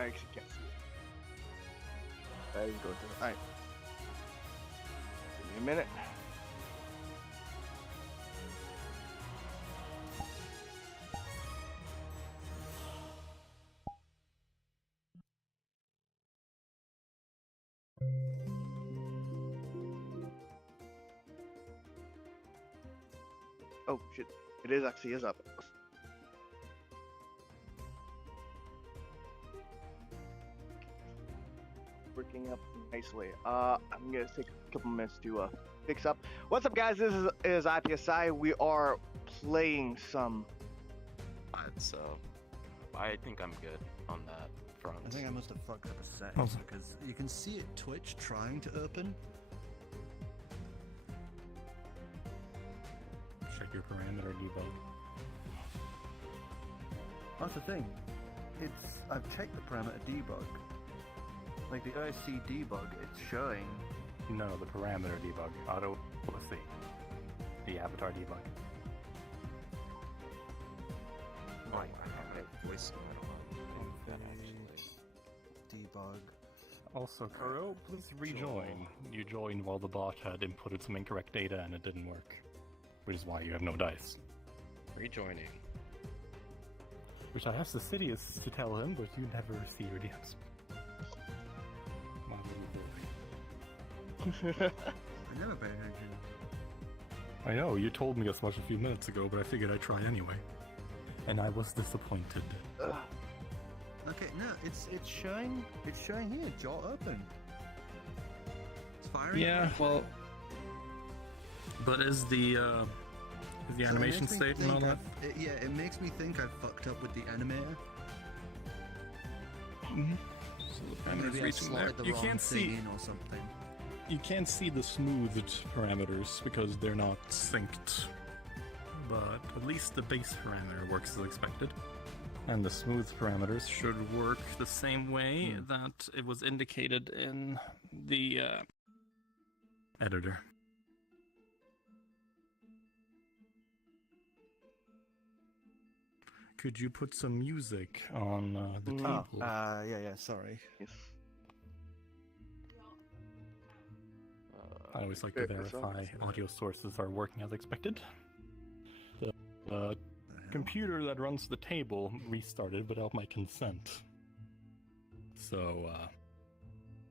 I actually can't see it. I didn't go through it. Alright. Give me a minute. Oh shit, it is up. Working up nicely. I'm gonna take a couple minutes to fix up. What's up, guys? This is I PSI. We are playing some. So I think I'm good on that front. I think I must have fucked up a settings because you can see it twitch trying to open. Check your parameter debug. That's the thing. I've checked the parameter debug. Like the OSC debug, it's showing. No, the parameter debug. Auto OSC. The avatar debug. Oh, I have a voice on that actually. Debug. Also, Kuro, please rejoin. You joined while the bot had inputted some incorrect data and it didn't work. Which is why you have no dice. Rejoining. Which I asked Dicidius to tell him, but you never see your DMs. My little boy. I never paid attention. I know, you told me as much a few minutes ago, but I figured I'd try anyway. And I was disappointed. Okay, no, it's showing here, jaw open. It's firing. Yeah, well, but is the animation state and all that? It makes me think I've fucked up with the animator. Mm-hmm. So the parameters Maybe I reaching there. slotted the You wrong can't thing see. in or something. You can't see the smoothed parameters because they're not synced. But at least the base parameter works as expected. And the smooth parameters should work the same way that it was indicated in the editor. Could you put some music on the table? Yeah, sorry. Yes. I always like to verify audio sources are working as expected. The computer that runs the table restarted without my consent. So,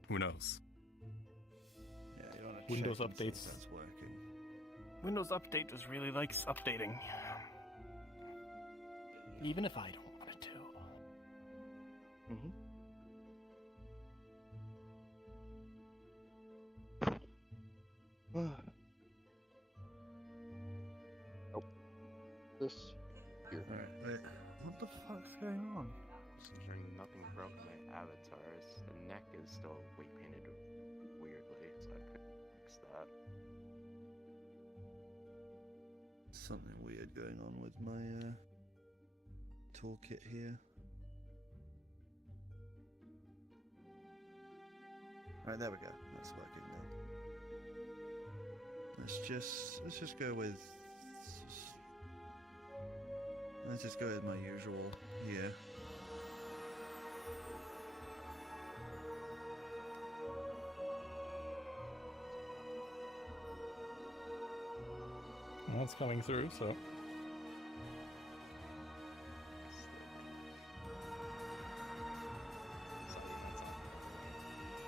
who knows? Yeah, you wanna Windows check and see if updates. that's working. Windows Update just really likes updating. Even if I don't want it to. Mm-hmm. Oh. This here. Alright, wait. What the fuck's going on? Considering nothing broke my avatars, the neck is still weight painted weirdly, so I could fix that. Something weird going on with my toolkit here. Alright, there we go. That's working now. Let's just go with my usual here. Well, it's coming through, so.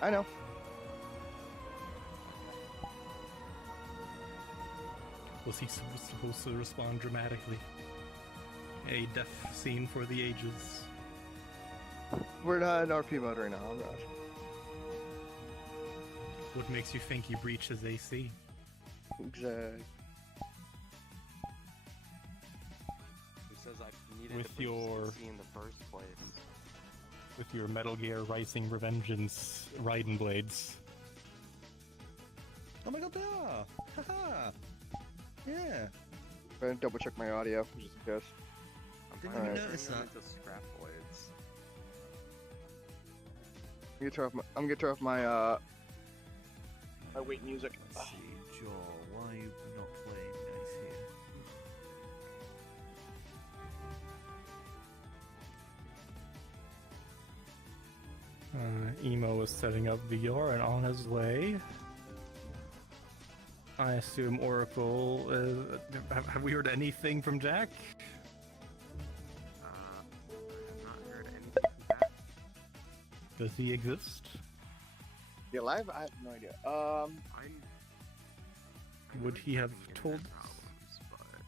I know. Was he supposed to respond dramatically? A death scene for the ages. We're not in RP mode right now. I'm not. What makes you think he breaches AC? Exactly. Who says I needed With to your- AC in the first place? With your Metal Gear Rising Revengeance Raiden blades. Oh my god, they are! Haha! Yeah! I'm gonna double check my audio, just in case. Didn't even even notice that. Into scrap blades. I'm gonna turn off my my weight music. Let's see, Joel, why are you not playing nice here? Emo is setting up VR and on his way. I assume Oracle is... Have we heard anything from Jack? I have not heard anything from that. Does he exist? Is he alive? I have no idea. Would he have told us?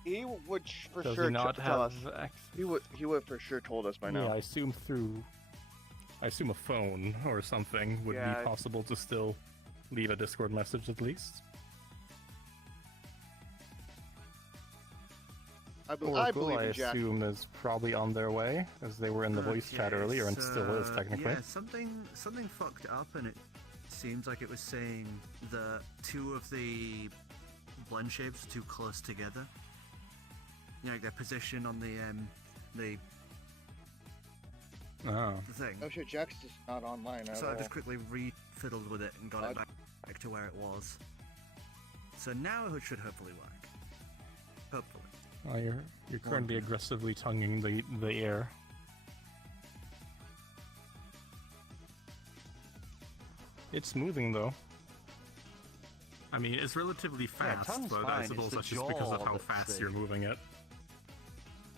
He would for Does sure he not tell us. have access? He would for sure told us by Yeah, now. I assume a phone or something would Yeah. be possible to still leave a Discord message at least. I Oracle, believe I in Jack. assume, is probably on their way, as they were in the voice chat earlier and still is technically. Yeah, something fucked up, and it seems like it was saying that two of the blend shapes are too close together. You know, like their position on the Oh. thing. Oh shit, Jack's just not online at So all. I just quickly re-fiddled with it and got it back to where it was. So now it should hopefully work. Hopefully. Oh, you're currently aggressively tonguing the air. It's moving though. I mean, it's relatively fast, tongue's but I fine, it's suppose the that's just because of jaw how that's fast the- you're moving it.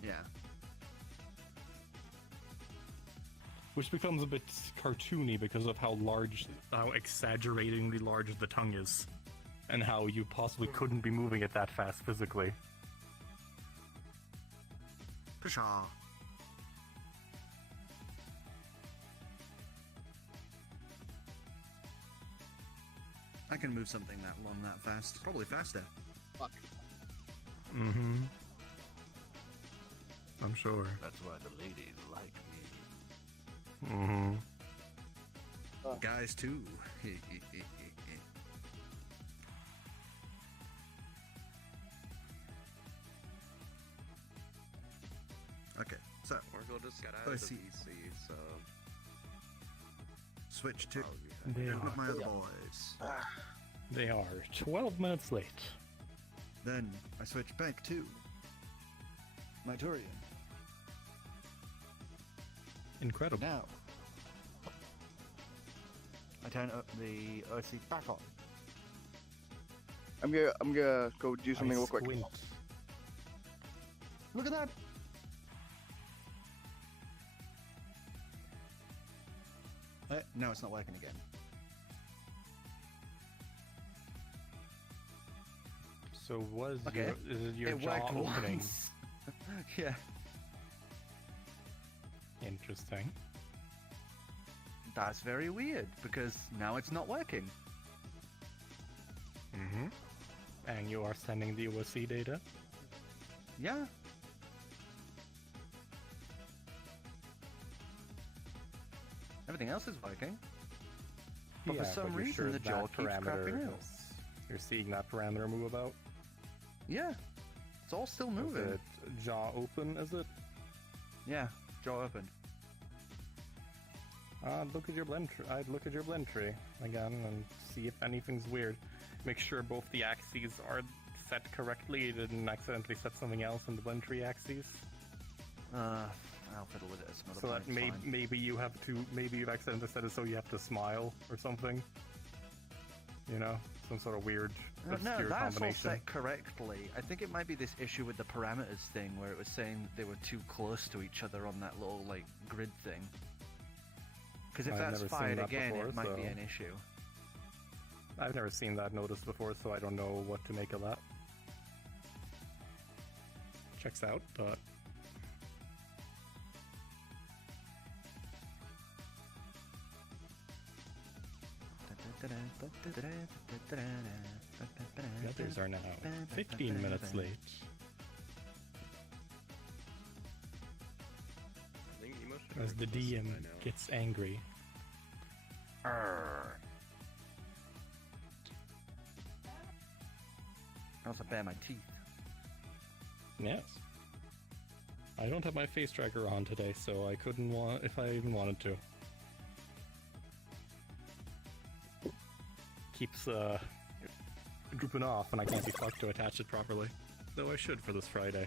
Yeah. Which becomes a bit cartoony because of how exaggeratingly large the tongue is. And how you possibly couldn't be moving it that fast physically. Pshaw. I can move something that long that fast. Probably faster. Fuck. Mm-hmm. I'm sure. That's why the ladies like me. Mm-hmm. Guys too. Okay, so Oracle just got out I of the see. PC, so switch to probably They with are. my other boys. They are 12 minutes late. Then I switch back to my Turian. Incredible. Now I turn up the OC back on. I'm gonna go do something I real quick. squint. Look at that! No, it's not working again. So Okay. is it your It jaw worked opening? once. Yeah. Interesting. That's very weird because now it's not working. Mm-hmm. And you are sending the OSC data? Yeah. Everything else is working. But for some you're reason sure the that jaw keeps crapping out. You're seeing that parameter move about? Yeah. It's all still Is moving. it jaw open, is it? Yeah. Jaw open. I'd look at your blend tree again and see if anything's weird. Make sure both the axes are set correctly. You didn't accidentally set something else in the blend tree axes. I'll fiddle with it some other So point, that it's fine. maybe you've accidentally set it so you have to smile or something. You know, some sort of weird No, obscure that's all combination. set correctly. I think it might be this issue with the parameters thing where it was saying they were too close to each other on that little like grid thing. Because if I've that's never seen fired that again, before, it might be so- an issue. I've never seen that notice before, so I don't know what to make of that. Checks out, but the others are now 15 minutes late. I think Emo should As the request it DM by now. gets angry. Arrgh. I also bare my teeth. Yes. I don't have my face tracker on today, so I couldn't want if I even wanted to. Keeps drooping off and I can't be fucked to attach it properly. Though I should for this Friday.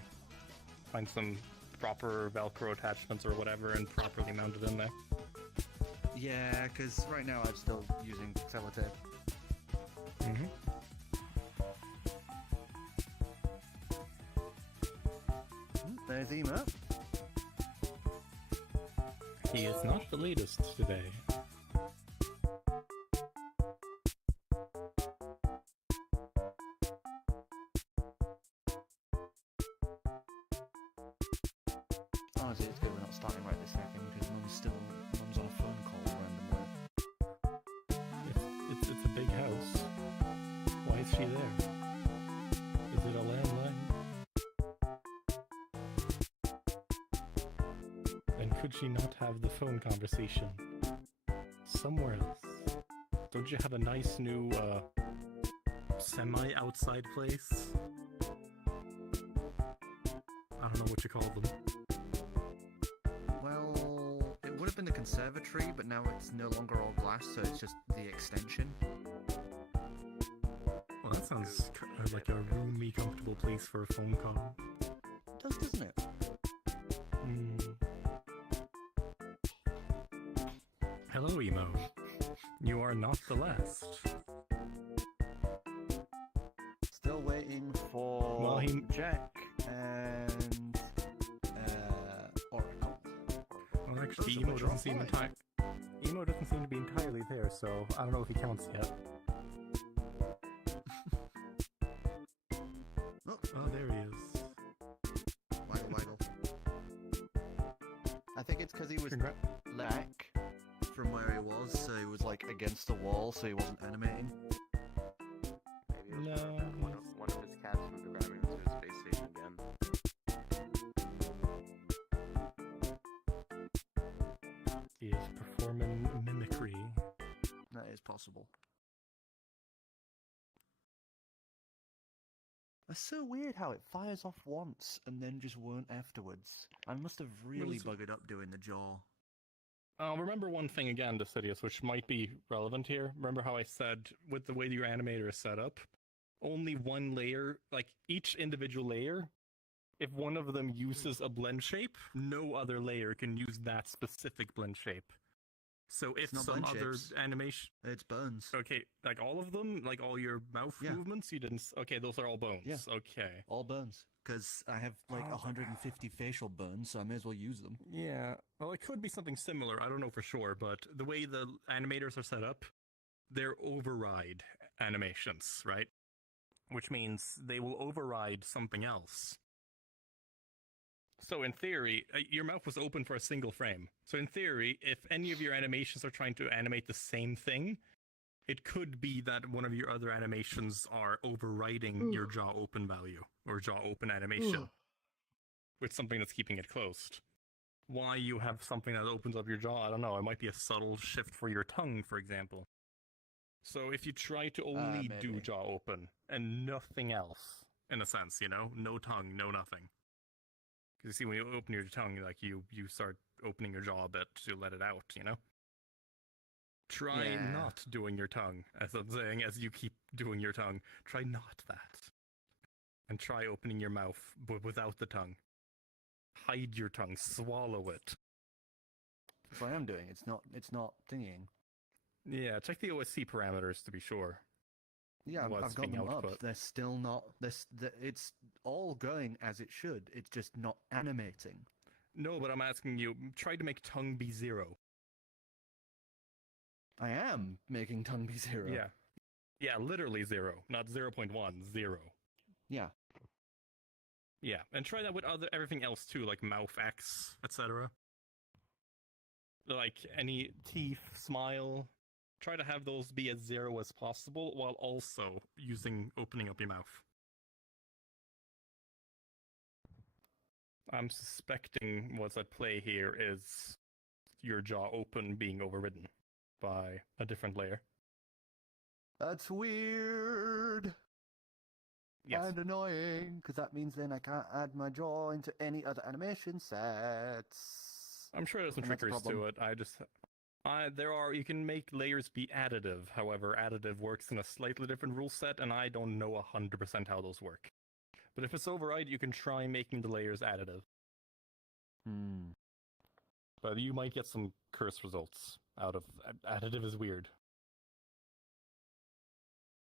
Find some proper Velcro attachments or whatever and properly mount it in there. Yeah, because right now I'm still using sellotape. Mm-hmm. There's Emo. He is not the latest today. Honestly, it's good we're not starting right this second because Mum's on a phone call randomly. It's a big house. Why is she there? Is it a landline? And could she not have the phone conversation somewhere else? Don't you have a nice new, semi-outside place? I don't know what you call them. Well, it would have been the conservatory, but now it's no longer all glass, so it's just the extension. Well, that sounds like a roomy, comfortable place for a phone call. Doesn't it? Hello, Emo. You are not the last. Still waiting for Jack and Oracle. Well, actually, Emo doesn't seem to be entirely there, so I don't know if he counts yet. Oh, there he is. Waggle. I think it's because he was back from where he was, so he was like against the wall, so he wasn't animating. Maybe it was one of his cats moved around into his space station again. He is performing mimicry. That is possible. It's so weird how it fires off once and then just won't afterwards. I must have really buggered up doing the jaw. Remember one thing again, Dicidius, which might be relevant here. Remember how I said, with the way your animator is set up, only one layer, like each individual layer, if one of them uses a blend shape, no other layer can use that specific blend shape. So if some other animation... It's bones. Okay, like all of them? Like all your mouth movements? You didn't... Okay, those are all bones. Yeah. Okay. All bones. Because I have like 150 facial bones, so I may as well use them. Yeah, well, it could be something similar. I don't know for sure, but the way the animators are set up, they're override animations, right? Which means they will override something else. So in theory, your mouth was open for a single frame. So in theory, if any of your animations are trying to animate the same thing, it could be that one of your other animations are overriding your jaw open value, or jaw open animation, with something that's keeping it closed. Why you have something that opens up your jaw, I don't know. It might be a subtle shift for your tongue, for example. So if you try to only do jaw open, and nothing else, in a sense, you know? No tongue, no nothing. Because you see, when you open your tongue, like, you start opening your jaw a bit to let it out, you know? Try not doing your tongue, as I'm saying, as you keep doing your tongue. Try not that. And try opening your mouth, but without the tongue. Hide your tongue, swallow it. That's what I am doing. It's not thingying. Yeah, check the OSC parameters to be sure. Yeah, I've got them up. They're still not... It's all going as it should. It's just not animating. No, but I'm asking you, try to make tongue be 0. I am making tongue be 0. Yeah. Yeah, literally 0. Not 0.1, 0. Yeah. Yeah, and try that with everything else too, like mouth X, etc. Like any teeth, smile. Try to have those be as 0 as possible, while also opening up your mouth. I'm suspecting what's at play here is your jaw open being overridden by a different layer. That's weird. Yes. And annoying, because that means then I can't add my jaw into any other animation sets. I'm sure there's some trickeries to it. You can make layers be additive. However, additive works in a slightly different rule set, and I don't know 100% how those work. But if it's override, you can try making the layers additive. But you might get some curse results. out of additive is weird.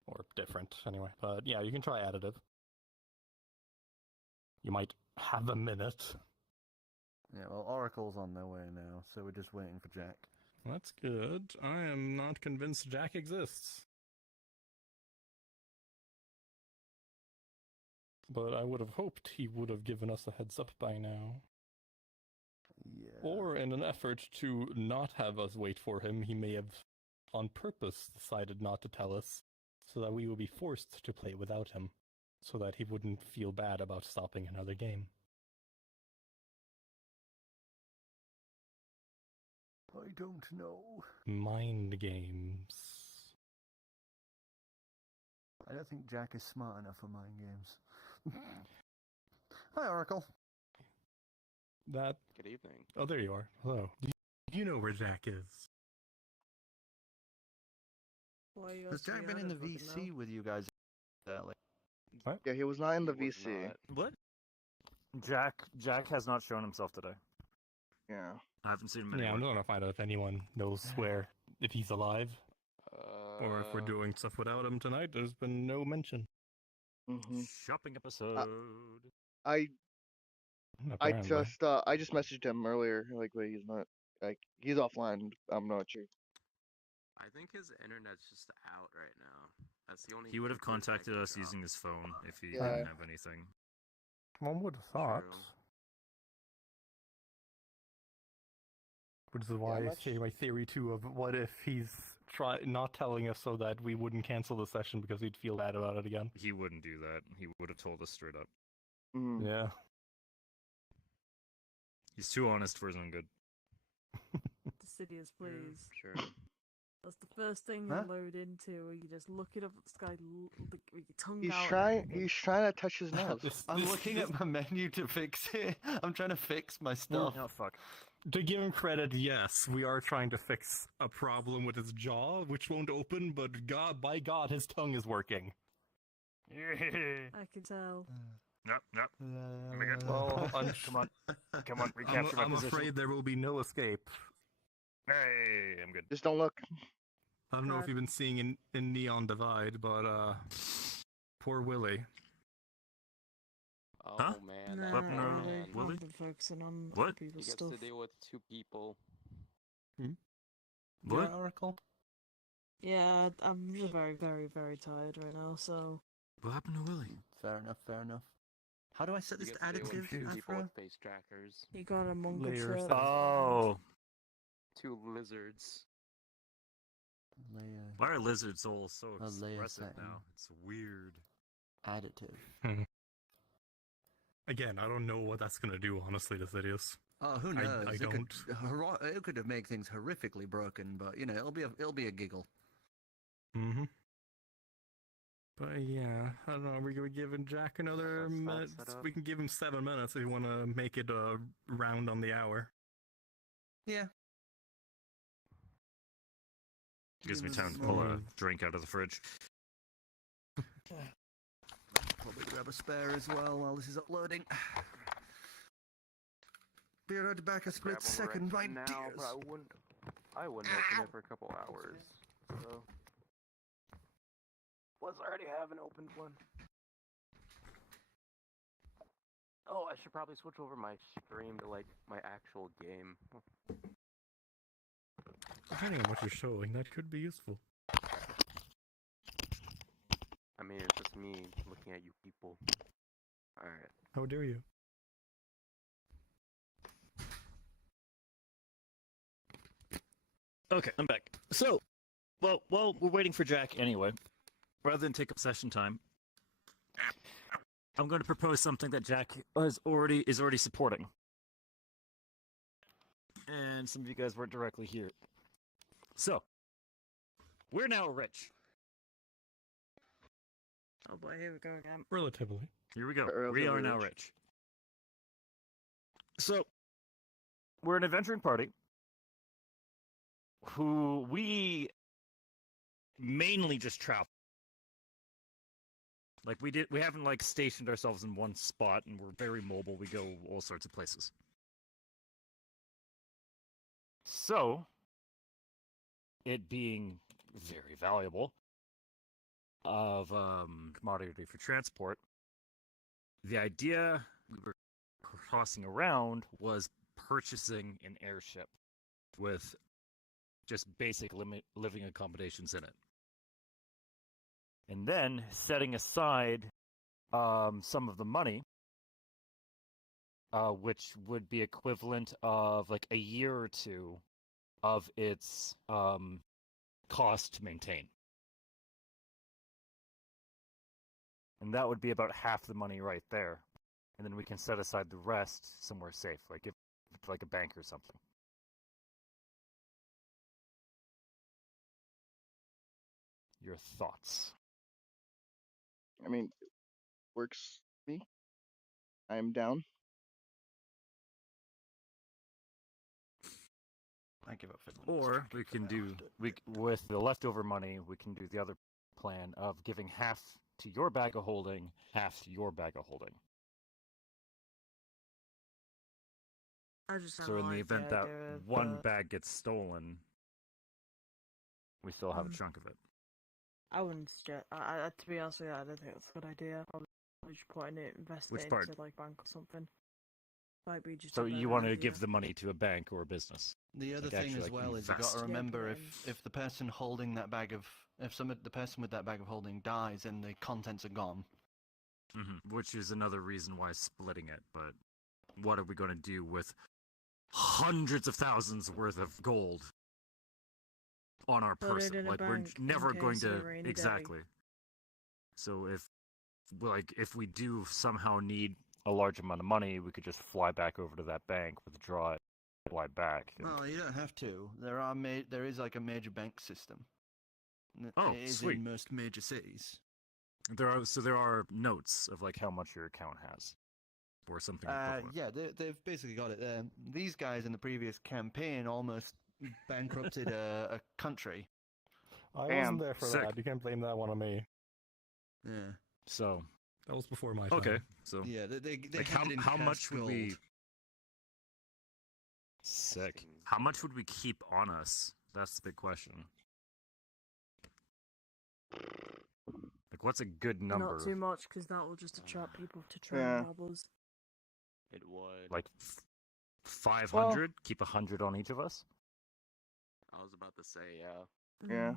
Or different, anyway. But yeah, you can try additive. You might have a minute. Yeah, well, Oracle's on their way now, so we're just waiting for Jack. That's good. I am not convinced Jack exists. But I would have hoped he would have given us a heads up by now. Yeah. Or in an effort to not have us wait for him, he may have on purpose decided not to tell us, so that we would be forced to play without him, so that he wouldn't feel bad about stopping another game. I don't know. Mind games. I don't think Jack is smart enough for mind games. Hi, Oracle. That... Good evening. Oh, there you are. Hello. Do you know where Jack is? Why are you Has asking Jack me? been I in the don't fucking VC know. with you guys? Yeah, he was not in the He was VC. not. What? Jack has not shown himself today. Yeah. I haven't seen him Yeah, I'm anywhere. gonna find out if anyone knows where, if he's alive, or if we're Uh, doing stuff without him tonight. There's been no mention. Hmm. Shopping episode. I Apparently. just messaged him earlier, like, wait, he's not, like, he's offline. I'm not sure. I think his internet's just out right now. That's the only. He would have conclusion I contacted can us draw. using his phone if he Yeah. didn't have anything. One would have thought. True. Which is why I much? say my theory too of what if he's not telling us so that we wouldn't cancel the session because he'd feel bad about it again. He wouldn't do that. He would have told us straight up. Mm. Yeah. He's too honest for his own good. Dicidius, please. Sure. That's the first thing Huh? you load into, where you just look it up at the sky with your tongue He's out. trying to touch his nose. I'm looking at my menu to fix it. I'm trying to fix my stuff. Oh fuck. To give him credit, yes, we are trying to fix a problem with his jaw, which won't open, but by God, his tongue is working. I can tell. Nope. Let me get- Well, Come on. Come on. Recapture my I'm position. afraid there will be no escape. Hey, I'm good. Just don't look. I don't know if God. you've been seeing in Neon Divide, but poor Willie. Oh Huh? man. No, that What? poor No. I've man. Willie? been focusing on What? other He people's gets stuff. to deal with two people. What? Oracle? Yeah, I'm just very, very, very tired right now, so... What happened to Willie? Fair enough. How do I set He this to gets to deal with two additive, people Afro? with face trackers. You got a monk Layer shirt. stuff. Oh. Two lizards. Layer Why are lizards all so A layer expressive setting. now? It's weird. additive. Again, I don't know what that's gonna do, honestly, Dicidius. Oh, who I knows? It don't. It could have made things horrifically broken, but you know, it'll be a giggle. Mm-hmm. But yeah, I don't know. Are we giving Jack another That's minute? set up. We can give him 7 minutes if you want to make it a round on the hour. Yeah. Gives me Give time us to pull a more. drink out of the fridge. Probably grab a spare as well while this is uploading. Be right back a split Grab one second, my right now, dears. but I wouldn't open it for a couple hours. So. Plus, I already have an opened one. Oh, I should probably switch over my stream to like my actual game. Depending on what you're showing, that could be useful. I mean, it's just me looking at you people. Alright. How dare you? Okay, I'm back. So, well, we're waiting for Jack anyway. Rather than take up session time, I'm going to propose something that Jack is already supporting. And some of you guys weren't directly here. So, we're now rich. Oh boy, here we go again. Relatively. Here we go. Relatively We are now rich. rich. So, we're an adventuring party who we mainly just travel. Like we haven't like stationed ourselves in one spot, and we're very mobile. We go all sorts of places. So, it being very valuable of commodity for transport, the idea we were tossing around was purchasing an airship with just basic living accommodations in it. And then setting aside some of the money, which would be equivalent of like a year or two of its cost to maintain. And that would be about half the money right there. And then we can set aside the rest somewhere safe, like like a bank or something. Your thoughts? I mean, works for me. I am down. I give up Finland. Or we can do with the leftover money, we can do the other plan of giving half to your bag of holding, half to your bag of holding. I just So in the event that one bag gets stolen, we still have a chunk of it. I wouldn't suggest. To be honest with you, I don't think that's a good idea. Probably just putting it, invest Which it part? into like bank or something. Might be just. So a you better want to idea. give the money to a bank or a business? The other Like, thing actually, as like, well is you got invest. to Yeah, remember but if the person holding that bag of the person with that bag of holding dies and the contents are gone. Which is another reason why splitting it. But what are we going to do with hundreds of thousands worth of gold on our Put it person? in a Like we're bank in never going case of to a rainy day. exactly. So if we do somehow need a large amount of money, we could just fly back over to that bank, withdraw it, fly back. Well, you don't have to. There is like a major bank system. Oh, it is sweet. in most major cities. There are notes of like how much your account has, or something equivalent. Yeah, they've basically got it there. These guys in the previous campaign almost bankrupted a country. I Damn. wasn't there for Sick. that. You can't blame that one on me. Yeah, So That was before my time. okay, so yeah. They like had it in how cash much would we? gold. Sick. How much would we keep on us? That's the big question. Like, what's a good number? Not too much, because that will just attract people to try Yeah. and rob us. It would. Like 500? Keep 100 on each of us? I was about to say, yeah. Yeah.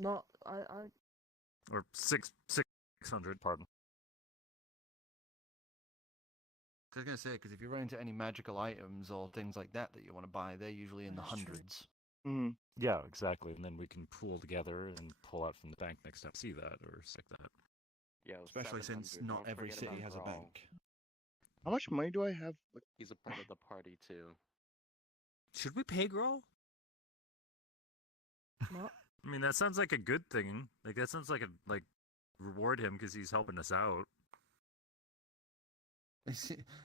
Not. Or 600, pardon. I was gonna say because if you run into any magical items or things like that you want to buy, they're usually in the That's true. hundreds. Mm-hmm. Yeah, exactly. And then we can pool together and pull out from the bank next time. See that or stick that. Yeah, Especially since not every city has a bank. How much money do I have? Like, He's a part of the party too. Should we pay Grohl? What? I mean, that sounds like a good thing. Like that sounds like reward him because he's helping us out.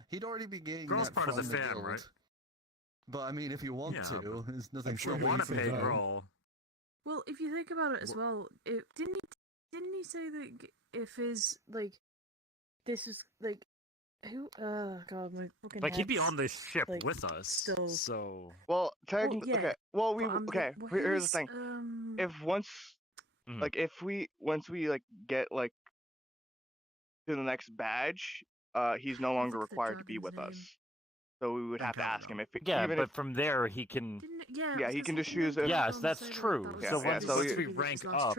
He'd already be getting Grohl's that part of from the fam, guild. right? But I mean, if you want Yeah, to, there's nothing I'm sure We you want to for pay that. Grohl. Well, if you think about it as well, didn't he say that if his like this is like who? God, my fucking Like he'd be head's, on this ship like, with us. still- So well, technically, yeah, okay. Well, but I'm okay. well, Here's the his, thing. If once, Mhm. like, once we like get like to the next badge, he's no longer What's the required to be dragon's with us. name? So we would Ben have to ask Calderon. him if yeah, even but if from there he can. Yeah, he can just choose if- Yes, that's true. So once we rank up-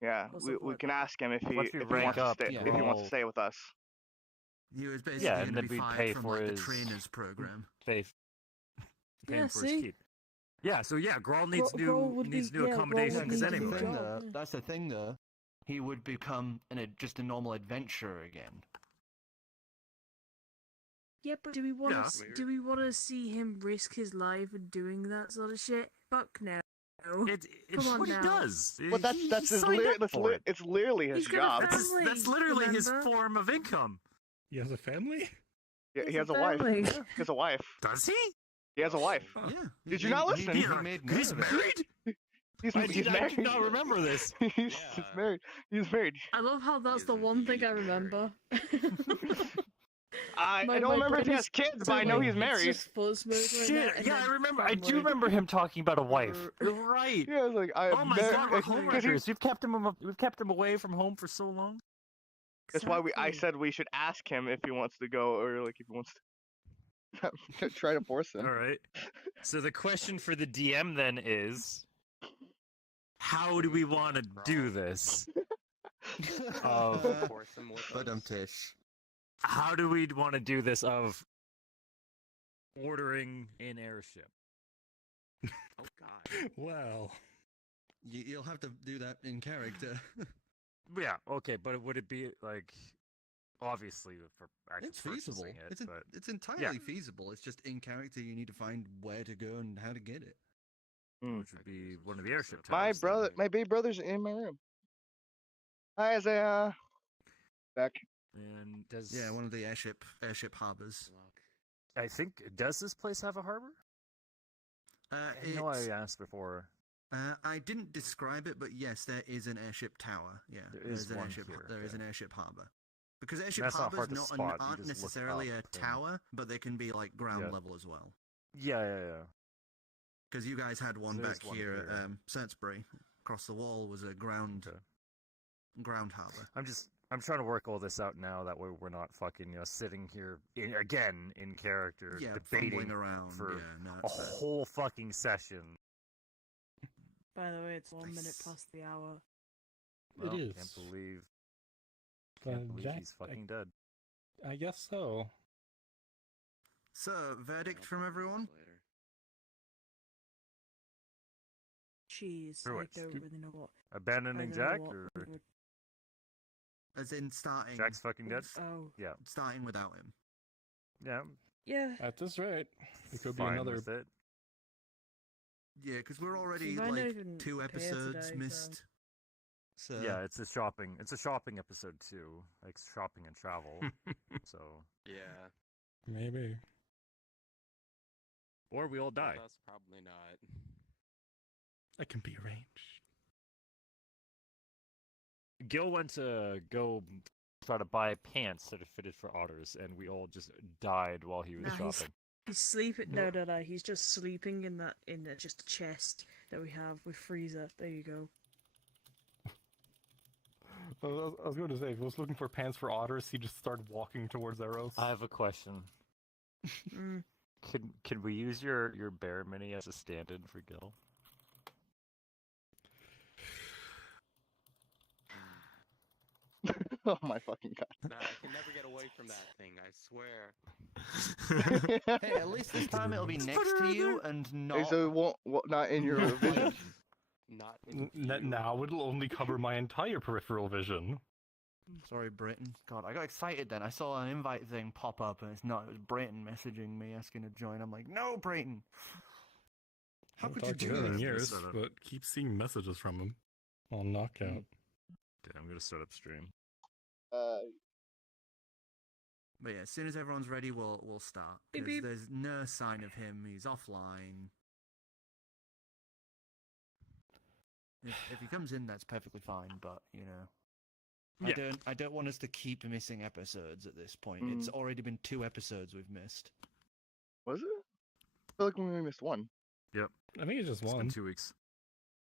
yeah, Or we something like can that. ask him if he Once we if he rank wants to up, stay if he wants to Grohl- stay with us. he was basically Yeah, going and to then be we'd fired pay from for like his- the trainers program. Pay Yeah, for his see? keep. Yeah, so yeah, Grohl needs Grohl would needs be- new yeah, Grohl would accommodations need to be anyway. job, yeah. That's the thing, though. He would become just a normal adventurer again. Yeah, but do we want Yeah. to? Do we want to see him risk his life and doing that sort of shit? Fuck no. It's Come on what now. he does. But that's He his signed up for it. it's literally his He's got a job. family. That's literally his remember? form of income. He has a family? Yeah, he He's has a wife. family. He has a wife. Does he? He has a wife. Huh. Yeah. Did you not listen? He Yeah, made note he's of it. married? He's I he's did married. not remember this. he's married. He's married. I love how that's the He's one thing I indeed remember. I My don't remember if he brain has is kids, but so I know like, he's it's married. just fuzz mode right now, Shit! and Yeah, I then remember. I from, do like, remember him talking about a wife. You're right. Yeah, I was like, Oh my god, we're Exactly. homewreckers. We've kept him away from home for so long. That's why I Exactly. said we should ask him if he wants to go, or like if he wants to try to force him. All right. So the question for the DM then is, how do we want to do this? Force him with But us. Tish. How do we want to do this of ordering an airship? Oh god. Well, You'll have to do that in character. Yeah, okay, but would it be like obviously for actually It's feasible. purchasing it, but It's entirely feasible. It's just in character you need to find where to go and how to get it. which would be one of the airship My towers. brother, my big brother's in my room. Hi, Isaiah. Back. And does Yeah, one of the airship harbors. I think does this place have a harbor? I know I asked before. I didn't describe it, but yes, there is an airship tower. Yeah, There is an one airship. here, There is okay. an airship harbor. Because airship That's not harbors hard to spot, you aren't just look necessarily a up and- tower, but they can be like ground Yeah. level as well. Yeah. Because you guys had one There's back one here here. at Sainsbury. Across the wall was a ground harbor. I'm trying to work all this out now. That way we're not fucking sitting here again in character Yeah, debating fumbling around. for yeah, no, a it's fair. whole fucking session. By the way, it's 1 minute Nice. past the hour. Well, is. Can't believe Jack, he's fucking dead. I guess so. So, verdict from everyone? Jeez, I Druid. don't really know what. Abandoning I don't know Jack, what or we would- As in starting. Jack's fucking dead? Oh, Yeah, Starting without him. yeah. yeah. At this rate, it could be Fine another. with it. Yeah, because we're already might not like even 2 appear episodes today, so- missed. So Yeah, it's a shopping episode too, like shopping and travel. So, Yeah. Maybe. or we all die. That's probably not. That can be arranged. Gill went to go try to buy pants that are fitted for otters, and we all just died while he was Nice. shopping. He's sleeping. No. He's just sleeping in just a chest that we have with freezer. There you go. I was going to say, if I was looking for pants for otters, he just started walking towards arrows. I have a question. Mm. Can we use your bear mini as a stand-in for Gill? Oh my fucking Nah, I can never get away from that thing, I swear. god. Hey, at least this time it'll be next to you and Hey, not. so it won't, not in your vision. Not in view. Now it'll only cover my entire peripheral vision. Sorry, Britain. God, I got excited then. I saw an invite thing pop up, and it's not. It was Brayton messaging me asking to join. I'm like, no, Brayton. How Haven't could you talked to do him in that? years, Set up. but keep seeing messages from him on Knockout. Okay, I'm gonna start up stream. But yeah, as soon as everyone's ready, we'll start. Beep, 'Cause beep. there's no sign of him. He's offline. If he comes in, that's perfectly fine. But you know, Yeah. I don't want us to keep missing episodes at this point. It's already been 2 episodes we've missed. Was it? I feel like we only missed one. Yep. I think it's just It's been one. 2 weeks.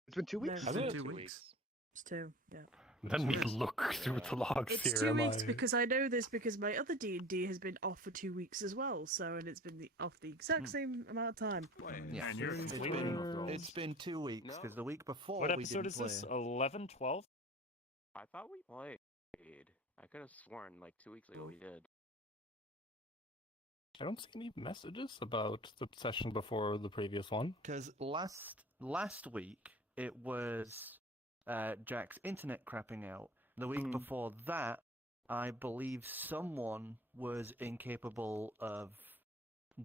It's been 2 weeks. No, It's been it? 2 weeks. It's 2. Yeah. Then we look through the logs It's here. 2 am weeks I- because I know this because my other D&D has been off for 2 weeks as well. So and it's been off the exact same amount of time. Yeah, And you're it's completely been, off it's been 2 weeks No. because the week before What we episode didn't is this? play. 11, 12? I thought we played. I could have sworn like 2 weeks ago we did. I don't see any messages about the session before the previous one. Because last week it was Jack's internet crapping out. The week before that, I believe someone was incapable of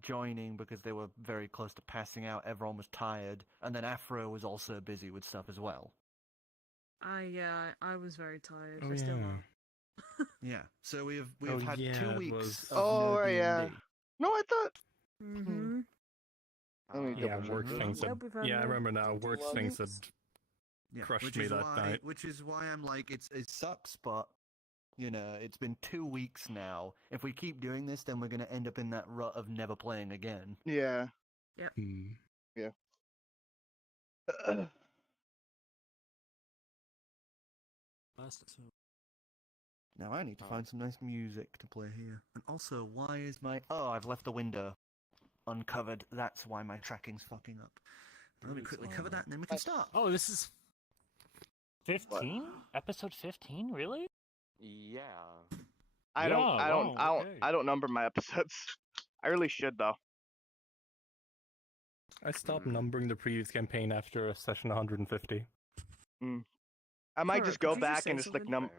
joining because they were very close to passing out. Everyone was tired, and then Afro was also busy with stuff as well. I was very tired. Oh, I still yeah. am. Yeah. So we've We've had yeah, 2 it weeks. was- Of Oh, no right, yeah. D&D. No, I thought. Mm-hmm. Let me Yeah, double check work that. things had. Yep, we've had Yeah, I no remember now. D&D Work things had. logins. Yeah, Crushed which me is that why, night. Which is why I'm like, it sucks, but You know, it's been 2 weeks now. If we keep doing this, then we're going to end up in that rut of never playing again. Yeah. Hmm. Yeah. Now I need to find some nice music to play here. And also, why is my... Oh, I've left the window uncovered. That's why my tracking's fucking up. Let me quickly cover that and then we can start. Oh, this is 15? Episode 15? Really? Yeah. I don't number my episodes. I really should though. I stopped numbering the previous campaign after session 150. I might Alright, just could go you just back say and just like something?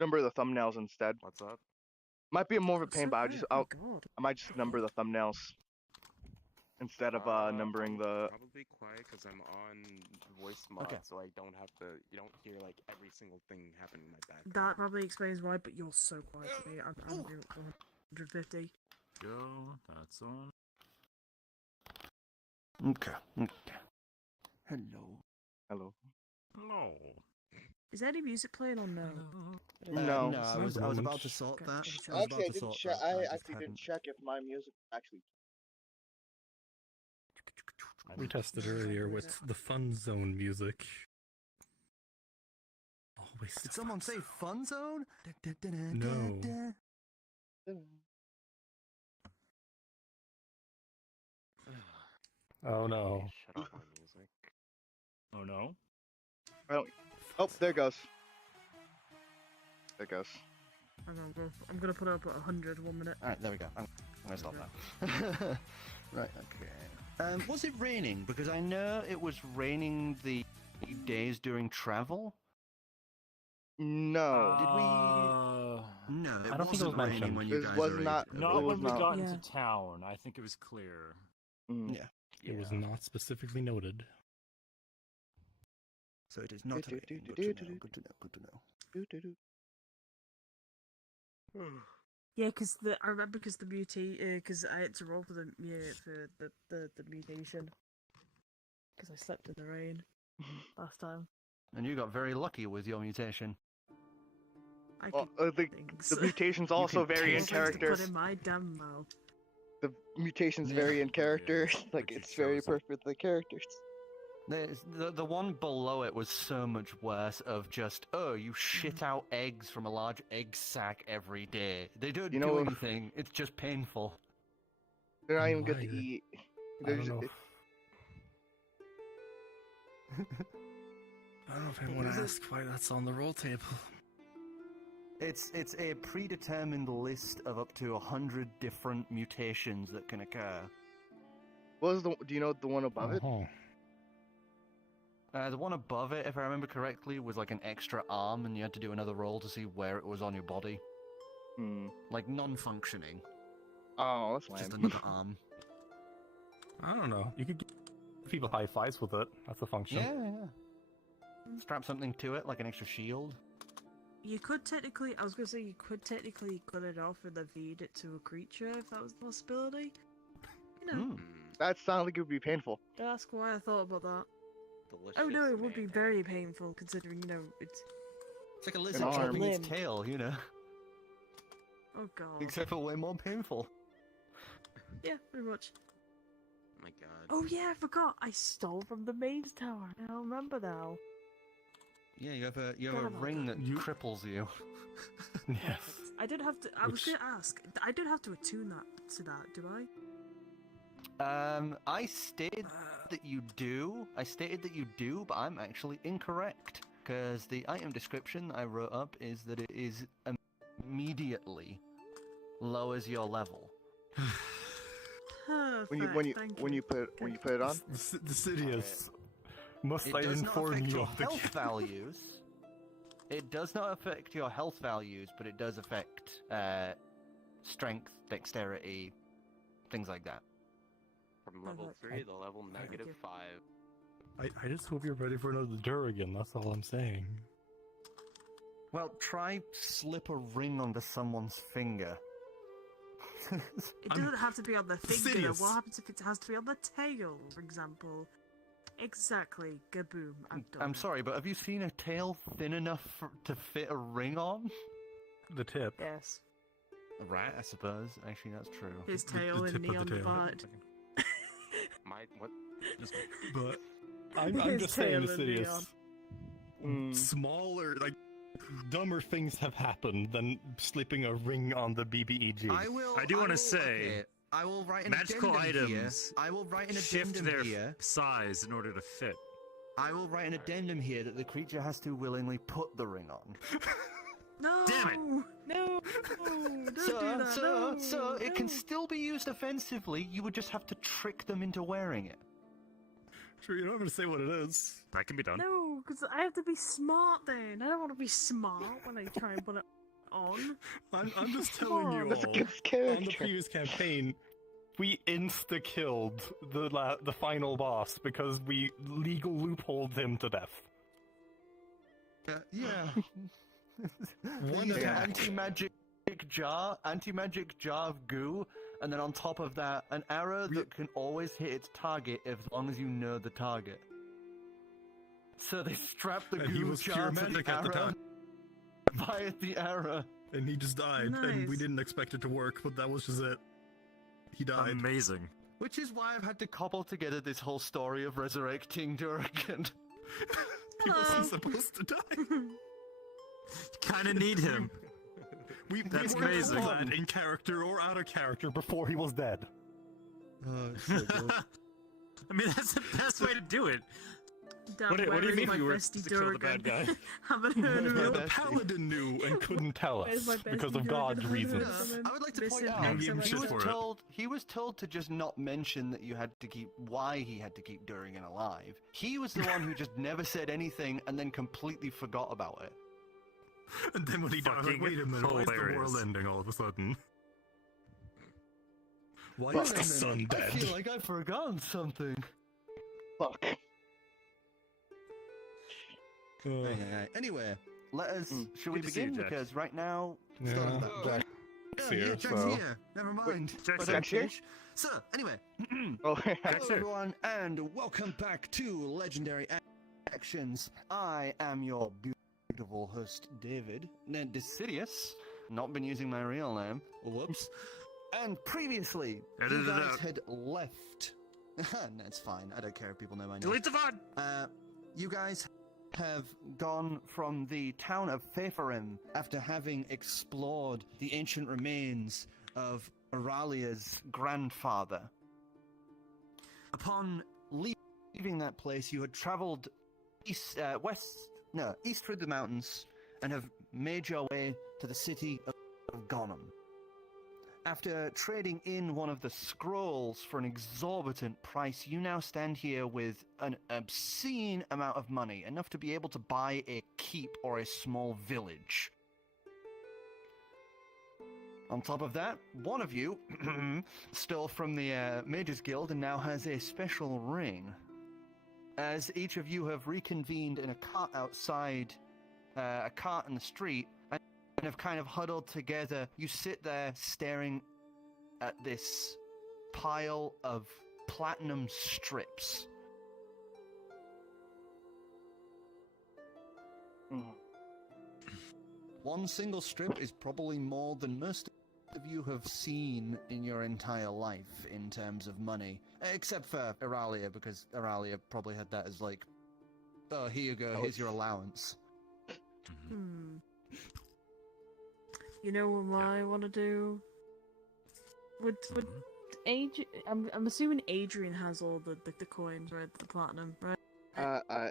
number the thumbnails instead. What's up? Might be more of a That's pain, so but good, oh my God. I might just number the thumbnails instead of numbering I'm the. Probably quiet because I'm on voice mod, Okay. so I don't have to. You don't hear like every single thing happen in my background. That probably explains why, but you're so quiet to me. I'm doing 150. Go. That's on. Okay. Hello. Hello. No. Is there any music playing or no? No. No, I was about to sort that. Okay. I was about to sort that. I just actually hadn't. didn't check if my music actually. We tested earlier with the Fun Zone music. Always. Did someone say Fun Zone? No. Oh no. Shut off my music. Oh no. I don't. Oh, there it goes. There it goes. I'm gonna put it up at 100. 1 minute. Alright, there we go. I'm gonna stop that. Right, okay. Was it raining? Because I know it was raining the days during travel. No. Did we? No, it I don't think it wasn't was raining mentioned. when you It guys was arrived. not- Not It was when we not. got Yeah. into town. I think it was clear. Yeah. It was not specifically noted. So it is not raining. Good to know. Good to know. Good to know. Yeah, because I remember because because I had to roll for the mutation. Because I slept in the rain last time. And you got very lucky with your mutation. I Well, could the mutations also can vary in taste it. characters. Put in my damn mouth. The mutations Yeah. vary in characters. Yeah. Like Which it's it very shows. perfect with the characters. The one below it was so much worse of just, oh, you shit out eggs from a large egg sack every day. They don't You do know- anything. It's just painful. They're not even good to Why? eat. I don't know. I don't know if I want to ask why that's on the roll table. It's a predetermined list of up to 100 different mutations that can occur. What was the? Do you know the one above it? Uh-huh. The one above it, if I remember correctly, was like an extra arm, and you had to do another roll to see where it was on your body. Like non-functioning. Oh, that's Just lame. another arm. I don't know. You could give people high fives with it. That's a function. Yeah. Strap something to it, like an extra shield. You could technically, I was gonna say, you could technically cut it off and then feed it to a creature if that was a possibility. You know, That sounds like it would be painful. don't ask why I thought about that. Delicious. Oh no, it would be mayonnaise. very painful considering, you know, it's. It's like a lizard arm. chopping its Limb. tail, you know. Oh god. Except for way more painful. Yeah, pretty much. Oh my god. Oh yeah, I forgot. I stole from the maze tower. I don't remember now. Yeah, you have a Forgot about ring that You- cripples you. Yes. I did have to. I was Which- gonna ask. I did have to attune that to that. Do I? I stated that you do. I stated that you do, but I'm actually incorrect. Because the item description I wrote up is that it is immediately lowers your level. When you put it on. Dicidius, must It I does not inform affect you your of the health values. It does not affect your health values, but it does affect strength, dexterity, things like that. From level look, 3 to level negative 5. I just hope you're ready for another Durrigan, that's all I'm saying. Well, try slip a ring onto someone's finger. It I'm doesn't have to be on the finger. serious. What happens if it has to be on the tail, for example? Exactly. Gaboom. I've done I'm it. sorry, but have you seen a tail thin enough to fit a ring on? The tip. Yes. A rat, I suppose. Actually, that's true. His The tail tip and of the neon tail. divide. What? Just But I'm His just saying, tail and Dicidius. Mm. Smaller, like, dumber things have happened than slipping a ring on the BBEG. I do wanna say, okay, I will write an magical addendum here. items I will write an shift addendum their here. size in order to fit. I will write an addendum here that the creature has to willingly put the ring on. No! Damn it! No! Don't do that! No! It can No. still be used offensively. You would just have to trick them into wearing it. Sure, you don't have to say what it is. That can be done. No, because I have to be smart then. I don't want to be smart when I try and put it on. I'm just telling you That's all. against On the character. previous campaign, we insta-killed the final boss because we legal loopholed him to death. Yeah. One Use an attack. anti-magic jar of goo, and then on top of that, an arrow that can always hit its target as long as you know the target. So they strapped the And he goo was jar pure to the magic at the arrow, time. fired the arrow. And he just died, and we Nice. didn't expect it to work, but that was just it. He died. Amazing. Which is why I've had to cobble together this whole story of resurrecting Durgan. He wasn't Hello. supposed to die. Kinda need him. We That's weren't amazing. told that in character or out of character before he was dead. I mean, that's the best way to do it. Damn, What do where you is mean my you were bestie to kill the bad Durgan? guy? Haven't heard of Yeah, him. The bestie. paladin knew and couldn't tell Where's us my because bestie of God's Durgan? reasons. Someone I would like to miss point him out, Don't give him next shit time I for it. he was told to just not mention that you had to keep why he had to keep Durgan alive. He was the one who just never said anything and then completely forgot about it. And then when he died, I was like, Fucking wait a minute, why is the world hilarious. ending all of a sudden? Why Fuck. is the sun I dead? feel like I've forgotten something. Fuck. Anyway, let us. Mm. Should we Good to see you, begin? Jack. Because right now. Yeah, Start- Jack's Yeah, here, Jack's so... here. Never mind. Jack's I don't here. change. So, anyway. Oh, Jack's Hello, here. everyone, and welcome back to Legendary Actions. I am your beautiful host, David Dicidius. Not been using my real name. Whoops. And previously, Edit you it guys out. had left. That's fine. I don't care if people know my name. Delete the VOD! You guys have gone from the town of Phaefarim after having explored the ancient remains of Auralia's grandfather. Upon leaving that place, you had traveled east through the mountains and have made your way to the city of Gonem. After trading in one of the scrolls for an exorbitant price, you now stand here with an obscene amount of money, enough to be able to buy a keep or a small village. On top of that, one of you stole from the Mages Guild and now has a special ring. As each of you have reconvened in a cart outside, a cart in the street, and have kind of huddled together, you sit there staring at this pile of platinum strips. Mm. One single strip is probably more than most of you have seen in your entire life in terms of money. Except for Auralia, because Auralia probably had that as like, oh, here you go, here's your allowance. Hmm. You know what I want to do? Would I'm assuming Adrian has all the coins, right? The platinum, right? I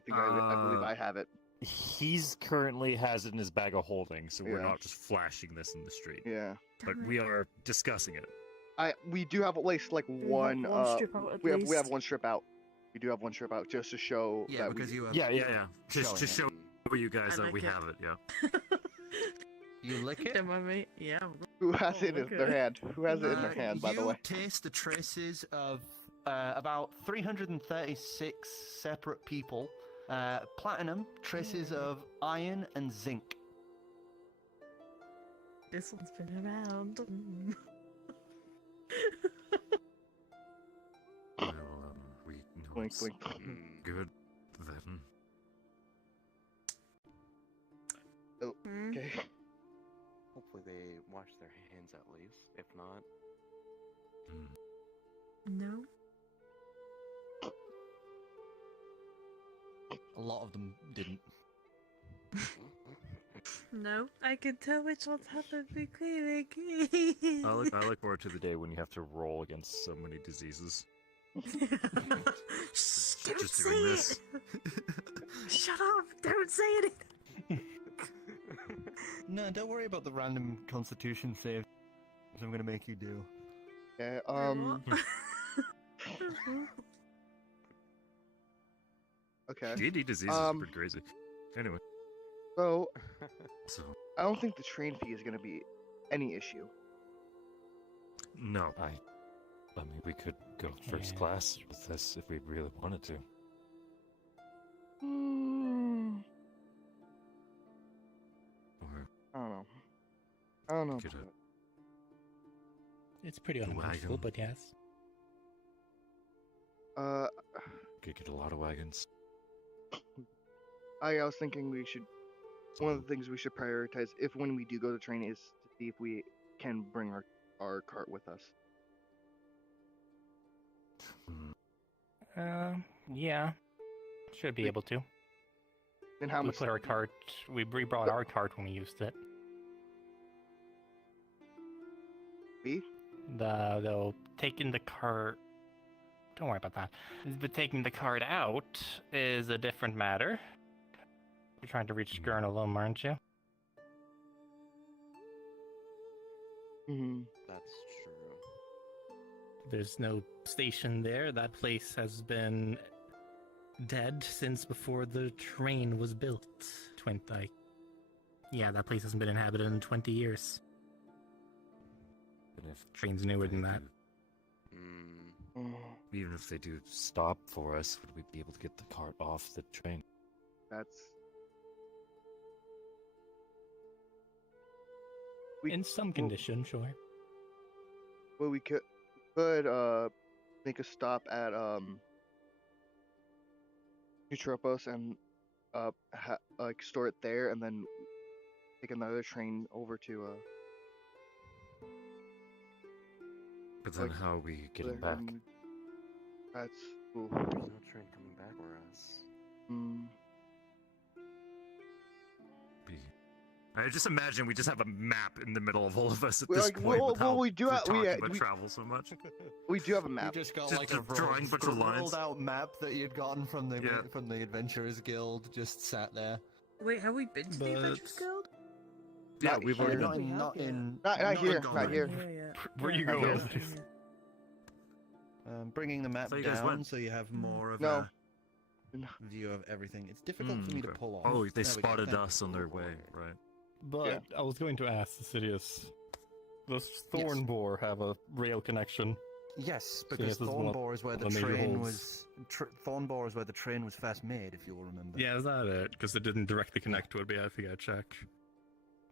think I believe I have it. He's currently has it in his bag of holding, so we're Yeah. not just flashing this in the street. Yeah. But Damn we it. are discussing it. We do have at least like we have one. one strip out at we have least? one strip out. We do have one strip out just to show that we, you Yeah. Just to show you guys I that we like it. have it, yeah. You lick it. Don't mind me. Yeah. who has it in okay. their hand. Who has it in their hand, by the way? You taste the traces of about 336 separate people. Platinum, traces of iron and zinc. This one's been around. Well, we know Wink, it's wink. good then. Hmm? Okay. wash their hands at least? If not, No. A lot of them didn't. No. I can tell which ones happened quickly. I look forward to the day when you have to roll against so many diseases. Shh, don't Just say doing it. this. Shut up! Don't say anything. No, don't worry about the random Constitution save. I'm gonna make you do. Okay, okay. D&D diseases are pretty crazy. Anyway, So, so I don't think the train fee is going to be any issue. no, I mean we could go first class with this if we really wanted to. Or I don't know. I don't know. Get about a- it. It's pretty uneventful, wagon. but yes. could get a lot of wagons. I was thinking we should. One of the things we should prioritize if when we do go to train is to see if we can bring our cart with us. Yeah. Should be Wait. able to. Then how We much? put our cart. We brought our cart when we used it. fee? Though taking the cart. Don't worry about that. But taking the cart out is a different matter. You're trying to reach Gurnalum, aren't you? Mm-hmm. That's true. There's no station there. That place has been dead since before the train was built. Yeah, that place hasn't been inhabited in 20 years. And if Train's newer than that. even if they do stop for us, would we be able to get the cart off the train? That's In some condition, sure. well, we could make a stop at Eutropos and like store it there, and then take another train over to But then Like, how are we getting there, back? and that's ooh. There's no train coming back for us. I just imagine we just have a map in the middle of all of us at Well, this like, point. well, with well, how we do we're have- talking we, about we- travel so much. We do have a You map. just got Just like a drawing a bunch of lines. rolled out map that you'd gotten from the Yeah. Adventurers Guild, just sat there. Wait, have we been to the Adventurers But- Guild? Yeah, Not we've here. already Not been. in, not Yeah. in, Not here, in not Goblin. here. Where you Yeah, going? Bringing the map So you guys down went? so you have more of No. a view of everything. It's difficult for me to Okay. pull off. Oh, they There we go, spotted thank us on their way, right? But I was going to ask Dicidius, does Thornbore have a rail connection? Yes, this because is one Thornbore is where of the the major train holes. was. Thornbore is where the train was first made, if you'll remember. Yeah, is that it? Because it didn't directly connect to it, but yeah, I think I check.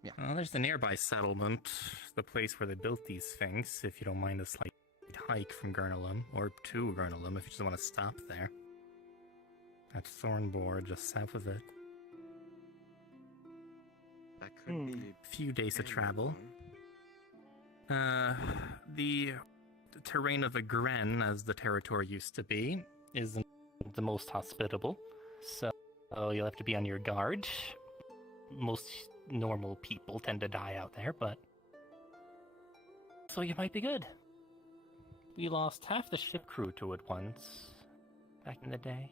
Yeah. Well, there's the nearby settlement, the place where they built these things, if you don't mind a slight hike from Gurnalum, or to Gurnalum if you just want to stop there. At Thornbore, just south of it. That could be. Few days of travel. anyone. The terrain of Vrdnd, as the territory used to be, isn't the most hospitable, so you'll have to be on your guard. Most normal people tend to die out there, but so you might be good. We lost half the ship crew to it once, back in the day.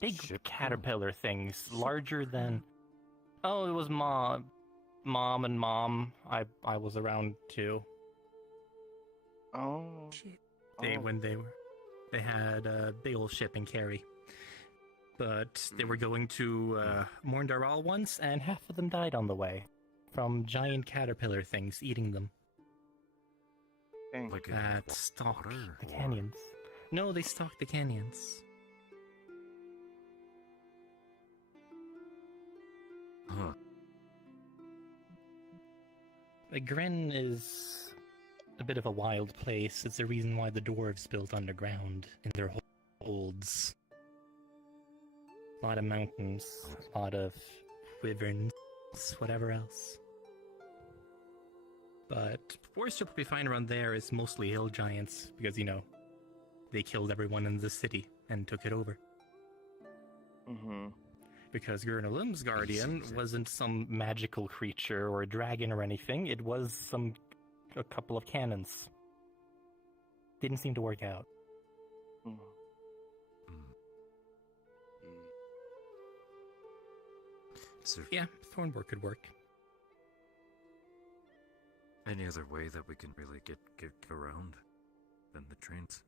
Big Ship crew? caterpillar things, larger than. Oh, it was Mom and Mom. I was around too. Oh. Shit. They Oh. they had a big old ship in Cari, but they were going to Morndaral once, and half of them died on the way from giant caterpillar things eating them Dang. Like that stalk water, the or- canyons. No, they stalk the canyons. Huh. Vrdnd is a bit of a wild place. It's the reason why the dwarves built underground in their holds. A lot of mountains, a lot of wyverns, whatever else. But forest you'll be fine around there is mostly hill giants because, you know, they killed everyone in the city and took it over. Mm-hmm. Because Gurnalim's guardian Wasn't some magical creature or a dragon or anything. It was a couple of cannons. Didn't seem to work out. Mm. Is there Yeah, Thornborg could work. any other way that we can really get around than the trains?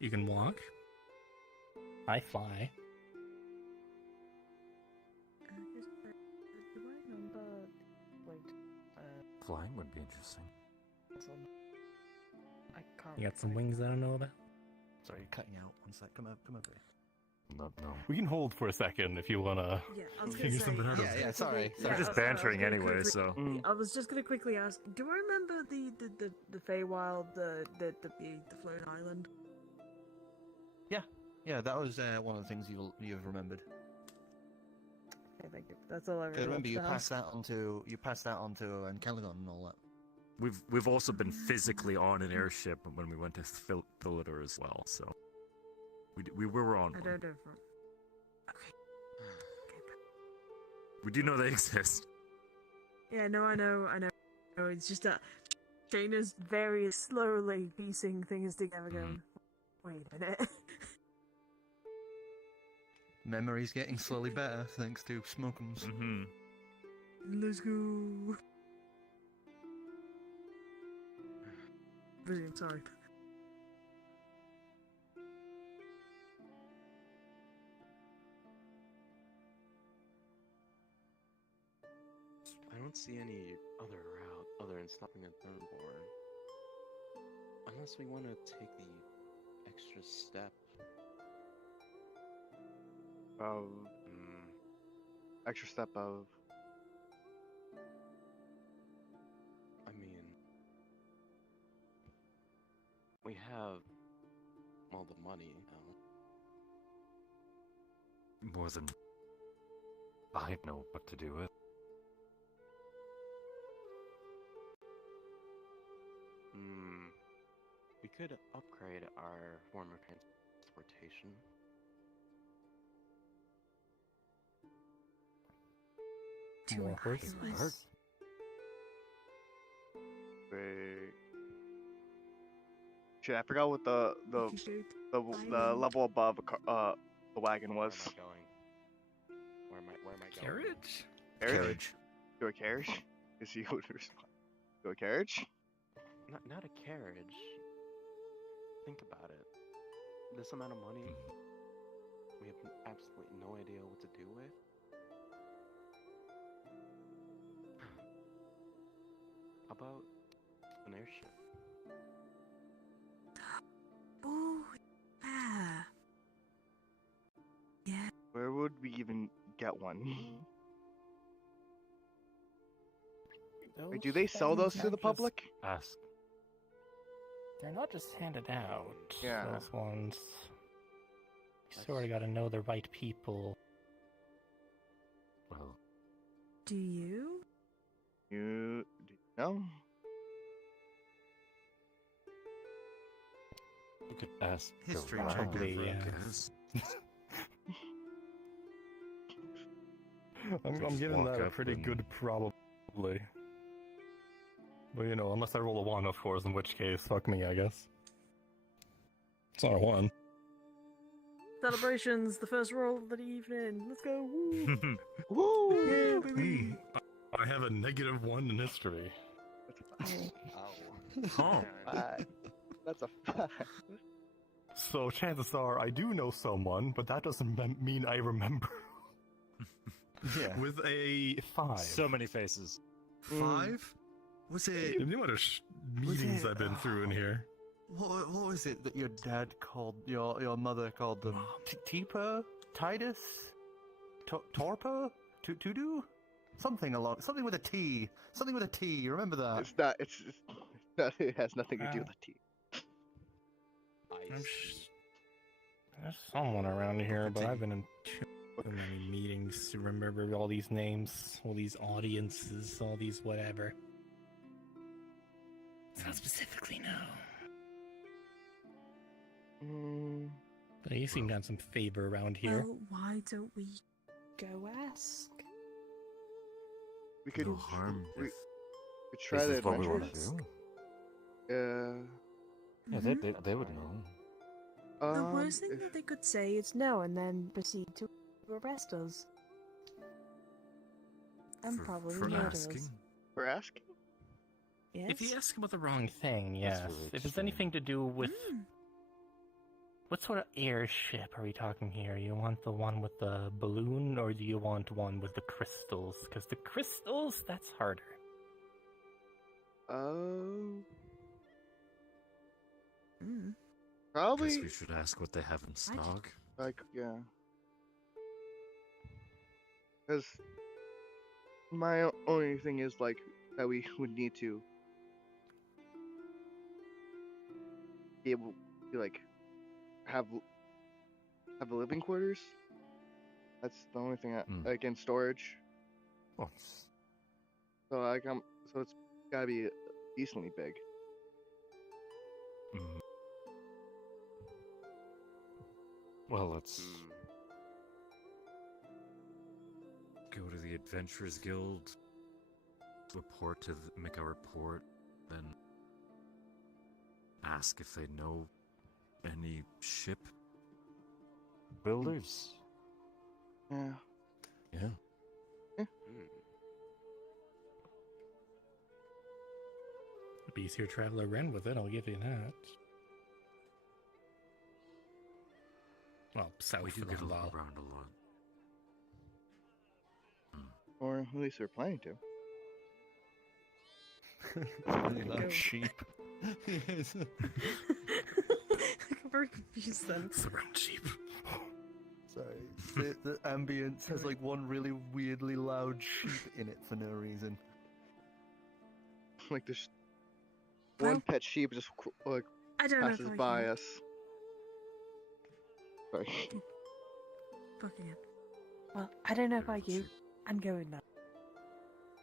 You can walk. I fly. Do I remember? Wait. Flying would be interesting. I can't. You got some wings I don't know about. Sorry, you're cutting out. One sec. Come over here. No. We can hold for a second if you wanna. Yeah, I was Figure gonna say. something out. Yeah, sorry. We're Yeah, just I was bantering gonna anyway, quickly- so. I was just gonna quickly ask. Do I remember the Feywild, the floating island? Yeah, that was one of the things you've remembered. Okay, thank you. That's all I really. Remember, you wanted to passed that onto Caligon and all that. We've also been physically on an airship when we went to Philidor as well, so we were on ask. I one. don't know. Okay. We do know they exist. Yeah, no, I know. No, it's just that Shaena's very slowly piecing things together. Going, wait a minute. Memory's getting slowly better thanks to Smokums. Mm-hmm. Let's go. Resume, sorry. I don't see any other route other than stopping at Thornborn. Unless we want to take the extra step. Extra step of. I mean, we have all the money now. More than I know what to do with. We could upgrade our form of transportation. More horses. Wait. Shit, I forgot what the level above the wagon was. Where am I going? Carriage? Carriage. To a carriage? Is he would respond? To a carriage? Not a carriage. Think about it. This amount of money, we have absolutely no idea what to do with. How about an airship? Oh, yeah. Yeah. Where would we even get one? Wait, do they sell those to the public? Ask. They're not just handed out. Yeah. Those ones. You sort of got to know the right people. Well, Do you? Do you know? you could ask. History around, check. Probably, I yeah. guess. I'm Just giving walk that a up pretty and- good probably. But you know, unless I roll a 1, of course, in which case, fuck me, I guess. It's not a 1. Celebrations, the first roll of the evening. Let's go. Woo! Woo! Yeah, baby. I have a -1 in history. Oh. That's a 5. So chances are I do know someone, but that doesn't mean I remember. Yeah. With a 5. So many faces. 5? Was it? the amount of meetings I've been through in here. What was it that your dad called your mother called them? Tipa? Titus? Torpa? Tudu? Something with a T. Something with a T. You remember that? It's not. It's not, it has nothing to do with the tea. There's someone around here, but I've been in book. So many meetings to remember all these names, all these audiences, all these whatever. So specifically, no. But you seem to have some favor around here. Well, why don't we go ask? We could. No harm. We if could try this the is what we want to adventures. do. Yeah, they would know. The worst thing if- that they could say is no, and then proceed to arrest us. And probably for murder asking. us. we're asking. Yes. If you ask about the wrong Thing, yes. really If it's extreme. anything to do with Hmm. what sort of airship are we talking here? You want the one with the balloon, or do you want one with the crystals? Because the crystals, that's harder. Mm. Probably. Guess we should ask what they have in stock. Like, yeah. Because my only thing is, like, that we would need to be able to, like, have the living quarters. That's the only thing, like, in storage. Oh, So, like, so it's gotta be decently big. mm. Well, let's go to the Adventurers Guild, make a report, then ask if they know any ship builders. Yeah. Yeah. It'd be easier to travel around with it, I'll give you that. Well, south We do of get the law. around a lot. Or at least they're planning to. Really Go. like sheep. Yes. I'm very confused then. Surround sheep. Sorry, the ambience has like one really weirdly loud sheep in it for no reason. Like, there's Well- one pet sheep just, like, I don't know passes if I by can. us. Sorry. Fucking it. Well, I don't know about you. I'm going now.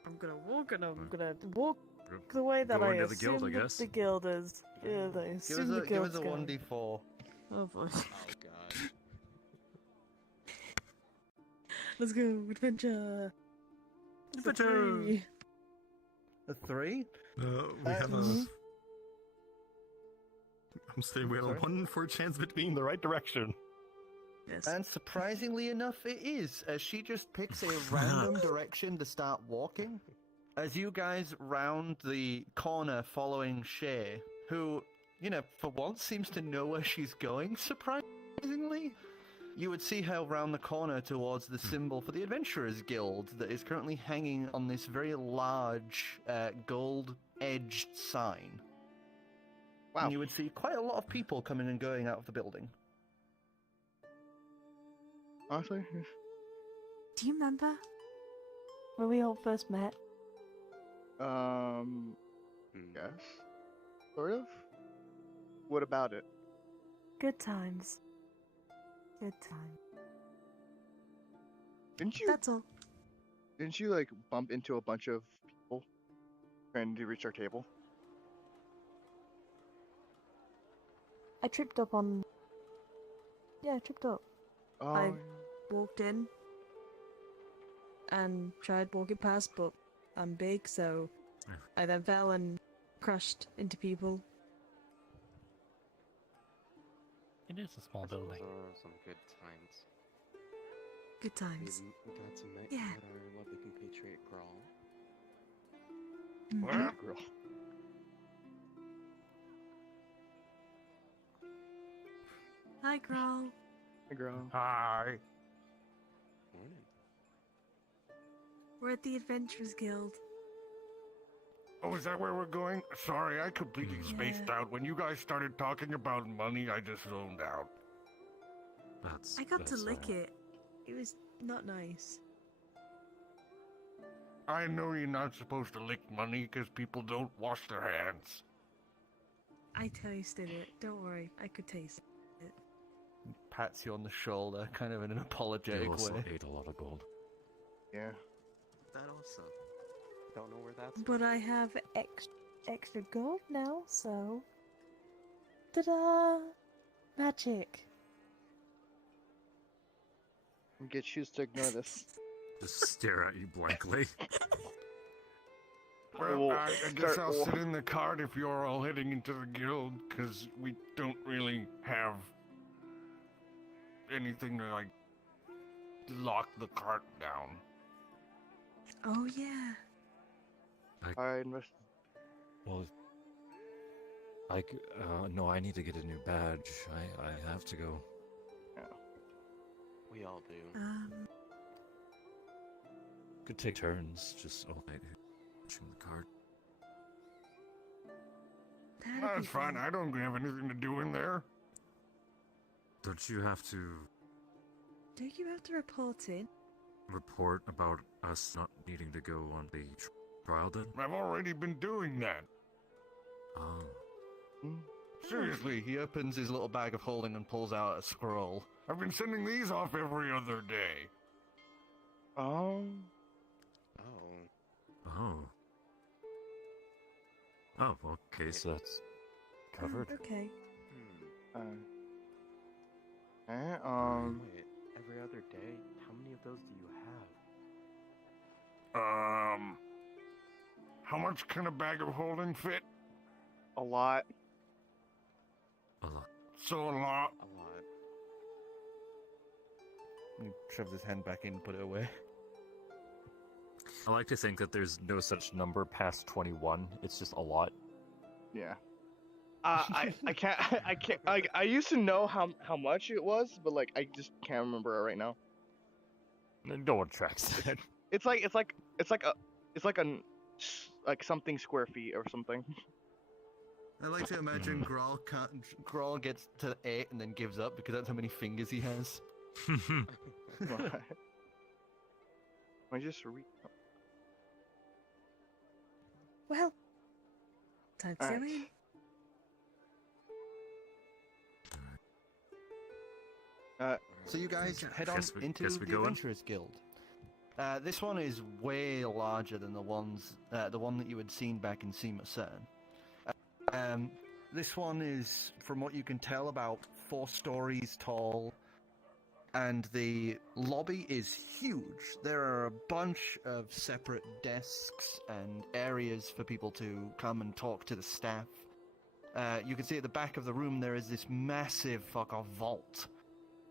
I'm gonna walk and I'm gonna walk the way that Go I into the guild, assume I that guess. the guild is. Yeah, I Give assume the us guild's a going. 1d4. Oh boy. Oh god. Let's go, adventure! It's a Adventure! 3. A 3? We have a... Mhm. I'm saying we have a Sorry? 1 in 4 chance of it being the right direction. Yes. And surprisingly enough, it is, as she just picks a random direction to start walking. As you guys round the corner following Shay, who, you know, for once seems to know where she's going, surprisingly. You would see her round the corner towards the symbol for the Adventurers Guild that is currently hanging on this very large gold-edged sign. Wow. And you would see quite a lot of people coming and going out of the building. Honestly, Do you remember when we all first met? yes. Sort of? What about it? Good times. Good time. That's all. Didn't you, like, bump into a bunch of people trying to reach our table? I tripped up on. Yeah, I tripped up. Oh, I walked in and tried walking past, but I'm big, so I then fell and crashed into people. It is a small building. Those are some good times. Good times. We got to meet Yeah. our lovely compatriot Grawl. Mhm. girl. Hi, Grawl. Hey, girl. Hi. Morning. We're at the Adventurers Guild. Oh, is that where we're going? Sorry, I completely spaced Yeah. out. When you guys started talking about money, I just zoned out. I got to that's lick all. it. It was not nice. I know you're not supposed to lick money because people don't wash their hands. I tasted it. Don't worry, I could taste it. pats you on the shoulder, kind of in an apologetic You also way. ate a lot of gold. Yeah. That also. Don't know where that's. But I have extra gold now, so. Ta-da! Magic. Get choose to ignore this. Just stare at you blankly. Well, We'll I guess start I'll war. sit in the cart if you're all heading into the guild, because we don't really have anything to, like, lock the cart down. Oh, yeah. Alright, Well, no, I need to get a new badge. I have to go. We all do. Could take turns, just all night watching the card. That'd That's be fine. fun. I don't have anything to do in there. Don't you have to Do you have to report in? report about us not needing to go on the trial then? I've already been doing that. Oh. Seriously, he opens his little bag of holding and pulls out a scroll. I've been sending these off every other day. Oh. Oh. Oh, okay, so that's covered. Okay. Wait, every other day? How many of those do you have? How much can a bag of holding fit? a lot. A lot. So a lot. A lot. He shoves his hand back in and put it away. I like to think that there's no such number past 21. It's just a lot. Yeah. I can't I used to know how much it was, but like I just can't remember it right now. No one tracks that. It's like something square feet or something. I like to imagine Grawl gets to 8 and then gives up because that's how many fingers he has. I just read. Well, time to go Alright. in. So you guys head on Guess we- into guess we the go in? Adventurers Guild. This one is way larger than the one that you had seen back in Sima Cern. This one is, from what you can tell, about 4 stories tall, and the lobby is huge. There are a bunch of separate desks and areas for people to come and talk to the staff. You can see at the back of the room there is this massive vault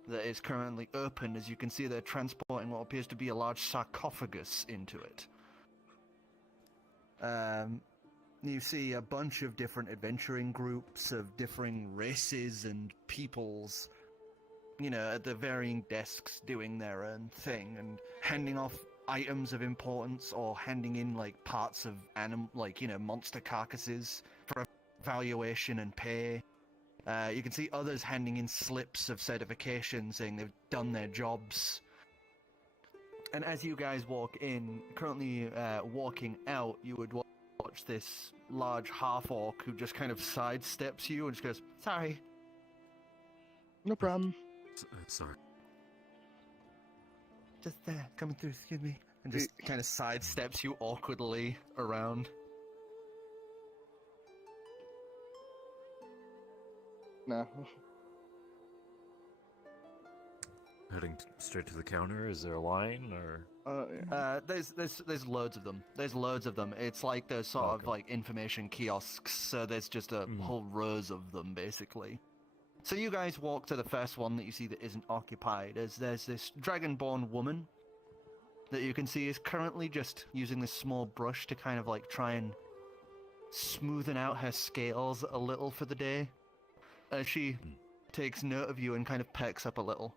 that is currently open. As you can see, they're transporting what appears to be a large sarcophagus into it. You see a bunch of different adventuring groups of differing races and peoples, at the varying desks doing their own thing and handing off items of importance or handing in parts of monster carcasses for evaluation and pay. You can see others handing in slips of certification saying they've done their jobs. And as you guys walk in, currently walking out, you would watch this large half-orc who just kind of sidesteps you and just goes, "Sorry." No problem. Sorry. Just there, coming through, excuse me. And just kind of sidesteps you awkwardly around. No. Heading straight to the counter. Is there a line or? Yeah. There's loads of them. There's loads of them. It's like those sort of information kiosks. So there's just a whole rows of them basically. So you guys walk to the first one that you see that isn't occupied. There's this dragonborn woman that you can see is currently just using this small brush to kind of try and smoothen out her scales a little for the day. She takes note of you and kind of perks up a little.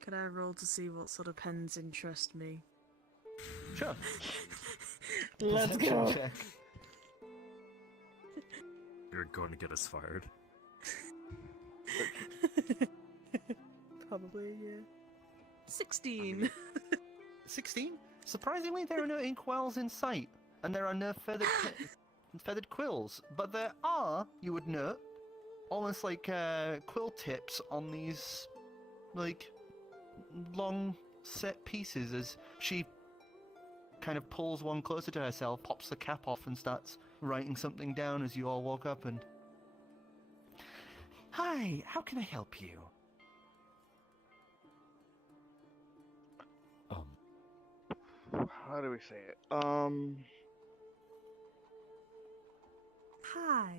Could I roll to see what sort of pens interest me? Sure. Let's Perception go. check. You're going to get us fired. Probably, yeah. 16. 16? Surprisingly, there are no inkwells in sight, and there are no feathered quills. But there are, you would note, almost like quill tips on these, like, long set pieces as she kind of pulls one closer to herself, pops the cap off, and starts writing something down as you all walk up and... Hi, how can I help you? How do we say it? Hi.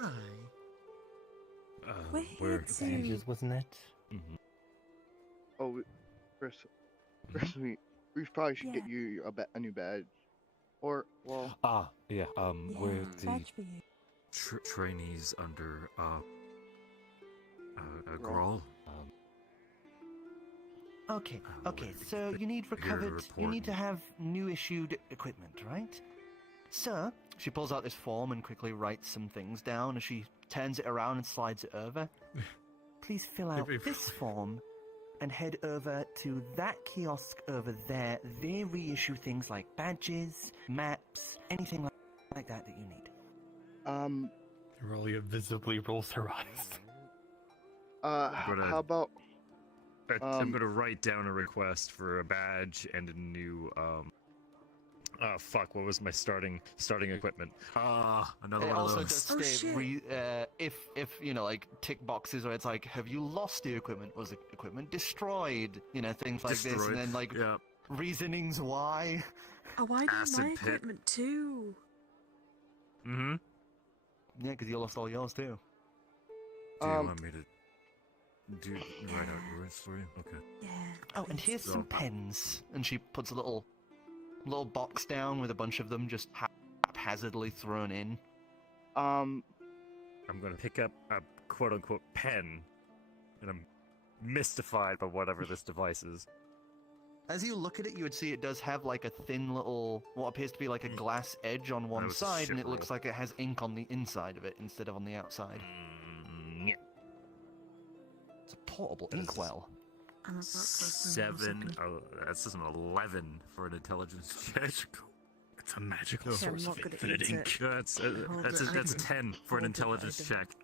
Hi. We're We're here to... Avengers, wasn't it? Mhm. Oh, first we probably should get Yeah. you a new badge, or well, Yeah, Yeah, we're the badge for you. Trainees under Grawl. Grawl. Okay, Oh, okay, wait, so you need here to recovered... You report. need to have new issued equipment, right? Sir, she pulls out this form and quickly writes some things down as she turns it around and slides it over. Please fill out If- this form and head over to that kiosk over there. They reissue things like badges, maps, anything like that you need. Aurelia visibly rolls her eyes. Gonna- how about I'm gonna write down a request for a badge and a new what was my starting equipment? Another It one of also those. does state shit. if you know, like, tick boxes where it's like, have you lost the equipment? Was the equipment destroyed? You know, things like this, and then like Yeah. reasonings why. Oh, I need Acid my pit. equipment too. Mm-hmm. Yeah, because you lost all yours too. Do you Um, want me to write out yours for you? Okay. Yeah. Oh, and here's some pens. And she puts a little box down with a bunch of them just haphazardly thrown in. I'm gonna pick up a quote-unquote pen, and I'm mystified by whatever this device is. As you look at it, you would see it does have like a thin little, what appears to be like a glass edge on one was a side, and shit it looks roll. like it has ink on the inside of it instead of on the outside. Yeah. It's a portable This is- inkwell. I'm about to open one 7. second. Oh, that's just an 11 for an intelligence check. It's a magical Okay, I'm source not of gonna infinite eat ink. it. That's Hold that's it, that's item. 10 for an Hold it, intelligence item. check.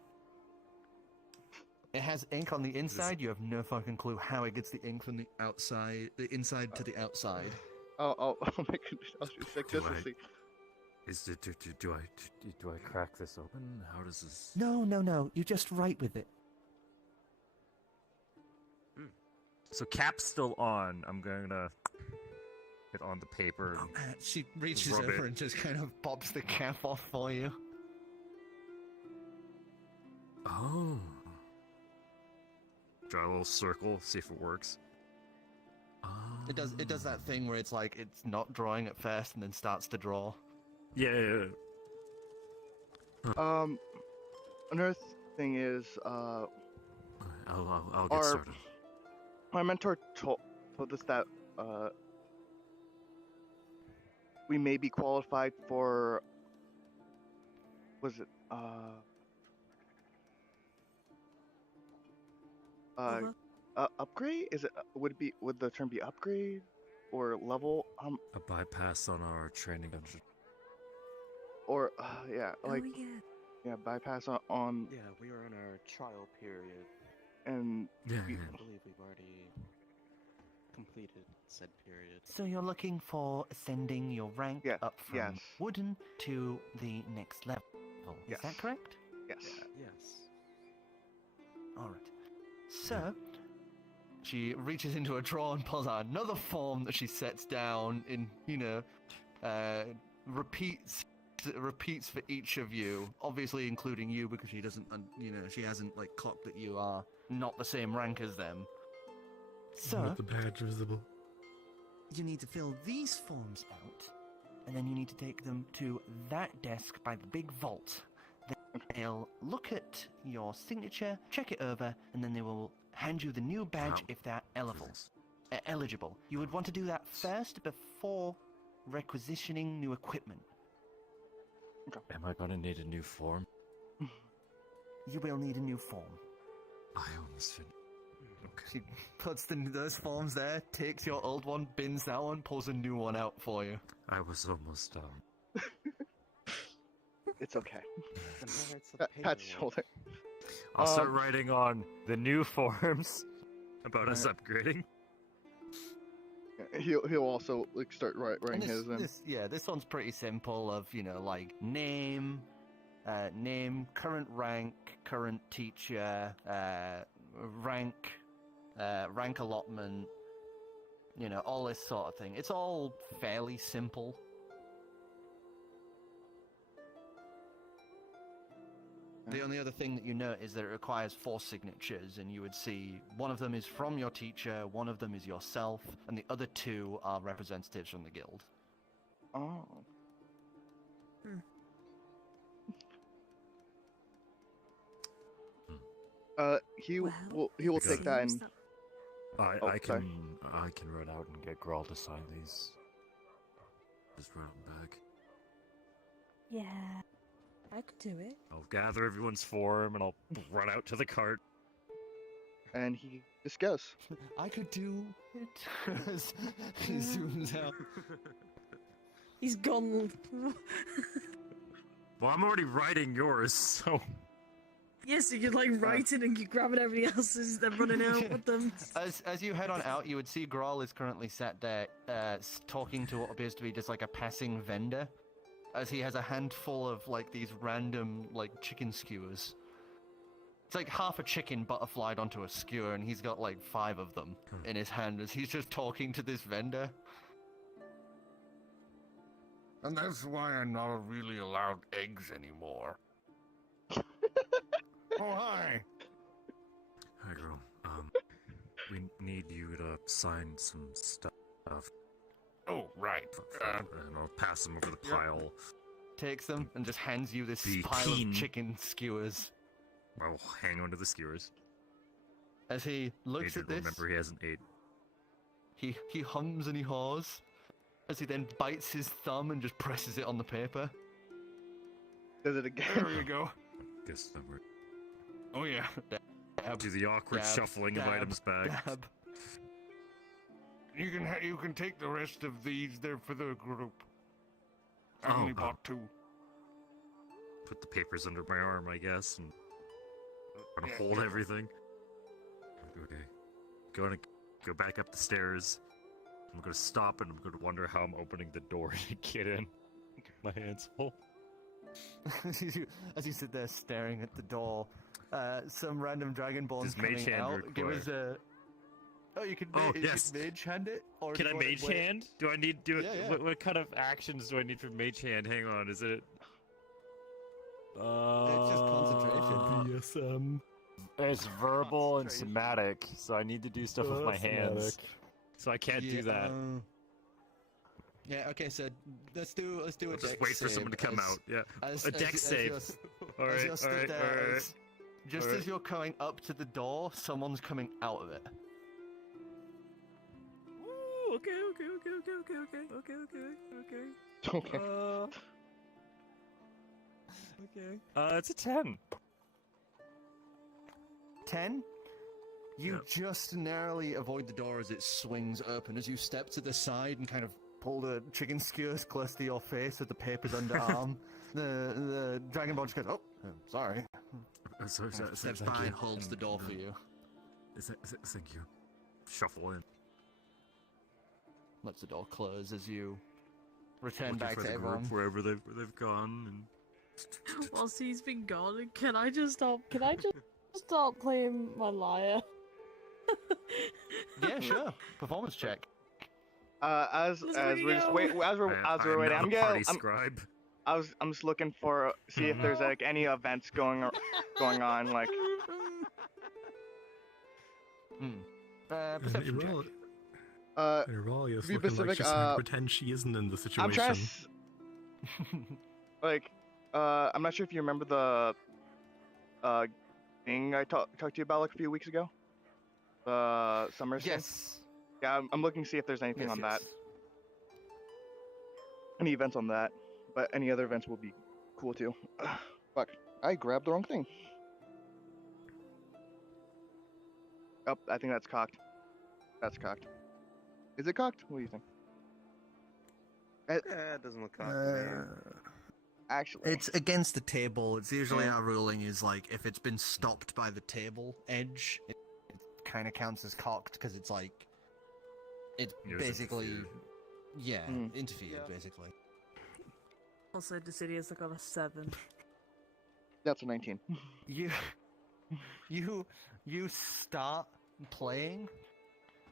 It has ink on the inside. You have no fucking clue how it gets the ink from the outside, the inside to the outside. I'll make I'll check Do just to I- see. Is it do I crack this open? How does this? No. You just write with it. So cap's still on. I'm gonna get on the paper. She reaches Rub over it. and just kind of pops the cap off for you. Oh. Draw a little circle, see if it works. It does that thing where it's like it's not drawing at first and then starts to draw. Yeah. Another thing is, I'll get Our- started. my mentor told us that we may be qualified for. Was it Over. upgrade? Is it would the term be upgrade or level? A bypass on our training engine. Or yeah, like oh, yeah. yeah, bypass on Yeah, we are in our trial period. and Yeah, We- yeah. I believe we've already completed said period. So you're looking for ascending your rank Yeah, up from yes. wooden to the next level. Yes. Is that correct? yes. Yes. All right. So she reaches into a drawer and pulls out another form that she sets down in, repeats for each of you, obviously including you because she doesn't, she hasn't like clocked that you are not the same rank as them. So With the badge visible. you need to fill these forms out, and then you need to take them to that desk by the big vault. They'll look at your signature, check it over, and then they will hand you the new badge How? if they're eligible. You would want to do that first before requisitioning new equipment. Am I gonna need a new form? You will need a new form. I almost finished. Okay. She puts those forms there, takes your old one, bins that one, pulls a new one out for you. I was almost It's okay. It's the Pat paper his one. shoulder. I'll start writing on the new forms about us Alright. upgrading. He'll also like start And writing his in. this one's pretty simple. Of like name, current rank, current teacher, rank, rank allotment. All this sort of thing. It's all fairly simple. The only other thing that you note is that it requires 4 signatures, and you would see one of them is from your teacher, one of them is yourself, and the other 2 are representatives from the guild. Oh. He will take that and. I sorry. can run out and get Grawl to sign these. Just run them back. Yeah, I could do it. I'll gather everyone's form and I'll run out to the cart. And he just goes. I could do it. As he zooms out. He's gone. Well, I'm already writing yours, so. Yes, so you're like writing and you're grabbing everybody else's, then running out with them. As you head on out, you would see Grawl is currently sat there, talking to what appears to be just like a passing vendor, as he has a handful of like these random like chicken skewers. It's like half a chicken butterflied onto a skewer, and he's got like 5 of them in his hand as he's just talking to this vendor. And that's why I'm not really allowed eggs anymore. Oh, hi. Hi, girl. We need you to sign some stuff. Oh, right. And I'll pass them over the pile. Takes them and just hands you this Be pile keen. of chicken skewers. I'll hang on to the skewers. As he looks Adrian, at this, remember, he hasn't ate. he hums and he haws, as he then bites his thumb and just presses it on the paper. Does it again? There you go. Guess that we're Oh, yeah. Dab, do the awkward dab, shuffling of dab, items back. dab. You can take the rest of these. They're for the group. I Oh, only oh. bought 2. Put the papers under my arm, I guess, and gonna Yeah, hold yeah. everything. Okay. Gonna go back up the stairs. I'm gonna stop and I'm gonna wonder how I'm opening the door to get in. My hands full. As you sit there staring at the door, some random dragonborn's Does mage coming hand out. Give us a. Oh, you can. Oh, you yes. can mage hand it. Or Can do I you want mage to wait? hand? Do I need do it? Yeah, yeah. What kind of actions do I need from mage hand? Hang on, is it? It's just concentration. BSM. It's verbal and somatic, so I need to do stuff with my hands. So I can't do that. Yeah. Okay. So let's do a I'll dex just wait for someone to come out. Yeah. A dex save. All right. All right. All right. Just Alright. as you're coming up to the door, someone's coming out of it. Ooh, okay. Okay. Okay. It's a 10. 10? You Yep. just narrowly avoid the door as it swings open as you step to the side and kind of pull the chicken skewers close to your face with the papers underarm. The dragonborn just goes, oh, sorry. Steps by and holds the door for you. Thank you. Shuffle in. Lets the door close as you return Looking back for to the everyone. group wherever they've gone. And Whilst he's been gone, can I just start playing my lyre? Yeah, sure. Performance check. As Let's we're just go. wait, as we're waiting, I'm party gonna. scribe. I'm just looking for see if there's like any events going on. Like Perception check. Iralia's be looking specific, like she's trying to pretend she isn't in the situation. I'm trying to like I'm not sure if you remember the thing I talked to you about like a few weeks ago. The summer thing? Yes. Yeah, I'm looking to see if there's anything Yes, on yes. that. Any events on that, but any other events will be cool too. Fuck, I grabbed the wrong thing. Oh, I think that's cocked. That's cocked. Is it cocked? What do you think? Yeah, it doesn't look cocked to me. Actually, It's against the table. It's usually our ruling is like if it's been stopped by the table edge, it kind of counts as cocked because it's like it basically interfered basically. Also, Dicidius, I got a 7. that's a 19. You start playing,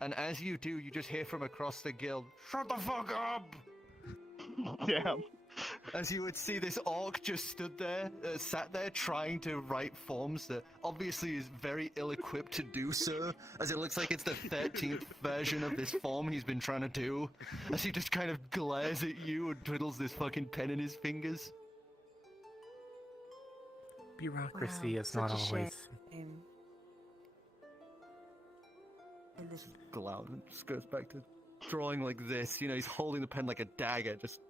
and as you do, you just hear from across the guild, "Shut the fuck up!" Damn. As you would see, this orc just stood there, sat there trying to write forms that obviously is very ill-equipped to do so, as it looks like it's the 13th version of this form he's been trying to do, as he just kind of glares at you and twiddles this fucking pen in his fingers. Bureaucracy Wow, is not such a always. shame. Glout and just goes back to drawing like this, you know, he's holding the pen like a dagger, just...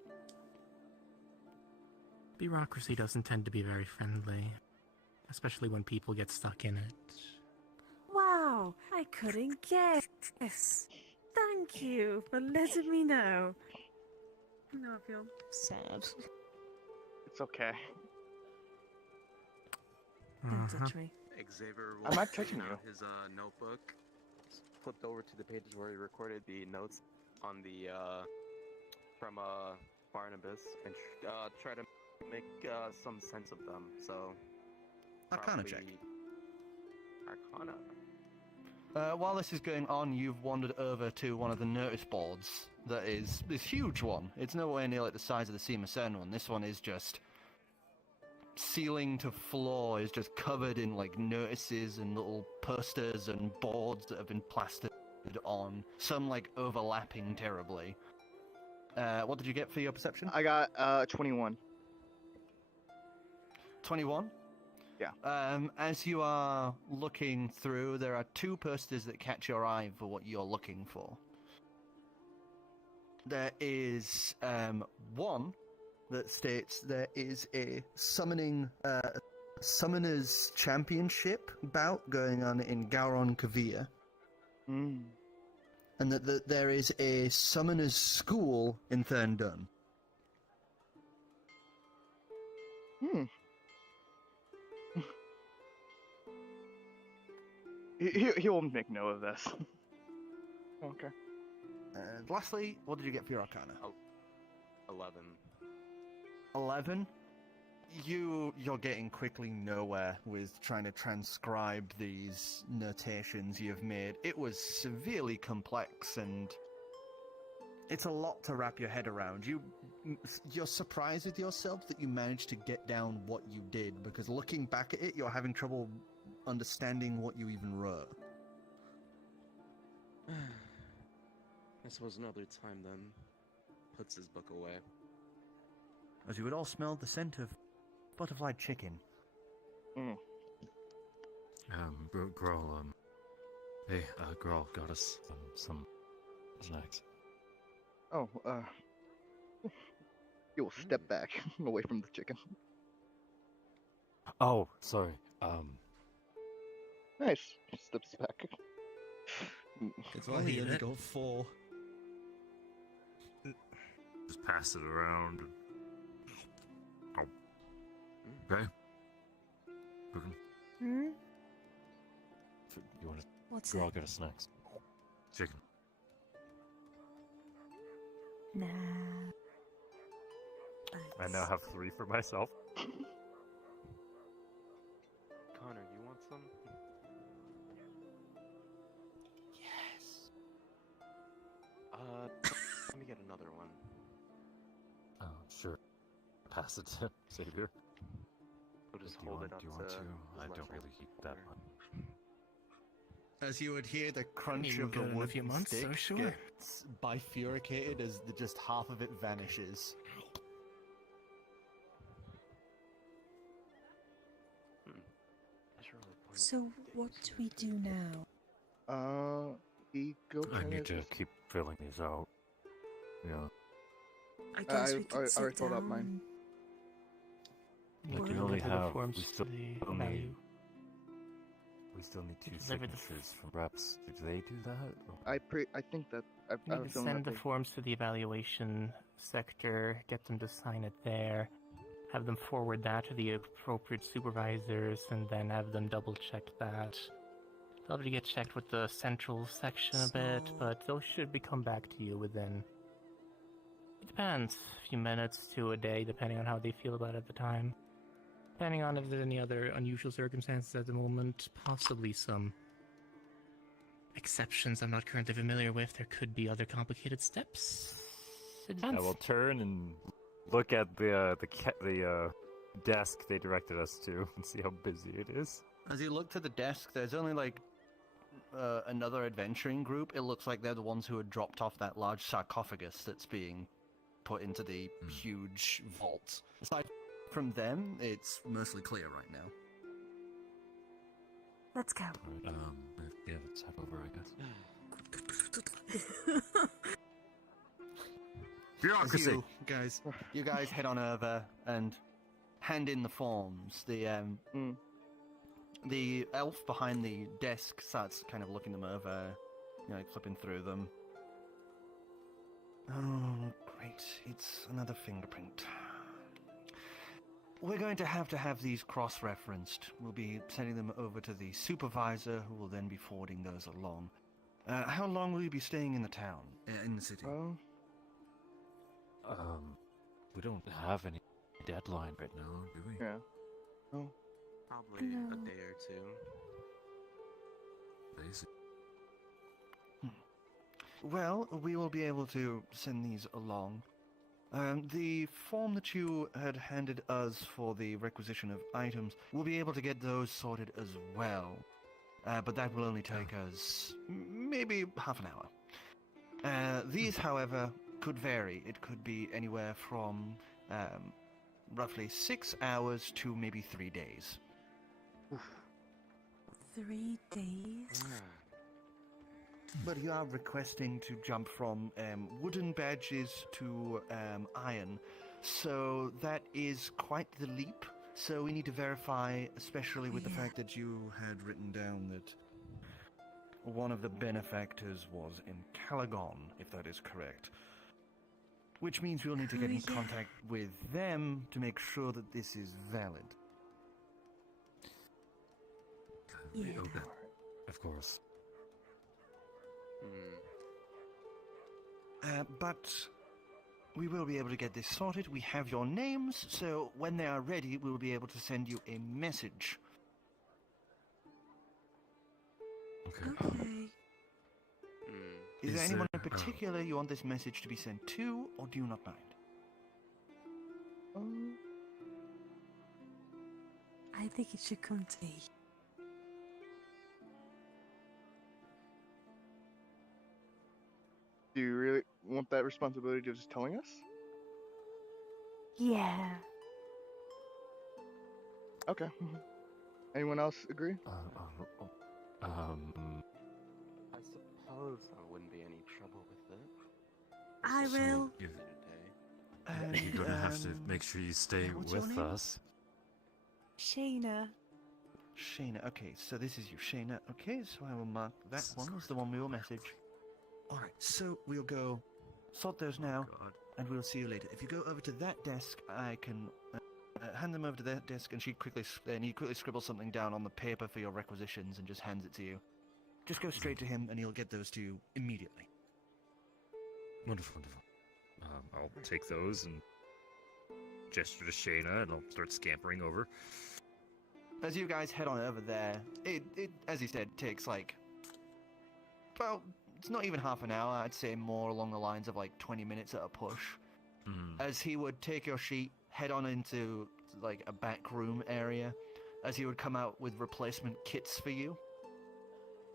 Bureaucracy doesn't tend to be very friendly, especially when people get stuck in it. Wow, I couldn't guess. Thank you for letting me know. No, I feel Sad. It's okay. Don't touch me. Xavier I'm not touching out you. his notebook, flipped over to the pages where he recorded the notes on the from Barnabas, and try to make some sense of them. So Arcana check. Arcana. While this is going on, you've wandered over to one of the notice boards. That is this huge one. It's nowhere near like the size of the Seamacern one. This one is just ceiling to floor is just covered in like notices and little posters and boards that have been plastered on. Some like overlapping terribly. What did you get for your perception? I got 21. 21? Yeah. As you are looking through, there are two posters that catch your eye for what you're looking for. There is one that states there is a summoners championship bout going on in Gauron Kavir, and that there is a summoners school in Vrdnd. He will make note of this. Okay. And lastly, what did you get for your Arcana? 11. 11? You're getting quickly nowhere with trying to transcribe these notations you've made. It was severely complex, and it's a lot to wrap your head around. You're surprised with yourself that you managed to get down what you did, because looking back at it, you're having trouble understanding what you even wrote. I suppose another time then puts his book away. As you would all smell the scent of butterfly chicken. Growl, hey, Growl got us some snacks. Oh, you will step back away from the chicken. Oh, sorry, Nice. Steps back. It's only he only got 4. just pass it around. Oh. Okay. Hmm? You want to What's Growl that? get us snacks? Chicken. Nah. I now have 3 for myself. Connor, you want some? Yes. Let me get another one. Oh, sure. Pass it to Savior. We'll just Do you hold want, it up do you want to? I don't really eat that much. As you would hear the crunch Maybe of the we'll go in a wood few months, so stick sure. gets bifurcated as just half of it vanishes. So what do we do now? I need to keep filling these out. Yeah. I guess we could I sit already filled down. out mine. We We'll can only deliver the have. forms We to still the need. value. We still need 2 Deliver the signatures from reps. Do they do that? Or- I think that I We have a need to feeling send that the forms to the evaluation sector, get them to sign it there, have them forward that to the appropriate supervisors, and then have them double check that. They'll have to get checked with the central section a bit, but those should be come back to you within. It depends, a few minutes to a day, depending on how they feel about it at the time. Depending on if there's any other unusual circumstances at the moment, possibly some exceptions I'm not currently familiar with. There could be other complicated steps. I will turn and look at the desk they directed us to and see how busy it is. As you look to the desk, there's only like another adventuring group. It looks like they're the ones who had dropped off that large sarcophagus that's being put into the huge vault. Aside from them, it's mostly clear right now. Let's go. Alright, yeah, let's head over, I guess. Bureaucracy! You guys head on over and hand in the forms. The elf behind the desk starts kind of looking them over, like flipping through them. Oh, great. It's another fingerprint. We're going to have these cross-referenced. We'll be sending them over to the supervisor, who will then be forwarding those along. How long will you be staying in the town? In the city? We don't have any deadline right now, do we? Yeah. Oh. Probably a day or two. Basic. Well, we will be able to send these along. The form that you had handed us for the requisition of items, we'll be able to get those sorted as well. But that will only take us maybe half an hour. These, however, could vary. It could be anywhere from roughly 6 hours to maybe 3 days. 3 days? But you are requesting to jump from wooden badges to iron, so that is quite the leap. So we need to verify, especially with the fact that you had written down that one of the benefactors was in Calagon, if that is correct. Which means we'll need to get in contact with them to make sure that this is valid. Yeah. Okay. Of course. But we will be able to get this sorted. We have your names, so when they are ready, we'll be able to send you a message. Okay. Is there anyone in particular you want this message to be sent to, or do you not mind? I think it should come to me. Do you really want that responsibility of just telling us? Yeah. Okay. Anyone else agree? I suppose there wouldn't be any trouble with it. I will. You're gonna have to make sure you stay with us. Shaena. Shaena, okay, so this is you, Shaena. Okay, so I will mark that one as the one we will message. Alright, so we'll go sort those now, and we'll see you later. If you go over to that desk, I can hand them over to that desk, and he quickly scribbles something down on the paper for your requisitions and just hands it to you. Just go straight to him, and he'll get those to you immediately. Wonderful, wonderful. I'll take those and gesture to Shaena, and I'll start scampering over. As you guys head on over there, it as he said, takes like, well, it's not even half an hour. I'd say more along the lines of like 20 minutes at a push. As he would take your sheet, head on into like a back room area, as he would come out with replacement kits for you,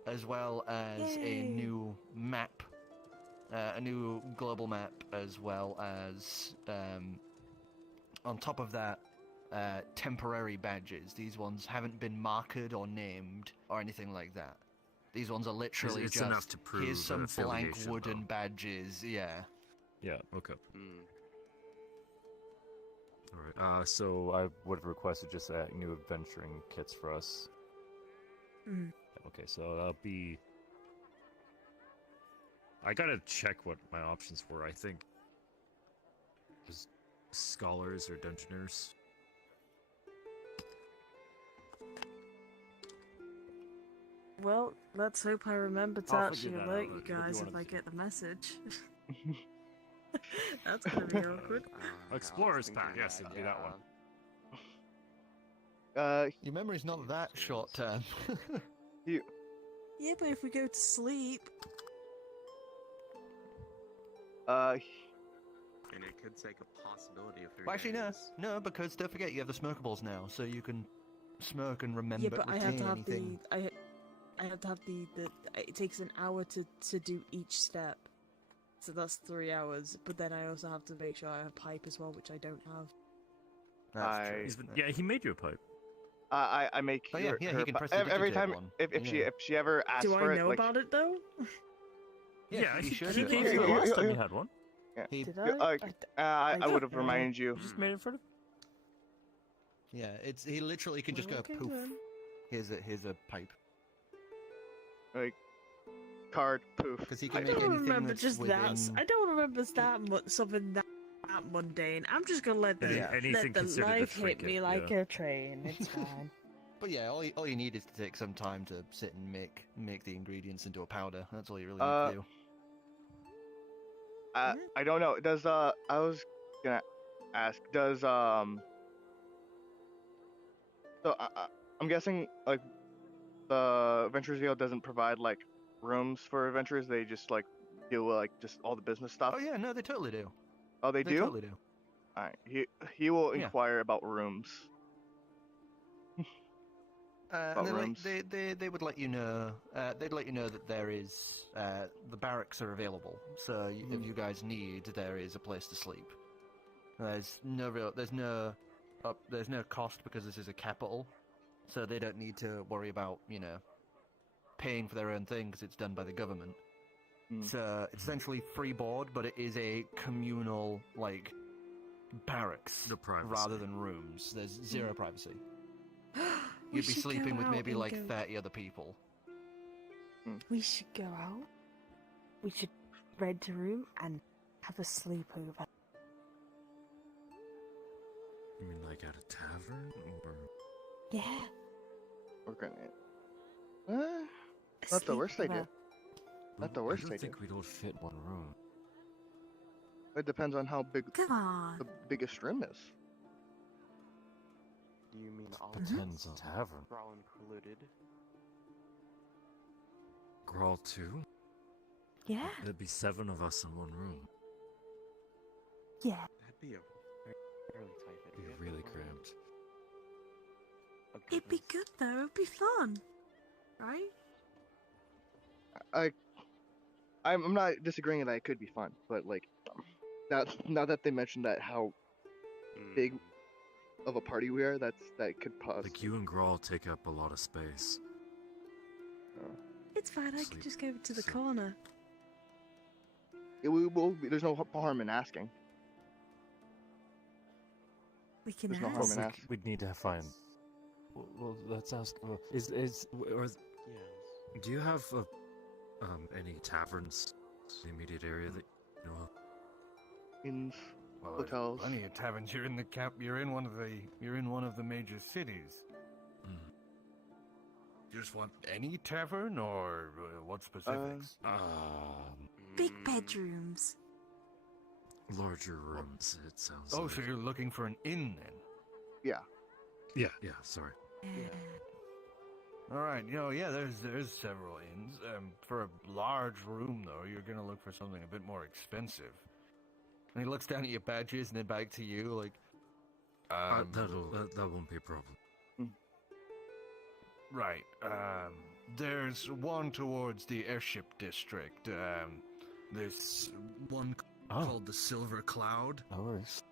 as well as a new map, a new global map, as well as on top of that, temporary badges. These ones haven't been marked or named or anything like that. These ones are literally it's just, enough to prove here's some blank affiliation, wooden though. badges, yeah. Yeah, okay. Alright, so I would have requested just new adventuring kits for us. Okay, so that'll be... I gotta check what my options were, I think. Just scholars or dungeoners. Well, let's hope I remember to I'll actually figure that alert out, you but what do you guys if wanna I do? get the message. That's gonna be awkward. Explorer's pack, yes, it'd be that one. Your memory's not that short term. Yeah, but if we go to sleep... And it could take a possibility of 3 Well, actually, no, days. no, because don't forget you have the smokables now, so you can smoke and remember. Yeah, but I have to have anything. I have to have the. It takes an hour to do each step, so that's 3 hours. But then I also have to make sure I have pipe as well, which I don't have. That's true. He's been- yeah, he made you a pipe. I make Oh, yeah, her, yeah, her he can pi- press the every digitate time one. if Yeah. she ever asks Do for I it, know like, about it though? Yeah, he he should. gave Yeah, you the yeah, last yeah, time yeah. you had one. He, Did I? I don't would have know. reminded you. You just made it for the... yeah, he literally can just go Okay, poof. then. Here's a pipe. Like card poof. Because he I can make don't anything remember that's just within... that. I don't remember something that mundane. I'm just gonna let the Anything let the considered a life hit me trinket, like yeah. a train. It's fine. But yeah, all you need is to take some time to sit and make the ingredients into a powder. That's all you really need to do. I don't know. Does I was gonna ask. Does So I'm guessing like the Adventurers Guild doesn't provide like rooms for adventurers. They just like do like just all the business stuff. Oh yeah, no, they totally do. Oh, they do. Totally do. All right. He will Yeah. inquire about rooms. And then, rooms. they would let you know. They'd let you know that there is the barracks are available. So if you guys need, there is a place to sleep. There's no cost because this is a capital, so they don't need to worry about paying for their own thing because it's done by the government. So it's essentially free board, but it is a communal barracks No privacy. rather than rooms. There's zero privacy. We You'd be should go sleeping with out maybe and like go- 30 other people. We should go out. We should rent a room and have a sleepover. You mean like at a tavern? Or... Yeah. We're gonna. Not the worst idea. Not the worst I don't idea. think we'd all fit in one room. It depends on how big Come on. the biggest room is. You mean all Depends on tavern. We're all included? Grawl 2? Yeah. There'd be 7 of us in one room. Yeah. That'd be a fairly tight fit. It'd be really cramped. It'd be good though. It'd be fun, right? I'm not disagreeing that it could be fun, but like now that they mentioned that how big of a party we are, that could possibly. Like you and Grawl take up a lot of space. It's fine. I Sleep. could just go to the Sleep. corner. There's no harm in asking. We can There's no harm ask. in asking. We'd need to find. Well, let's ask. Do you have any taverns in the immediate area that you know of? Inns, Well, hotels. there's plenty of taverns. You're in the cap. You're in one of the major cities. You just want any tavern, or what specifics? Big bedrooms. Larger rooms. It sounds. Oh, like. so you're looking for an inn then? Yeah. Yeah. Sorry. All right. There's several inns. For a large room, though, you're gonna look for something a bit more expensive. And he looks down at your badges and then back to you, like. That won't be a problem. Right. There's one towards the airship district. There's One called the Silver Cloud. No worries.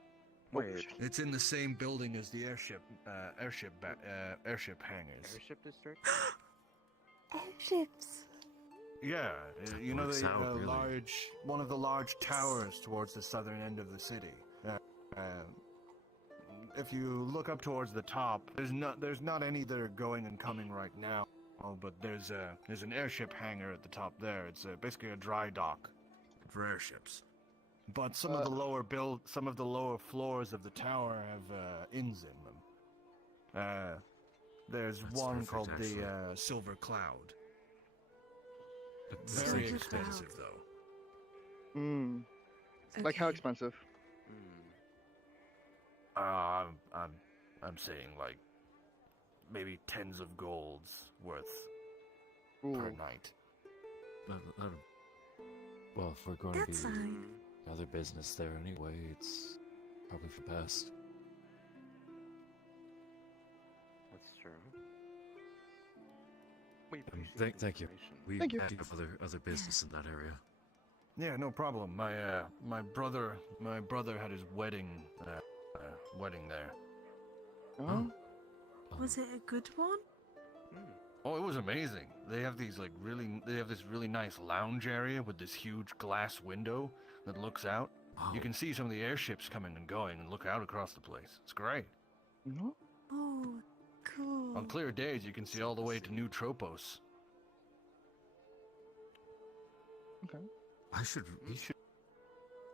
Wait, It's in the same building as the airship hangars. airship district? Airships. Yeah, you know Works the out, really. one of the large towers towards the southern end of the city. If you look up towards the top, there's not any that are going and coming right now. Oh, but there's an airship hangar at the top there. It's basically a dry dock for airships. But some of the lower floors of the tower have inns in them. There's That's one perfect, called actually. Silver Cloud. It's So Very just expensive, out. though. Hmm. Like how Okay. expensive? I'm saying like maybe tens of golds worth per Ooh. night. Well, if we're going to That's be fine. other business there anyway, it's probably for best. That's true. We appreciate the Thank you. information. We Thank you. do have other business in that area. Yeah, no problem. My brother had his wedding there. Oh. Was it a good one? Oh, it was amazing. They have this really nice lounge area with this huge glass window that looks out. Wow. You can see some of the airships coming and going and look out across the place. It's great. No. Oh, cool. On clear days, you can see all the way to New Tropos. Okay.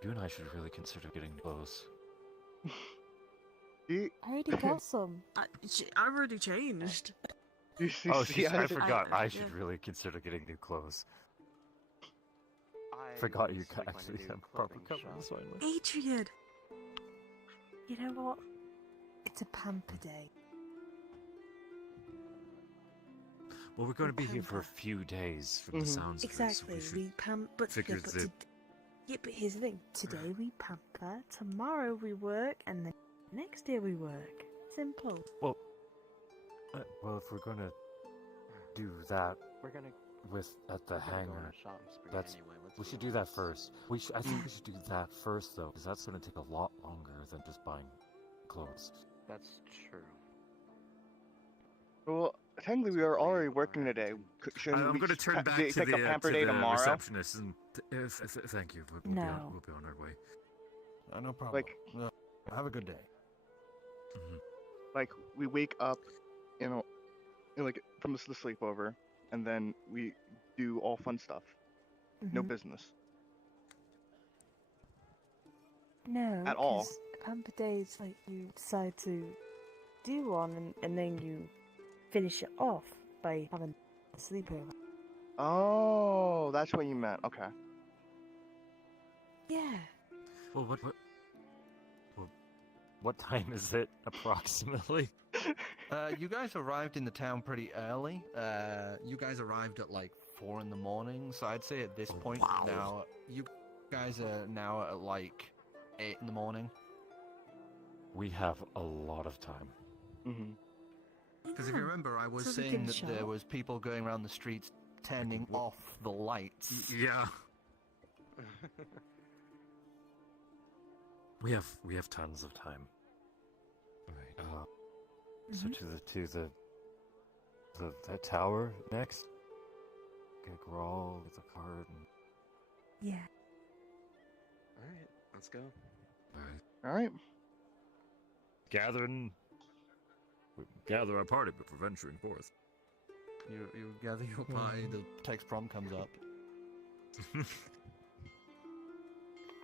You and I should really consider getting close. Do you, I already got some. I already changed. do you see, Oh, see I anything? forgot. I yeah. should really consider getting new clothes. I Forgot you was could going to actually do have proper clothing coverings shop. finally. Adrian! You know what? It's a pamper day. Well, we're going to be here for a Pamper. few days from the Mhm. sounds of it, so Exactly. we should We but figure yeah, but that- yeah, but here's the thing. Today we pamper, tomorrow we work, and the next day we work. Simple. well, if we're going to do that We're gonna at the go on hangar, a shopping spree that's- anyway. Let's we be should do that honest. first. I think we should do that first, though, because that's going to take a lot longer than just buying clothes. That's true. Well, technically we are already working today. Shouldn't I'm we going to turn back take to a the pamper day tomorrow? receptionist and thank you. We'll No. we'll be on our way. No problem. Like- Have a good day. Mhm. Like we wake up, like from the sleepover, and then we do all fun stuff. No Mhm. business. No, At all. 'cause a pamper day is like you decide to do one and then you finish it off by having a sleepover. Oh, that's what you meant. Okay. Yeah. Well, what time is it approximately? You guys arrived in the town pretty early. You guys arrived at like 4 in the morning, so I'd say at this Oh, point wow. now, you guys are now at like 8 in the morning. We have a lot of time. Mm-hmm. Because if you remember, I was So we saying can that there shop. was people going around the streets turning Wha- off the lights. Yeah. We have tons of time. Alright. So Mhm. to the tower next. Get Grawl with the card. Yeah. All right, let's go. Alright. All right. Gather our party before venturing forth. You gather your pie, the text prom comes up.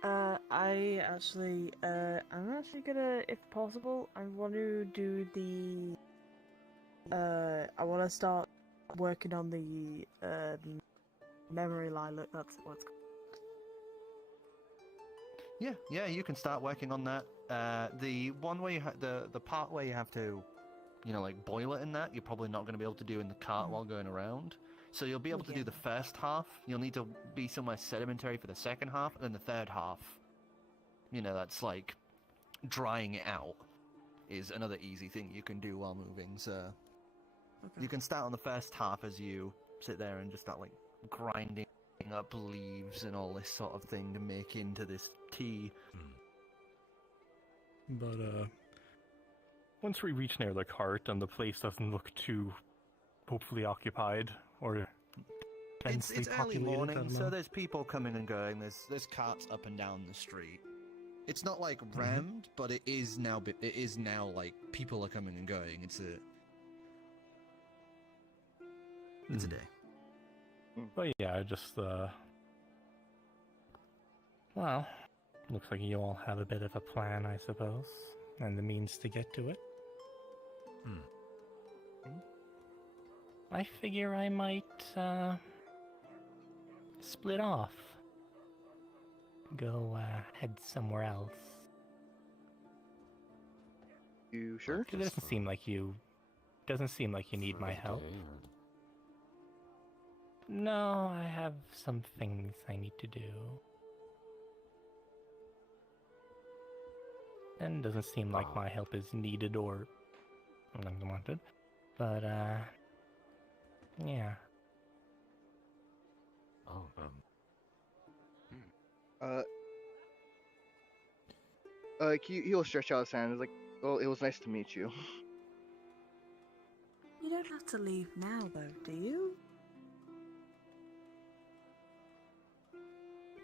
I'm actually gonna, if possible, I want to do I want to start working on the memory lilac. That's what it's called. Yeah, you can start working on that. The one way the part where you have to, like boil it in that, you're probably not going to be able to do in the cart while going around. So you'll be able to do the first half. You'll need to be somewhere sedimentary for the second half, and then the third half, that's like drying it out, is another easy thing you can do while moving. So you can start on the first half as you sit there and just start like grinding up leaves and all this sort of thing to make into this tea. But once we reach near the cart and the place doesn't look too hopefully occupied or densely It's early populated, I morning, don't so know. there's people coming and going. There's carts up and down the street. It's not like rammed, but it is now. It is now like people are coming and going. It's a day. But yeah, just well, looks like you all have a bit of a plan, I suppose, and the means to get to it. I figure I might split off. Go head somewhere else. You sure? It doesn't seem like you need my help. No, I have some things I need to do. And it doesn't seem like my help is needed or unwanted. But yeah. He'll stretch out his hand. He's like, well, it was nice to meet you. You don't have to leave now, though, do you?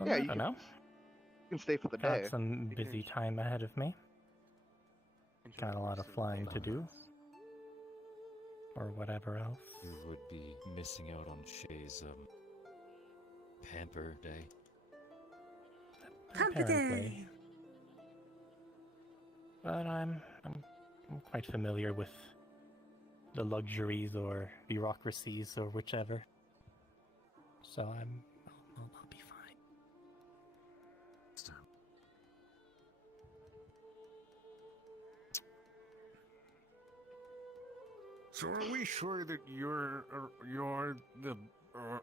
Well, Yeah, I you don't can- know. You can stay for the Got day. some busy time ahead of me. Got a lot of flying to do. Or whatever else. You would be missing out on Shay's Pamper Day. Pamper Apparently. Day! But I'm quite familiar with the luxuries or bureaucracies or whichever. So I'll be fine. So are we sure that you're the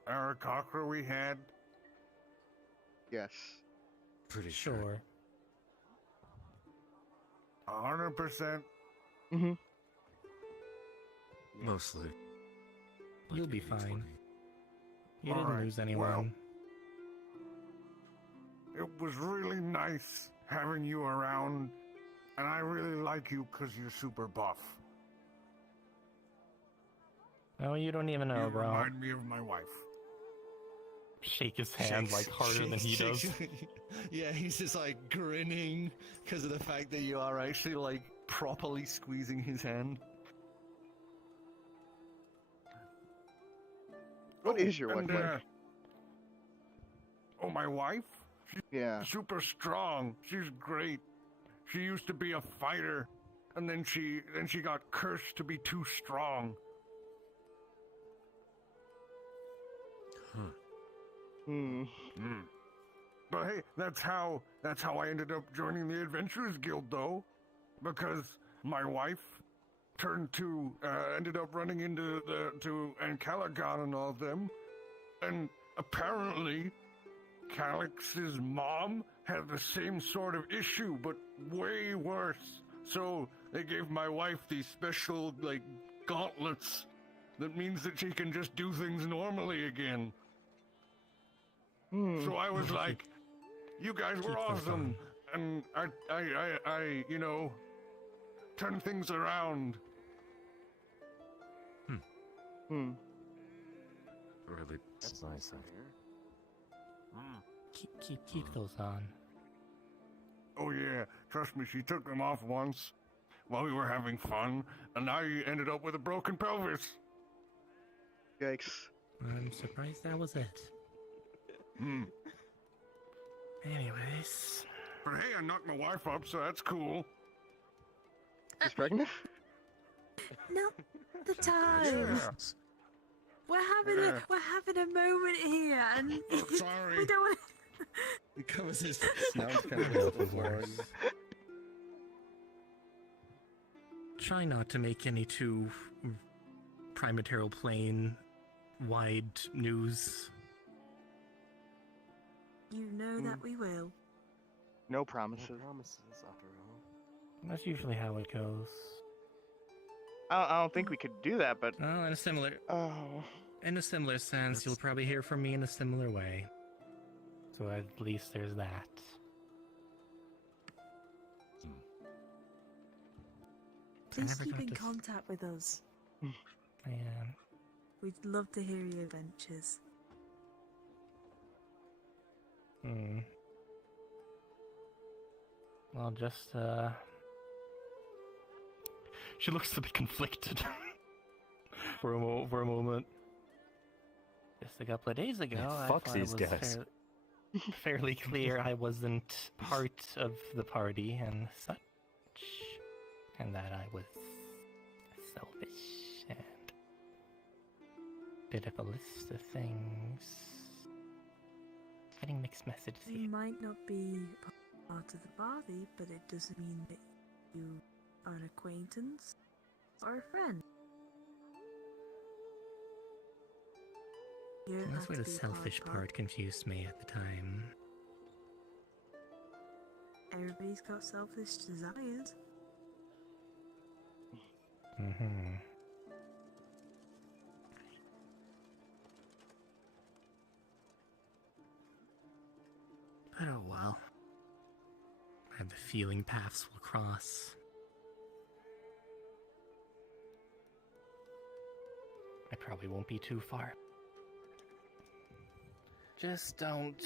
Arakocra we had? Yes. Pretty sure. 100%? Mm-hmm. Mostly. You'll be fine. You All didn't right, lose anyone. It was really nice having you around, and I really like you because you're super buff. Oh, you don't even know, You bro. remind me of my wife. Shake his hand like harder than he does. Yeah, he's just like grinning because of the fact that you are actually like properly squeezing his hand. What is your wife And, like? Oh, my wife? Yeah. Super strong. She's great. She used to be a fighter, and then she got cursed to be too strong. Hmm. But hey, that's how I ended up joining the Adventurers Guild, though, because my wife ended up running into Ancalagon and all of them, and apparently Calix's mom had the same sort of issue, but way worse. So they gave my wife these special like gauntlets that means that she can just do things normally again. So I was like, you guys were awesome, and I you know, turned things around. Really, That's nice. Keep those on. Oh yeah, trust me, she took them off once while we were having fun, and now you ended up with a broken pelvis. Yikes. I'm surprised that was it. Anyways. But hey, I knocked my wife up, so that's cool. She's pregnant? Not the time. Yeah. We're having a moment here, and Sorry. we don't want. He covers his snout kind of before. Try not to make any too primaterial plane wide news. You know that we will. No promises. Promises, after all. That's usually how it goes. I don't think we could do that, but Well, in a similar sense, you'll probably hear from me in a similar way. So at least there's that. Please never keep got in to- contact with us. Man. We'd love to hear your adventures. Well, just, She looks a bit conflicted for a moment. Just a couple of days ago, I fuck thought these it was guys. fairly clear I wasn't part of the party and such, and that I was selfish and bit of a list of things. Getting mixed messages You here. might not be part of the party, but it doesn't mean that you are an acquaintance or a friend. You don't That's have where to the be selfish part. part confused me at the time. Everybody's got selfish desires. Mm-hmm. But oh well. I have the feeling paths will cross. I probably won't be too far. Just don't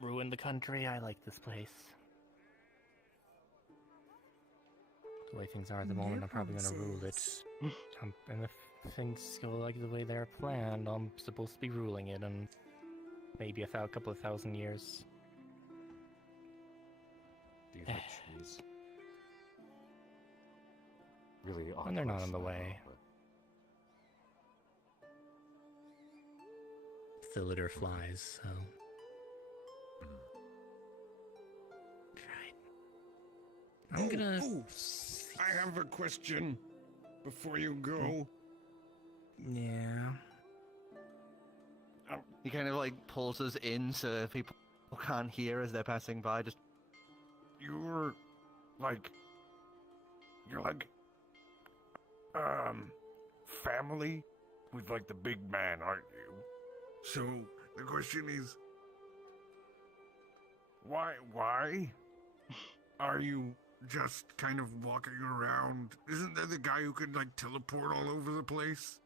ruin the country. I like this place. The way things are at the No moment, I'm probably going to rule it. promises. And if things go like the way they're planned, I'm supposed to be ruling it in maybe a couple of thousand years. These are trees. Really odd. And they're not place in the now, way. but- The litter flies, so. Right. I'm gonna. Oh, I have a question before you go. Yeah. He kind of like pulls us in so people can't hear as they're passing by. Just You're like family with like the big man, aren't you? So the question is, why are you just kind of walking around? Isn't there the guy who could like teleport all over the place?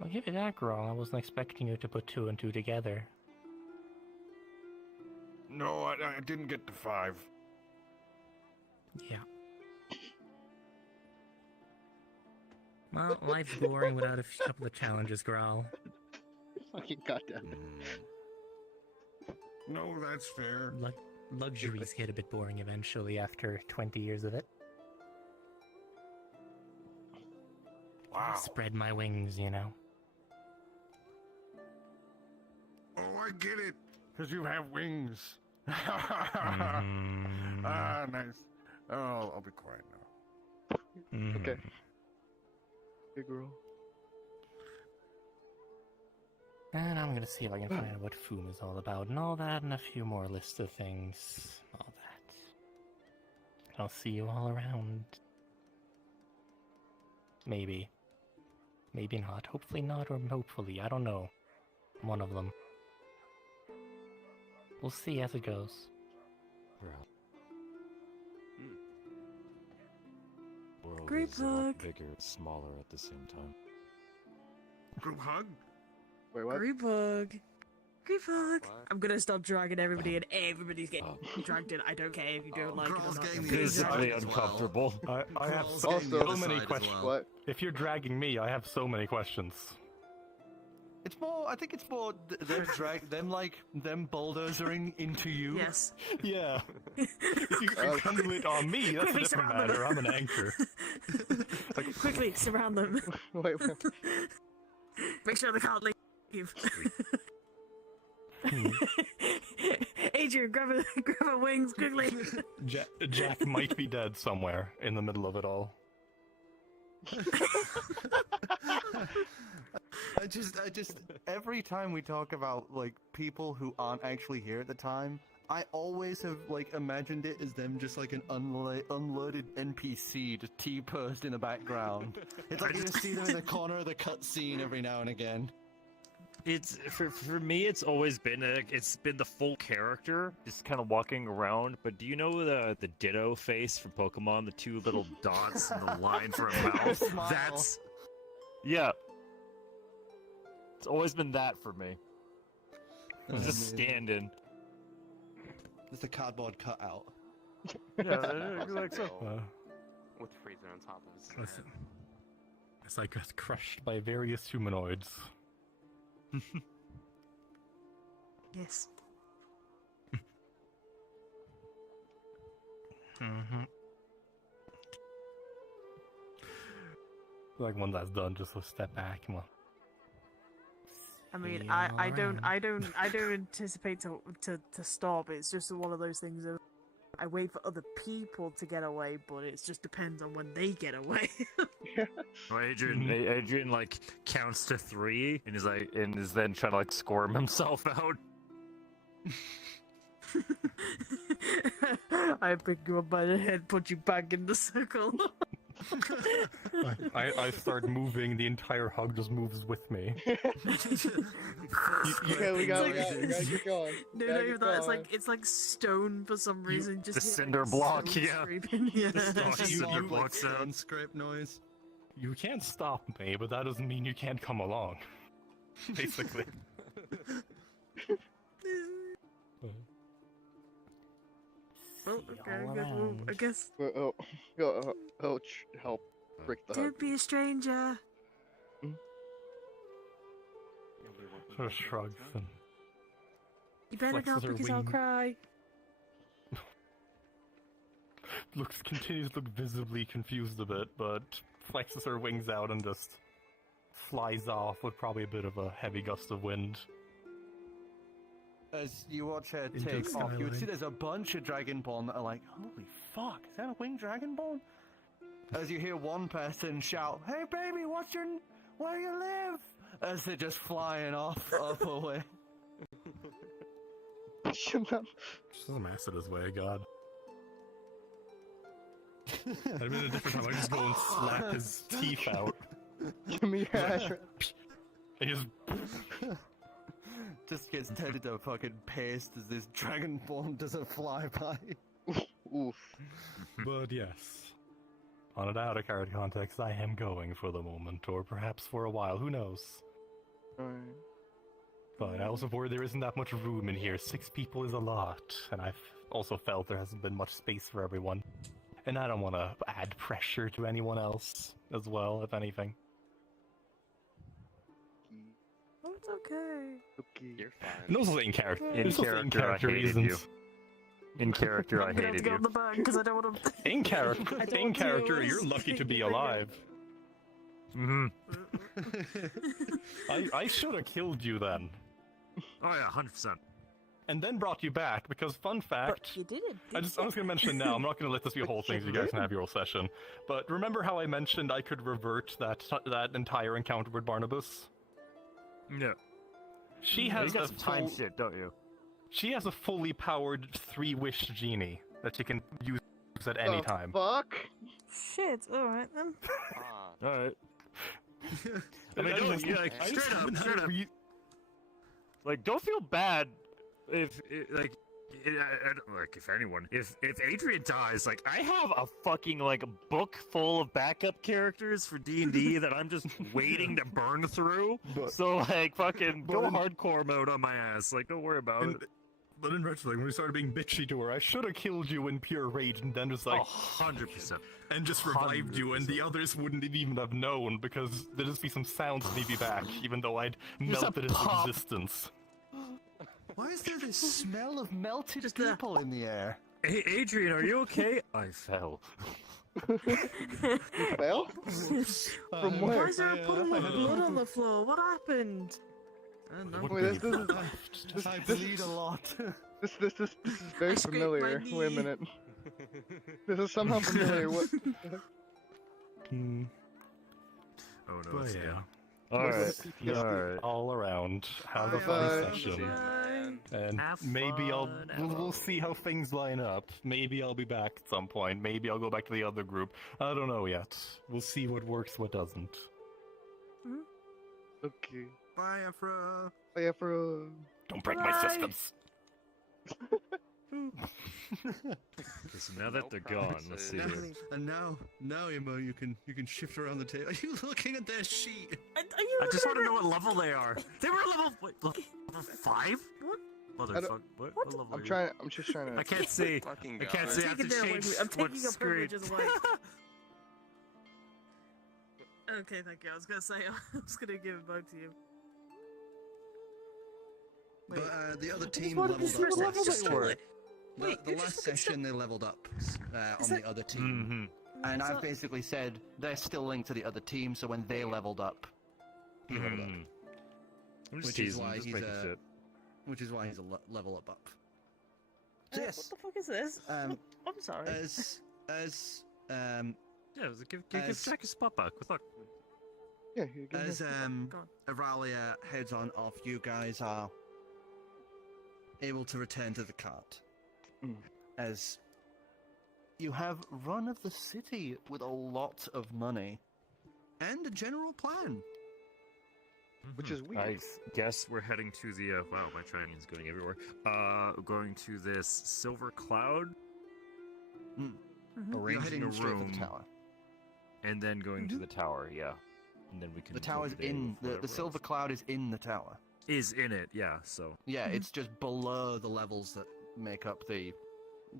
I'll give you that, girl. I wasn't expecting you to put 2 and 2 together. No, I didn't get to 5. Yeah. Well, life's boring without a couple of challenges, Growl. Fucking goddamn. No, that's fair. Luxuries get a bit boring eventually after 20 years of it. Wow. Spread my wings, you know. Oh, I get it. Because you have wings. Mhm. Ah, nice. Oh, I'll be quiet now. Mhm. Okay. Big girl. And I'm gonna see if I can find out what Foom is all about and all that, and a few more lists of things. All that. I'll see you all around. Maybe. Maybe not. Hopefully not, or hopefully. I don't know. One of them. We'll see as it goes. World Group is a lot hug. bigger, smaller at the same time. Group hug? Wait, what? Group hug. Group hug. What? I'm gonna stop dragging everybody, and everybody's getting dragged in. I don't care if you don't like it or Girls not. getting I'm the getting inside dragged Physically in. as well. uncomfortable. I have Girls so, getting the Also- so many inside as questions. well. What? If you're dragging me, I have so many questions. it's more. I think it's more them bulldozering into you. Yes. Yeah. If you can do it on me, that's a Quickly different surround them. matter. I'm an anchor. Quickly surround them. Wait. Make sure they can't leave. Adrian, grab her wings quickly. Jack might be dead somewhere in the middle of it all. I just every time we talk about like people who aren't actually here at the time, I always have like imagined it as them just like an unloaded NPC just T-posed in the background. It's like you just see them in the corner of the cutscene every now and again. It's for me. It's always been the full character, just kind of walking around. But do you know the Ditto face from Pokemon? The 2 little dots and the line for a mouth. Smile. That's yeah. It's always been that for me. It's just stand-in. It's a cardboard cutout. Yeah, like so. With Freezer on top of his Listen, it's like it's crushed by various humanoids. Yes. Mm-hmm. Like when that's done, just a step back and I mean, I don't anticipate to stop. It's just one of those things of I wait for other people to get away, but it just depends on when they get away. Well, Adrian like counts to 3 and is then trying to like squirm himself out. I pick you up by the head, put you back in the circle. I start moving, the entire hug just moves with me. Okay, we gotta keep going. It's like stone for some reason. Just the cinder block, yeah. Yeah. The cinder block sound sound. scrape noise. You can't stop me, but that doesn't mean you can't come along. Basically. Well, okay, I guess. Help break the hug. Don't be a stranger. Sort of shrugs and You better not, flexes her because I'll wing. cry. Continues to look visibly confused a bit, but flexes her wings out and just flies off with probably a bit of a heavy gust of wind. As you watch her Into take the off, you would skyline. see there's a bunch of Dragonborn that are like, holy fuck, is that a winged Dragonborn? As you hear one person shout, hey baby, where you live? As they're just flying off up away. Shut up. Just doesn't acid his way, God. I'd been a different time, I just go and slap his teeth out. Give me your address. And just Just gets turned into a fucking paste as this Dragonborn does a flyby. Oof. But yes. On an out of character context, I am going for the moment, or perhaps for a while, who knows? Alright. But I also worry there isn't that much room in here. 6 people is a lot, and I've also felt there hasn't been much space for everyone. And I don't want to add pressure to anyone else as well, if anything. Oh, it's okay. Okay. You're fine. And also in character. In It's also character, I hated you. reasons. In character, I I'm gonna have to hated go on you. the back because I don't want to. In character, I don't in want to character, lose. you're lucky to be alive. Mm-hmm. I should have killed you then, Oh yeah, 100%. and then brought you back because fun fact. But you didn't. I'm just gonna mention it now. I'm not gonna let this be a whole thing so you guys can have your whole session. But remember how I mentioned I could revert that entire encounter with Barnabas? Yeah. She You has got a some time full, shit, don't you? she has a fully powered 3-wish genie that she can use at any The time. Fuck. Shit. All right then. Ah. Alright. I mean, I don't, just- yeah, like, I just straight haven't up, had straight a up. re- Like, don't feel bad if if Adrian dies, like, I have a fucking, like, book full of backup characters for D&D that I'm just waiting to burn through. So, like, fucking go hardcore mode on my ass. Like, don't worry about it. But in retrospect, when we started being bitchy to her, I should have killed you in pure rage and then just like, 100%. and just revived you, and the others wouldn't even have known because there'd just be some sounds to leave you back, even though I'd Just a melted into pop. existence. Why is there this smell of melted people in the air? Hey, Adrian, are you okay? I fell. You fell? From where? Why is there a puddle of blood on the floor? What happened? I don't know. Wait, this I bleed a lot. is very I scraped my familiar. Wait a knee. minute. This is somehow familiar. What? Oh no, But it's yeah. Alright. All around. Have a Bye. fun session. Bye. And Have maybe fun. we'll see how things line up. Maybe I'll be back at some point. Maybe I'll go back to the other group. I don't know yet. We'll see what works, what doesn't. Okay. Bye, Afra. Bye, Afro. Don't break my Bye. systems. Okay, so now that they're gone, let's see Now, here. and now, Imo, you can shift around the table. Are you looking at their sheet? Are you I just want to looking know what level they are. They were level 5? What? Motherfucker. What level are I'm you? trying. I'm just trying to. I can't see. Fucking I can't God. see. I have to Taking their change away- I'm what taking your screen. privileges away. Okay, thank you. I was gonna say I was gonna give it back to you. Wait. But the other I just team wanted to leveled see what up. level last they were. session. Wait, The you last just fucking session they leveled up on Is the that- other team. And So- I've basically said they're still linked to the other team, so when they leveled up, he leveled up. I'm just Which is teasing, why just he's making a- shit. Which is why he's a level up. So What yes, the fuck is this? um, I'm sorry. Yeah, give as- Jack a spot back. Good luck. Yeah, you go as ahead. Go on. Aurelia heads on off, you guys are able to return to the cart. As you have run of the city with a lot of money. And a general plan. Which is weird. I guess we're heading to the wow, my Chinese going everywhere. Going to this silver cloud, You're arranging heading a straight for room, the tower. and then going to the tower. Yeah, and then we can. The call tower's it a day in with the whatever silver else. cloud is in the tower. Is in it. Yeah. So Yeah, it's just below The levels that make up the.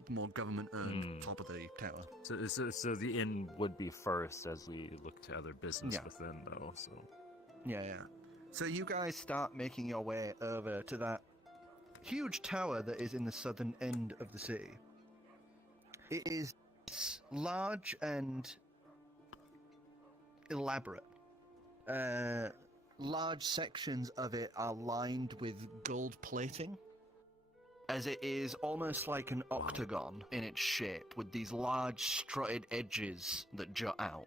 more government earned top of the tower. so the inn would be first as we look to other business Yeah. within, though. So Yeah. So you guys start making your way over to that huge tower that is in the southern end of the city. It is large and elaborate. Large sections of it are lined with gold plating, as it is almost like an octagon in its shape, with these large strutted edges that jut out.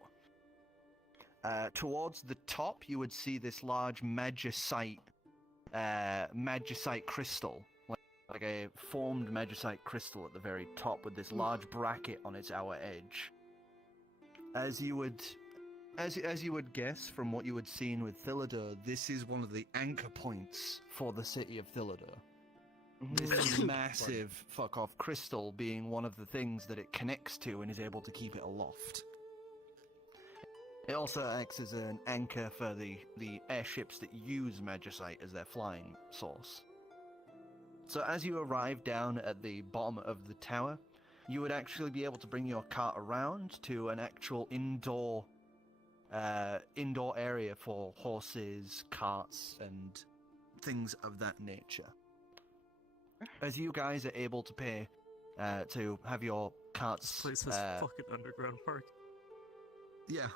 Towards the top, you would see this large magicite crystal, like a formed magicite crystal at the very top, with this large bracket on its outer edge. As you would guess from what you had seen with Thilidor, this is one of the anchor points for the city of Thilidor. This massive fuck-off crystal being one of the things that it connects to and is able to keep it aloft. It also acts as an anchor for the airships that use magicite as their flying source. So as you arrive down at the bottom of the tower, you would actually be able to bring your cart around to an actual indoor area for horses, carts, and things of that nature. As you guys are able to pay to have your carts, this place has fucking underground park. Yeah.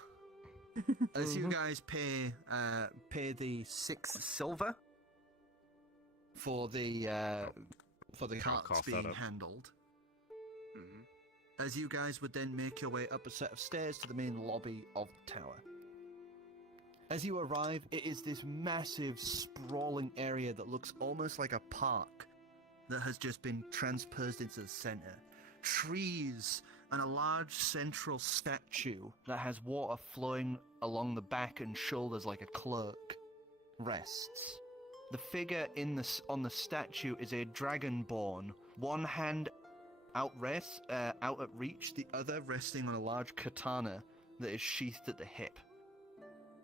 As you guys pay the 6 silver for the carts cough that being up. handled. As you guys would then make your way up a set of stairs to the main lobby of the tower. As you arrive, it is this massive, sprawling area that looks almost like a park that has just been transposed into the center. Trees and a large central statue that has water flowing along the back and shoulders like a cloak rests. The figure on the statue is a dragonborn, one hand out at reach, the other resting on a large katana that is sheathed at the hip.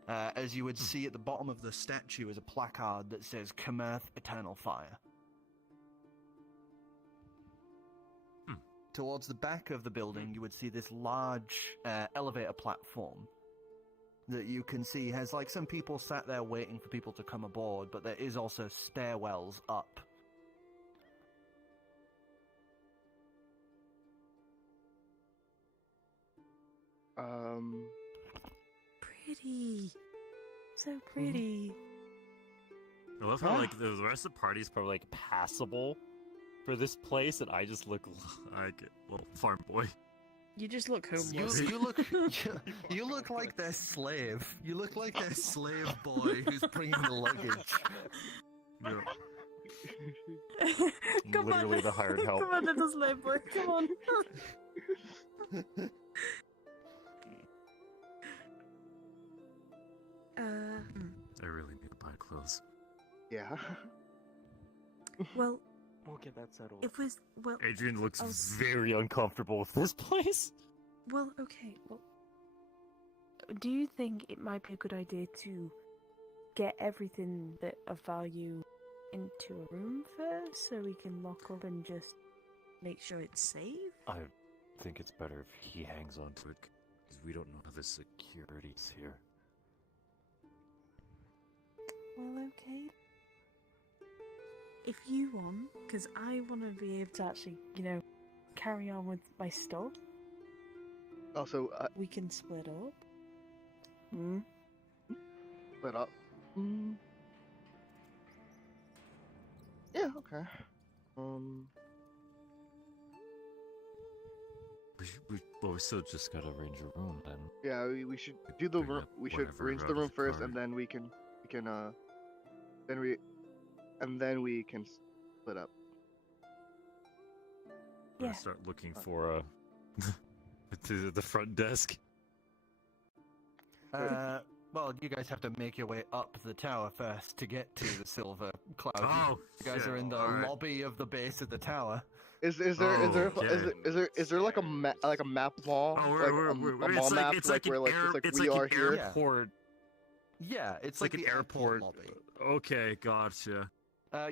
As you would see at the bottom of the statue is a placard that says Commerth Eternal Fire. Towards the back of the building, you would see this large elevator platform that you can see has like some people sat there waiting for people to come aboard, but there is also stairwells up. Pretty. So pretty. I love how like the rest of the party is probably like passable for this place, and I just look like a little farm boy. You just look homeless. You look like their slave. You look like their slave boy who's bringing the luggage. Yeah. Come Literally on. the hired help. Come on, little slave boy. Come on. I really need to buy clothes. Yeah. Well, We'll get that settled. it was well. Adrian looks I'll very uncomfortable with this place. Well, okay. Well, Do you think it might be a good idea to get everything that of value into a room first, so we can lock up and just make sure it's safe. I think it's better if he hangs on to it, because we don't know how the security's here. Well, okay. If you want, because I want to be able To actually, carry on with my stuff. Also, We can split up. split up. Yeah. Okay. Well, we still just gotta arrange a room then. Yeah, we should do the Bring room. up We should whatever arrange out the of room the first, cart. and then we can split up. I'm Yeah. gonna start looking for to the front desk. Well, you guys have to make your way up the tower first to get to the silver cloud. Oh, You guys shit. are in the Alright. lobby of the base of the tower. Is there like a map wall? Oh, like we're, a it's mall like map, it's like where an like air, just like it's we like are an here. airport. Yeah, it's like like an the airport lobby. Okay, gotcha.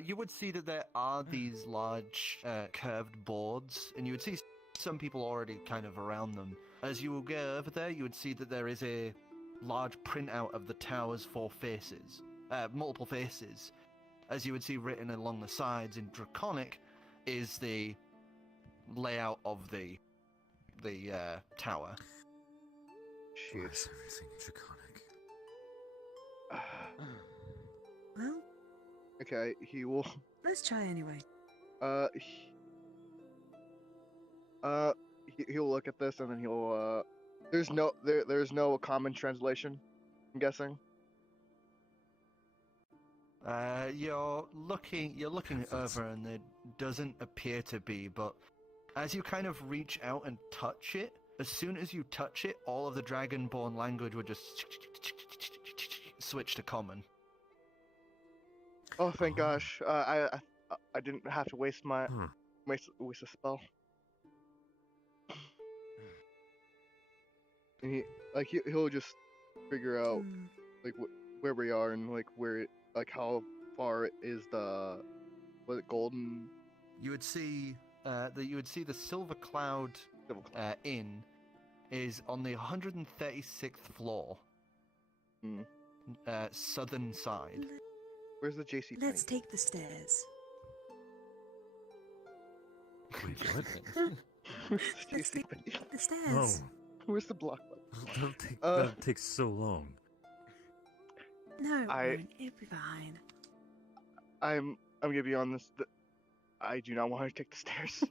You would see that there are these large curved boards, and you would see some people already kind of around them. As you will get over there, you would see that there is a large printout of the tower's multiple faces. As you would see written along the sides in Draconic is the layout of the tower. Why is everything draconic? Well, Okay, he will. let's try anyway. He'll look at this and then he'll. There's no common translation. I'm guessing. You're looking over, and there doesn't appear to be. But as you kind of reach out and touch it, as soon as you touch it, all of the Dragonborn language would just switch to common. Oh, thank gosh! I didn't have to waste waste a spell. And he'll just figure out like where we are and like how far is the golden. You would see the Silver Cloud Inn is on the 136th floor, southern side. Where's the JC? Let's take the stairs. Wait, what? Let's take the stairs. Oh, Where's the block? that'll take so long. No, I- it'll be fine. I'm gonna be honest. I do not want to take the stairs.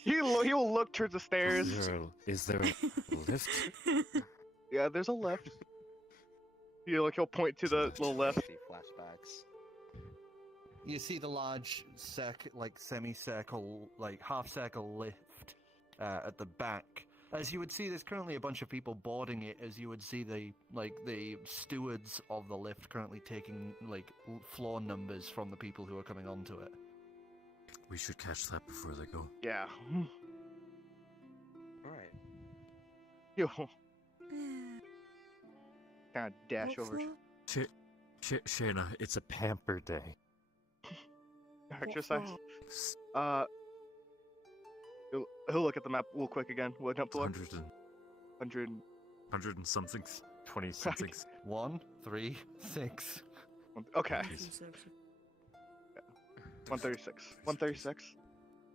he will look towards the stairs. Is there a lift? Yeah, there's a lift. He'll point to the left. Flashbacks. You see the large semicircle, half-circle lift at the back. As you would see, there's currently a bunch of people boarding it. As you would see the stewards of the lift currently taking floor numbers from the people who are coming onto it. We should catch that before they go. Yeah. Alright. Yo. Kind of dash What over. floor? Shaena, it's a Pamper day. Exercise. floor? He'll look at the map real quick again. What up floor? 100 and something, 20 something. 1, 3, 6. Okay. Jeez. 136. 136.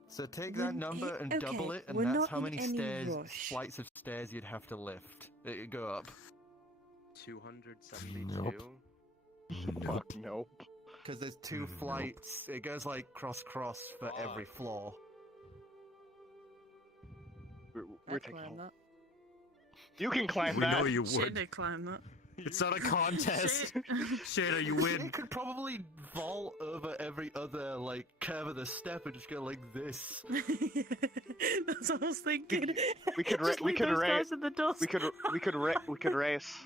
So take that number and okay, double it, and we're that's not how in many any rush. flights of stairs you'd have to lift. It'd go up. 272. Nope. Fuck no. Because there's 2 Nope. flights. It goes cross for every floor. We're I'd taking. climb that. You can climb We that. know you Shit, would. they climb that. It's not a contest. Shit. Shaena, you You win. could probably vault over every other curve of the step and just go like this. That's what I was thinking. We could Just leave those guys in the dust. we could race.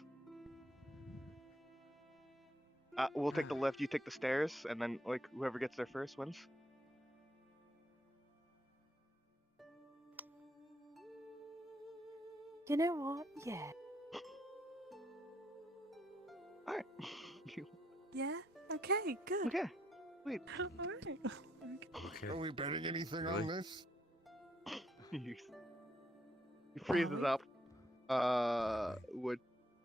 We'll take the lift. You take the stairs, and then whoever gets there first wins. You know what? Yeah. All right. Yeah? Okay, good. Okay. Sweet. Alright. Okay. Are we betting anything Really? on this? He freezes up. What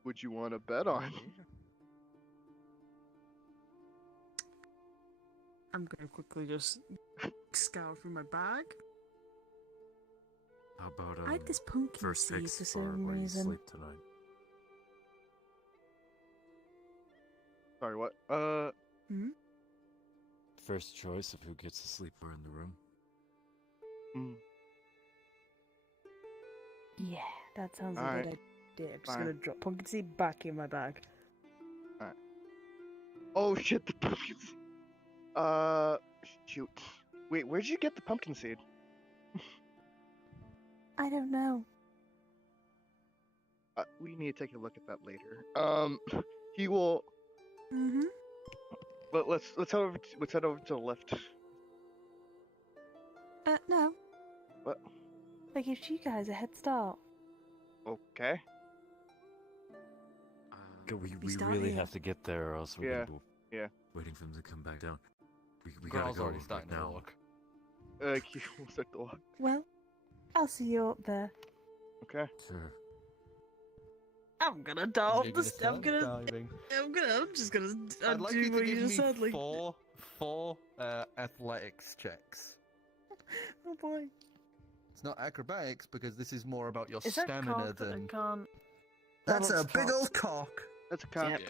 would you want to bet on? I'm gonna quickly just scour through my bag. How about I had this pumpkin first seed fix for for some where you reason. sleep tonight? Sorry, what? Hmm? First choice of who gets to sleep where in the room. Yeah, that sounds Alright. a good idea. I'm just Fine. gonna drop pumpkin seed back in my bag. Alright. Oh shit, the pumpkin seed. Shoot. Wait, where'd you get the pumpkin seed? I don't know. We need to take a look at that later. He will. Mm-hmm. But let's head over to the left. No. What? That gives you guys a head start. Okay. We start really here. have to get there, or else we're Yeah, gonna be yeah. waiting for him to come back down. We Growl's gotta go already starting to now. walk. He will start to walk. Well, I'll see you up there. Okay. Sure. I'm gonna dive You're the st- I'm start gonna. diving. I'm just gonna I'd like do you to what you give just me said. Like, four athletics checks. oh boy. It's not acrobatics because this is more about your Is that stamina cock that I than. can't? That's That a looks big cocked. old cock. That's a cock. Yep.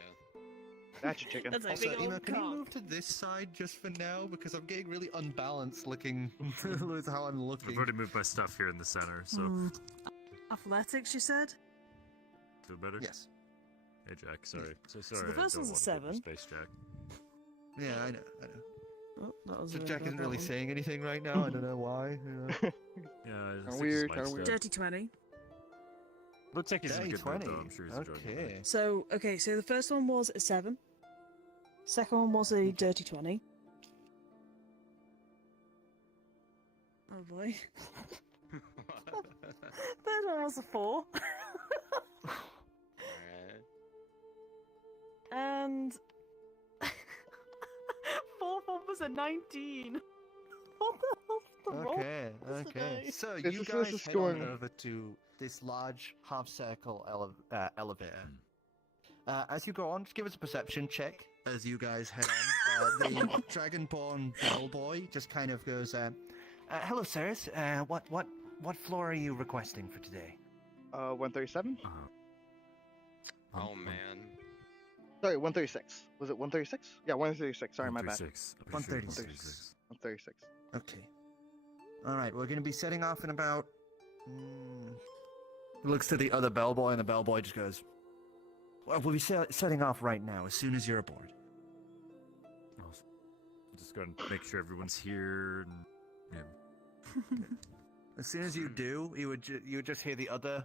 That's your chicken. That's a Also, big Ema, old can you cock. move to this side just for now? Because I'm getting really unbalanced looking with how I'm looking. I've already moved my stuff here in the center, so Athletics, you said? feel better. Yes. Hey Jack, sorry. So sorry. the first I don't one's a wanna give you 7. Space Jack. Yeah, I know. Oh, that was So a Jack bad isn't really one. saying anything right now. I don't know why. Yeah, I think weird, his kinda mic's weird. dead. Dirty 20. Looks like he's in a Dirty good mood 20. though. I'm sure he's enjoying it. Okay. So, okay, so the first one was a 7. Second one was a dirty 20. Oh boy. Third one was a 4. And fourth one was a 19. What the hell's the roll Okay, today? okay. So This you is- guys this is head going- on over to this large half-circle elevator. As you go on, just give us a perception check. As you guys head on, the Dragonborn bellboy just kind of goes, Hello, sirs. What floor are you requesting for today? 137. Oh man. Sorry, 136. Was it 136? Yeah, 136. Sorry, my bad. 136. 136. 136. okay. Alright, we're going to be setting off in about... Looks to the other bellboy, and the bellboy just goes, well, we'll be setting off right now, as soon as you're aboard. I'm just gonna make sure everyone's here and yeah. As soon as you do, you would just hear the other,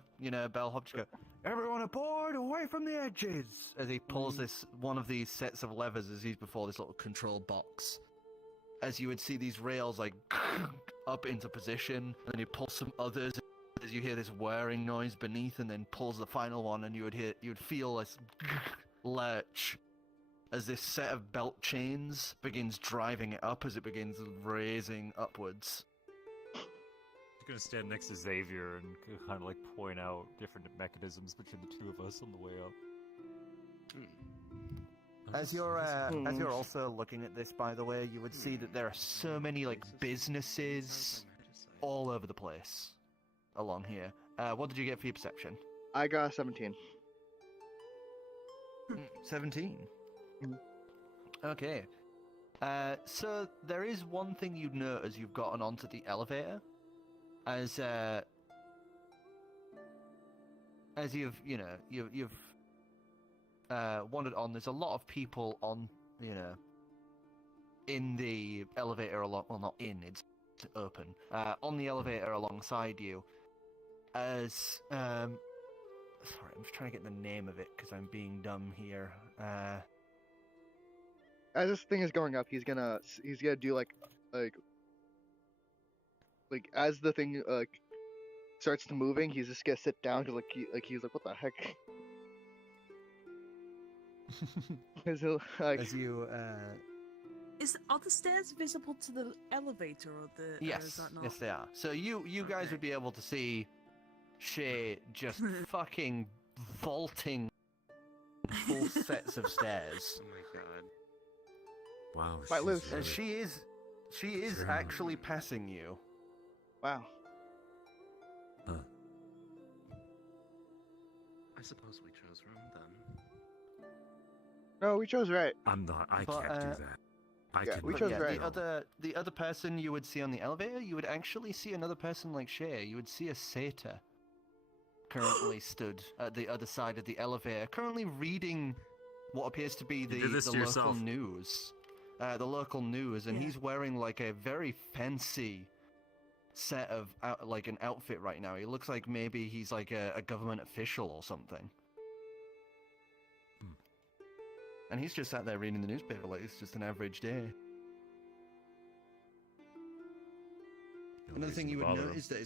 bellhop just go, "Everyone aboard, away from the edges!" As he pulls this one of these sets of levers as he's before this little control box. As you would see these rails like up into position, and then he pulls some others. As you hear this whirring noise beneath, and then pulls the final one, and you'd feel this lurch as this set of belt chains begins driving it up as it begins raising upwards. I'm gonna stand next to Xavier and kind of like point out different mechanisms between the two of us on the way up. As you're also looking at this, by the way, you would see that there are so many like businesses all over the place along here. What did you get for your perception? I got a 17. 17. Mhm. Okay. So there is one thing you'd note as you've gotten onto the elevator, as you've wandered on. There's a lot of people on, in the elevator along. Well, not in. It's open. On the elevator alongside you, as sorry, I'm just trying to get the name of it because I'm being dumb here. As this thing is going up, he's gonna do like as the thing starts to moving, he's just gonna sit down because he's like, what the heck? As you Are the stairs visible to the elevator or the? Or is yes, that not? yes they are. So you guys would be able to see Shay just fucking vaulting full sets of stairs. Oh my god. Wow. Right, she's Liz. And really- she is Sure. actually passing you. wow. suppose we chose room then. No, we chose right. I'm not. I But, can't do that. I yeah, can. we But chose yeah, right. the other person you would see on the elevator, you would actually see another person like Shay. You would see a satyr currently stood at the other side of the elevator, currently reading what appears to be the did this to local yourself. news. The local news, and Yeah. he's wearing like a very fancy set of like an outfit right now. He looks like maybe he's like a government official or something. Hmm. And he's just sat there reading the newspaper like it's just an average day. No Another thing reason you to would bother notice that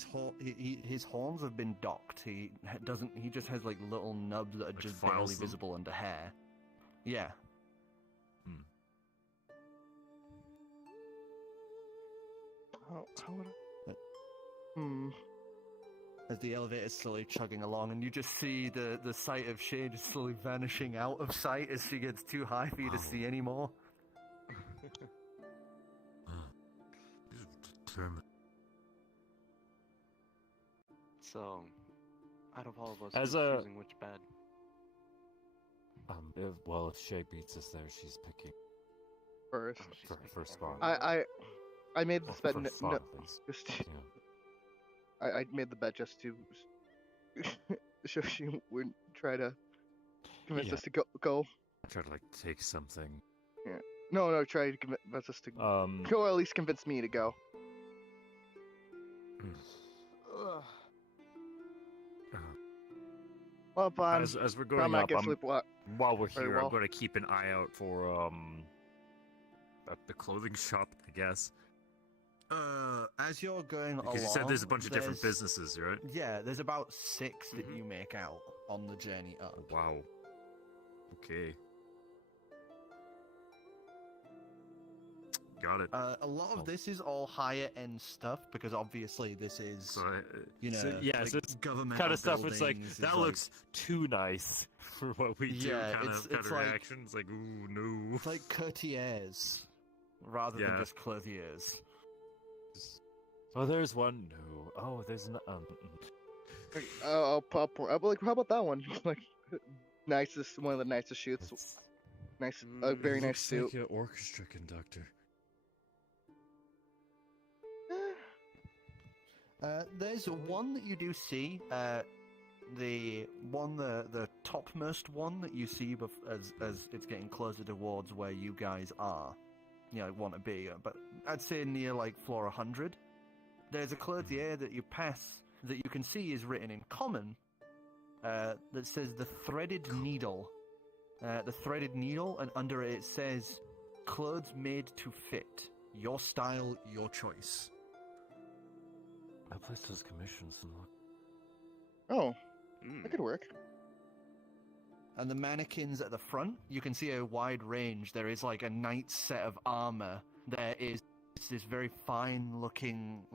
his horns have been docked. He doesn't. He just has like little nubs that are Like just files barely them? visible under hair. Yeah. Hmm. How would I... Hmm. As the elevator is slowly chugging along, and you just see the sight of Shay just slowly vanishing out of sight as she gets too high for you to Wow. see anymore. He's determined. So, out of all of us, As who's a- choosing which bed? If Shay beats us there, she's picking First. Oh, she's for picking first spot. I made this bet. First No, spot, at least. just Yeah. I made the bet just to so she wouldn't try to convince Yeah. us to go. Try to like take something. No, try to convince us to go, or at least convince me to go. Well, fine. As we're I'm going not up, getting sleep. while we're very here, well. I'm going to keep an eye out for at the clothing shop, I guess. As you're going Because along, you said there's a bunch of different there's- businesses, right? Yeah, there's about 6 that Mhm. you make out on the journey up. Wow. Okay. Got it. A lot of Oh. this is all higher end stuff because obviously this is, So, you know, so, yeah, like so it's governmental kind of stuff. It's like buildings, that it's looks too nice for what we do. Yeah, kind it's- of it's like- reaction. It's like, ooh, no. It's like courtiers rather Yeah. than just clothiers. Oh, there's one. No. Oh, there's an. I'll pop. I'll be like, how about that one? Like, nicest, one of the nicest shoots. It's- Nice, a very it nice looks suit. like an orchestra conductor. There's one that you do see. The topmost one that you see as it's getting closer towards where you guys are, want to be. But I'd say near like floor 100. There's a clothier that you pass that you can see is written in common. That says the threaded needle. The threaded needle, and under it says, "Clothes made to fit. Your style, your choice." I placed those commissions and look. Oh, Mm. that could work. And the mannequins at the front, you can see a wide range. There is like a knight's set of armor. There is this very fine-looking,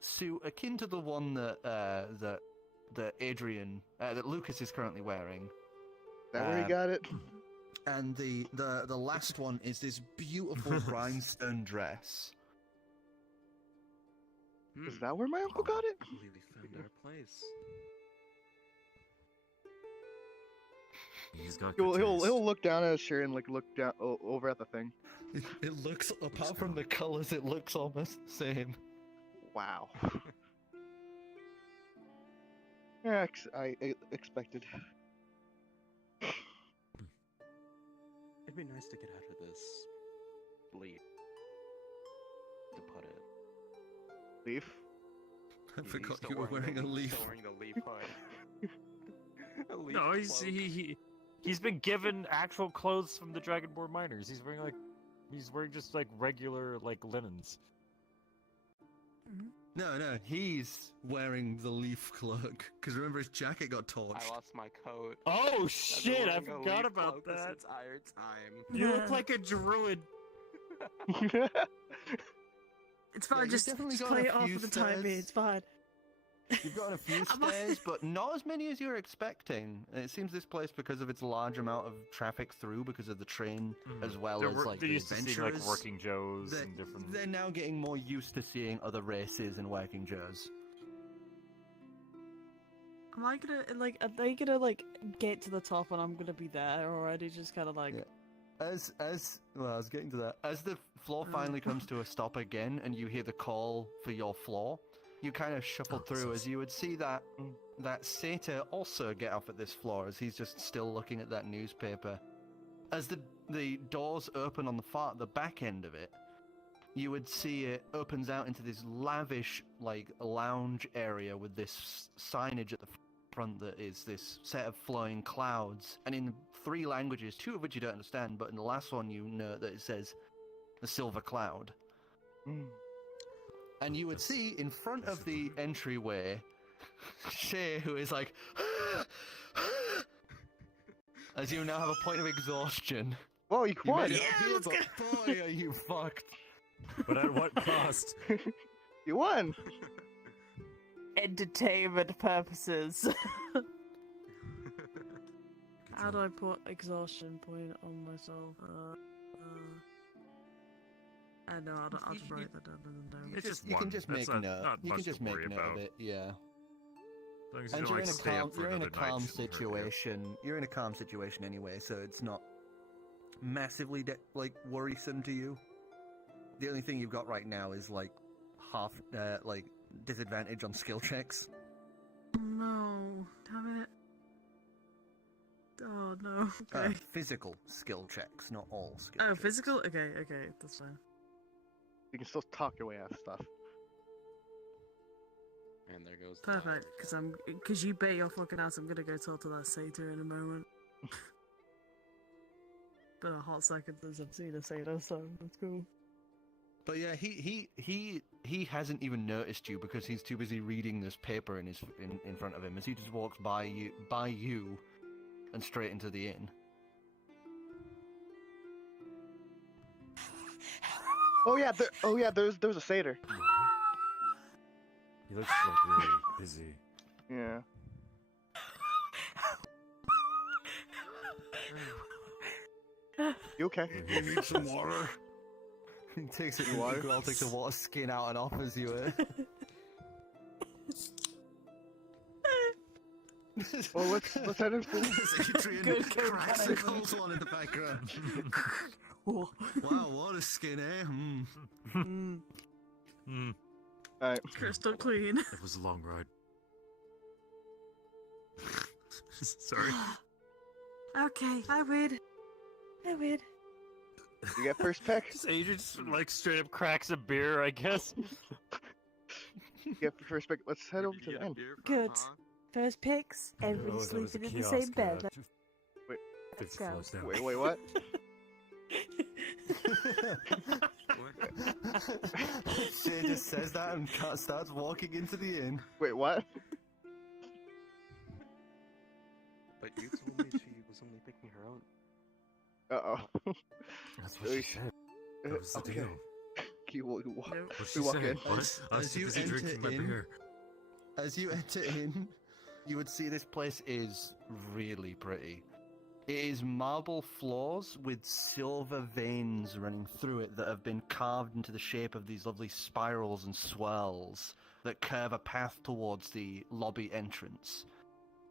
suit akin to the one that Adrian, that Lucas is currently wearing. Is that where you got it? And the last one is this beautiful rhinestone dress. Is that where my uncle got it? I believe we found our place. He's got. He'll good taste. he'll look down at his shirt and look down over at the thing. It looks, apart from the colors, it looks almost the same. Wow. Yeah, I expected. It'd be nice to get out of this leaf. To put it. Leaf. I He's forgot still you were wearing a leaf. Still wearing the leaf hood. A leaf No, cloak. he's been given actual clothes from the Dragonborn miners. He's wearing just like regular linens. No, he's wearing the leaf cloak. Because remember, his jacket got torched. I lost my coat. Oh I've been shit! I wearing a forgot leaf about cloak that. This entire time. You look like a druid. It's fine. you've just definitely just got play a it off few for the time being. stairs. It's fine. You've got a few Am I- stairs, but not as many as you were expecting. And it seems this place, because of its large amount of traffic through, because of the train, as well as They're the used to seeing adventurers, working Joes they're, and different. they're now getting more used to seeing other races and working Joes. Am I gonna like? Are they gonna like get to the top and I'm gonna be there already? Just kind of like. Yeah. Well, I was getting to that. As the floor finally comes to a stop again, and you hear the call for your floor, you kind of shuffle through as you would see that Satyr also get off at this floor as he's just still looking at that newspaper. As the doors open on the back end of it, you would see it opens out into this lavish, like, lounge area with this signage at the front that is this set of flowing clouds, and in 3 languages, 2 of which you don't understand, but in the last one you know that it says the Silver Cloud. And you would see in front of the entryway, Shay, who is like, as you now have a point of exhaustion. Whoa, you won! Made it up here, but boy, are you fucked. But at what cost? You won! Entertainment purposes. How do I put exhaustion point on myself? I know, I'll just write that down. It's just you one. can just That's make not- note. not You can much just to make worry note about. of it. Yeah. As long as you And don't, you're like, in a stay calm, up for you're in a another night, calm shouldn't hurt you. situation. You're in a calm situation anyway, so it's not massively worrisome to you. The only thing you've got right now is like disadvantage on skill checks. No, damn it. Oh no. Okay. Physical skill checks, not all skill. Oh, checks. physical? Okay, that's fine. You can still talk your way out of stuff. And there goes. Perfect, because you bet your fucking ass I'm gonna go talk to that Satyr in a moment. Been a hot second since I've seen a Satyr, so that's cool. But yeah, he hasn't even noticed you because he's too busy reading this paper in front of him as he just walks by you, and straight into the inn. Oh yeah, there's a satyr. He looks like really busy. Yeah. You okay? You need some water? He takes it. Water? Girl takes a water skin out and offers you it. Well, let's head in. Adrian Good cracks guys. the cold one in the background. Oh. Wow, what a skin, eh? Alright. Crystal clean. It was a long ride. Sorry. Okay, I win. You get first pick. Just Adrian just, like, straight up cracks a beer, I guess. You get first pick. Let's head over to the inn. Good. First picks, everybody sleeping in the same bed. Wait. Let's go. Wait, what? She just says that and starts walking into the inn. Wait, what? But you told me she was only picking her own. Uh-oh. That's what she said. That was the Okay. deal. You walk What she walk said. in. What? I was As too you busy enter drinking my in- beer. As you enter in, you would see this place is really pretty. It is marble floors with silver veins running through it that have been carved into the shape of these lovely spirals and swirls that curve a path towards the lobby entrance.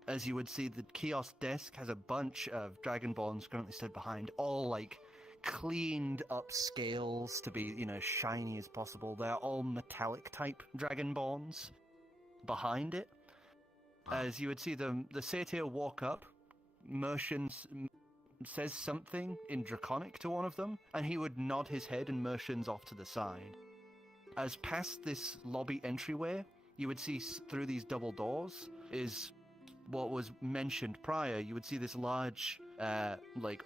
As you would see, the kiosk desk has a bunch of dragonborns currently stood behind, all like cleaned up scales to be, shiny as possible. They're all metallic type dragonborns behind it. As you would see the satyr walk up, motions, says something in Draconic to one of them, and he would nod his head and motions off to the side. As past this lobby entryway, you would see through these double doors is what was mentioned prior. You would see this large,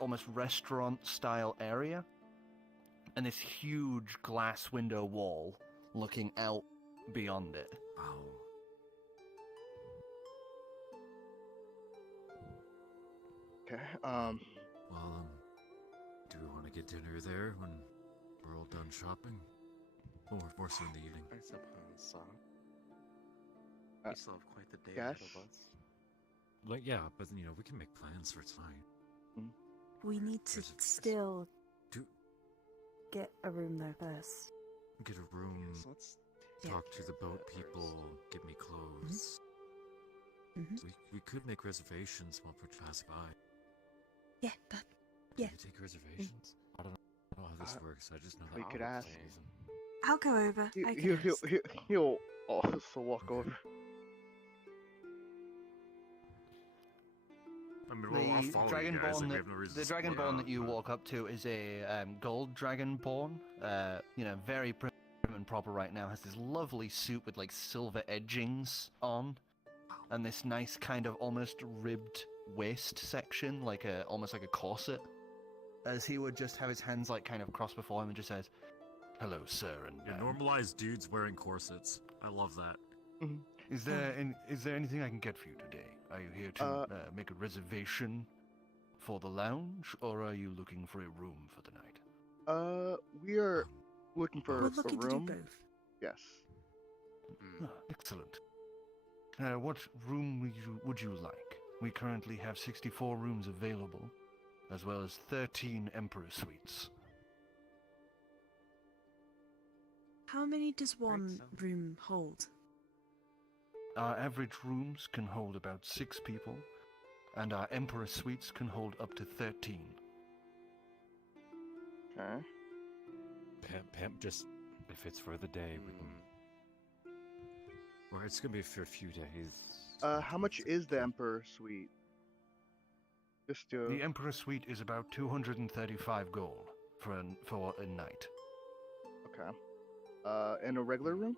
almost restaurant-style area, and this huge glass window wall looking out beyond it. Wow. Okay. Well, do we want to get dinner there when we're all done shopping? Or more so in the evening? I suppose so. Uh, We still have quite the day yes. ahead of us. Like, yeah, but, we can make plans for it's fine. We need to There's a- still Do- get a room there first. Get a room, So let's Yeah. talk to the boat people, get me clothes. We could make reservations while we're passing by. Yeah, that. Yeah. Can you take reservations? I don't know how this works. I just know we that could ask. I'll go over. I can ask. He'll also walk over. I mean, I'll follow you guys. Like, we have no reason the to split dragonborn out, that you but- walk up to is a gold dragonborn. Very prim and proper right now. Has this lovely suit with like silver edgings on, and this nice kind of almost ribbed waist section, almost like a corset. As he would just have his hands like kind of crossed before him and just says, "Hello, sir." And Yeah, normalized dudes wearing corsets. I love that. Is there anything I can get for you today? Are you here to make a reservation for the lounge, or are you looking for a room for the night? We are looking for We're a looking to do room. both. Yes. Excellent. What room would you like? We currently have 64 rooms available, as well as 13 Emperor suites. How many does one room hold? Our average rooms can hold about 6 people, and our Emperor suites can hold up to 13. Okay. Pamp, just if it's for the day, we can. Or it's gonna be for a few days. How much is the Emperor suite? Just to... The Emperor suite is about 235 gold for a night. Okay. In a regular room?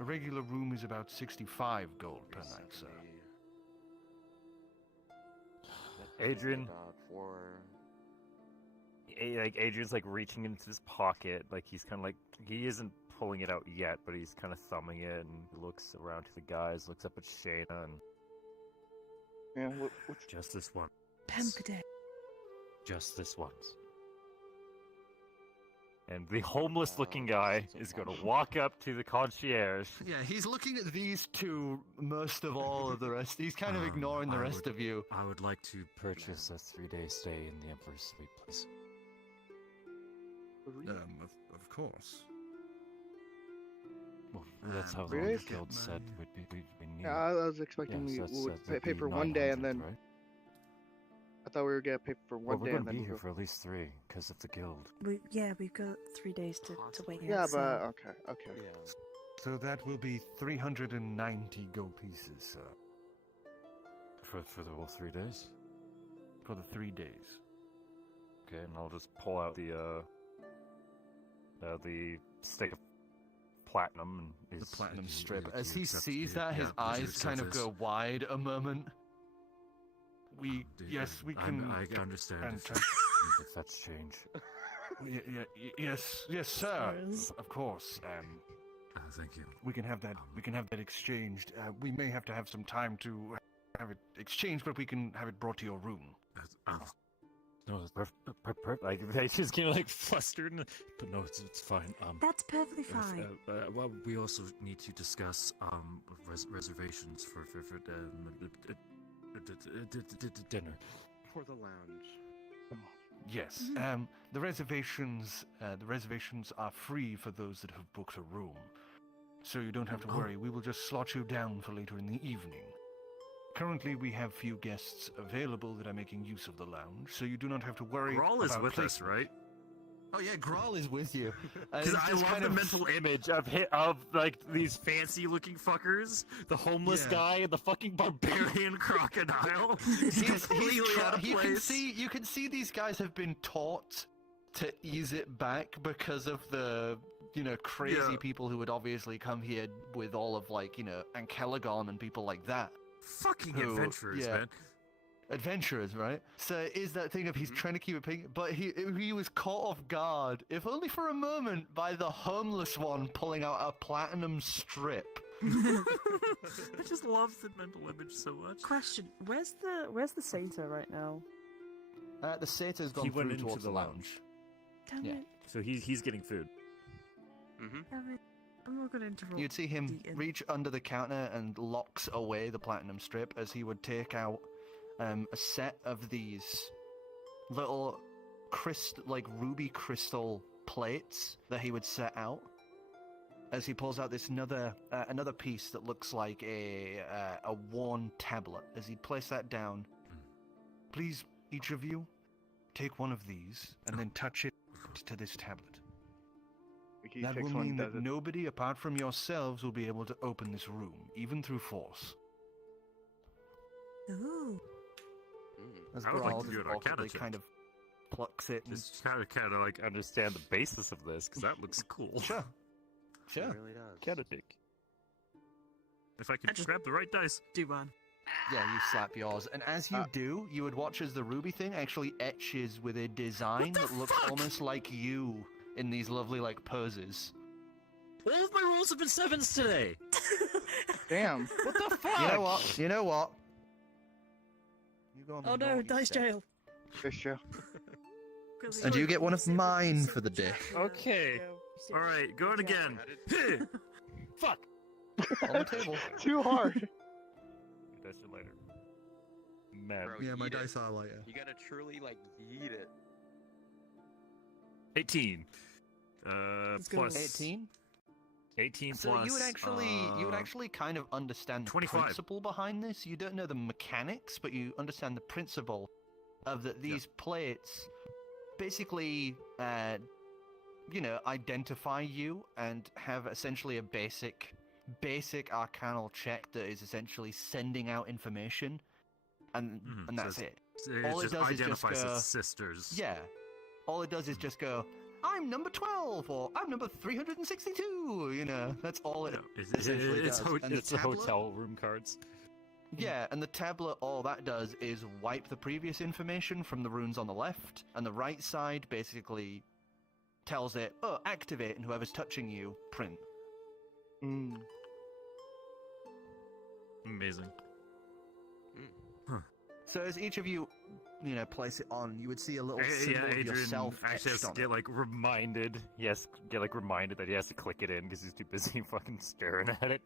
A regular room is about 65 gold per night, sir. Adrian. Adrian's like reaching into his pocket, like he's kind of like he isn't pulling it out yet, but he's kind of thumbing it and looks around to the guys, looks up at Shaena, and Yeah. just this one. Pamper Day. Just this once. And the homeless-looking guy is going to walk up to the concierge. Yeah, he's looking at these two most of all of the rest. He's kind of ignoring the rest of you. I would like to purchase a 3-day stay in the Emperor's Suite, please. Of course. Well, that's how the Really? guild said we need. Yeah, I was expecting we would pay for one day and then... Right? I thought we were gonna pay for one Well, day we're and going to then be here we'll for at least 3, because of the guild. We've got 3 days to wait. Yeah, so- but okay. So that will be 390 gold pieces, sir. For the whole 3 days? For the 3 days. Okay, and I'll just pull out the stick of platinum and The platinum strip. As he sees that, his eyes kind of go wide a moment. Yes, we can. I understand and if that's change. Yes, sir. Of course. Thank you. We can have that. We can have that exchanged. We may have to have some time to have it exchanged, but we can have it brought to your room. No, it's perfect. Like, she's getting like flustered, but no, it's fine. That's perfectly fine. Well, we also need to discuss reservations for dinner. For the lounge. Yes. The reservations are free for those that have booked a room, so you don't have to worry. We will just slot you down for later in the evening. Currently, we have few guests available that are making use of the lounge, so you do not have to worry. Grawl is about with us, placement. right? Oh yeah, Grawl is with you. Because I love the mental image of like these fancy looking fuckers, the homeless guy and the fucking barbarian crocodile. He's completely out of place. You can see these guys have been taught to ease it back because of the crazy people who would obviously come here with all of Ankelagon and people like that. Fucking adventurers, man. Adventurers, right? So it is that thing of he's trying to keep it pink, but he was caught off guard, if only for a moment, by the homeless one pulling out a platinum strip. I just love the mental image so much. Question: Where's the Satyr right now? The Satyr's gone He went through into towards the the lounge. Damn it. So he's getting food. Damn it. I'm not gonna interrupt. You'd see him Deacon. reach under the counter and locks away the platinum strip as he would take out a set of these little ruby crystal plates that he would set out. as he pulls out this another piece that looks like a worn tablet. As he places that down, please, each of you, take one of these and then touch it to this tablet. That will mean that nobody apart from yourselves will be able to open this room, even through force. Ooh. As I would like to Geralt do an awkwardly Arcana check. kind of plucks it and... Just kind of like understand the basis of this, because that looks cool. Sure. It really does. Arcana check. If I could grab the right dice. Do one. Yeah, you slap yours, and as you do, you would watch as the ruby thing actually etches with a design that looks almost like you in these lovely, like, poses. All of my rolls have been 7s today! Damn. What the fuck? You know what? You know what? You go on the Oh no, naughty dice step. jail. Fish jail. And you get one of mine for the day. Okay. Alright, going again. Fuck! On the table. Too hard. Dice are lighter. Man. Bro, Yeah, my yeet it. dice are lighter. You gotta truly, like, yeet it. 18. Let's go. Plus 18? 18 So plus. you would actually kind of understand the 25. principle behind this. You don't know the mechanics, but you understand the principle of that these plates basically, identify you and have essentially a basic arcanal check that is essentially sending out information, and that's it. All It it just does is just identifies go, its sisters. yeah. All it does is just go, I'm number 12, or I'm number 362, you know, that's all it essentially It's, does. And the it's the tablet- hotel room cards. Yeah, and the tablet, all that does is wipe the previous information from the runes on the left, and the right side basically tells it, oh, activate, and whoever's touching you, print. Mm. Amazing. So as each of you, place it on, you would see a little symbol Yeah, of Adrian yourself actually has etched to on get it. reminded. Get reminded that he has to click it in because he's too busy fucking staring at it.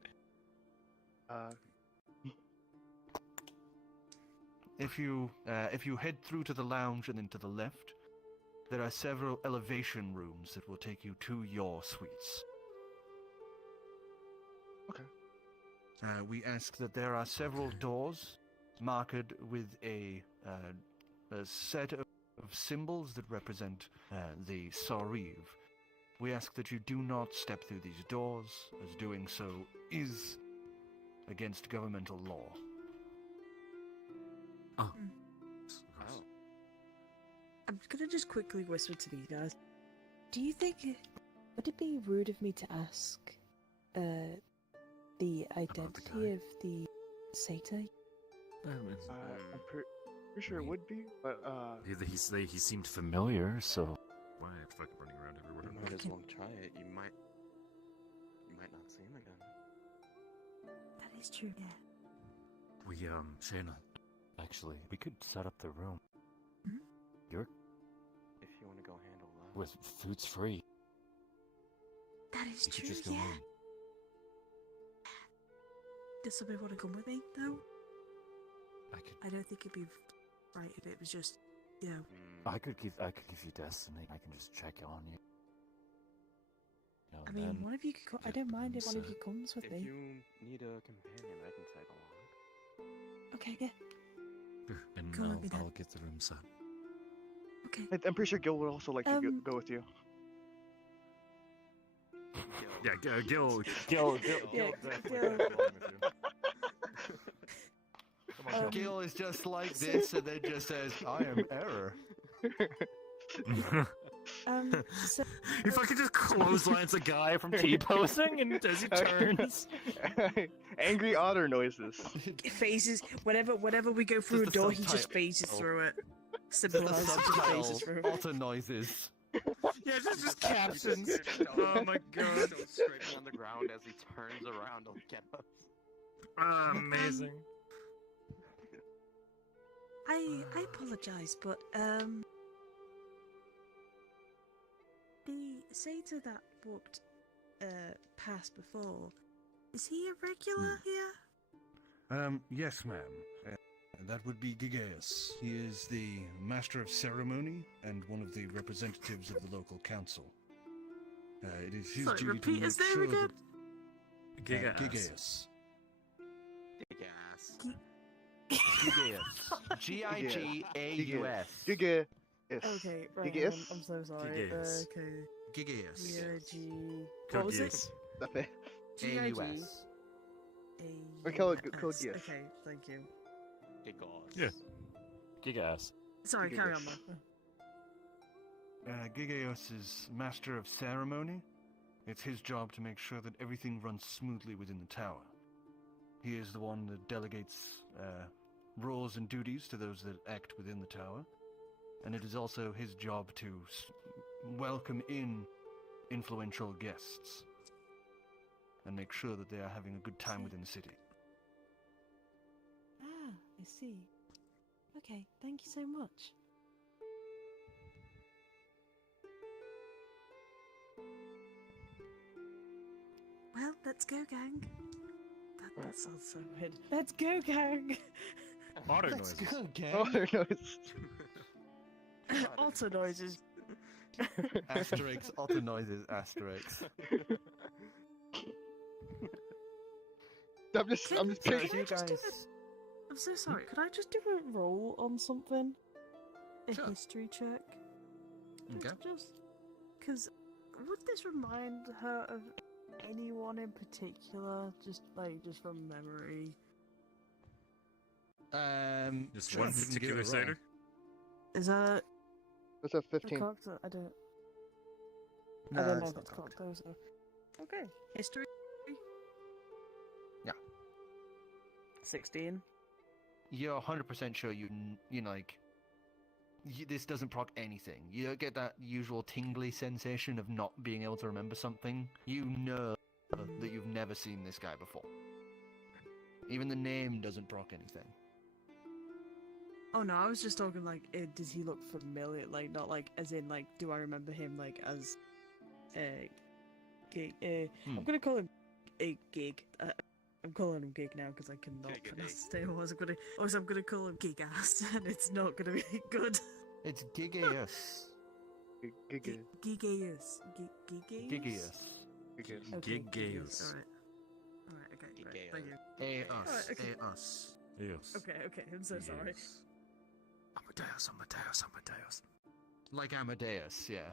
If you head through to the lounge and then to the left, there are several elevation rooms that will take you to your suites. Okay. We ask that there are several doors marked with a set of symbols that represent the Sariv. We ask that you do not step through these doors, as doing so is against governmental law. Oh. I'm gonna just quickly whisper to these guys. Do you think would it be rude of me to ask the identity of the Satyr? I'm pretty sure it would be, but He seemed familiar, so why am I fucking running around everywhere? You might as well try it. You might not see him again. That is true, yeah. We Shaena, actually, we could set up the room. Mhm. If you want to go handle that. With food's free. That is We could true, just go yeah. in. Does somebody want to come with me, though? I could I don't think it'd be right if it was just, I could give you destiny. I can just check on you. I mean, one of you could I don't mind if one of you comes with If me. you need a companion, I can tag along. Okay, yeah. And Go with me then. I'll get the room set. Okay. I'm pretty sure Gil would also like to go with you. Yeah, Gill. Yeah, definitely Gill. goes along with you. Come on, Gill. Gil is just like this, and then just says, I am error. So He fucking just clotheslines a guy from T-posing and as he turns. Angry otter noises. It phases whenever we go through a the door, he just subtitle. phases through it. The Simple as just subtitle, phases through it. auto noises. Yeah, just captions. Oh my god. So straight on the ground as he turns around to look at us. Amazing. I apologize, but the Satyr that walked past before, is he a regular here? Yes, ma'am. That would be Gigaeus. He is the Master of Ceremony and one of the representatives of the local council. It is his Sorry, duty repeat to his make name sure again? that Gigass. Big ass. Gigaus. Gigaus. Giga. Okay, right. Gigas? I'm so sorry. Gigas. Okay. Gigaeus. G-I-G. What was it? Stop it. G-I-G. AUS. We call it A-U-S. code GIF. Okay, thank you. Big ass. Yeah. Gigass. Sorry, carry on, though. Gigaeus is master of ceremony. It's his job to make sure that everything runs smoothly within the tower. He is the one that delegates roles and duties to those that act within the tower. And it is also his job to welcome in influential guests and make sure that they are having a good time within the city. Ah, I see. Okay, thank you so much. Well, let's go, gang. That sounds so weird. Let's go, gang! Otter Let's noises. go, gang. Oh, there goes. Auto noises. Asterix, otter noises, Asterix. I'm just So picturing. as you guys... I'm so sorry. Could I just do a roll on something? A Sure. history check? Okay. Just because would this remind her of anyone in particular? Just from memory. Just Sure, one you can give particular it a roll. satyr? Is that What's up, a 15? character? I don't No, know it's if not it's cocked. cocked though, so. Okay. History? Yeah. 16. You're 100% sure this doesn't proc anything. You don't get that usual tingly sensation of not being able to remember something. You know that you've never seen this guy before. Even the name doesn't proc anything. Oh no, I was just talking does he look familiar? Like, not like as in do I remember him as Gig? I'm gonna call him a Gig. I'm calling him Gig now because I cannot Gig-a-day. pronounce his name. I'm gonna call him Gig Ass, and it's not gonna be good. It's Gigaeus. Giga. Gigaeus. Gigaeus. Okay, Gigaeus. Alright, okay, right, Gigaeus. thank you. A us. Alright, okay. A us. Yes. Okay, I'm so sorry. Yes. Amadeus. Like Amadeus, yeah.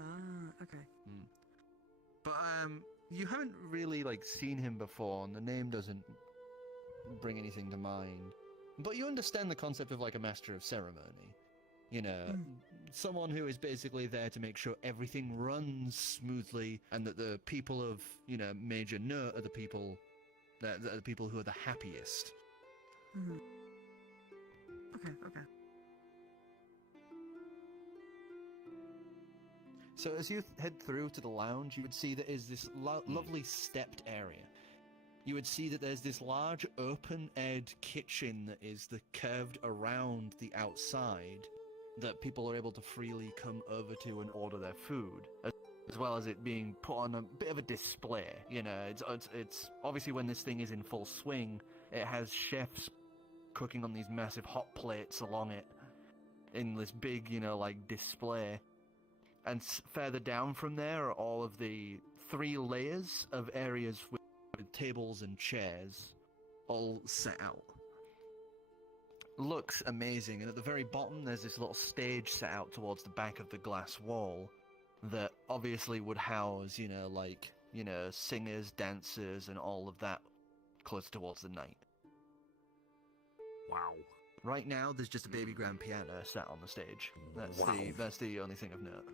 Ah, okay. But you haven't really seen him before, and the name doesn't bring anything to mind. But you understand the concept of a master of ceremony. You know, someone who is basically there to make sure everything runs smoothly, and that the people of major note are the people that are the people who are the happiest. Mhm. Okay. So as you head through to the lounge, you would see there is this lovely stepped area. You would see that there's this large open-aired kitchen that is curved around the outside, that people are able to freely come over to and order their food, as well as it being put on a bit of a display. It's obviously when this thing is in full swing, it has chefs cooking on these massive hot plates along it in this big, display. And further down from there are all of the 3 layers of areas with Tables and chairs all set out. looks amazing, and at the very bottom there's this little stage set out towards the back of the glass wall that obviously would house, singers, dancers, and all of that close towards the night. Wow. Right now, there's just a baby grand piano. Sat on the stage. Wow. That's the only thing of note.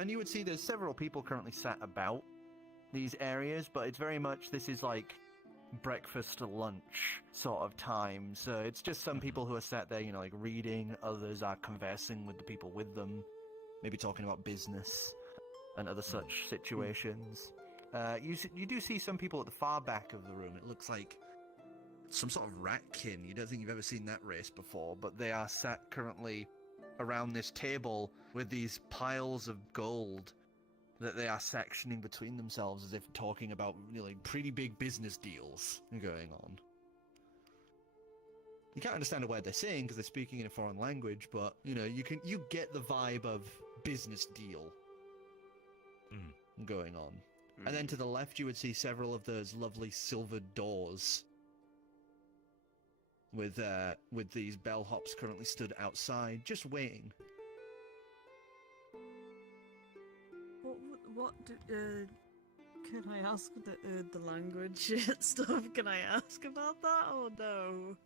And you would see there's several people currently sat about these areas, but it's very much, this is breakfast to lunch sort of time. So it's just some people who are sat there, reading, others are conversing with the people with them, Maybe talking about business. and other such situations. You do see some people at the far back of the room. It looks like some sort of ratkin. You don't think you've ever seen that race before, But they are sat currently around this table with these piles of gold that they are sectioning between themselves as if talking about pretty big business deals going on. You can't understand a word they're saying because they're speaking in a foreign language, but you get the vibe of business deal going on. And then to the left, you would see several of those lovely silver doors with these bellhops currently stood outside, just waiting. Can I ask the language stuff? Can I ask about that or no?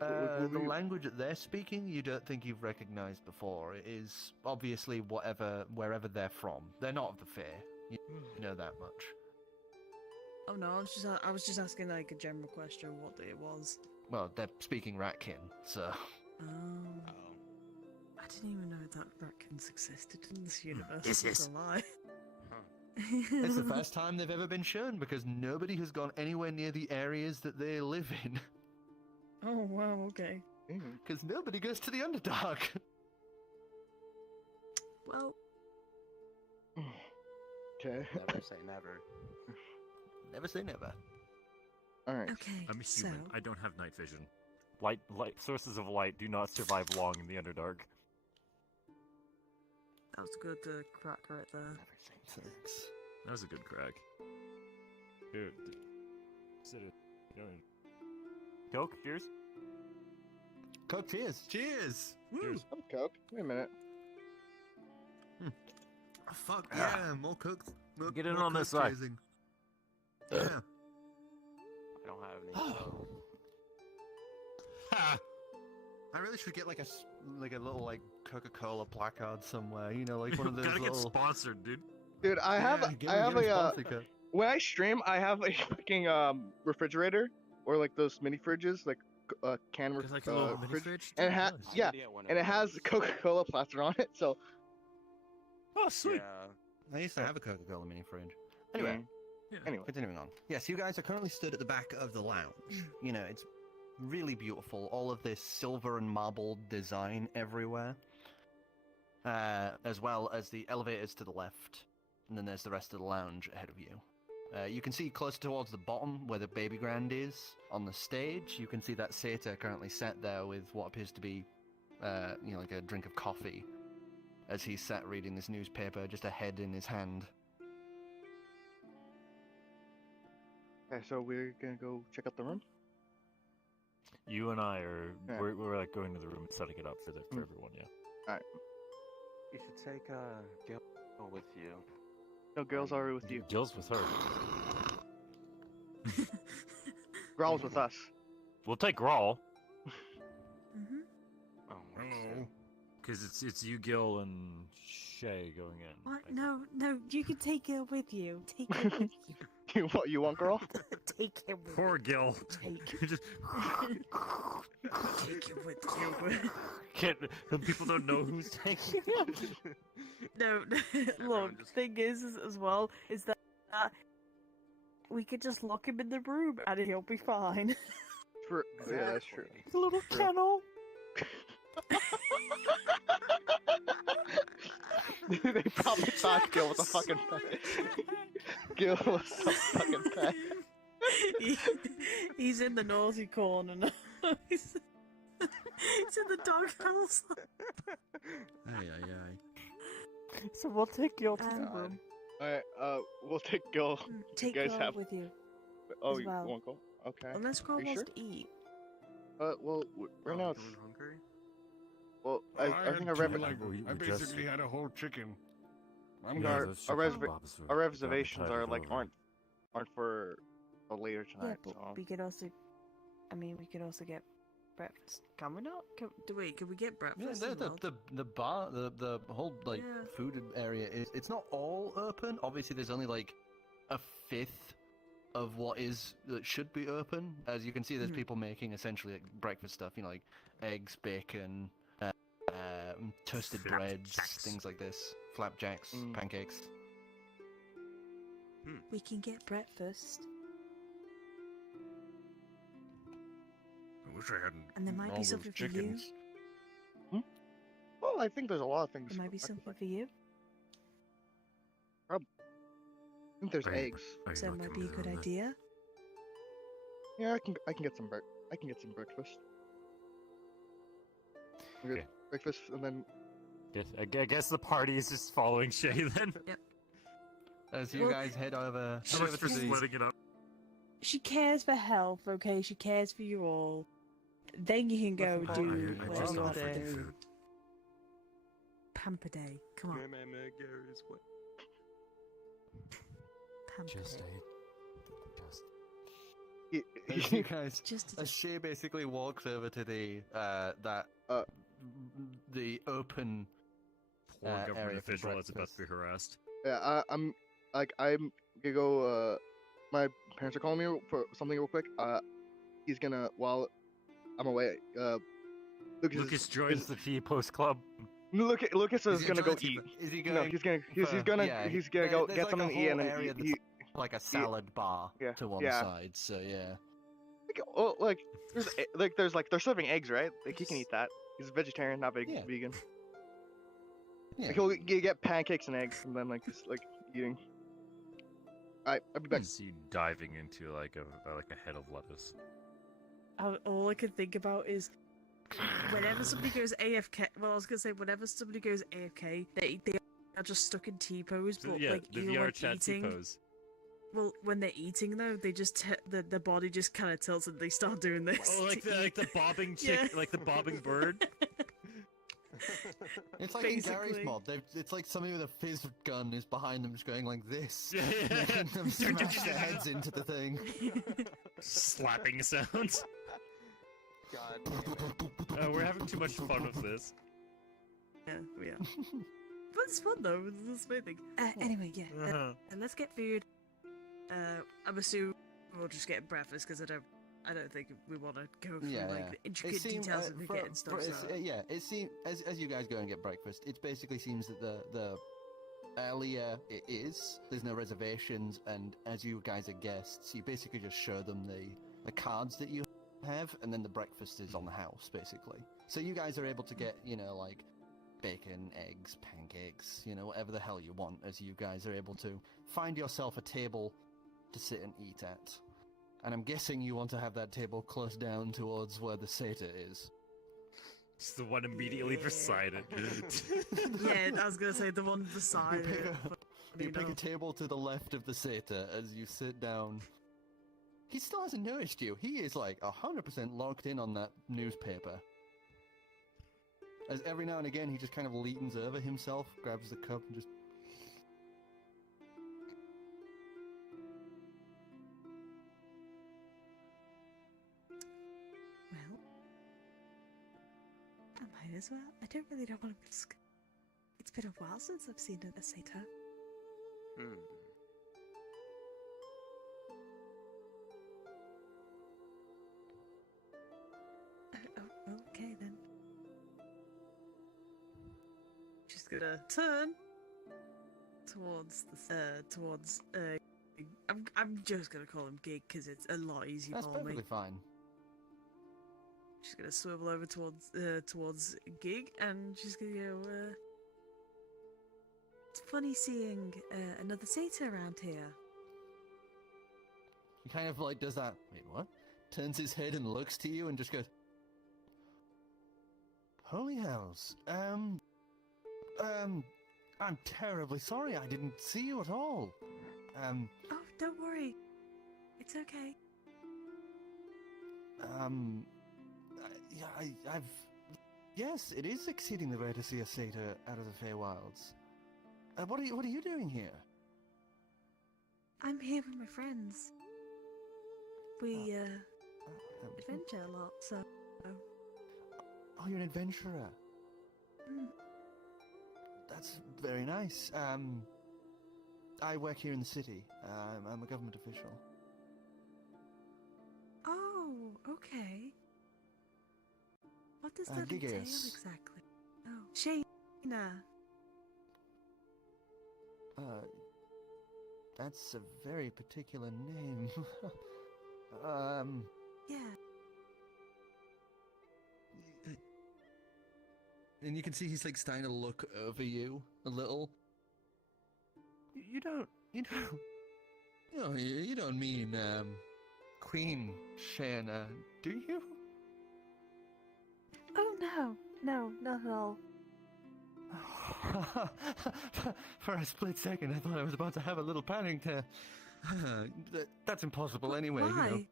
The language that they're speaking, you don't think you've recognized before. It is obviously wherever they're from. They're not of the fair. You know that much. Oh no, I was just asking like a general question of what it was. Well, they're speaking Ratkin, so. I didn't even know that Ratkins existed in this universe. Yes. It's a lie. It's the first time they've ever been shown because nobody has gone anywhere near the areas that they live in. Oh wow, okay. Because nobody goes to the Underdark. Well. Okay. Never say never. Never say never. Alright. Okay. I'm a human. I don't have night vision. Light sources of light do not survive long in the Underdark. That was a good crack right there. Never say thanks. That was a good crack. Dude. Coke, cheers. Coke, cheers. Cheers! Cheers. I'm Coke. Wait a minute. Oh, fuck yeah, more cooked. Get in on this side. Yeah. I don't have any. So. I really should get like a little Coca-Cola placard somewhere. You know, like one of those Gotta little. get sponsored, dude. Dude, I have a sponsor code. when I stream, I have a fucking refrigerator or like those mini fridges, like can There's like a little mini fridge, fridge. and it has Those. Coca-Cola plaster on it. So Oh, sweet. Yeah. I used to have a Coca-Cola mini fridge. Anyway. anyway, Continuing on. Yes, you guys are currently stood at the back of the lounge. You know, it's really beautiful. All of this silver and marble design everywhere. As well as the elevators to the left. And then there's the rest of the lounge ahead of you. You can see closer towards the bottom where the baby grand is on the stage. You can see that Satyr currently sat there with what appears to be, like a drink of coffee. As he's sat reading this newspaper, just a head in his hand. okay, so we're gonna go check out the room. You and I are Yeah. we're like going to the room and setting it up for everyone. Yeah. You should take Gill with you. No, girls are with you. Gill's with her. Growl's with us. We'll take Grawl Oh, Hello. because it's you, Gill, and Shay going in. What? I No, you can take it with you. Take it with you. You want girl? Take it with Poor you. Gill. Take Just Take it with you. can't. People don't know who's taking it. No, Look, thing is as well is that we could just lock him in the room and he'll be fine. True. Yeah, that's true. The little True. kennel. They probably thought Gil was a fucking pet. Gil was a fucking pet. He's in the naughty corner now. He's in the doghouse. Aye. So we'll take Gil to the God. room. Alright, we'll take Gil. Take guys Gil have- with you. Oh, As you well. want Gil? Okay. Unless Carl Are you wants sure? to eat. Well, right now it's. hungry? Well, Oh, I think had our two, rev- I basically had a whole chicken. I'm Yeah, gonna. our reservations are like aren't for later Yeah, tonight. but So. we could also, we could also get breakfast. Can we not? Wait, can we get Yeah, breakfast? the, as well? the bar, the whole Yeah. food area it's not all open. Obviously, there's only like a fifth of what that should be open. As you can see, there's people making essentially like breakfast stuff. You know, like eggs, bacon, toasted breads, things like this, flapjacks, pancakes. We can get breakfast, I wish I hadn't. and there might eaten all be those something for chickens. you. Well, I think there's a lot of things. There might be I something for you. think there's Are you- eggs. Are you So that looking might be a to good run that? idea. Yeah, I can get some breakfast. Okay. Breakfast, and then I guess the party is just following Shay then. Yep. As you guys head over, So much for splitting it up. She cares for health, okay? She cares for you all. Then you can go I do just whatever you don't want to forget do. food. Pamper day. Come on. Pamper Just day. as you guys, Just a as Shay basically walks over to the the open Poor government area for official that's about to be breakfast. harassed. yeah, I'm gonna go. My parents are calling me for something real quick. He's gonna while I'm away. Lucas joins the Tea Post Club. Lucas is he gonna go join eat. the- Is he No, going? he's gonna yeah, he's gonna go there's get like something a to eat and whole then area he, that's like a salad bar yeah, To one yeah. side, so yeah. They're serving eggs, right? Like he can eat that. He's a vegetarian, not Yeah. vegan. Yeah. Like he'll get pancakes and eggs and then just eating. Alright, I'll be back. See you diving into like a head of lettuce. All I can think about is whenever somebody goes AFK. Well, I was gonna say whenever somebody goes AFK, they are just stuck in T pose. But Yeah, like the even VR when chat eating, pose. well, when they're eating though, they just the body just kind of tilts and they start doing this. Oh, like to the eat. bobbing chick, Yeah. like the bobbing bird. It's like in Gary's Basically. mod. It's like somebody with a fizz gun is behind them, just going like this, Yeah, yeah. making them smash their heads into the thing. Slapping sounds. God. We're having too much fun with this. Yeah, we are. But it's fun though. It's the main thing. Anyway, yeah. Uh-huh. Let's get food. I'm assuming we'll just get breakfast because I don't think we want to go through Yeah, like yeah. the intricate details of getting stuff. So. It seems as you guys go and get breakfast, it basically seems that the earlier it is, there's no reservations, and as you guys are guests, you basically just show them the cards that you have, and then the breakfast is on the house, basically. So you guys are able to get, like, bacon, eggs, pancakes, whatever the hell you want, as you guys are able to find yourself a table to sit and eat at. And I'm guessing you want to have that table close down towards where the satyr is. It's the one immediately beside it. Yeah, I was gonna say the one beside it. You pick a table to the left of the satyr as you sit down. He still hasn't noticed you. He is like 100% locked in on that newspaper. As every now and again he just kind of leans over himself, grabs the cup and just... Well, I might as well. I don't really know what I'm risk. It's been a while since I've seen a satyr. Oh, okay then. She's gonna turn towards I'm just gonna call him Gig because it's a lot easier That's for me. perfectly fine. She's gonna swivel over towards Gig and she's gonna go. It's funny seeing another satyr around here. He kind of like does that. Wait, what? Turns his head and looks to you and just goes, "Holy hells! I'm terribly sorry. I didn't see you at all. Oh, don't worry. It's okay. I've. Yes, it is exceedingly rare to see a satyr out of the Feywilds. What are you doing here? I'm here with my friends. We adventure a lot, so. Oh, you're an adventurer. Mm. That's very nice. I work here in the city. I'm a government official. Oh, okay. What does that entail Gigas. exactly? Oh, Shaena. That's a very particular name. Yeah. And you can see he's like starting to look over you a little. You don't. No, you don't mean Queen Shaena, do you? Oh no, not at all. For a split second, I thought I was about to have a little panic attack. That's impossible anyway. Why? You know,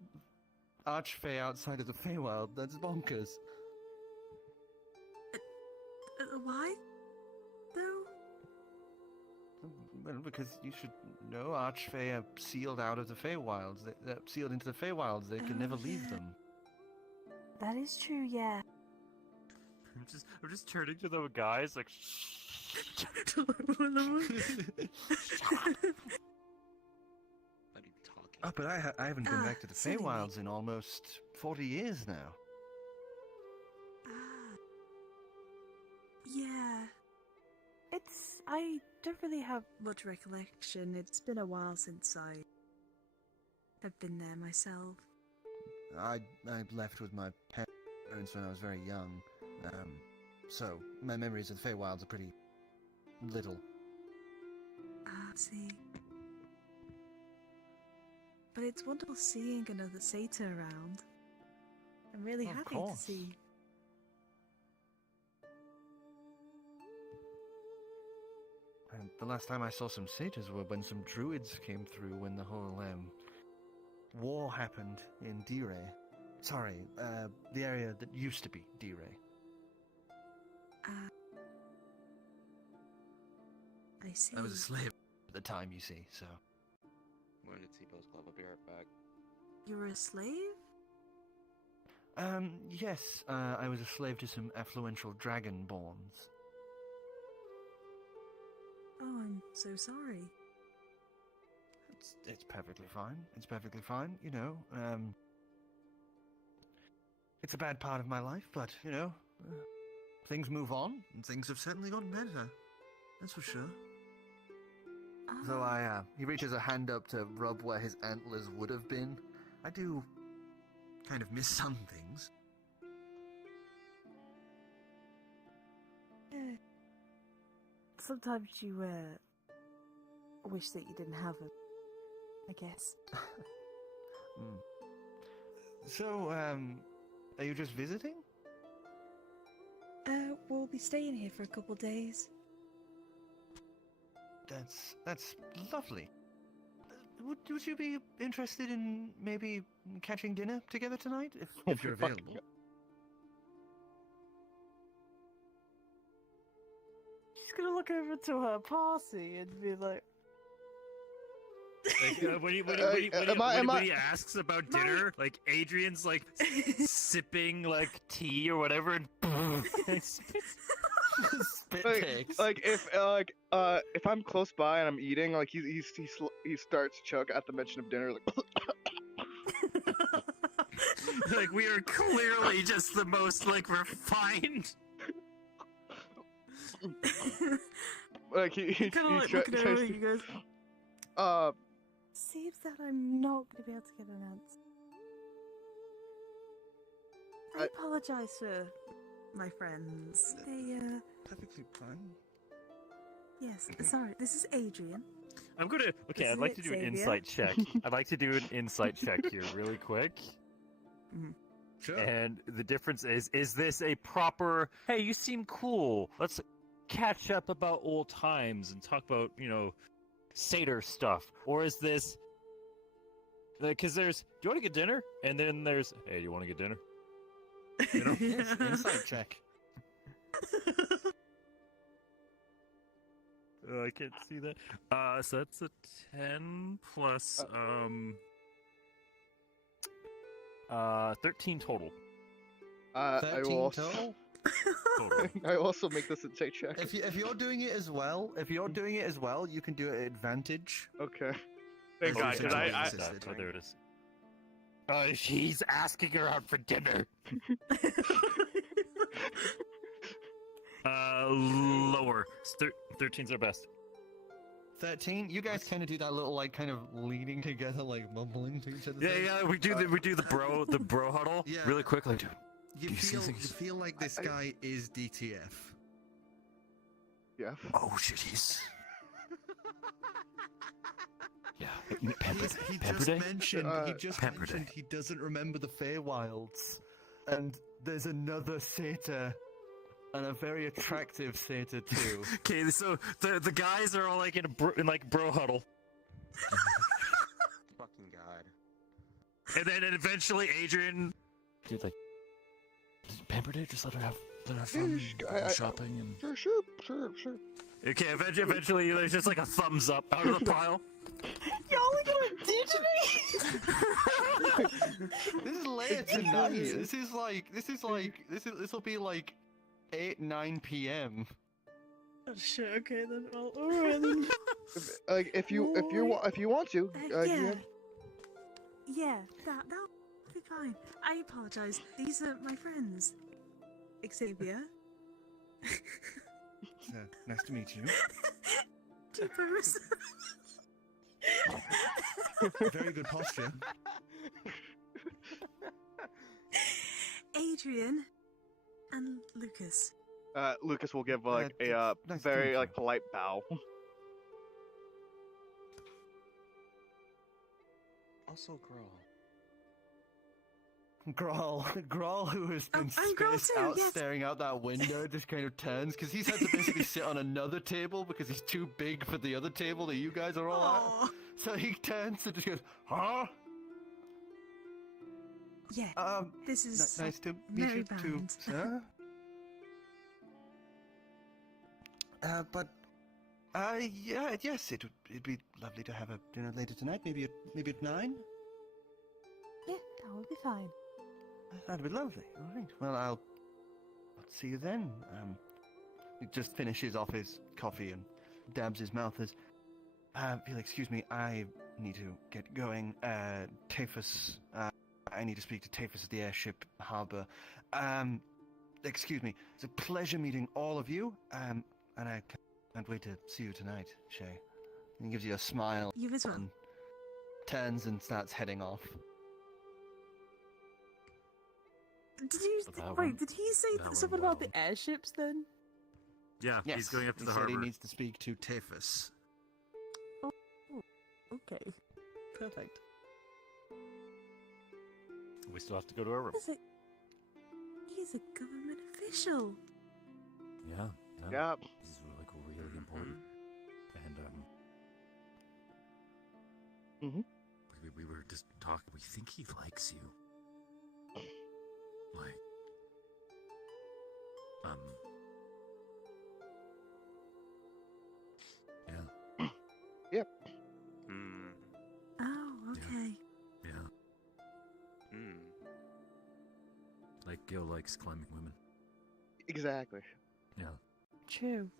Archfey outside of the Feywild, that's bonkers. Why? Though? Well, because you should know Archfey are sealed out of the Feywilds. They're sealed into the Feywilds. They can never leave yeah. them. That is true, yeah. I'm just turning to the guys like. What are you talking? Oh, but I haven't been back to the silly me. Feywilds in almost 40 years now. Yeah. I don't really have. Much recollection. It's been a while since I have been there myself. I left with my parents when I was very young, so my memories of the Feywilds are pretty little. See. But it's wonderful seeing another Satyr around. I'm really Of happy course. to see. And the last time I saw some satyrs were when some druids came through when the whole war happened in D-Ray. Sorry, the area that used to be D-Ray. I see. I was a slave. At the time, you see, so. We're in the T-Post Club. I'll be right back. You were a slave? Yes, I was a slave to some affluential dragonborns. Oh, I'm so sorry. It's perfectly fine. It's perfectly fine, you know. It's a bad part of my life, but, you know, things move on. And things have certainly gotten better. That's for sure. So he reaches a hand up to rub where his antlers would have been. I do kind of miss some things. Sometimes you wish that you didn't have him, I guess. So, are you just visiting? We'll be staying here for a couple days. That's lovely. Would you be interested in maybe catching dinner together tonight, if you're available? She's gonna look over to her posse and be like, When he asks about dinner, like Adrian's like sipping like tea or whatever, and spit takes. Like if I'm close by and I'm eating, like he starts to choke at the mention of dinner, like. Like we are clearly just the most like refined. Like he kind of like looking over you guys. seems that I'm not gonna be able to get an answer. I apologize for my friends. They Perfectly fine. Yes, sorry. This is Adrian. I'm gonna. Okay, This I'd is like to do an Xavier. insight check. I'd like to do an insight check here, really quick. Sure. And the difference is this a proper? Hey, you seem cool. Let's catch up about old times and talk about Satyr stuff, or is this? Because there's, do you want to get dinner? And then there's, hey, do you want to get dinner? Yes, insight check. I can't see that. So that's a 10 plus 13 total. I 13 will also, total? Total. I also make this insight check. If you're doing it as well, you can do it at advantage. Okay. Thank Oh, God, you because said I oh, there it is. She's asking her out for dinner. Lower. 13's our best. 13. You guys kind of do that little kind of leaning together, mumbling to each other. Yeah. We do the bro huddle. Yeah. Really quickly, dude. You Do you see feel things? like this guy is DTF. Yeah. Oh shit, he's. Yeah. He just mentioned Pamper Day. he doesn't remember the Feywilds. and there's another satyr, and a very attractive satyr too. Okay, so the guys are all like in bro huddle. Fucking god. And then eventually Adrian. Dude, like, Pamper did just let her have fun, go shopping and. Sure. Okay, eventually there's just like a thumbs up out of the pile. Y'all are gonna ditch me? This is later tonight. This will be like 8-9 p.m. Oh shit. Okay then. Well, alright then. If you want to, Yeah, that'll be fine. I apologize. These are my friends. Xavier. Nice to meet you. Cyprus. Very good posture. Adrian. And Lucas. Lucas will give like a nice to very meet you. like polite bow. Also, girl. Grawl, who has been I'm Grawl spaced too, out yes. staring out that window, just kind of turns, because he's had to basically sit on another table because he's too big for the other table that you guys are all Aw. at. So he turns and just goes, huh? Yeah. This is Nice to meet Mary you too, Band. sir. Yes, it'd be lovely to have a dinner later tonight, maybe at 9? Yeah, that would be fine. That'd be lovely. All right. Well, I'll see you then. He just finishes off his coffee and dabs his mouth as. You'll excuse me. I need to get going. Tafus. I need to speak to Tafus at the airship harbor. Excuse me. It's a pleasure meeting all of you. And I can't wait to see you tonight, Shay. And he gives you a smile. You as well. And turns and starts heading off. Did you wait? Did he say something about the airships then? Yeah, Yes, he's going up to he the said harbor. he needs to speak to Tafus. Okay, perfect. We still have to go to our room. He's a government official. Yeah. Yeah. This is like really important. And we were just talking. We think he likes you. Like, yeah. Yep. Oh, okay. Yeah. Like Gill likes climbing women. Exactly. Yeah. True.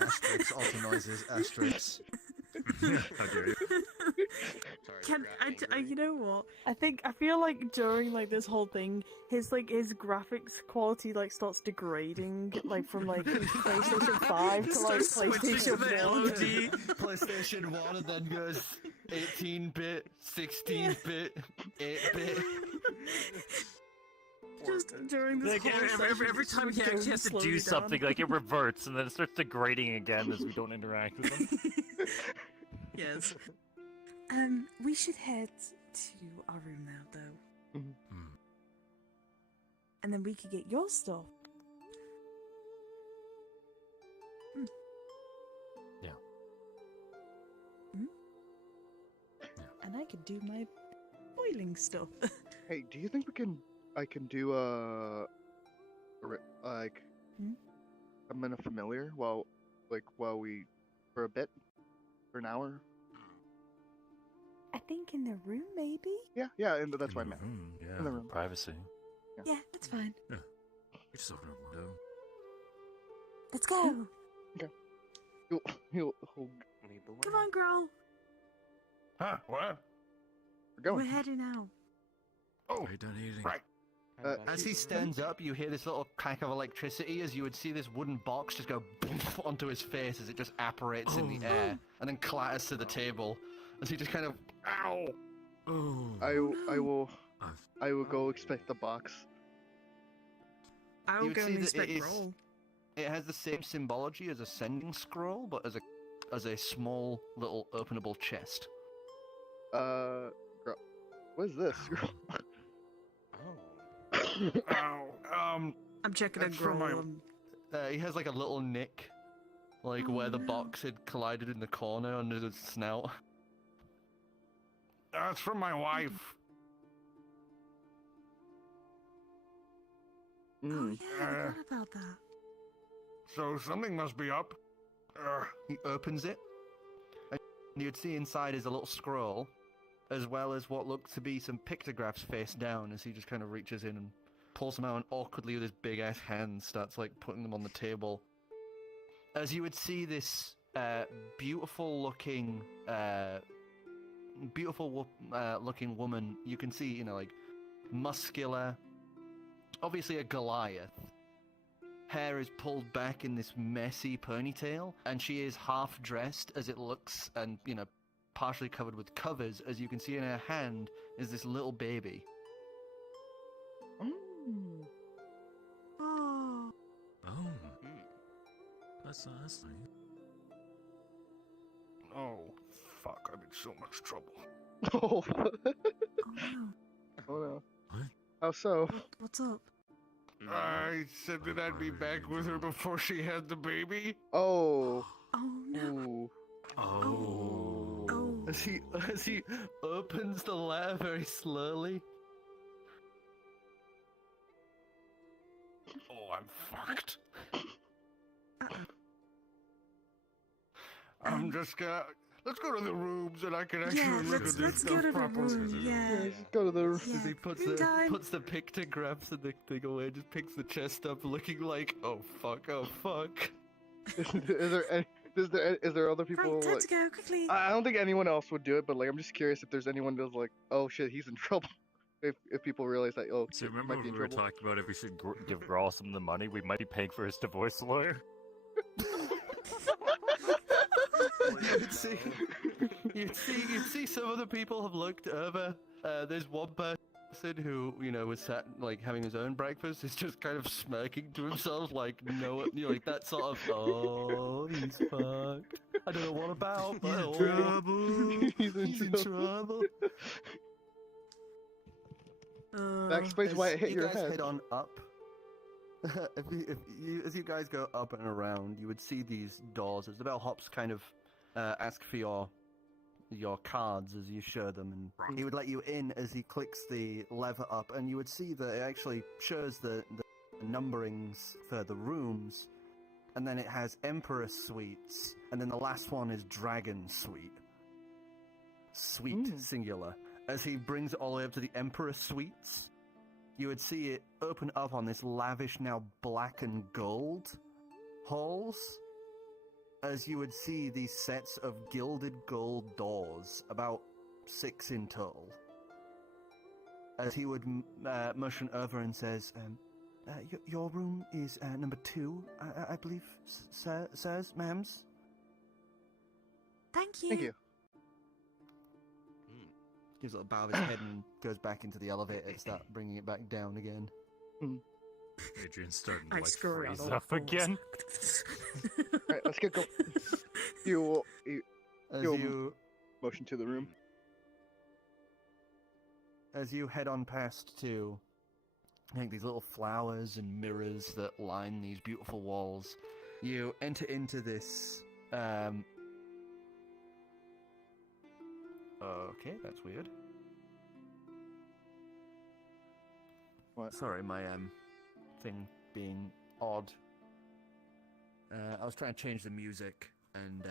Asterix, auto noises, Asterix. How dare you? Can you know what? I feel like during like this whole thing, his graphics quality like starts degrading, like from like PlayStation 5 to like PlayStation 1. PlayStation 1 and then goes 18-bit, 16-bit, 8-bit. Just during this Like every time he actually has to do something, like it reverts and then it starts degrading again as we don't interact with him. Yes. We should head to our room now, though. And then we could get your stuff. Yeah. And I could do my boiling stuff. Hey, do you think I can do like I'm in a familiar while we for a bit, for an hour? I think in the room, maybe? Yeah, and that's why I meant. Yeah. In the room. Privacy. Yeah, that's fine. Yeah. You just open a window. Let's go. Okay. He'll Come on, Growl. Huh? What? We're going. We're heading out. Oh, Are you done eating? right. As he stands up, you hear this little crack of electricity as you would see this wooden box just go boom onto his face as it just apparates in the air and then clatters to the table as he just kind of ow. Oh. I will go inspect the box. I You will would go see and that inspect it is- Growl. It has the same symbology as a sending scroll, but as a small little openable chest. What is this? I'm checking a that's from growl. He has like a little nick, like where the box had collided in the corner under his snout. That's from my wife. Oh yeah, I forgot about that. So something must be up. He opens it, and you'd see inside is a little scroll, as well as what look to be some pictographs face down as he just kind of reaches in and pulls them out and awkwardly with his big ass hand starts like putting them on the table. As you would see this beautiful looking woman, you can see, like muscular, obviously a Goliath. Hair is pulled back in this messy ponytail, and she is half dressed as it looks, and partially covered with covers. As you can see in her hand is this little baby. Oh. Oh. That's nice. Oh, fuck, I'm in so much trouble. Oh. Oh no. Oh no. What? How so? What's up? I said that I'd be back with her before she had the baby. Oh. Oh no. Ooh. Oh. Oh. As he opens the letter very slowly. Oh, I'm fucked. Uh-oh. I'm just gonna... Let's go to the rooms and I can actually Yeah, look let's at this go to the stuff properly. room. Yeah. Let's go to the. Yeah. As he puts Time. the pictographs and the thing away, just picks the chest up, looking like, oh fuck. Is there other people? Right, time like- to go quickly. I don't think anyone else would do it, but like I'm just curious if there's anyone that's like, oh shit, he's in trouble. If people realize that, oh, So shit, remember might be when in we were trouble. talking about if we should give Grawl some of the money we might be paying for his divorce lawyer? You'd see some of the people have looked over. There's one person who, was sat like having his own breakfast, is just kind of smirking to himself, like like that sort of, oh, he's fucked. I don't know what about, but He's in trouble. That explains why it hit you your guys head. head on up. As you guys go up and around, you would see these doors. As the bellhops kind of ask for your cards as you show them, and he would let you in as he clicks the lever up, and you would see that it actually shows the numberings for the rooms, and then it has Emperor Suites, and then the last one is Dragon Suite. Suite, singular. As he brings it all the way up to the Emperor Suites, you would see it open up on this lavish, now black and gold halls. As you would see these sets of gilded gold doors, about 6 in total. As he would motion over and says, your room is number 2, I believe, sirs, ma'ams? Thank you. Thank you. Gives a little bow of his head and goes back into the elevator and start bringing it back down again. Adrian's starting to I like screw freeze on all up fours. again. Alright, let's get going. You As You'll- you motion to the room. as you head on past to, I think, these little flowers and mirrors that line these beautiful walls, you enter into this. Okay, that's weird. What? Sorry, my thing being odd. I was trying to change the music, and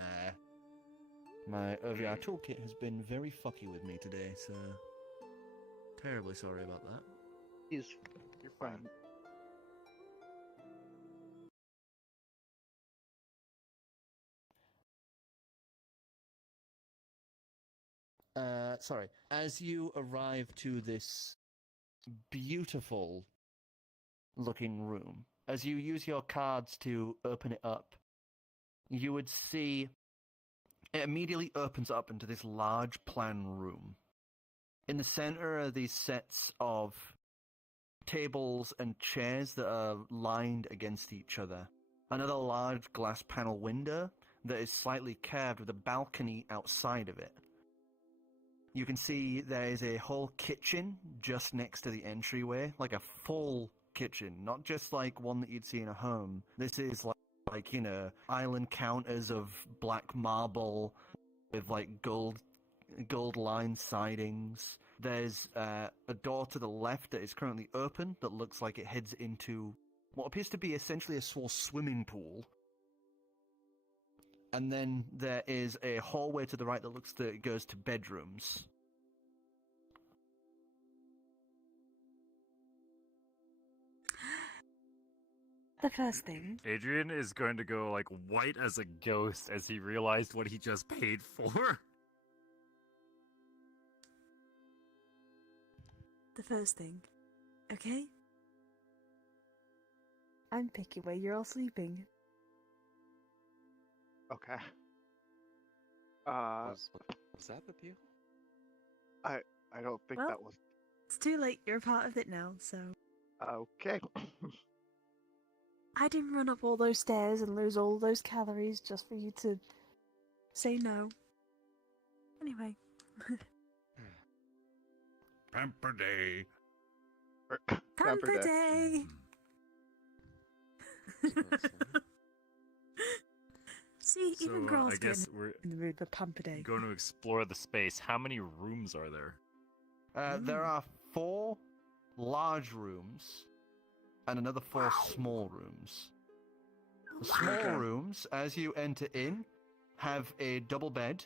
my OVR toolkit has been very fucky with me today, so terribly sorry about that. You're fine. Sorry. As you arrive to this beautiful looking room, as you use your cards to open it up, you would see it immediately opens up into this large plan room. In the center are these sets of tables and chairs that are lined against each other. Another large glass panel window that is slightly curved with a balcony outside of it. you can see there is a whole kitchen just next to the entryway, like a full kitchen, not just like one that you'd see in a home. This is like you know, island counters of black marble with like gold line sidings. There's a door to the left that is currently open that looks like it heads into what appears to be essentially a small swimming pool. And then there is a hallway to the right that looks like it goes to bedrooms. The first thing. Adrian is going to go like white as a ghost as he realized what he just paid for. The first thing. Okay? I'm picking where you're all sleeping. Okay. Was that the deal? I don't think Well, that was It's too late. You're a part of it now, so. okay. I didn't run up all those stairs and lose all those calories just for you to say no. Anyway. Pamper day. Pamper day! See, even girls I guess get we're in the mood for Pamper day. going to explore the space. How many rooms are there? There are 4 large rooms and another 4 small rooms. The small rooms, as you enter in, have a double bed,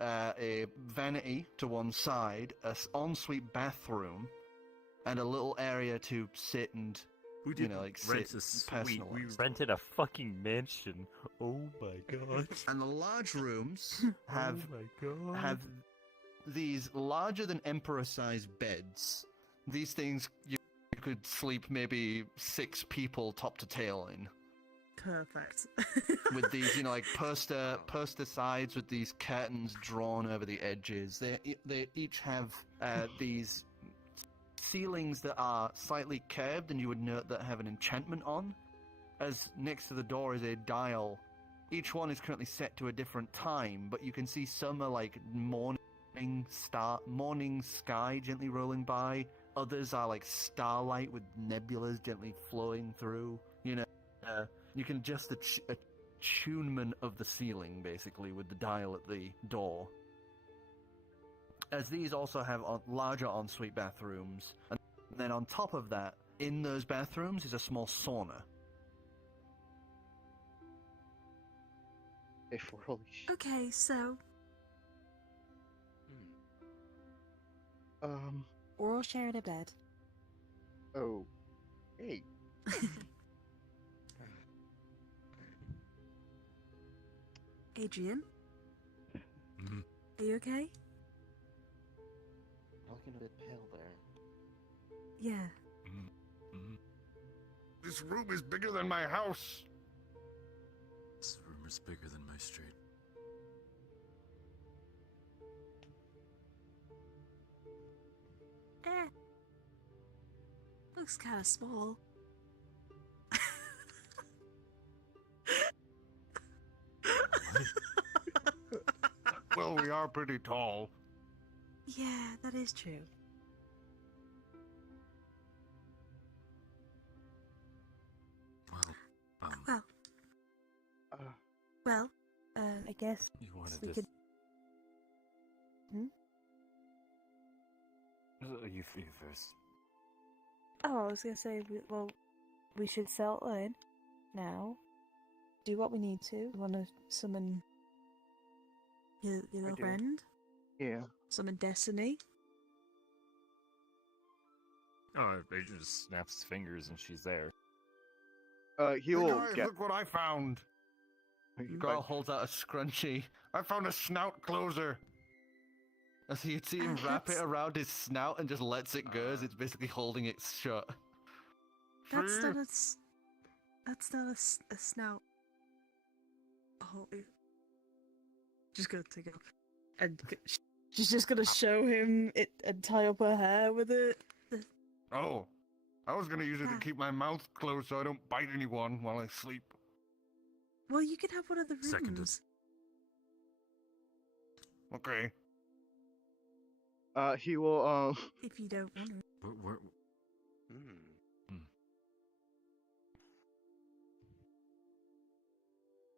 a vanity to one side, an ensuite bathroom, and a little area to sit and, We you didn't know, like rent sit a suite. personal. We rented a fucking mansion. Oh my god. And the large rooms have Oh my god. have these larger than emperor-sized beds. These things you could sleep maybe 6 people top to tail in. Perfect. With these, you know, like poster sides with these curtains drawn over the edges. They each have these ceilings that are slightly curved, and you would note that have an enchantment on. As next to the door is a dial. Each one is currently set to a different time, but you can see some are like morning sky gently rolling by. Others are like starlight with nebulas gently flowing through. You know, you can adjust the attunement of the ceiling basically with the dial at the door. As these also have larger ensuite bathrooms, and then on top of that, in those bathrooms is a small sauna. If we're holy shit. Okay, so. We're all sharing a bed. Oh. Hey. Adrian? Mhm. Are you okay? Looking a bit pale there. Yeah. This room is bigger than my house. This room is bigger than my street. Looks kind of small. Well, we are pretty tall. Yeah, that is true. Well, Well, I guess you wanted we this. could. You first. Oh, I was gonna say, we should settle in now. Do what we need to. We want to summon Your little do. friend? Yeah. Summon Destiny? Oh, Adrian just snaps his fingers and she's there. He Hey will guys, get. look what I found. Girl holds out a scrunchie. I found a snout closer. As you see him wrap it around his snout and just lets it go as it's basically holding it shut. That's See? not a. That's not a snout. Oh, just gonna take it off. And she's just gonna show him it and tie up her hair with it. Oh, I was gonna use it to keep my mouth closed so I don't bite anyone while I sleep. Well, you can have one of the rooms. Seconded. Okay. He will If you don't want to.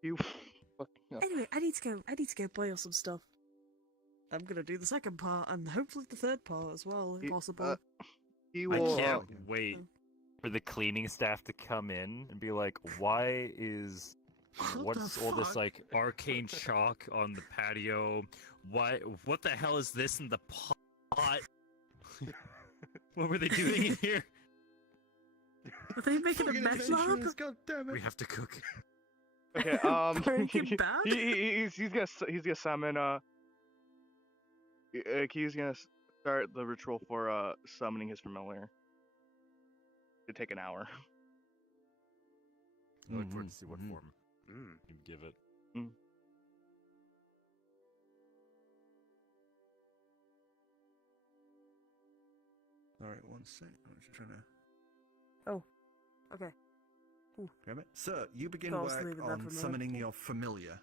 you fucking no. Anyway, I need to go boil some stuff. I'm gonna do the second part and hopefully the third part as well, if possible. He I will. can't wait for the cleaning staff to come in and be like, "Why is what's all this like arcane chalk on the patio? What the hell is this in the pot? What were they doing in here? Are they making a mess lab? God damn it. We have to cook." Okay. Breaking Bad? He's gonna summon. He's gonna start the ritual for summoning his familiar. It'll take an hour. I look forward to see what form you give it. Alright, one sec. I'm just trying to. Oh, okay. Grab it. So, you begin Go, work leave it there on for a minute. summoning your familiar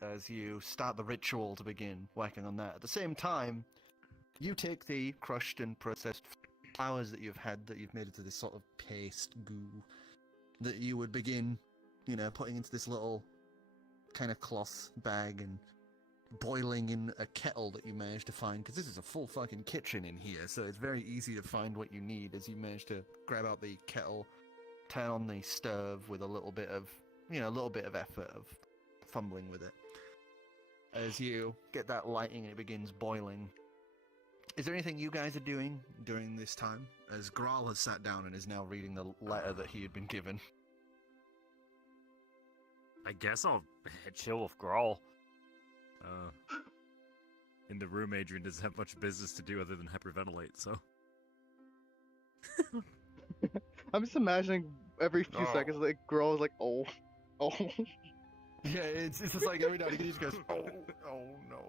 as you start the ritual to begin working on that. At the same time, you take the crushed and processed flowers that you've had, that you've made into this sort of paste goo, that you would begin, putting into this little kind of cloth bag and boiling in a kettle that you managed to find, because this is a full fucking kitchen in here, so it's very easy to find what you need as you manage to grab out the kettle, turn on the stove with a little bit of effort of fumbling with it. As you get that lighting and it begins boiling. Is there anything you guys are doing during this time? As Graal has sat down and is now reading the letter that he had been given. I guess I'll chill with Grawl. In the room, Adrian doesn't have much business to do other than hyperventilate, so. I'm just imagining every few seconds, like girl is like, oh. Yeah, it's just like every now and again he just goes, oh no.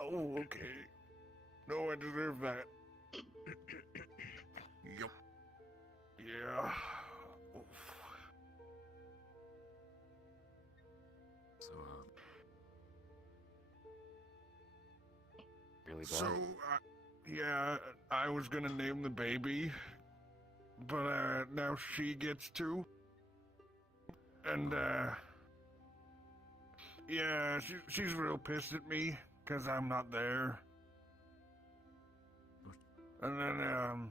Oh, okay. No, I deserve that. Yup. Yeah. Oof. So, really bad. So, yeah, I was gonna name the baby, but now she gets to. And yeah, she's real pissed at me because I'm not there. And then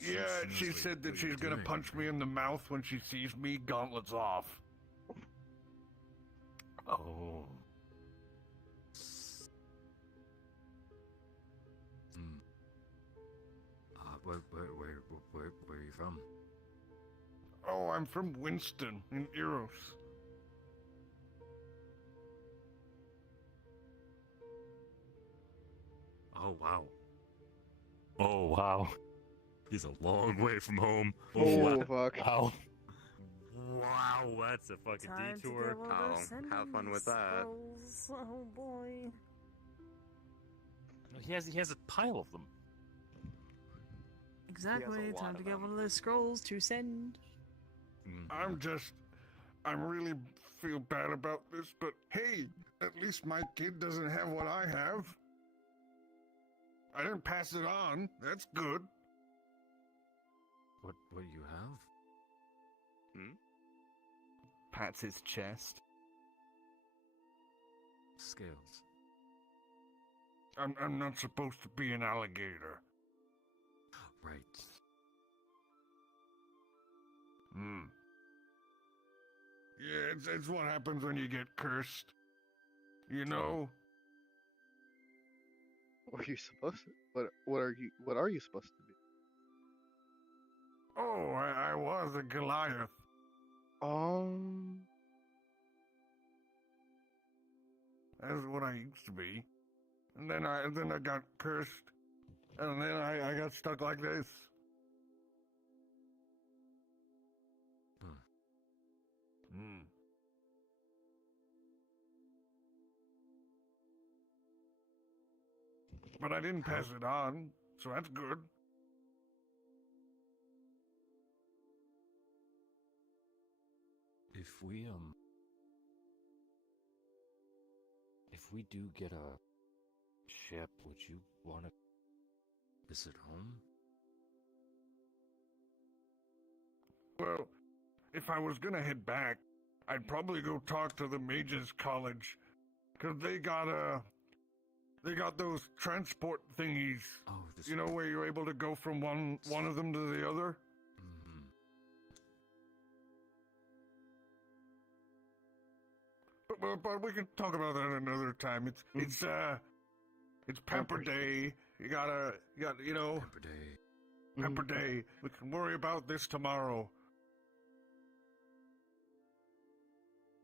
yeah, she said that she's gonna punch me in the mouth when she sees me, gauntlets off. Oh. Where are you from? Oh, I'm from Winston in Eros. Oh, wow. Oh, wow. He's a long way from home. Oh, fuck. Wow. Wow, that's a fucking Time detour. To get one of those have fun with that. scrolls. Oh boy. He has a pile of them. Exactly. Time to get one of those scrolls to send. I really feel bad about this, but hey, at least my kid doesn't have what I have. I didn't pass it on. That's good. What do you have? Pats his chest. Scales. I'm not supposed to be an alligator. Right. Yeah, it's what happens when you get cursed. You know? What are you supposed to? What are you supposed to be? Oh, I was a Goliath. That's what I used to be. And then I got cursed. And then I got stuck like this. But I didn't pass it on, so that's good. If we do get a ship, would you want to visit home? Well, if I was gonna head back, I'd probably go talk to the Mages College, 'cause they got those transport thingies. Oh, this You know, where you're able to go from one of them to the other. Mm-hmm. But we can talk about that another time. It's Pamper Day. You got you know, Pamper Day. Pamper Day. We can worry about this tomorrow.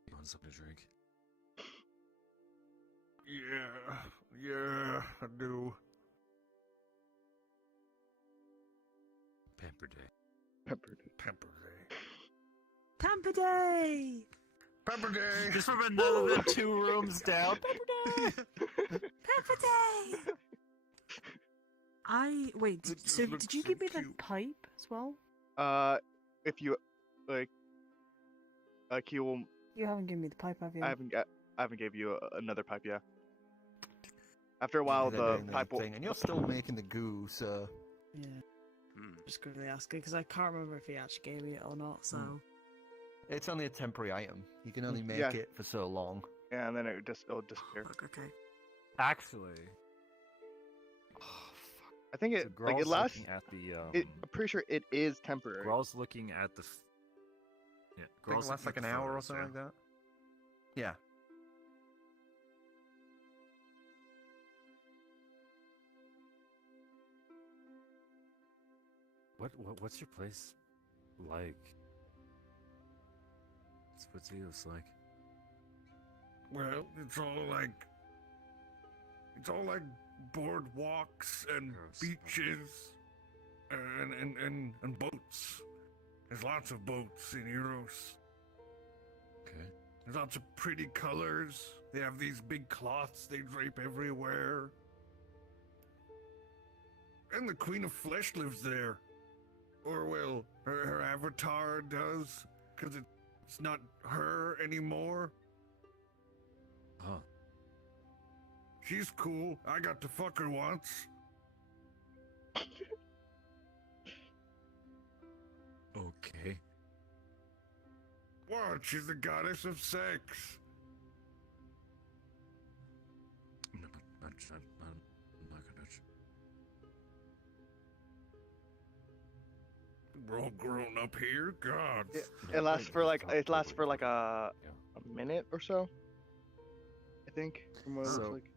You want something to drink? Yeah, I do. Pamper Day. Pamper Day. Pamper Day! Pamper Day! Just from another 2 rooms down. Pamper Day! Wait, did you give me the pipe as well? If you like, you will. You haven't given me the pipe, have you? I haven't gave you another pipe yet. After a while, the pipe will. And you're still making the goo, so. Yeah. Just quickly asking because I can't remember if he actually gave me it or not. So. It's only a temporary item. You can only make it for so long. Yeah, and then it'll disappear. Okay. Actually. I think it it lasts. At the, I'm pretty sure it is temporary. Growl's looking at the. I think it lasts like an hour or something like that. Yeah. What's your place like? What's Eos like? Well, it's all like boardwalks and beaches and boats. There's lots of boats in Eros. Okay. There's lots of pretty colors. They have these big cloths they drape everywhere. And the Queen of Flesh lives there. Or, well, her avatar does, because it's not her anymore. Huh. She's cool. I got to fuck her once. Okay. What? She's the goddess of sex. I'm not gonna touch. We're all grown up here. God. It lasts for like a minute or so. I think. From what it looks like.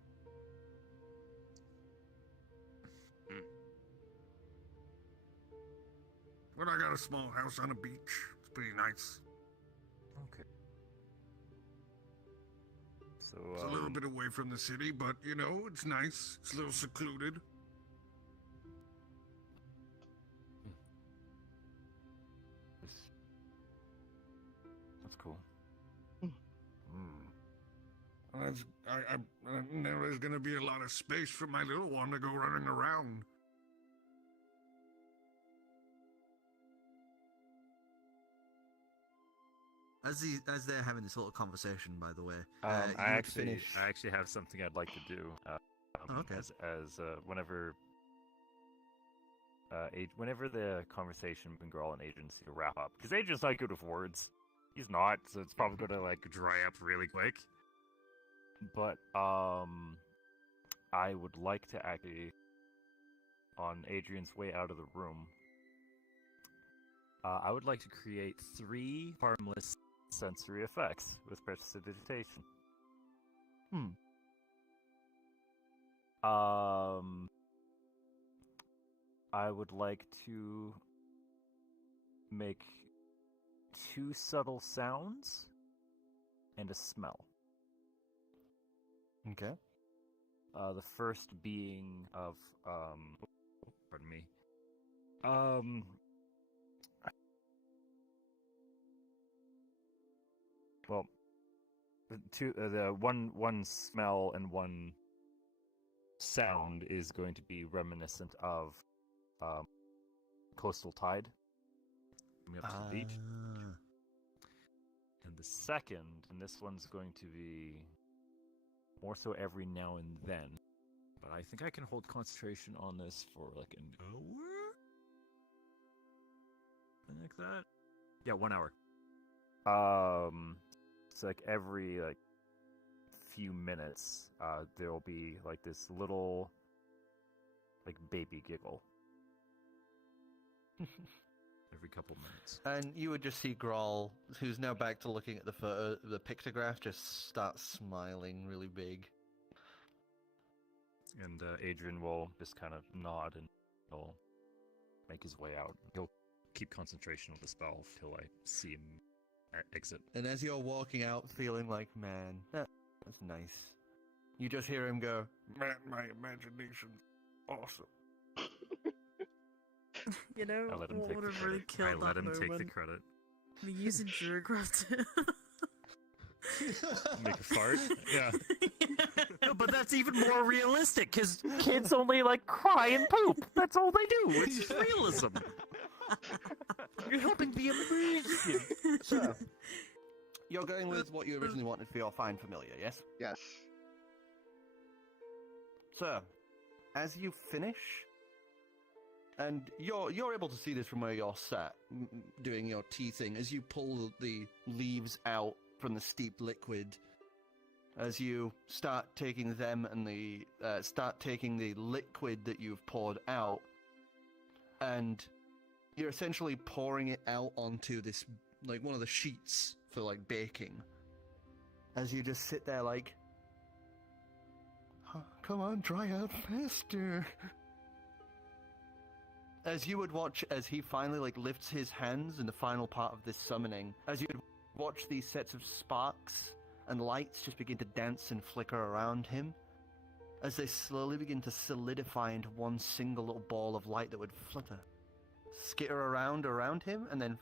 Well, I got a small house on a beach. It's pretty nice. Okay. So It's a little bit away from the city, but you know, it's nice. It's a little secluded. That's cool. There's gonna be a lot of space for my little one to go running around. As they're having this little conversation, by the way, I you would actually finish- have something I'd like to do. Okay. As whenever whenever the conversation between Grawl and Adrian to wrap up, because Adrian's not good with words. He's not, so it's probably gonna like dry up really quick. But I would like to actually, on Adrian's way out of the room, I would like to create 3 harmless sensory effects with prestidigitation. I would like to make 2 subtle sounds and a smell. Okay. The first being of pardon me. Well, the one smell and one sound is going to be reminiscent of coastal tide coming up to the beach. And the second, and this one's going to be more so every now and then, but I think I can hold concentration on this for like an hour? Something like that? Yeah, 1 hour. It's like every like few minutes, there'll be like this little like baby giggle. Every couple minutes. And you would just see Groll, who's now back to looking at the photo, the pictograph, just start smiling really big. And Adrian will just kind of nod and he'll make his way out. He'll keep concentration on the spell till I see him exit. And as you're walking out feeling like, man, that's nice, you just hear him go, Man, my imagination's awesome. You know, I let him what take would the have really credit. killed I that let him moment? take the credit. Me using Druidcraft. Make a fart? Yeah. No, but that's even more realistic, because Kids only like cry and poop. That's all they do. it's just realism. You're helping the immersion. so, you're going with what you originally wanted for your Find Familiar, yes? Yes. So, as you finish, and you're able to see this from where you're sat, doing your tea thing, as you pull the leaves out from the steeped liquid, as you start taking them and the liquid that you've poured out, and you're essentially pouring it out onto this, like, one of the sheets for, like, baking. As you just sit there like, oh, come on, dry out faster. As you would watch as he finally, like, lifts his hands in the final part of this summoning, as you would watch these sets of sparks and lights just begin to dance and flicker around him, as they slowly begin to solidify into one single little ball of light that would flutter, skitter around him, and then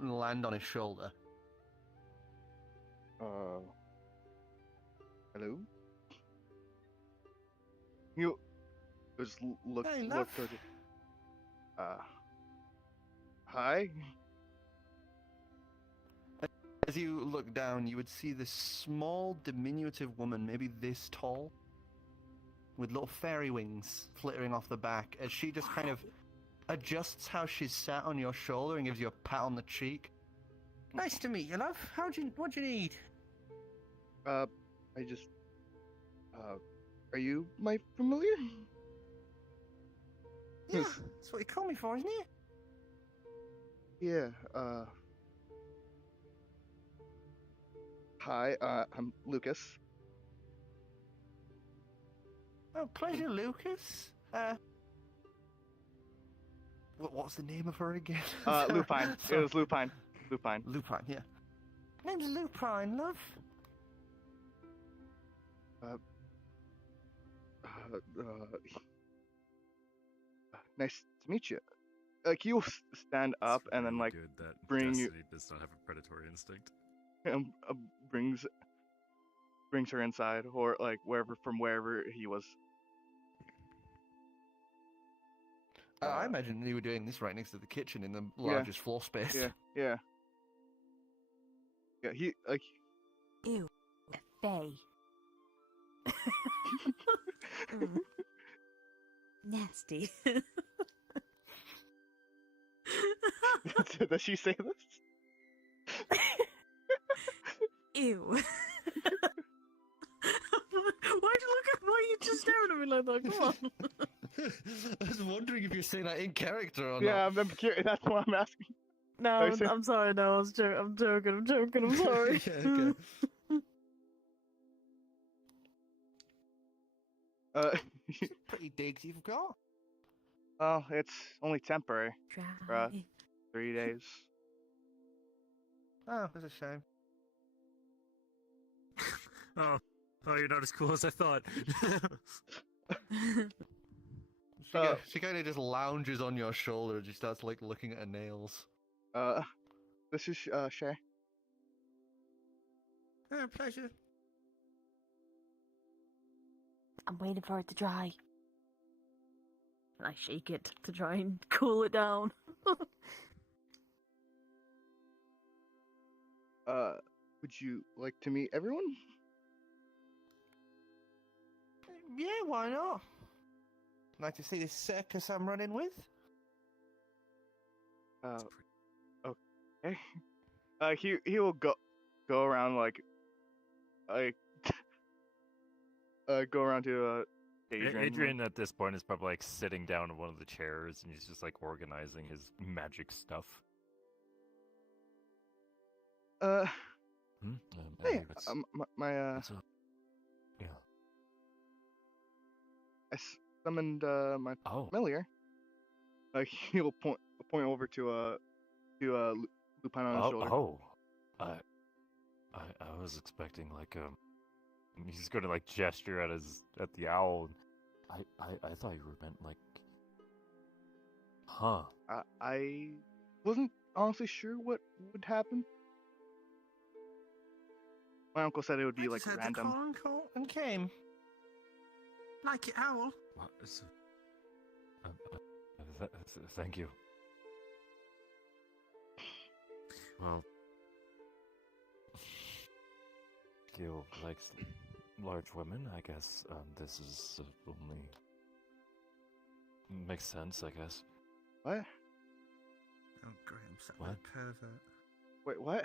land on his shoulder. Hello? You just look Hey, look love. towards it. Hi? As you look down, you would see this small, diminutive woman, maybe this tall, with little fairy wings flittering off the back, as she just kind of adjusts how she's sat on your shoulder and gives you a pat on the cheek. Nice to meet you, love. What'd you need? I just... are you my familiar? Yeah, that's what you call me for, isn't it? Yeah, Hi, I'm Lucas. Oh, pleasure, Lucas. What's the name of her again? Lupine. It was Lupine. Lupine. Lupine, yeah. Name's Lupine, love. Nice to meet you. Like, he'll stand up It's and then, really like, good that bring you... Destiny does not have a predatory instinct. brings her inside, or, like, wherever he was. I imagine you were doing this right next to the kitchen in the largest floor space. Yeah. Yeah, he, like... Ew. A fae. Nasty. Does she say this? Ew. Why'd you look at why you just staring at me like that? Come on. I was wondering if you're saying that in character or Yeah, not. I'm curious. That's why I'm asking. No, I'm sorry. No, I'm joking. I'm sorry. Okay. Pretty digs you've got. Well, it's only temporary. Dry. 3 days. Oh, that's a shame. Oh, you're not as cool as I thought. She kind of just lounges on your shoulder and she starts, like, looking at her nails. This is, Shay. Oh, pleasure. I'm waiting for it to dry. And I shake it to try and cool it down. Would you like to meet everyone? Yeah, why not? Like to see this circus I'm running with? Okay. He will go around like go around to Adrian. Adrian at this point is probably like sitting down in one of the chairs and he's just like organizing his magic stuff. Hey, my yeah. I summoned my familiar. He'll point over to Lupin on his shoulder. I was expecting like he's gonna like gesture at the owl. I thought you were meant like, I wasn't honestly sure what would happen. My uncle said it would be like random. And came. Like it, owl. What is thank you. Well, Gill likes large women, I guess. This is only makes sense, I guess. What? Oh, Graham, what? Pervert. Wait, what?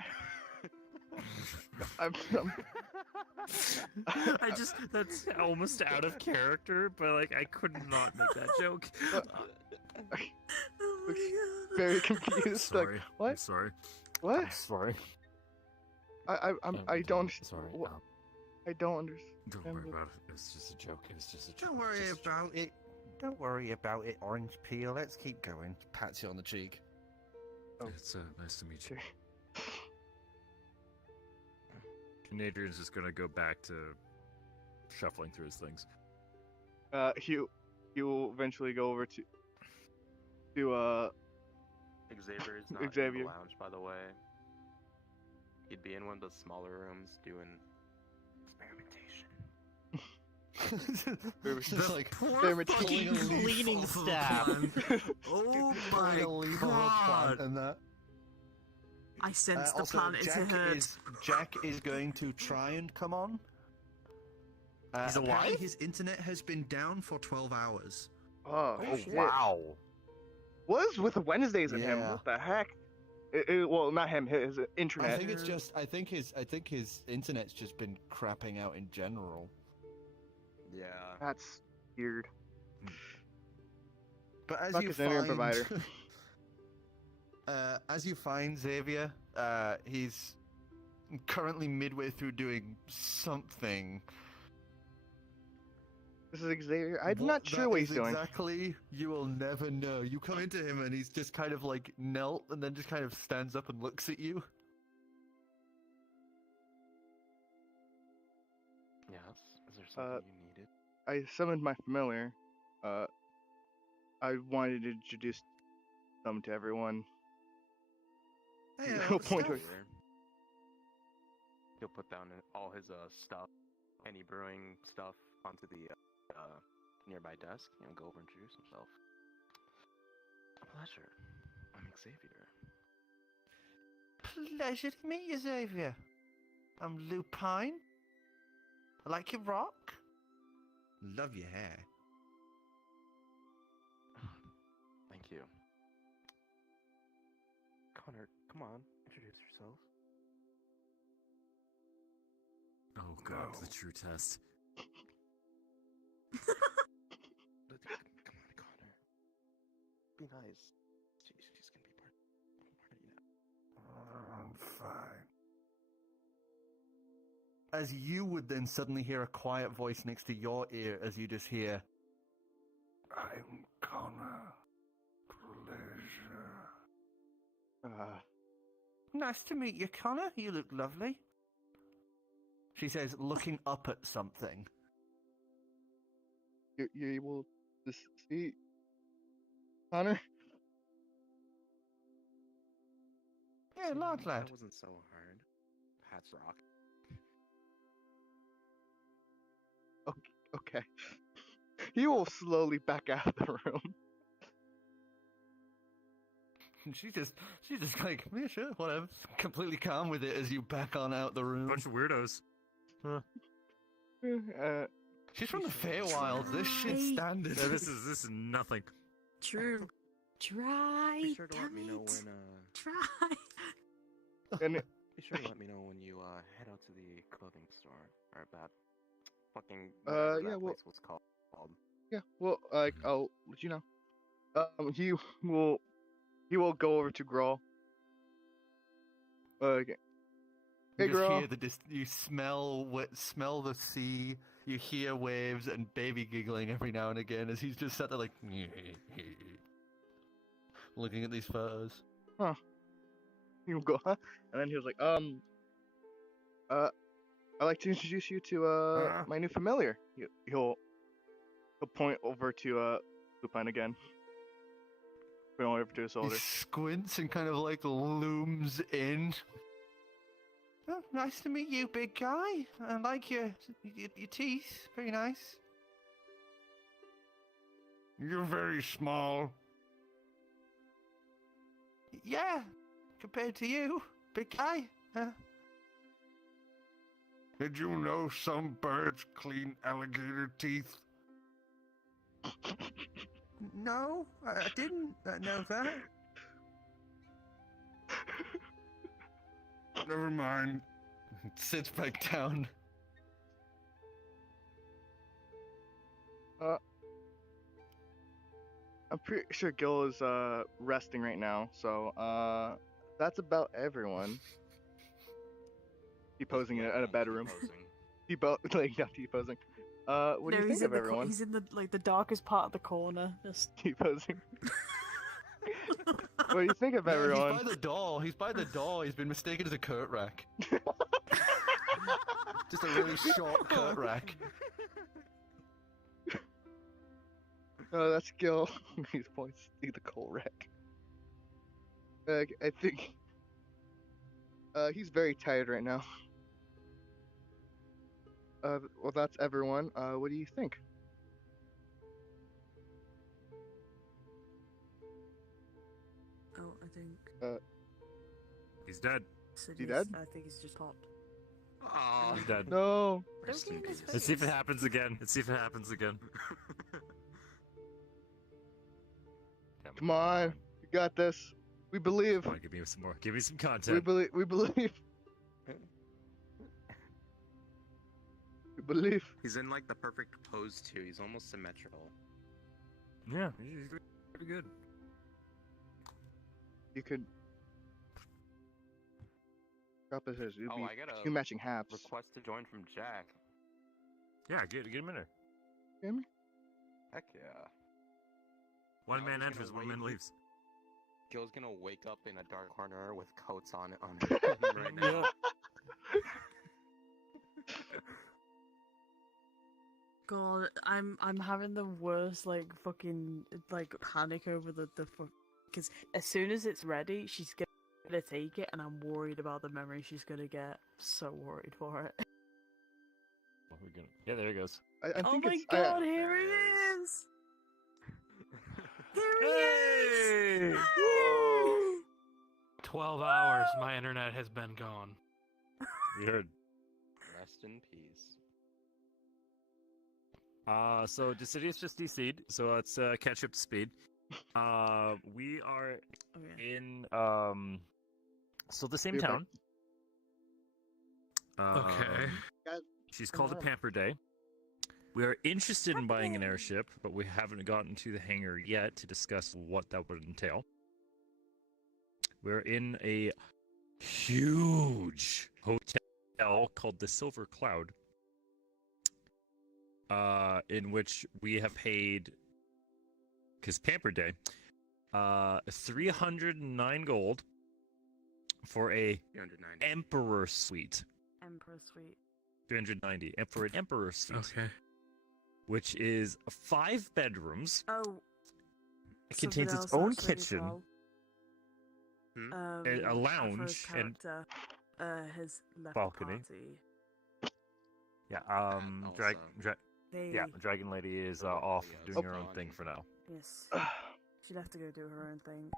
That's almost out of character, but like I could not make that joke. Very confused. Sorry. Like, what? I'm sorry. What? I'm sorry. I don't. Sorry. I don't understand. Don't worry about it. It's just a joke. It's just a joke. Don't worry about it. Don't worry about it, Orange Peel. Let's keep going. Pats you on the cheek. Oh. It's nice to meet you. And Adrian's just gonna go back to shuffling through his things. He will eventually go over to Xavier's not in Xavier. the lounge, by the way. He'd be in one of the smaller rooms doing experimentation. Like poor fucking cleaning staff. Oh my god! And that. I sense the Also, plan is ahead. Jack is going to try and come on. He's alive? His internet has been down for 12 hours. Oh shit. Wow. What is with Wednesdays and him? What the heck? Well, not him. His internet. I think it's just. I think his internet's just been crapping out in general. Yeah. That's weird. But as Fuck you his internet provider. As you find Xavier, he's currently midway through doing something. This is Xavier. I'm not sure what he's doing. Exactly. You will never know. You come into him and he's just kind of like knelt and then just kind of stands up and looks at you. Yes. Is there something you needed? I summoned my familiar. I wanted to introduce them to everyone. Hey, He'll point to it. He'll put down all his stuff, any brewing stuff, onto the nearby desk and go over and introduce himself. A pleasure. I'm Xavier. Pleasure to meet you, Xavier. I'm Lupine. I like your rock. Love your hair. Thank you. Connor, come on, introduce yourself. Oh god, the true test. Come on, Connor. Be nice. She's gonna be part of you now. I'm fine. As you would then suddenly hear a quiet voice next to your ear as you just hear, I'm Connor. Pleasure. Nice to meet you, Connor. You look lovely. She says, looking up at something. You're able to see Connor? Yeah, lad. That wasn't so hard. Pat's rock. Okay. He will slowly back out of the room. She's just like, yeah, sure, whatever. Completely calm with it as you back on out the room. Bunch of weirdos. Huh. She's from the Feywilds. This shit's Right. standard. Yeah, this is nothing. True. Try. Be sure to let Damn me know it. when Try. And be sure to let me know when you head out to the clothing store or that fucking yeah, that well- place was called. yeah, well, like I'll let you know. He will go over to Grawl. Okay. Hey, You just Grawl. hear you smell the sea. You hear waves and baby giggling every now and again as he's just sat there like looking at these photos. Huh. He'll go, huh? And then he was like, I'd like to introduce you to my new familiar. He'll point over to Lupin again. Point over to his He shoulder. squints and kind of like looms in. Oh, nice to meet you, big guy. I like your teeth. Very nice. You're very small. Yeah, compared to you, big guy. Did you know some birds clean alligator teeth? No, I didn't know that. Never mind. Sits back down. I'm pretty sure Gill is resting right now, so that's about everyone. T-posing at a bedroom. Like not T-posing. What do you think of everyone? He's in the darkest part of the corner. Just T-posing. What do you think of No, everyone? He's by the door. He's by the door. He's been mistaken as a coat rack. Just a really short coat rack. Oh, that's Gill. He points to the coal wreck. I think he's very tired right now. Well, that's everyone. What do you think? Oh, I think. He's dead. He dead? I think he's just popped. Oh, He's dead. No. rest in peace. Let's see if it happens again. Let's see if it happens again. Come on, you got this. We believe. Come on, give me some more. Give me some We content. believe. We believe. We believe. He's in like the perfect pose too. He's almost symmetrical. Yeah, he's pretty good. You could drop his hair. You'd Oh, be I got a two matching hats. request to join from Jack. Yeah, get him in there. Hear me? Heck yeah. One Now man he's gonna enters, one man wait. leaves. Gil's gonna wake up in a dark corner with coats on right now. God, I'm having the worst fucking panic over the fuck, because as soon as it's ready, she's gonna take it, and I'm worried about the memory she's gonna get. So worried for it. What are we gonna... Yeah, there he goes. I Oh think my it's. God, here he is! There he is! Hey! 12 hours, my internet has been gone. Weird. Rest in peace. So Dicidius just DC'd, so let's catch up to speed. We are in still the same You're town. Okay. She's called a Pamper Day. We are interested in buying an airship, but we haven't gotten to the hangar yet to discuss what that would entail. We're in a huge hotel called the Silver Cloud, in which we have paid, because Pamper Day, 309 gold for a 390. Emperor Suite. Emperor Suite. 390, and for an Emperor Suite. Okay. Which is 5 bedrooms. Oh. It contains its own kitchen, a lounge, and his left balcony. party. Yeah, They... Dragon Lady is off doing her own thing for now. Yes. She'd have to go do her own thing.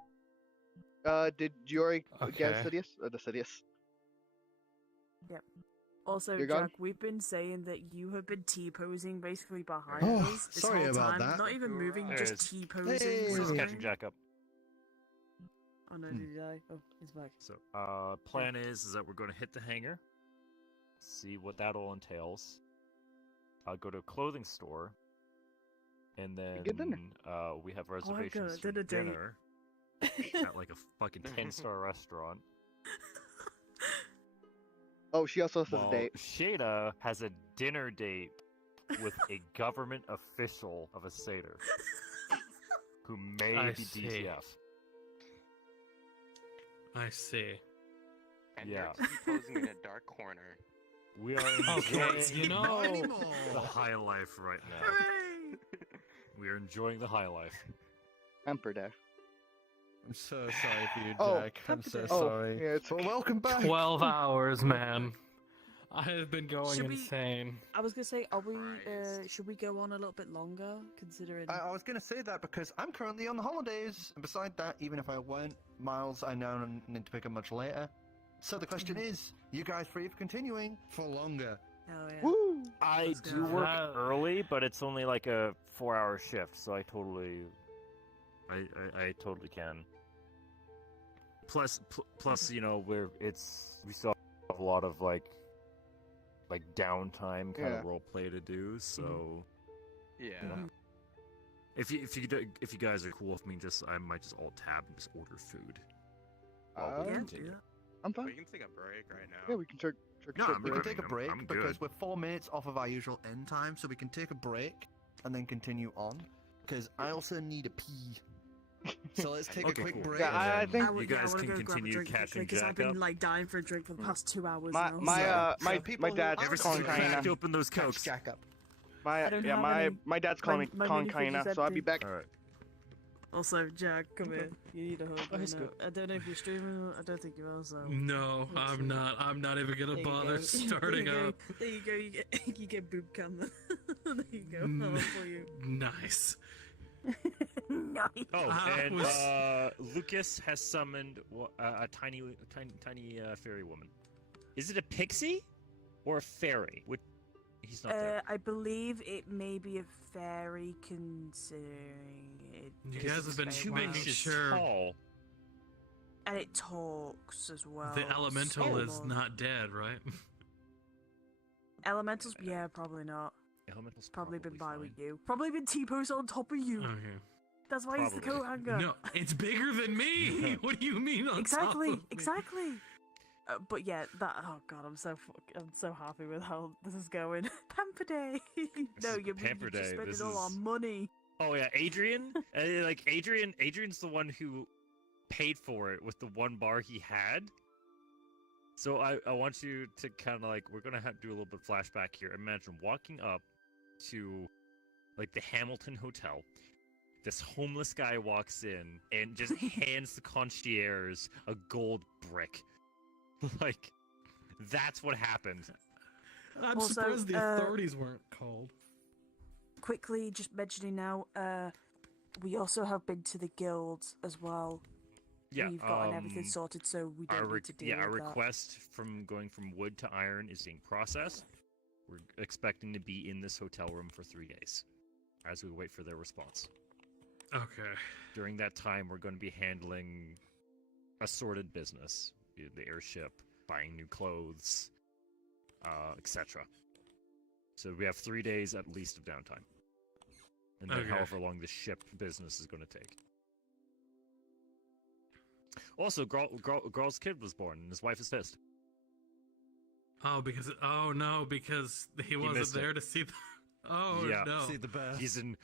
Did you already get Okay. Sidious? Or the Sidious? Yep. Also, You're Jack, gone? we've been saying that you have been T-posing basically behind Oh, us this sorry whole about time. that. Not even moving, There just it is. T-posing. Hey. We're just sorry. catching Jack up. Oh no, did he die? Oh, he's back. So, plan is that we're going to hit the hangar, see what that all entails. I'll go to a clothing store, and then Good dinner. we have God, reservations for dinner date. dinner at like a fucking 10-star restaurant. Oh, she also says While date. Shaena has a dinner date with a government official of a satyr who may I be see. DTF. I see. And Yeah. you're posing in a dark corner. We are Okay, enjoying you know. the high life right now. Hooray! We are enjoying the high life. Pamper Day. I'm so sorry for you, Oh, Jack. I'm so Oh, sorry. yeah, it's Well, welcome back. 12 hours, man. I have been going Should we- insane. I was gonna say, are we? Should we go on a little bit longer, considering? I was going to say that because I'm currently on the holidays. And beside that, even if I weren't, Miles, I now need to pick up much later. So the question is, you guys free for continuing for longer? Oh yeah. Woo! I Let's do go. work early, but it's only like a 4-hour shift, so I totally can. Plus, you know, we still have a lot of like downtime kind of role play to do. So Yeah. you know. If you guys are cool with me, I might just alt tab and just order food. While we Yeah, continue. do that. I'm We fine. can take a break right now. Yeah, we can check. No, I'm We can good. take a break I'm because good. we're 4 minutes off of our usual end time, so we can take a break and then continue on. Because I also need a pee. So let's take Okay, a quick cool. break. Yeah, I And think- then you guys can continue catching because I've Jack up. been like dying for a drink for the past 2 hours My now. my so- my people my who dad's Ever calling since you cracked Kaina. open those Catch cokes. Jack up. I don't have any. My dad's calling my calling minifig is Kaina, so I'll be empty. back. All right. Also, Jack, come here. You need a hug. Oh, he's I, good. I don't know if you're streaming. I don't think you are. So. No, Let's I'm see. not. I'm not even gonna There you bother go. starting there you up. Go. There you go. You get you get boob cam. There you go. Mm. I'll for you. Nice. Nice. Oh, I and was- Lucas has summoned a tiny fairy woman. Is it a pixie or a fairy? He's not there. I believe it may be a fairy, considering it. You is guys have been a Two fairy. making inches sure tall. And it talks as well. The elemental so- is not dead, right? Elementals? Yeah, probably not. Elemental's Probably been by fine. with you. Probably been T-posed on top of you. Okay. That's why he's the Probably. coat hanger. No, it's bigger than me. What do you mean on top Exactly, of me? exactly. But yeah, oh god, I'm so happy with how this is going. Pamper Day. No, is you're Pamper just Day. spending This all our is- money. Oh yeah, Adrian. Adrian's the one who paid for it with the one bar he had. So I want you to kind of like, we're gonna have to do a little bit of flashback here. Imagine walking up to like the Hamilton Hotel. This homeless guy walks in and just hands the concierge a gold brick. Like, that's what happened. I'm Also, surprised the authorities weren't called. Quickly, just mentioning now, we also have been to the guilds as well. Yeah, We've gotten everything sorted, so we don't need to deal our with that. request from going from wood to iron is being processed. We're expecting to be in this hotel room for 3 days as we wait for their response. Okay. During that time, we're going to be handling assorted business, the airship, buying new clothes, etc. So we have 3 days at least of downtime, and then Okay. however long the ship business is going to take. Also, Girl's kid was born, and his wife is pissed. Oh, because he wasn't missed it. there to see the. Oh Yeah. no. See the birth. He's in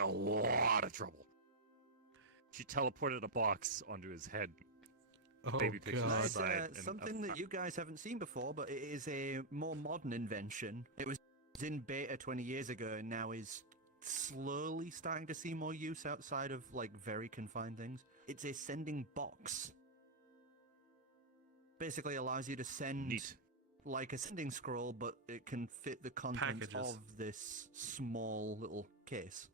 a lot of trouble. She teleported a box onto his head. Oh Baby pictures god. It's aside, and something that you guys haven't seen before, but it is a more modern invention. It was in beta 20 years ago and now is slowly starting to see more use outside of like very confined things. It's a sending box. Basically allows you to send Neat. like a sending scroll, but it can fit the contents Packages. of this small little case.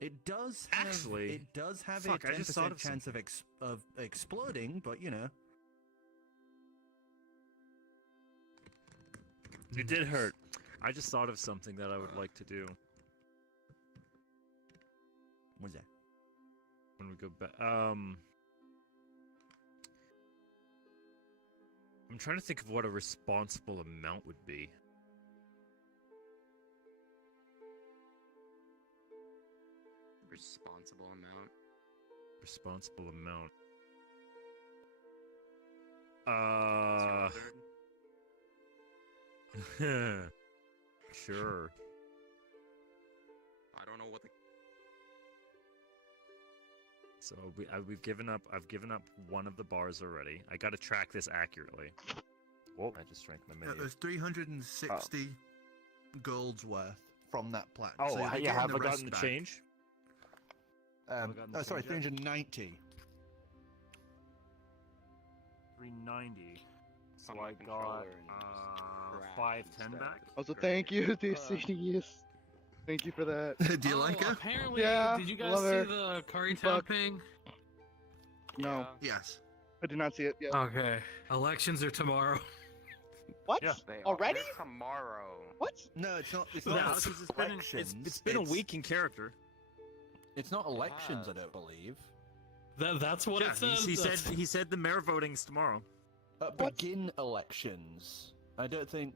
It does have, Actually, it does have fuck, a I just 10% thought of chance of exploding, but you know. It did hurt. I just thought of something that I would like to do. What's that? When we go back, I'm trying to think of what a responsible amount would be. Responsible amount. Responsible amount. 200? Sure. I don't know what the. So we've given up. I've given up one of the bars already. I got to track this accurately. Whoa! I just drank my menu. There's 360 gold's worth from that platinum. Oh, so you're yeah. getting Have the I rest gotten the back. change? Sorry, 390. 390. So On my I got controller and just 510 back. Also, thank you, Dicidius. Thank you for that. Do you like her? Apparently, Yeah, did you guys love see her. the Cari Town Fuck. ping? No, Yes. I did not see it yet. Okay. Elections are tomorrow. What? Yeah. They Already? are tomorrow. What? No, it's not. It's No, not because elections. it's been a week in character. It's not elections, I don't believe. That's what Yeah, it says. he said the mayor voting's tomorrow. Begin elections. I don't think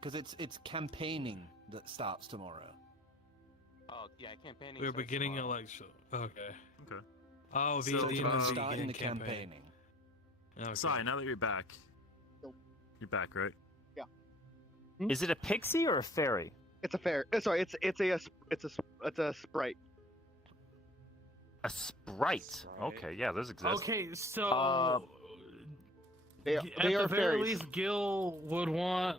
because it's campaigning that starts tomorrow. Oh yeah, campaigning. We're starts beginning tomorrow. election. Okay. Okay. Oh, So, the starting the campaign. campaigning. Okay. Sorry, now that you're back. Nope. You're back, right? Yeah. Is it a pixie or a fairy? It's a fair. Sorry, it's a sprite. A sprite. Okay, yeah, those exist. Okay, so They at are the very fairies. least, Gill would want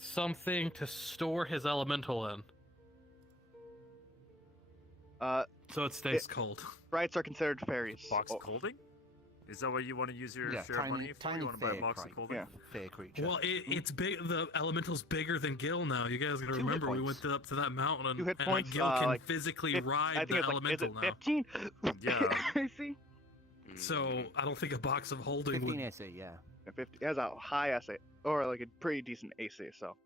something to store his elemental in, so it stays cold. Sprites are considered fairies. Box of colding? Is that what you want to use your Yeah, share of money for? tiny You want to buy a fair box of crate. colding? Yeah. Fair creature. Well, it's big. The elemental's bigger than Gill now. You guys gotta 2 hit remember, we points. went up to that mountain, and, 2 hit and points, Gill can like, physically I ride think the it's like, is elemental it now. 15? Yeah. I see. So I don't think a box of holding 15 would. SA, yeah. 50. It has a high AC, or like a pretty decent AC. So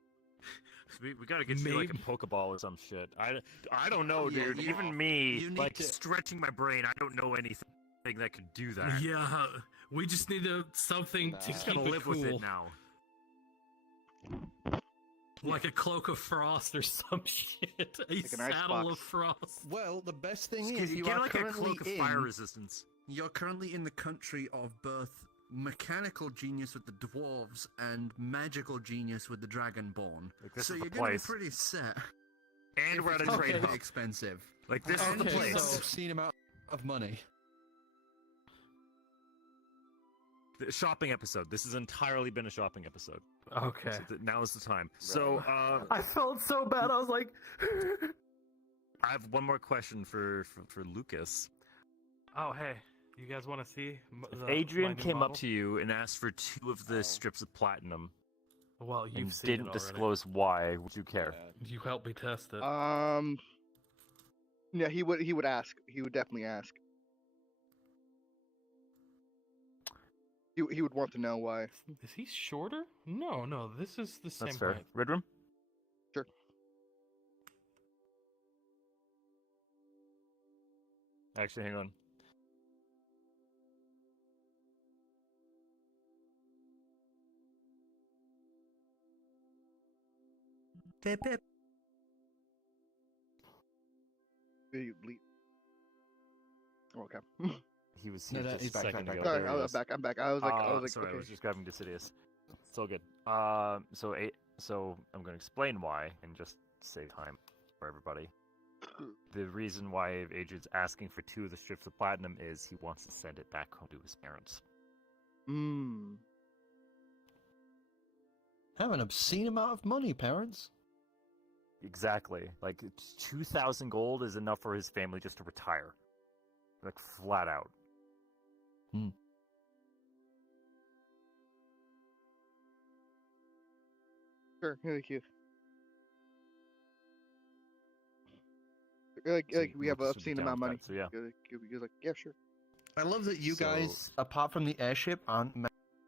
We gotta get you like a Pokeball or some shit. I don't know, Yeah, dude. you- Even me, you need like to- stretching my brain, I don't know anything that could do that. Yeah, we just need something to Just keep gotta it live cool, with it now. like a cloak of frost or some shit. A Like an saddle icebox. of frost. Well, the best thing Just is get you get are like a currently cloak of in. fire resistance. You're currently in the country of both mechanical genius with the dwarves and magical genius with the dragonborn. Like, this so is you're the gonna be place. pretty set. And we're at a It's trade really hub. expensive. Like this is the And place. it's an obscene amount of money. The shopping episode. This has entirely been a shopping episode. Okay. So now is the time. So I felt so bad. I was like, I have one more question for Lucas. oh hey, you guys want to see? Adrian came up to you and asked for 2 of the strips of platinum Well, you've and seen didn't it already. disclose why. Would you care? You helped me test it. Yeah, he would ask. He would definitely ask. He would want to know why. Is he shorter? No, this is the same That's fair. height. Red room? Sure. Actually, hang on. Pip, pip. You leave. Oh, okay. He was No, just he's a back, second back, ago. back. Sorry, There he is. I'm back. I was like, sorry, okay. I was just grabbing Dicidius. Still good. So I'm going to explain why and just save time for everybody. The reason why Adrian's asking for 2 of the strips of platinum is he wants to send it back home to his parents. Have an obscene amount of money, parents. Exactly. Like 2,000 gold is enough for his family just to retire. Like flat out. Sure, thank you. Like we have an Lucas would be obscene down amount of with money. that, so yeah. He was like, yeah, sure. I love that you So- guys, apart from the airship, aren't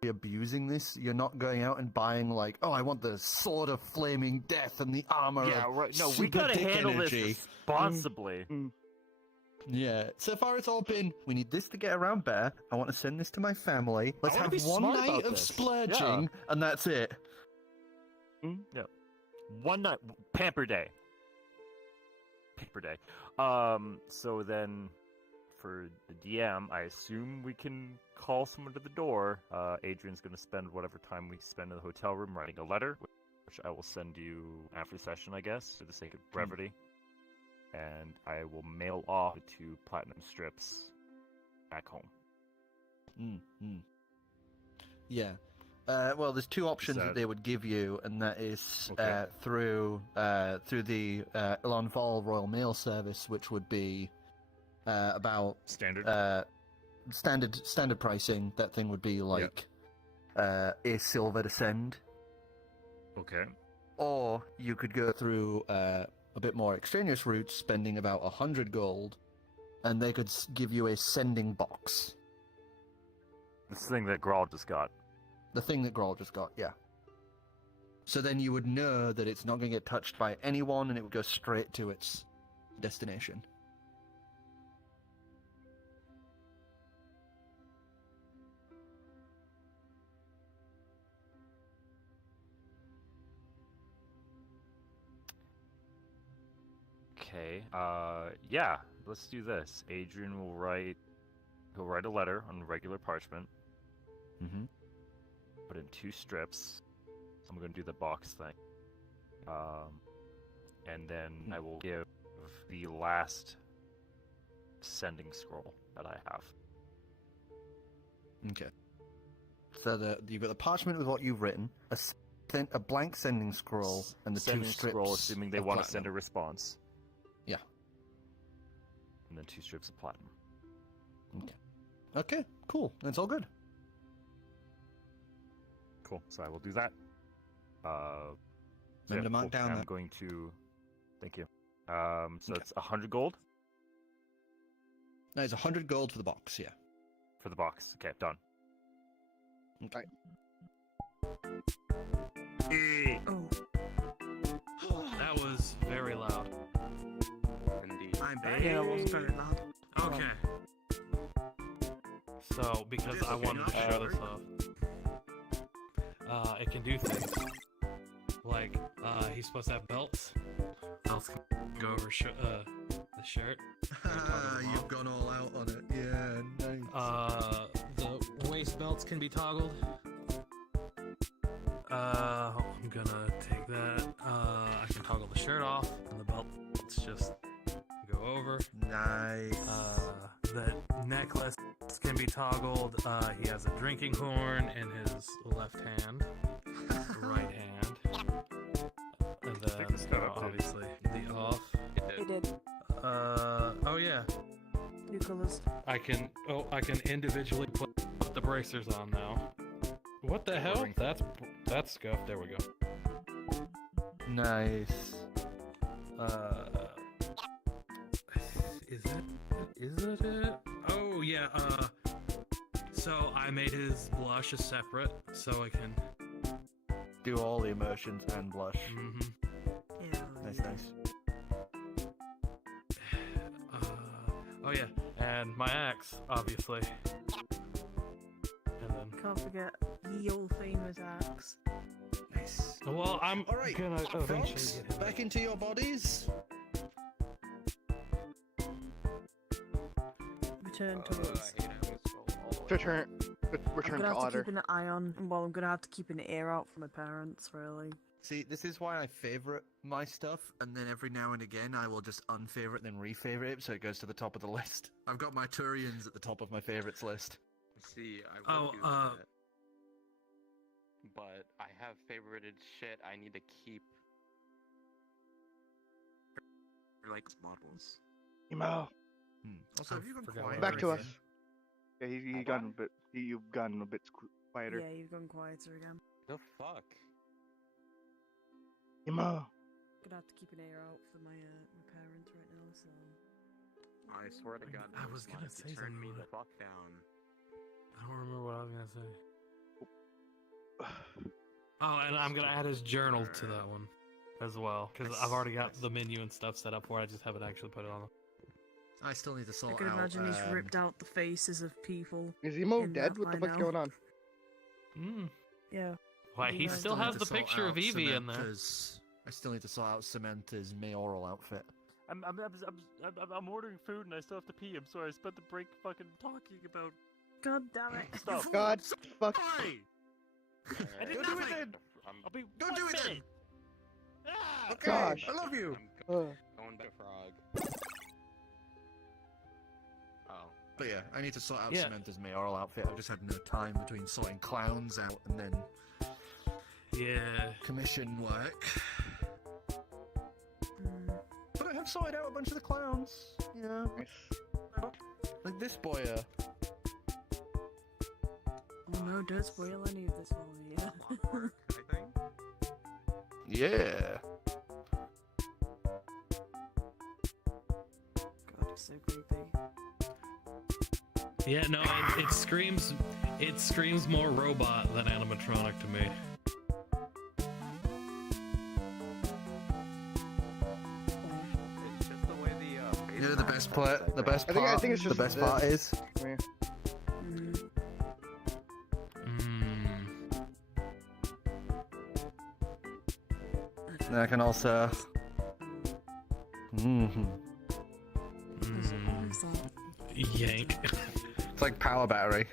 abusing this. You're not going out and buying like, oh, I want the sword of flaming death and the armor Yeah, of right. No, we super gotta dick handle energy. this responsibly. Yeah, so far it's all been, we need this to get around better. I want to send this to my family. Let's wanna have be one smart night about of this. splurging, and that's it. Yeah. One night, Pamper Day. Pamper Day. So then, for the DM, I assume we can call someone to the door. Adrian's gonna spend whatever time we spend in the hotel room writing a letter, which I will send you after session, I guess, for the sake of brevity. And I will mail off the 2 platinum strips back home. Yeah. Well, there's 2 options that they would give you, and that is through the Ilonval Royal Mail Service, which would be about standard pricing. That thing would be like a silver to send. Okay. Or you could go through a bit more extraneous routes, spending about 100 gold, and they could give you a sending box. This thing that Grawl just got. The thing that Grawl just got, yeah. So then you would know that it's not going to get touched by anyone, and it would go straight to its destination. Okay. Yeah. Let's do this. Adrian will write. He'll write a letter on regular parchment. Mm-hmm. Put in 2 strips. I'm gonna do the box thing. And then I will give the last sending scroll that I have. Okay. So you've got the parchment with what you've written, a blank sending scroll, and the sending 2 strips. Scroll, assuming they of want to platinum. send a response. Yeah. And then 2 strips of platinum. Okay, cool. That's all good. Cool. So I will do that. Remember to mark down I'm that. going to. Thank you. So it's 100 gold No, it's 100 gold for the box, yeah. for the box. Okay, done. Okay. That was very loud. Indeed. Yeah, that wasn't very loud. Okay. So, because I wanted to show this off, it can do things. Like, he's supposed to have belts. Belts can go over the shirt. You've gone all out on it. Yeah, nice. The waist belts can be toggled. I'm gonna take that. I can toggle the shirt off, and the belts just go over. Nice. The necklace can be toggled. He has a drinking horn in his left hand, right hand, and then obviously the off. It did. Oh yeah. New colors. I can individually put the bracers on now. What the hell? That's scuffed. There we go. Nice. Is it it? Oh yeah. So I made his blush a separate, so I can Do all the emotions and blush. Yeah. Nice. Oh yeah, and my axe, obviously. And then Can't forget ye old famous axe. Nice. well, I'm All right, gonna eventually frogs, get him. back into your bodies. Return to us. Return I'm gonna to have to Otter. keep an eye on. Well, I'm gonna have to keep an ear out for my parents, really. See, this is why I favorite my stuff, and then every now and again I will just unfavorite then refavorite it, so it goes to the top of the list. I've got my Turians at the top of my favorites list. See, I would do that. But I have favorited shit I need to keep. Like models. Emo, Also, have you gone forgot quiet? back to us. again? Yeah, you've gotten a bit. You've gotten a bit quieter. Yeah, you've gone quieter again. The fuck? Emo. Gonna have to keep an ear out for my parents right now. So. I swear to God, I was gonna wanted say to turn me something, the fuck down. I don't remember what I was gonna say. Oh, and I'm gonna add his journal to that one as well, because I've already got the menu and stuff set up for it. I just haven't actually put it on. I still need to sort I out. can imagine he's ripped out the faces of people. Is Emo in dead? that What the line fuck's now. going on? Yeah. Why, he still has the picture of Evie in there. I still need to sort out Samantha's mayoral outfit. I'm ordering food and I still have to pee. I'm sorry. I spent the break fucking talking about. God damn it! Stuff. God, fuck. I did Go do it nothing. then. I'll be. Go do it then. Ah! Okay, Gosh. I love you. Going to frog. Oh. But yeah, I need to sort out Yeah. Samantha's mayoral outfit. I've just had no time between sorting clowns out and then commission work. But I have sorted out a bunch of the clowns. Yeah. Like this boy. Oh no, don't spoil any of this for me. Yeah. God, it's so creepy. Yeah, no, it screams more robot than animatronic to me. It's just the way the You know the best part. The best I part. think it's just the best this. part is. Yeah. And I can also. Yank. It's like power battery.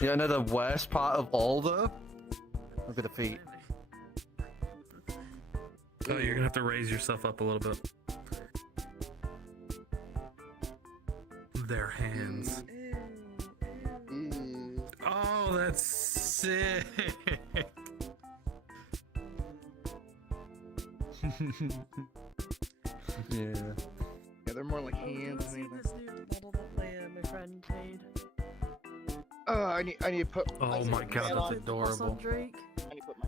You know the worst part of all though? Look at the feet. Oh, you're gonna have to raise yourself up a little bit. Their hands. Oh, that's sick. Yeah. Yeah, they're more like hands than See anything. this new model that my friend made. Oh, I need to put. Oh my god, that's The cross on adorable. Drake.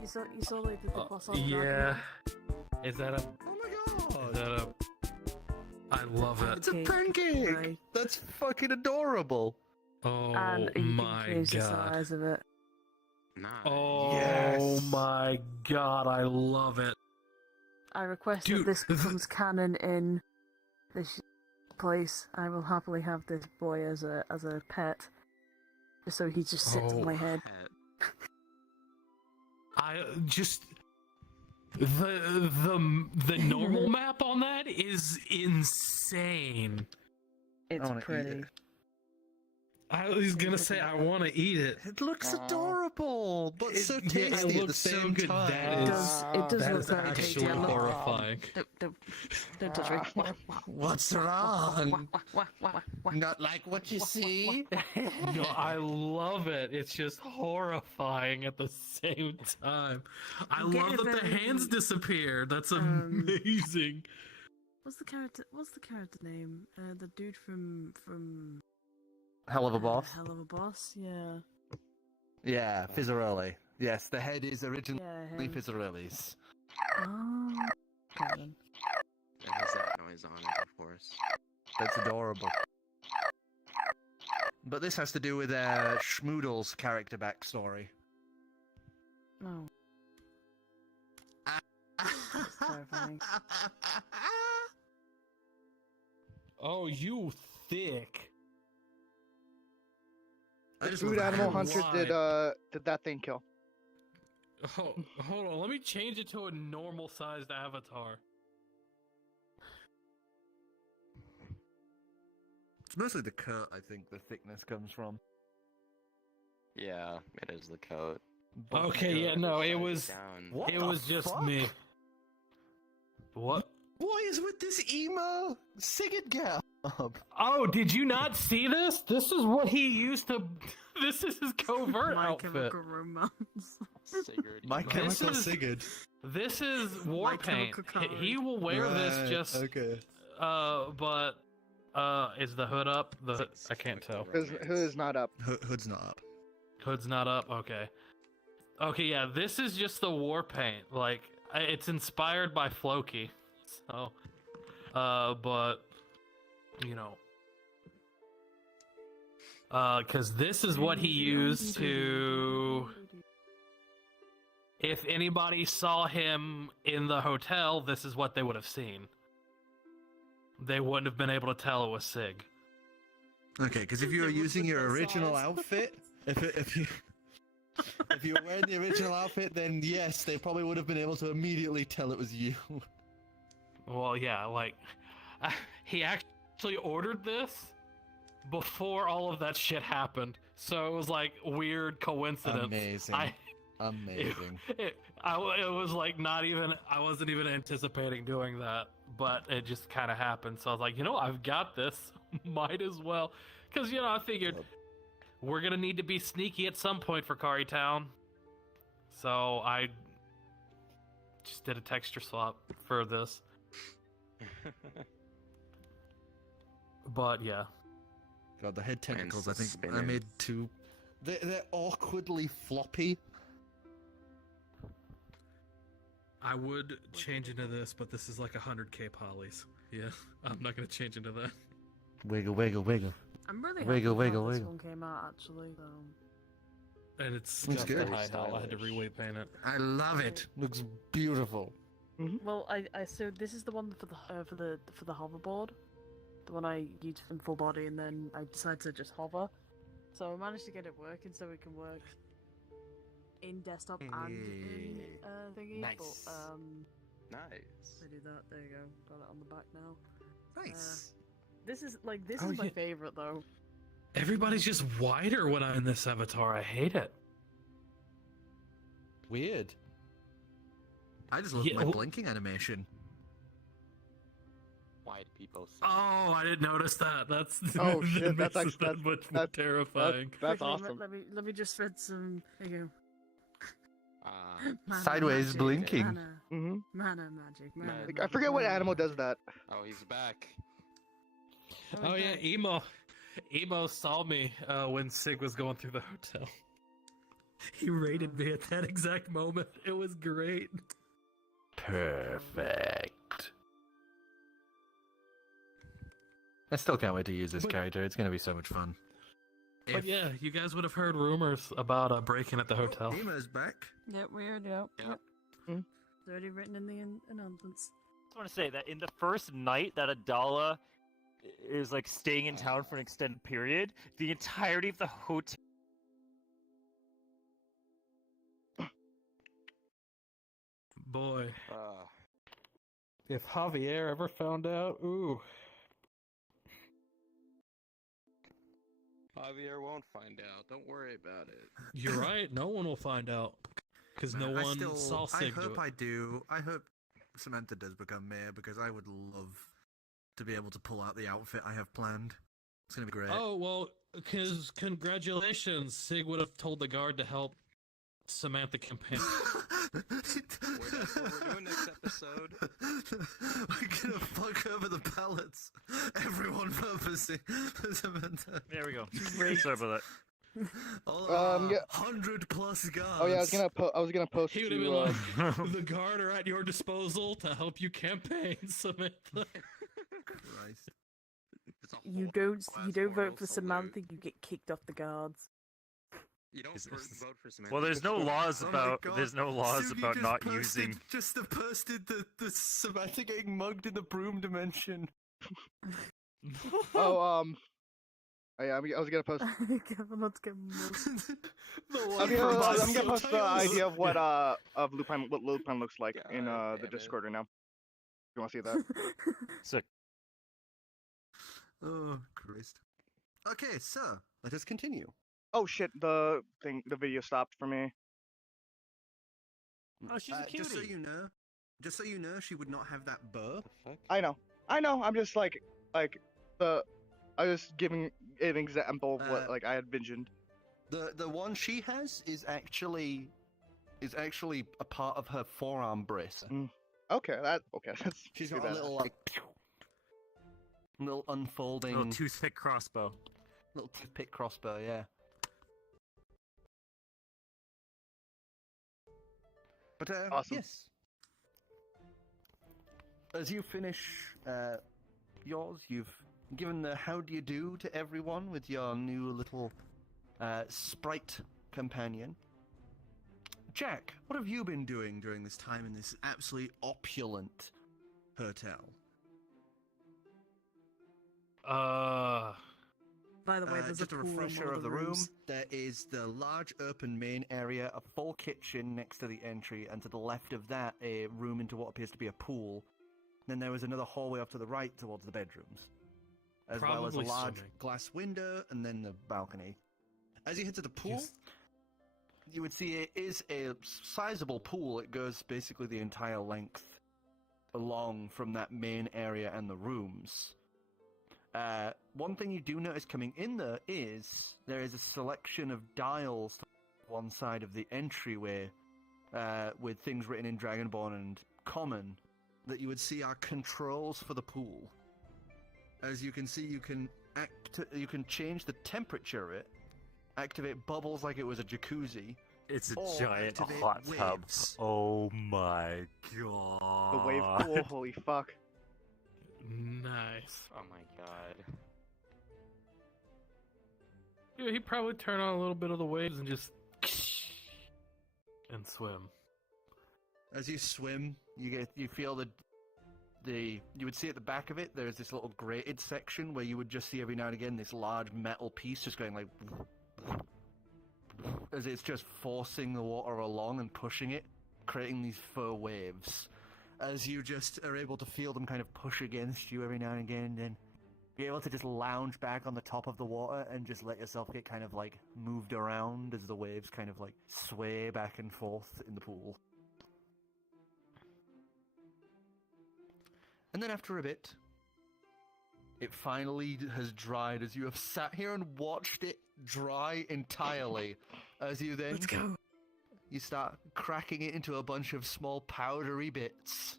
You saw they put the cross on Yeah. Is that a? Oh my god. Is that a? I love it. It's a pancake! That's fucking adorable! Oh And you can my change the god. size of it. Oh Yes. my god, I love it. I request Dude, that this becomes canon in this place. I will happily have this boy as a pet, just so he just sits on my head. I just the normal map on that is insane. It's pretty. I was gonna say I want to eat it. It looks adorable, but so tasty it at the looks so same good. time. That is, It does that look is very actually tasty. I'm not- horrifying. Don't touch me. What's wrong? Not like what you see? No, I love it. It's just horrifying at the same time. I I'm love getting that the very, hands disappeared. That's amazing. What's the character name? The dude from Hell of a boss. Hell of a Boss. Yeah. Yeah, Fizzarelli. Yes, the head is originally Yeah, him. Fizzarelli's. Oh. Okay, then. It has that noise on it, of course. That's adorable. But this has to do with Schmoodle's character backstory. Oh. That's terrifying. Oh, you thick. The food animal hunter did that thing kill? Oh, hold on. Let me change it to a normal sized avatar. It's mostly the coat, I think, the thickness comes from. Yeah, it is the coat. Okay, yeah, no, it was What it the was just fuck? me. What? What is with this emo singing gal? Oh, did you not see this? This is what he used to. This is his covert My outfit. Chemical Romance. My Chemical Sigurd. This is war My paint. Chemical He will wear this Right, just. okay. But is the hood up? I can't tell. Hood is not up. Hood's not up. Hood's not up. Okay. Okay, yeah. This is just the war paint. Like it's inspired by Floki. So, but you know. Because this is what he used to... If anybody saw him in the hotel, this is what they would have seen. They wouldn't have been able to tell it was Sig. Okay, because if you were using your original outfit, if you were wearing the original outfit, then yes, they probably would have been able to immediately tell it was you. Well, yeah, like, he actually ordered this before all of that shit happened, so it was like weird coincidence. Amazing. Amazing. It was like I wasn't even anticipating doing that, but it just kind of happened. So I was like, I've got this. Might as well. Because, I figured we're going to need to be sneaky at some point for Cari Town. So I just did a texture swap for this. But, yeah. God, the head tentacles, I think I made two. They're awkwardly floppy. I would change into this, but this is like 100k polys. Yeah, I'm not going to change into that. Wiggle, wiggle, wiggle. I'm really happy wiggle, how wiggle, this wiggle. one came out, actually. And it's Looks got good. the high hell. I had to re-weight paint it. I love it. Looks beautiful. Well, so this is the one for the hoverboard, the one I used in full body, and then I decided to just hover. So I managed to get it working, so we can work in desktop and in thingy. Nice. But, Nice. I do that. There you go. Got it on the back now. Nice. This is my yeah. favorite though. Everybody's just wider when I'm in this avatar. I hate it. Weird. I just love my blinking animation. Wide people. Oh, I didn't notice that. That's Oh shit, that's makes actually it that much more terrifying. That's Quickly, awesome. Let me just read some. There you go. Mana Sideways magic, blinking. Mana, mana magic. Mana Like, I forget what animal does that. Oh, he's back. Oh yeah, Emo saw me when Sig was going through the hotel. He raided me at that exact moment. It was great. Perfect. I still can't wait to use this character. It's going to be so much fun. But yeah, you guys would have heard rumors about a break-in at the hotel. Emo's back. Yep, weird. Yep. It's already written in the announcements. I just want to say that in the first night that Adala is like staying in town for an extended period, the entirety of the hotel. Boy, if Javier ever found out, ooh. Javier won't find out. Don't worry about it. You're right. No one will find out because no one saw Sig do it. I hope I do. I hope Samantha does become mayor because I would love to be able to pull out the outfit I have planned. It's gonna be great. Oh well, because congratulations, Sig would have told the guard to help Samantha campaign. That's what we're doing next episode. We're gonna fuck over the pallets. Everyone purposing for Samantha. There we go. Sorry about that. 100 plus guards. Oh yeah, I was gonna post. He would have been like, the guard are at your disposal to help you campaign, Samantha. Christ. You don't vote for Samantha, you get kicked off the guards. You don't vote for Samantha. Well, there's no laws about Sugi not posted, using. Just posted the Samantha getting mugged in the broom dimension. Oh yeah, I was gonna post. Let's get mugged. I'm gonna post the idea of what Lupin looks like in the Discord right now. You want to see that? Sick. Oh Christ. Okay, so let us continue. Oh shit! The video stopped for me. Oh, she's a cutie. Just so you know, she would not have that burr. I know. I'm just like I was giving an example of what I had envisioned. The one she has is actually a part of her forearm brace. Okay, that's she's got a little unfolding, little toothpick crossbow. Little toothpick crossbow, yeah. But awesome. Yes. As you finish yours, you've giving the how do you do to everyone with your new little sprite companion. Jack, what have you been doing during this time in this absolutely opulent hotel? By the way, there's just a a pool in refresher one of the rooms. room. There is the large open main area, a full kitchen next to the entry, and to the left of that, a room into what appears to be a pool. Then there was another hallway off to the right towards the bedrooms, as well as a Probably large swimming. glass window, and then the balcony. As you head to the pool, you would see it is a sizable pool. It goes basically the entire length along from that main area and the rooms. One thing you do notice coming in there is a selection of dials to one side of the entryway with things written in Dragonborn and Common that you would see are controls for the pool. As you can see, you can change the temperature of it, activate bubbles like it was a jacuzzi. It's a or giant activate hot tub. waves. Oh my god. The wave pool, holy fuck. Nice. Oh my god. Yeah, he'd probably turn on a little bit of the waves and just and swim. As you swim, you feel you would see at the back of it, there's this little grated section where you would just see every now and again this large metal piece just going like, as it's just forcing the water along and pushing it, creating these faux waves. As you just are able to feel them kind of push against you every now and again, and then be able to just lounge back on the top of the water and just let yourself get kind of like moved around as the waves kind of like sway back and forth in the pool. And then after a bit, it finally has dried as you have sat here and watched it dry entirely. As you then... Let's go! You start cracking it into a bunch of small powdery bits.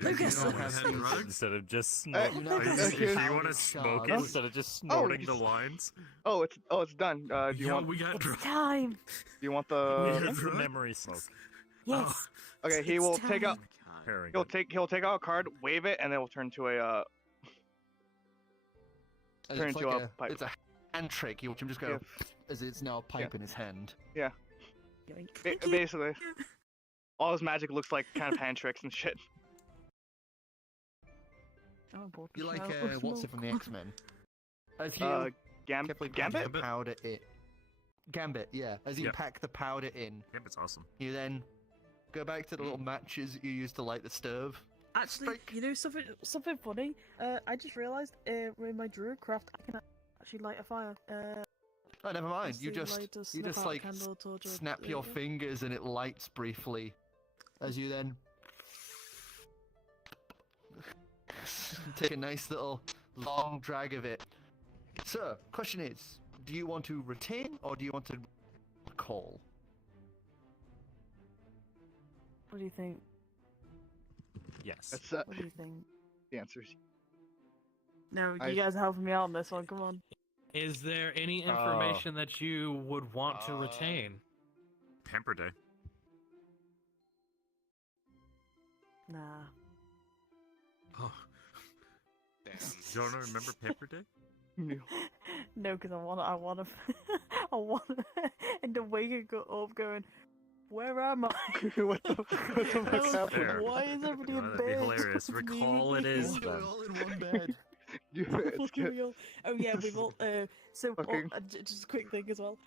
Lucas! Instead of just snorting. You want to smoke it instead of just snorting the lines? Oh, it's done. Do you want? It's time. Do you want the? It's the memory smoke. Yes. Okay, he will take out. Very He'll take out a card, wave it, and then it will turn to a turn into a pipe. It's a hand trick. You watch him just go, as it's now a pipe in his hand. Yeah. Basically, all his magic looks like kind of hand tricks and shit. You like what's it from the X-Men? As you Gambit? Powder it. Gambit, yeah. As you pack the powder in, Gambit's awesome. You then go back to the little matches you used to light the stove. Actually, you know something funny? I just realised with my Druid craft, I can actually light a fire. Oh, never mind. You just like snap your fingers and it lights briefly. As you then take a nice little long drag of it. So, question is, do you want to retain or do you want to call? What do you think? Yes. What do you think? The answers. No, you guys are helping me out on this one. Come on. Is there any information that you would want to retain? Pamper Day. Nah. Oh. Damn. You don't remember Pamper Day? No, because I want to, and the way you go up going, where am I? what the fuck happened? Why is everybody in That'd bed? be hilarious. Recall it is We're all in one bed. It's good. Oh yeah, we've all. So Fucking- just a quick thing as well.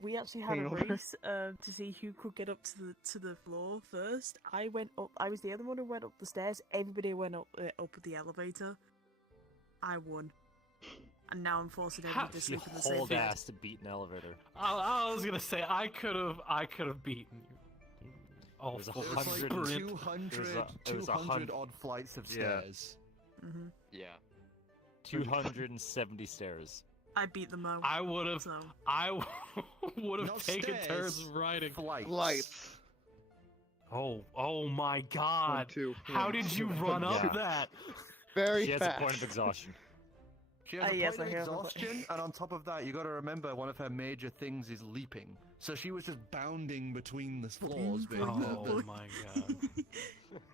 We actually had a Hangover. race to see who could get up to the floor first. I went up. I was the other one who went up the stairs. Everybody went up the elevator. I won, and now I'm forcing everybody to sleep in the same Hold bed. ass to beat an elevator. I was gonna say I could have beaten you. Oh, There's a It was like 100 200 odd flights of stairs. Mm-hmm. Yeah. 270 stairs. I beat them all. I would have. So. I would have Not taken stairs, turns riding. Lights. Oh my God! 1, 2, How 1, did you 2, run 1, up 2. that? Very She has fast. a point of exhaustion. She has a yes, point I of hear. exhaustion, and on top of that, you got to remember one of her major things is leaping. So she was just bounding between the floors. Oh my god.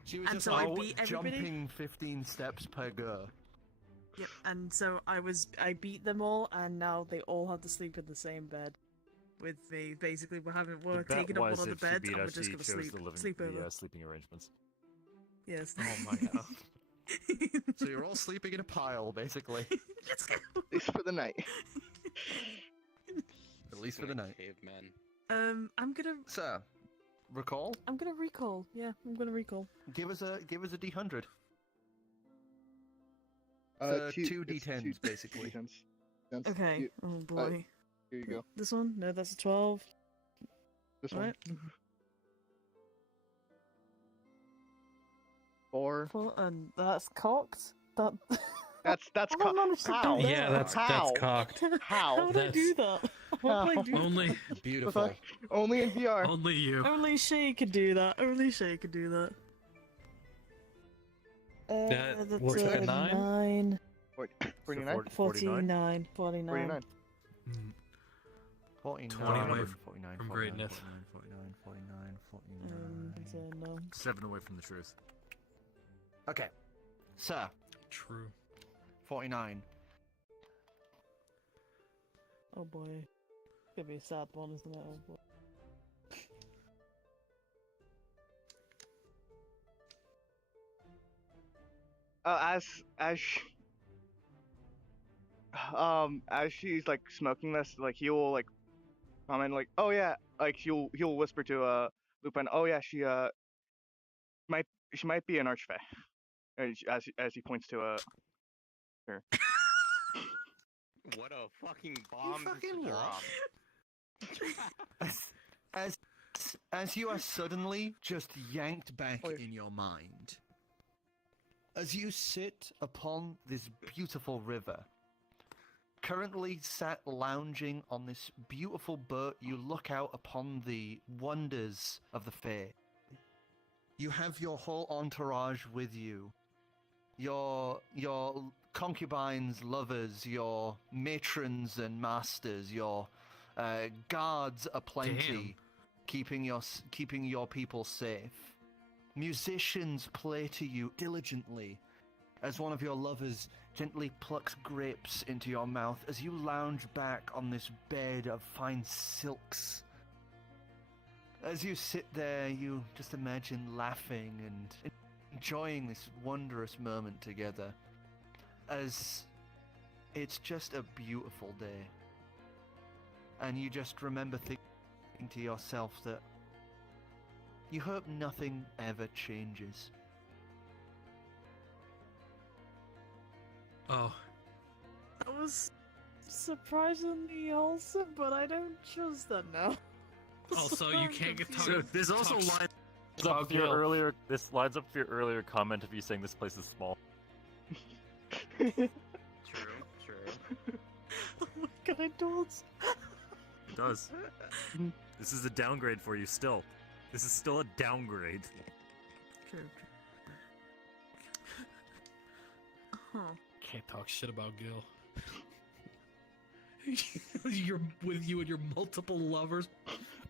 She was And just so I beat everybody? jumping 15 steps per go. Yep, and so I beat them all, and now they all have to sleep in the same bed with me. Basically, we're taking up one of the beds, and we're just gonna sleep over. Sleeping arrangements. Yes. Oh my god. So you're all sleeping in a pile, basically. Let's go. At least for the night. At least for the night. Caveman. I'm gonna. So, recall. I'm gonna recall. Yeah, I'm gonna recall. Give us a D100. Two D10s, basically. D10s. Okay. Oh boy. Here you go. This one? No, that's a 12. This Right. one. 4. And that's cocked. That's I don't cocked. understand How? that. Yeah, that's cocked. How? How would I do that? How would I do Only Beautiful. Only in VR. only you. Only Shay could do that. Only Shay could do that. That That's works like a 9? 49? 49. 49. 49. 49. 20 away 49, from 49, greatness. 49, 49, 49, 49. So no. 7 away from the truth. Okay. Sir, True. 49. Oh boy. It's gonna be a sad one, isn't it? Oh boy. As she's like smoking this, like he will like comment like, oh yeah, like he'll whisper to Lupin, oh yeah, she might be an archfey, as he points to her. What a fucking bomb fucking to drop. As you are suddenly just yanked back In your mind. as you sit upon this beautiful river, currently sat lounging on this beautiful boat, you look out upon the wonders of the fae. You have your whole entourage with you. Your concubines, lovers, your matrons and masters, your guards aplenty, keeping your people safe. Musicians play to you diligently as one of your lovers gently plucks grapes into your mouth as you lounge back on this bed of fine silks. As you sit there, you just imagine laughing and enjoying this wondrous moment together, as it's just a beautiful day. And you just remember thinking to yourself that you hope nothing ever changes. Oh. That was surprisingly wholesome, but I don't trust that now. Also, you can't get So there's also lines up your earlier. This lines up with your earlier comment of you saying this place is small. True. Oh my god, I don't. It does. This is a downgrade for you still. This is still a downgrade. True. Can't talk shit about Gill. You're with you and your multiple lovers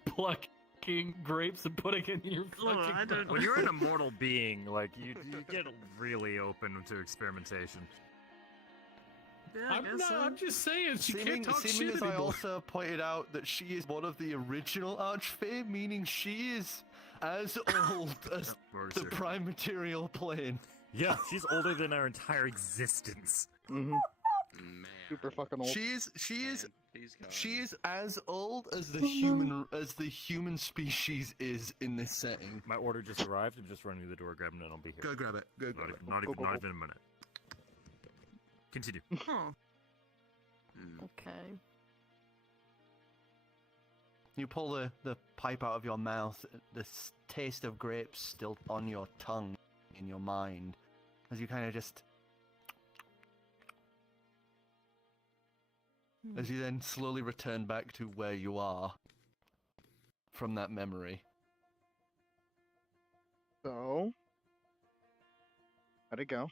plucking grapes and putting it in your fucking mouth. When you're an immortal being, like you get really open to experimentation. Yeah, I'm just saying she can't talk seeming shit as anymore. I also pointed out that she is one of the original Archfey, meaning she is as old as the prime material plane. Yeah, she's older than our entire existence. Mm-hmm. Man. Super fucking old. She is as old as the human species is in this setting. My order just arrived. I'm just running to the door, grabbing it. I'll be here. Go grab it. Go grab it. Not even a minute. Continue. Huh. Okay. You pull the pipe out of your mouth, the taste of grapes still on your tongue, in your mind, as you kind of just... As you then slowly return back to where you are from that memory. So, how'd it go?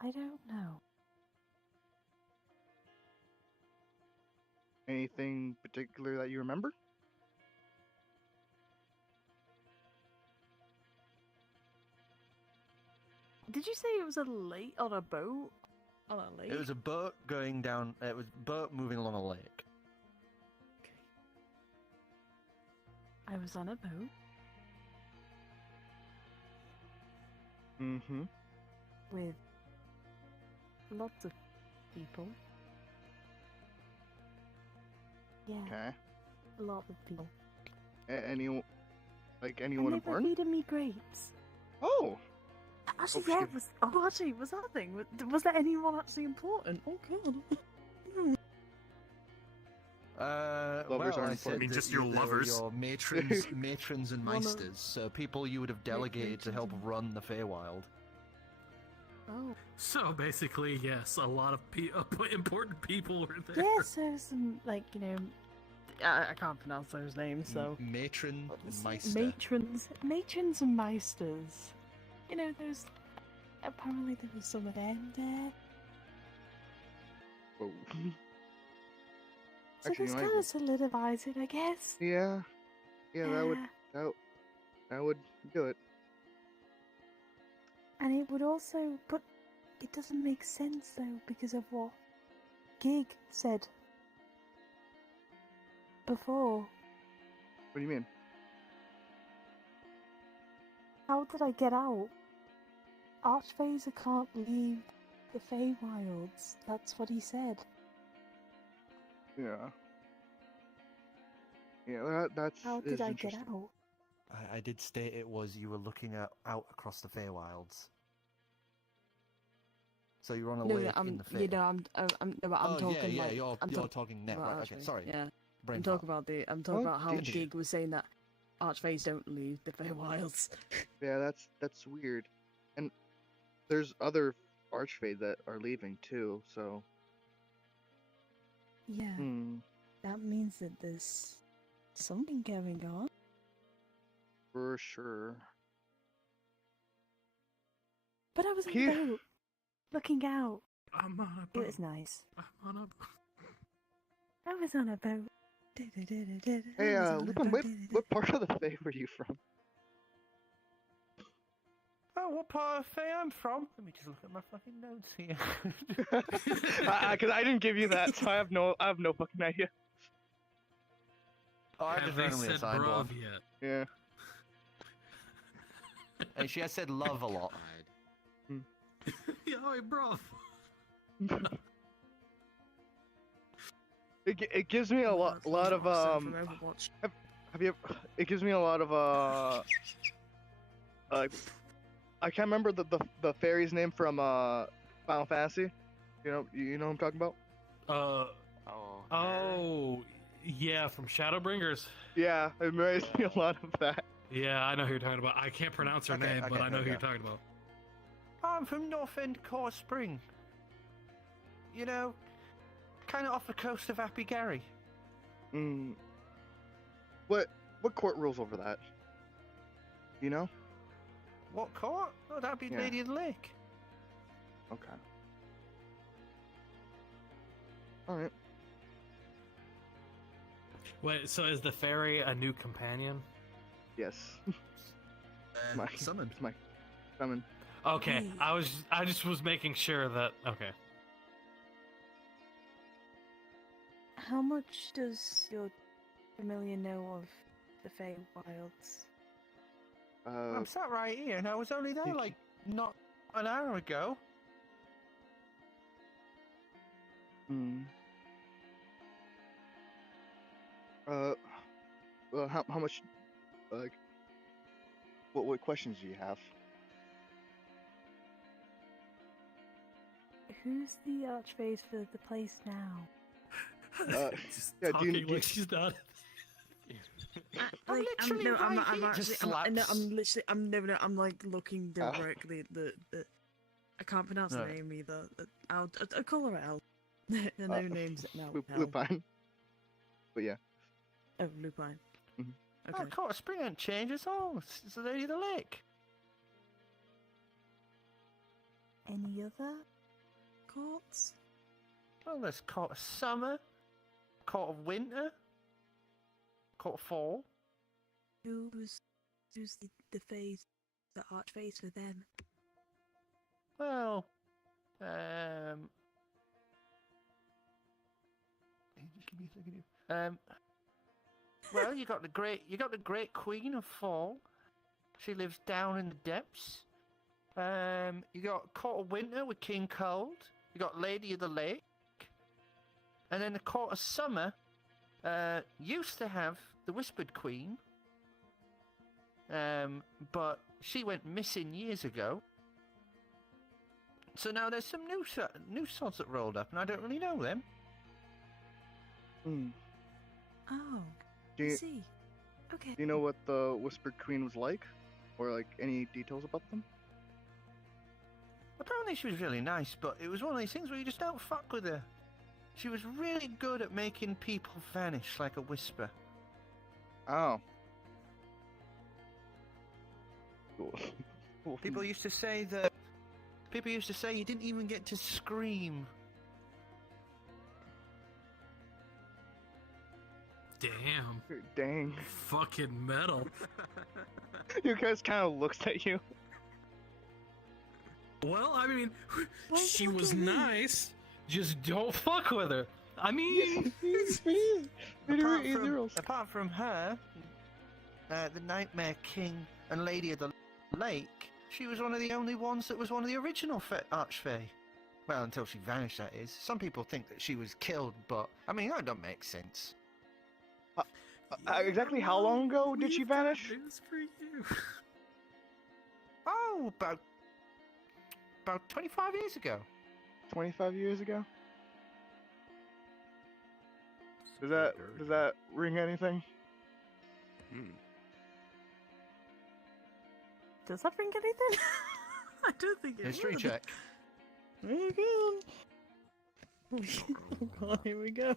I don't know. Anything particular that you remember? Did you say it was a lake on a boat? On a lake? It was a boat going down. It was a boat moving along a lake. I was on a boat. Mm-hmm. With lots of people. Yeah. Okay. A lot of people. Anyone And they were important? feeding me grapes. Oh. Actually, Oh, yeah. excuse- Actually, was that a thing? Was there anyone actually important? Oh god. Lovers well, aren't I important. said I mean, that just your they were lovers. your matrons and Well, no. meisters, so people you would have delegated to help run the Feywild. Oh. So basically, yes, a lot of important people were there. Yeah, so some, like, you know, I can't pronounce those names, so. Matron and Meister. matrons and meisters. You know, there's apparently there was some of them there. Oh. So Actually, this you might kind be- of solidifies it, I guess. Yeah. Yeah, that would do it. And it would also, but it doesn't make sense though because of what Gig said before. What do you mean? How did I get out? Archphaser can't leave the Feywilds. That's what he said. Yeah. Yeah, that's. How did is I get interesting. out? I did state it was you were looking out across the Feywilds. So you're on a lake in the Fey. You know, I'm talking yeah, like you're talking talking net, about right? Okay, Archphase, sorry. Yeah. Brain I'm fart. talking about Oh, about how did you? Gig was saying that Archphase don't leave the Feywilds. Yeah, that's weird. And there's other Archfey that are leaving too, so. Yeah. Hmm. That means that there's something going on. For sure. But I was on Here- a boat, looking out. I'm on a It boat. was nice. I'm on a boat. I was on a boat. Hey, Lupin, what part of the Fae were you from? Oh, what part of Fey I'm from? Let me just look at my fucking notes here. Because I didn't give you that, so I have no fucking idea. Oh, I Have just they randomly said assigned bruv one. yet? Yeah. And she has said love a lot. Yeah, oi, bruv. It gives me a lot of From Overwatch. Have you? It gives me a lot of I can't remember the fairy's name from Final Fantasy. You know who I'm talking about? Oh, yeah, from Shadowbringers. Yeah, it reminds me a lot of that. Yeah, I know who you're talking about. I can't pronounce her name, but I know who you're talking about. I'm from North End Core Spring. You know, kind of off the coast of Happy Gary. What court rules over that? You know? What court? Oh, that'd be Yeah. Lady of the Lake. Okay. Alright. Wait, so is the fairy a new companion? Yes. Summoned. It's my summon. Okay, I just was making sure that. Okay. How much does your familiar know of the Feywilds? I'm sat right here, and I was only there like not an hour ago. Well, how much? Like, what questions do you have? Who's the archbase for the place now? Just yeah, talking like she's not. I'm like looking directly at the. I can't pronounce the name either. I'll call her L. Her no name's now. Lupine. But yeah. Oh, Lupine. Mm-hmm. Okay. Oh, Court of Spring ain't changed at all. It's the Lady of the Lake. Any any other courts? Well, there's court of summer, court of winter, court of fall. Who's the phase, the archphase for them? Well, well, you got the great queen of fall. She lives down in the depths. You got court of winter with King Cold. You got Lady of the Lake, and then the court of summer used to have the Whispered Queen, but she went missing years ago. So now there's some new sorts that rolled up, and I don't really know them. Hmm. Oh, Do I you, see. Okay. do you know what the Whispered Queen was like? Or, like, any details about them? Apparently she was really nice, but it was one of these things where you just don't fuck with her. She was really good at making people vanish like a whisper. Oh. Cool. People used to say you didn't even get to scream. Damn. Dang. Fucking metal. You guys kind of looks at you. Well, I mean, she was fucking me? nice. Just don't fuck with her. I mean, Apart from her, the Nightmare King and Lady of the Lake, she was one of the only ones that was one of the original Archfey. Well, until she vanished, that is. Some people think that she was killed, but, I mean, that don't make sense. Exactly how long ago did she vanish? news for you. Oh, about 25 years ago. 25 years ago? Does that ring anything? Does that ring anything? I don't think it History would. check. Oh god. Oh god, here we go.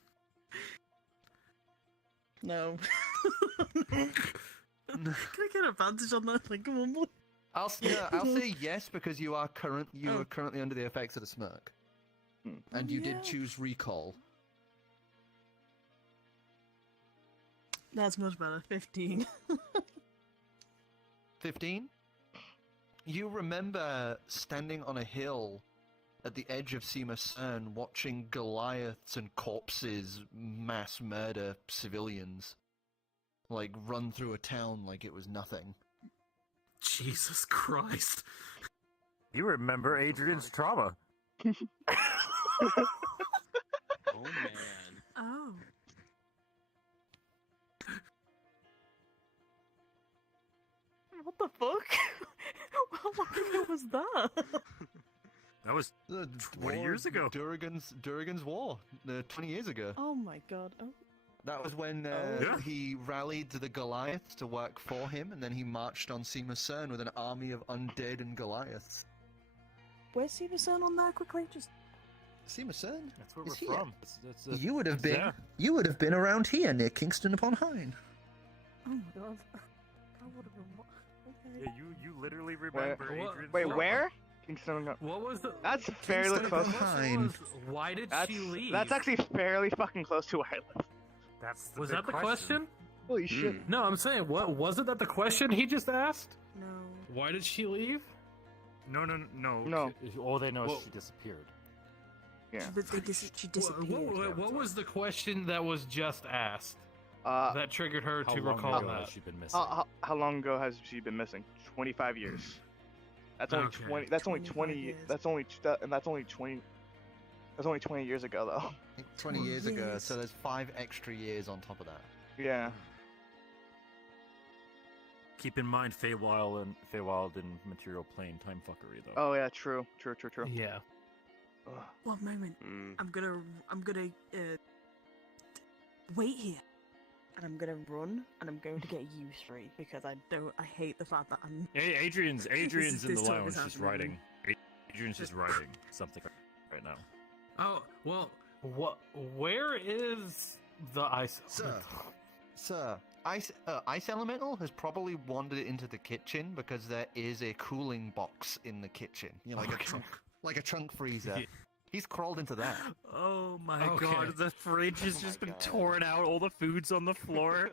No. Can I get advantage on that? Like, come on, boy. I'll say yes because you are currently under the effects of the smirk. And you Yeah. did choose recall. That's much better. 15. 15? You remember standing on a hill at the edge of Sima Cern watching Goliaths and corpses mass murder civilians. Like, run through a town like it was nothing. Jesus Christ. You remember Adrian's trauma. Oh man. Oh. What the fuck? How long ago was that? That was 20 years ago. Durgan's War, 20 years ago. Oh my god. Oh. That was when he rallied the Goliaths to work for him, and then he marched on Sima Cern with an army of undead and Goliaths. Where's Severson on there quickly? Just Sima Cern? That's where is we're here. from. That's You would have been. Yeah. You would have been around here near Kingston upon Hine. oh my god. I would have been. Okay. Yeah, you literally remember Adrian's Wait, trauma. where? Kingston. What was the? That's fairly Kingston close. was, why did she leave? That's actually fairly fucking close to where I live. That's the Was big that the question? Holy shit. No, I'm saying, what wasn't that the question he just asked? No. Why did she leave? No. No. All they know Well- is she disappeared. Yeah. But she disappeared. What was the question that was just asked Uh, that triggered her How to long recall ago that? has she been missing? how long ago has she been missing? 25 years. That's only Okay. 20. That's only 25 20. years. That's only 20. That's only 20 years ago, though. 20 years ago, Yes. so there's 5 extra years on top of that. Yeah. Keep in mind Feywild and Material Plane time fuckery though. Oh yeah, true. Yeah. Ugh. One moment. Mm. I'm gonna wait here, and I'm gonna run, and I'm going to get you three because I hate the fact that I'm. Hey, Adrian's in this the talk lounge is just happening. writing. Adrian's just writing something right now. Oh well. What? Where is the ice? Sir, Ice Elemental has probably wandered into the kitchen because there is a cooling box in the kitchen. You know, like like a trunk freezer. He's crawled into that. Oh my god, the fridge has just been torn out, all the food's on the floor.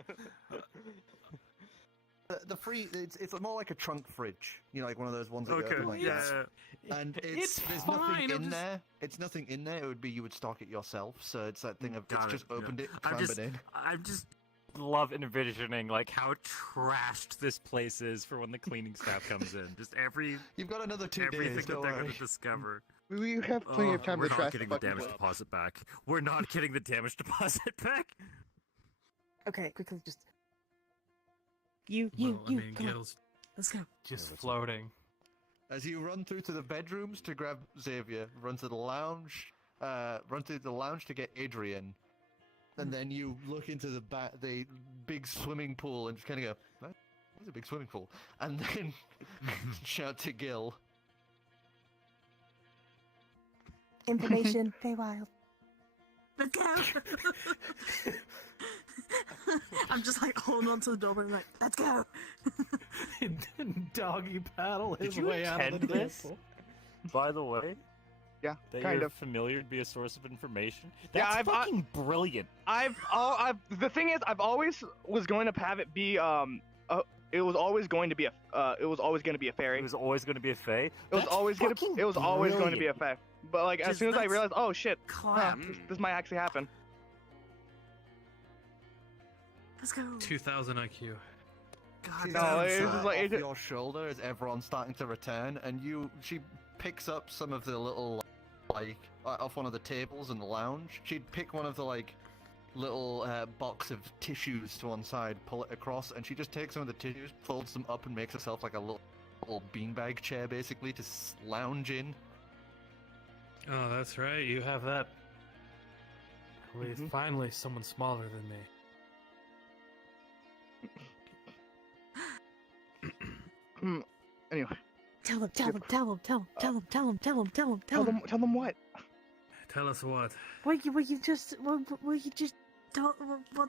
It's more like a trunk fridge. You know, like one of those ones that Okay, go open like that. And It's there's fine, nothing I'm in just- there. It's nothing in there. It would be you would stock it yourself. So it's that thing of Got it's it, just opened yeah. it, clambered in. I'm just love envisioning like how trashed this place is for when the cleaning staff comes in. Just You've got another 2 everything days. that Don't they're worry. going to discover. We have plenty of time We're to not trash getting the the fucking damage place. deposit back. We're not getting the damage deposit back. Okay, quickly, just Well, I mean, come on. Gill's Let's go. just floating. As you run through to the bedrooms to grab Xavier, run to the lounge, to get Adrian, and then you look into the big swimming pool and just kind of go, "That's a big swimming pool," and then shout to Gill. Information, Feywild. Let's go! I'm just like holding on to the door, but I'm like, let's go! Doggy paddle his Did you way out of attend the this? temple. By the way, Yeah, that kind you're of. familiar to be a source of information. Yeah, That's fucking brilliant. The thing is, I've always was going to have it be it was always going to be a fairy. It was always going to be a fae. It was always going to be a fae. But like as soon as I realized, oh shit, this might actually happen. Let's go. 2000 IQ. God, No, it's just like off your shoulder as everyone's starting to return, and she picks up some of the little off one of the tables in the lounge. She'd pick one of the little box of tissues to one side, pull it across, and she just takes some of the tissues, folds them up, and makes herself like a little beanbag chair, basically, to lounge in. Oh, that's right. You have that. Finally, someone smaller than me. Anyway. Tell them what? Tell us what. What you just Don't, what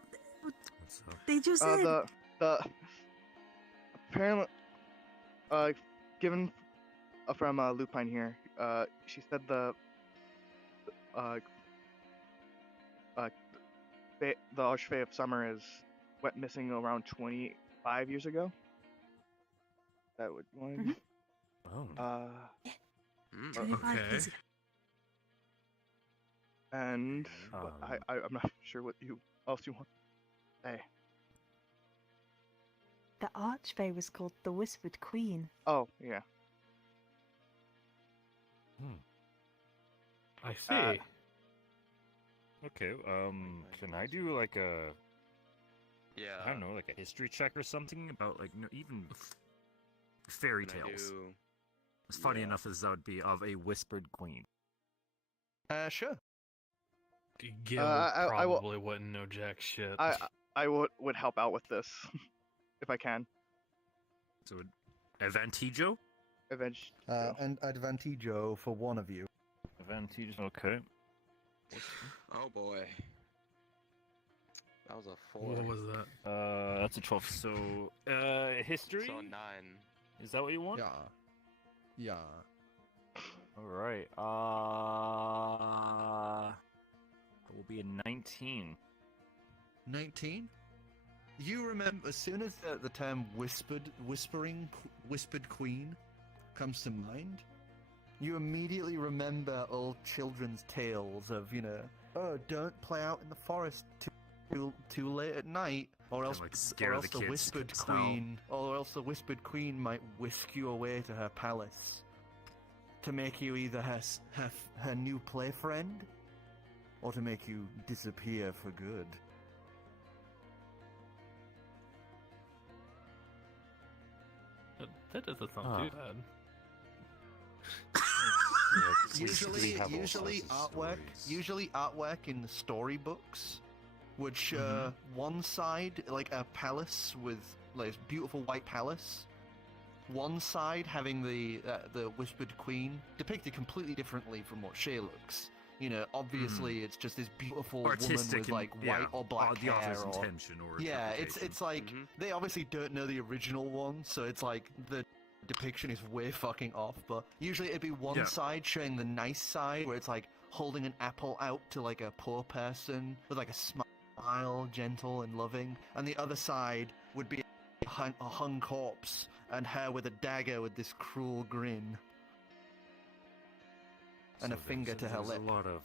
they just said. The apparently given from Lupine here, she said the Archfey of Summer went missing around 25 years ago. That would you want to? Oh. Okay. And I'm not sure what else you want to say. The Archfey was called the Whispered Queen. Oh yeah. I see. Okay, can I do like a... Yeah. I don't know, like a history check or something about even fairy tales. As funny enough as that would be of a whispered queen. Sure. Gill I will- probably wouldn't know jack shit. I would help out with this if I can. So, Advantijo? And Advantijo for one of you. Advantijo, okay. Oh boy. That was a 4. What was that? That's a 12. So, history? So 9. Is that what you want? Yeah. Alright, it will be a 19. 19? You remember, as soon as the term whispered queen comes to mind, you immediately remember old children's tales of, oh, don't play out in the forest too late at night, or else, the whispered queen, or else the whispered queen might whisk you away to her palace to make you either her new play friend, or to make you disappear for good. That doesn't sound too bad. Usually artwork in the storybooks would show one side like a palace with like a beautiful white palace, one side having the whispered queen depicted completely differently from what she looks. Obviously it's just this beautiful Artistic woman with white or black the hair. author's intention or it's like they obviously don't know the original one, so it's like the depiction is way fucking off, but usually it'd be one side showing the nice side, where it's like holding an apple out to like a poor person with like a smile, gentle and loving, and the other side would be a hung corpse and her with a dagger with this cruel grin. And a finger to her lip. There's a lot of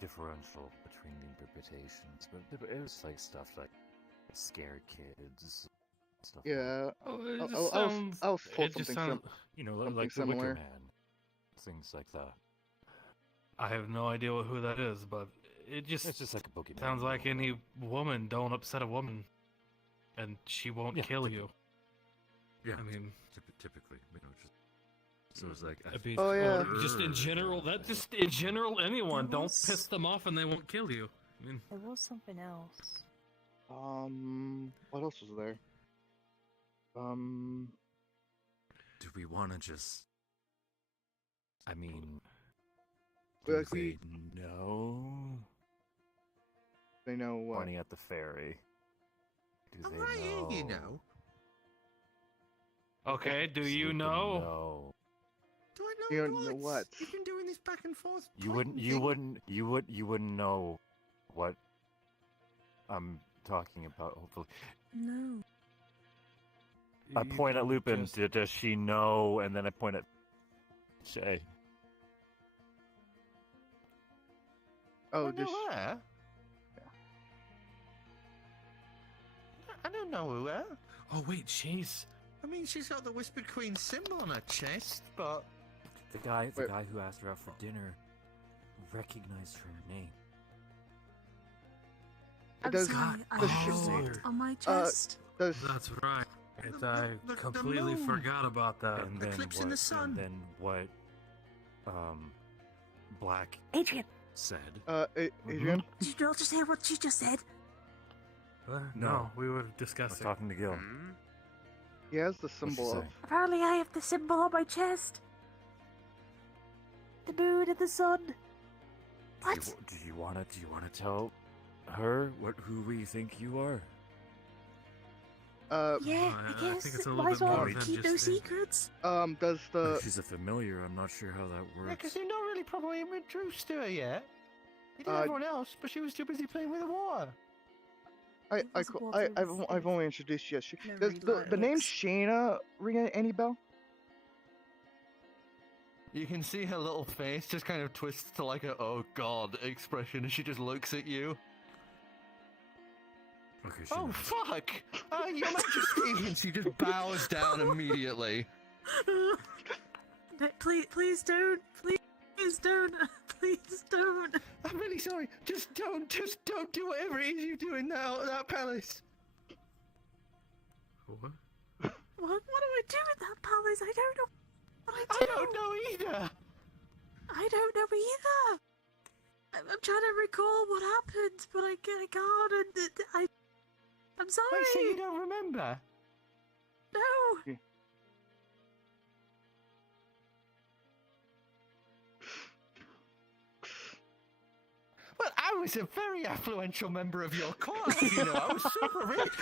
differential between the interpretations, but it was like stuff like scare kids, stuff. Yeah, It I'll pull just something sounds, you know, something like the Wicker similar. Man, things like that. I have no idea who that is, but it's just like a Pokemon. Sounds like any woman. Don't upset a woman, and she won't kill you. Yeah, I mean, typically, you know, just so it's like. Just in general, anyone don't piss them off, and they won't kill you. I mean, There was something else. What else was there? Do we want to just? I mean, Well, do they know? They know what? Pointing at the fairy. Do they know? You know. okay. Do you know? Do I You know don't know what? You've been doing this back and forth. You wouldn't know what I'm talking about. Hopefully, No. I point at Lupin. Does she know? And then I point at Shay. Oh, just her? I don't know who her. Oh wait, she's. I mean, she's got the Whispered Queen symbol on her chest, but The guy who asked her out for dinner recognized her name. I'm sorry, I have it on my chest. That's right. I completely forgot about that. And then Eclipse what, in the sun. And then what? Black Adrian. said. Adrian. Did you not just hear what she just said? No, we were I was discussing. talking to Gill. He has the symbol of. Apparently I have the symbol on my chest. The moon and the sun. What? Do you want to tell her who we think you are? Yeah, I guess. think it's a Might little as bit well more than keep no just saying- secrets. Does the If she's a familiar, I'm not sure how that Yeah, works. because you're not really probably introduced to her yet. You did everyone else, but she was too busy playing with the water. I've only introduced you. No, Does read the name looks. Shaena ring any bell? You can see her little face just kind of twists to like a "oh god" expression as she just looks at you. Okay, she Oh knows. fuck! Your Majesty! And she just bows down immediately. Please don't. Please don't. Please don't. I'm really sorry. Just don't do whatever it is you do in that palace. What? What do I do in that palace? I don't know. What I I don't know either. I don't know either. I'm trying to recall what happened, but I can't. And I'm sorry. Wait, so you don't remember? No. Well, I was a very affluential member of your court, you know. I was super rich.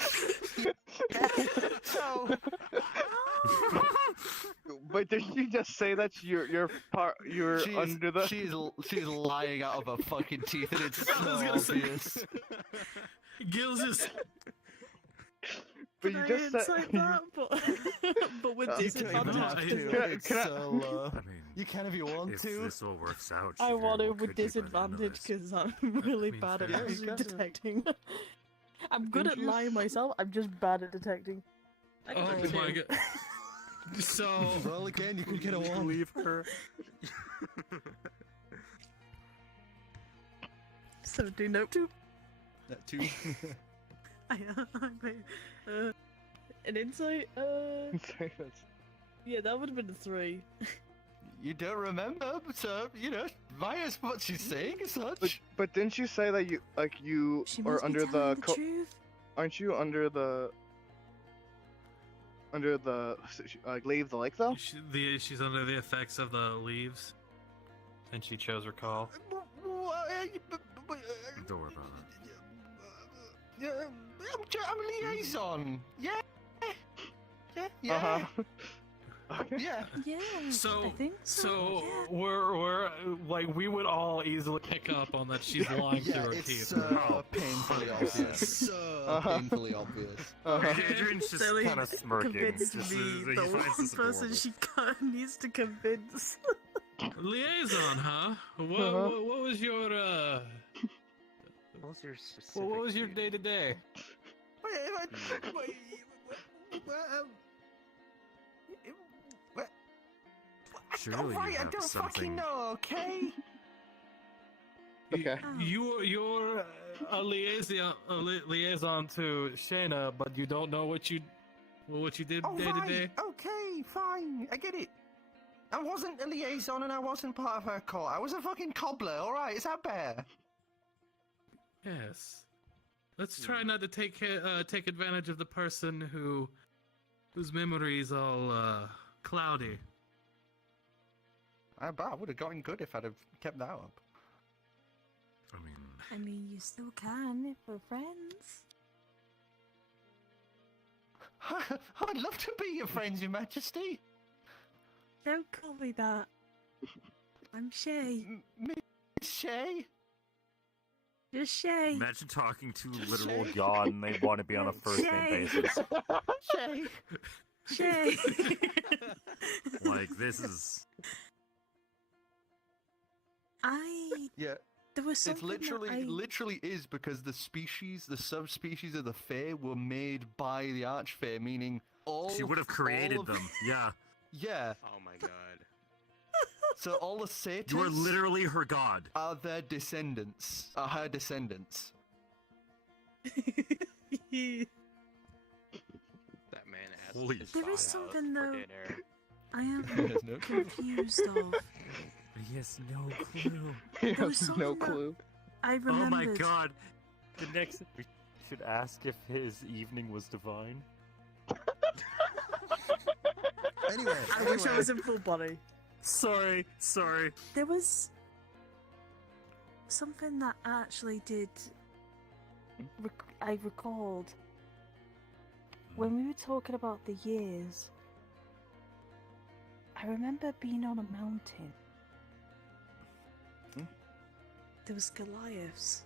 So. But did you just say that you're under the? She's lying out of her fucking teeth, and it's so obvious. Gill's just. But Can you I just said. insight that? But with disadvantage. You can if you want If to. this all works out, I she want very to well with could be by the end of disadvantage this. because I'm really bad at fair. Yeah, you can. detecting. I'm good at lying myself. I'm just bad at detecting. I Oh got a my two. god. So. Well, again, you can get a one. Leave her. So do note two. That two. An insight. Yeah, that would have been a 3. You don't remember, so you know, via what she's saying as such. But didn't you say that you She are must be under the? telling the truth. Aren't you under the? Leave the lake though? She's under the effects of the leaves, and she chose recall. Don't worry about it. I'm a liaison. Yeah. Yeah. Uh-huh. Yeah. Yeah. So, I think so. Yeah. we're like we would all easily pick up on that she's lying Yeah, through her it's teeth. so painfully obvious. So painfully obvious. Adrian's just Silly kind of smirking. convinced Just, me he the finds one this person adorable. she needs to convince. Liaison, huh? What was your What was your specific? what was your duty? day to day? Surely you Alright, I have don't something. fucking know, okay? Okay. You're a liaison to Shaena, but you don't know what you did Oh, day to right. day. Okay, fine. I get it. I wasn't a liaison and I wasn't part of her cult. I was a fucking cobbler, alright? Is that better? Yes. Let's try not to take advantage of the person whose memory is all cloudy. I would have gotten good if I'd have kept that up. I mean, you still can if we're friends. I'd love to be your friends, Your Majesty. Don't call me that. I'm Shay. Miss Shay? Just Shay. Imagine talking to Just literal Shay. God and they want to be on a first name Shay. basis. Shay. Shay. Like, this is... Yeah. There was It's something literally is because the subspecies of the Fae were made by the Archfey, meaning all. She would have created them, yeah. Yeah. Oh my god. So all the Satyrs. You are literally her god. Are their descendants? Are her descendants? That man asked Holy his There god is out something for though dinner. I am There's no clue. confused of. He has no clue. He There was has no something that clue. I Oh remembered. my god. The next... We should ask if his evening was divine. Anyway, I wish I was in full body. Sorry. There was something that I actually did. I recalled when we were talking about the years. I remember being on a mountain. There was Goliaths.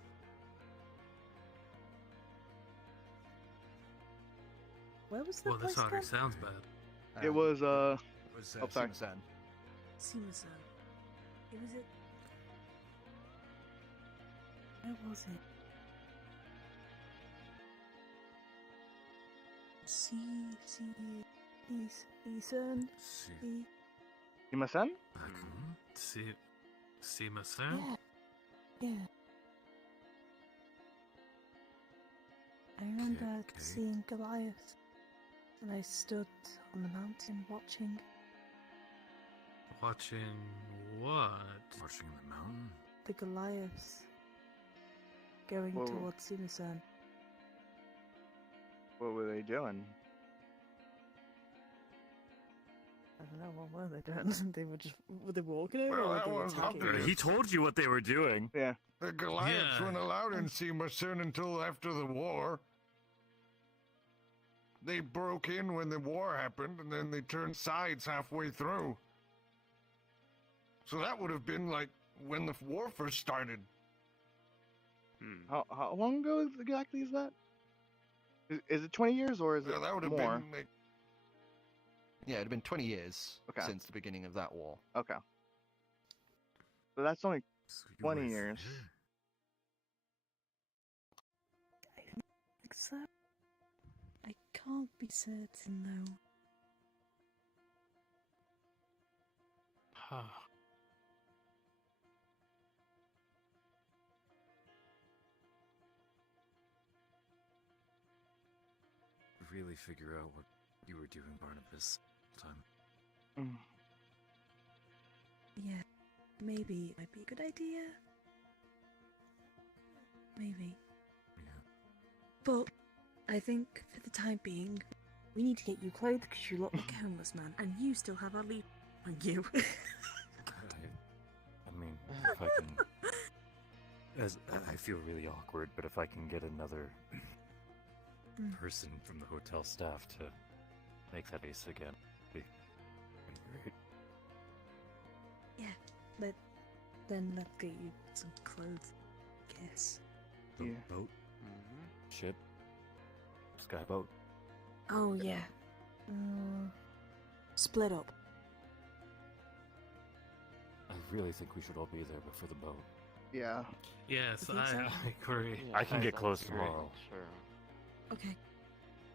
Where was the Well, this place already again? sounds bad. It was oh, sorry. Sima-san. Sima-san. It was it. Where was it? Isan? Sima-san? Sima-san? Yeah. I remember seeing Goliath, and I stood on the mountain watching. Watching what? Watching the mountain? The Goliaths going Whoa. towards Sima-san. What were they doing? I don't know, what were they doing? Were they walking over Well, or that were they was attacking? obvious. He told you what they were doing. Yeah. The Goliaths Yeah. weren't allowed in Sima-san until after the war. They broke in when the war happened, and then they turned sides halfway through. So that would have been like when the war first started. How long ago exactly is that? Is it 20 years or is it That would have more? been like Yeah, it'd been 20 years Okay. since the beginning of that war. Okay. So that's only So you 20 were years. there. I don't think so. I can't be certain though. Really figure out what you were doing, Barnabas. Time. Mm. Yeah, maybe it might be a good idea. Maybe. Yeah. But I think for the time being, we need to get you clothed because you look like a homeless man, and you still have our leaf on you. I mean, if I can... I feel really awkward, but if I can get another person from the hotel staff to make that ace again, great. Yeah, then let's get you some clothes, I guess. The Yeah. boat, Mm-hmm. ship, skyboat. Oh yeah. Split up. I really think we should all be there before the boat. Yeah. Yes, You think so? I agree. Yeah, I can get that'd close be great, tomorrow. Sure. Okay.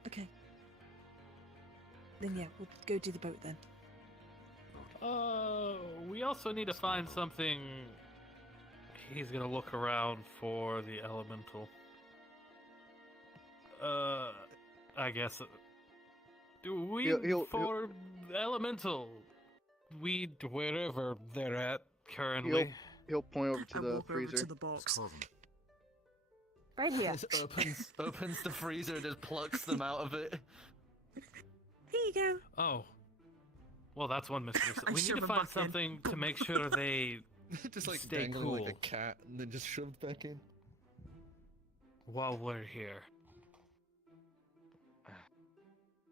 Okay. Then yeah, we'll go do the boat then. We also need to find something. He's gonna look around for the elemental. I guess. For elemental, wherever they're at currently. He'll point over to I the walk over freezer. to the box. Right here. Just opens the freezer and just plucks them out of it. Here you go. Oh. Well, that's one mystery. I We need shove to him find back in. something to make sure they Just like stay dangling cool like a cat and then just shoved back in. while we're here.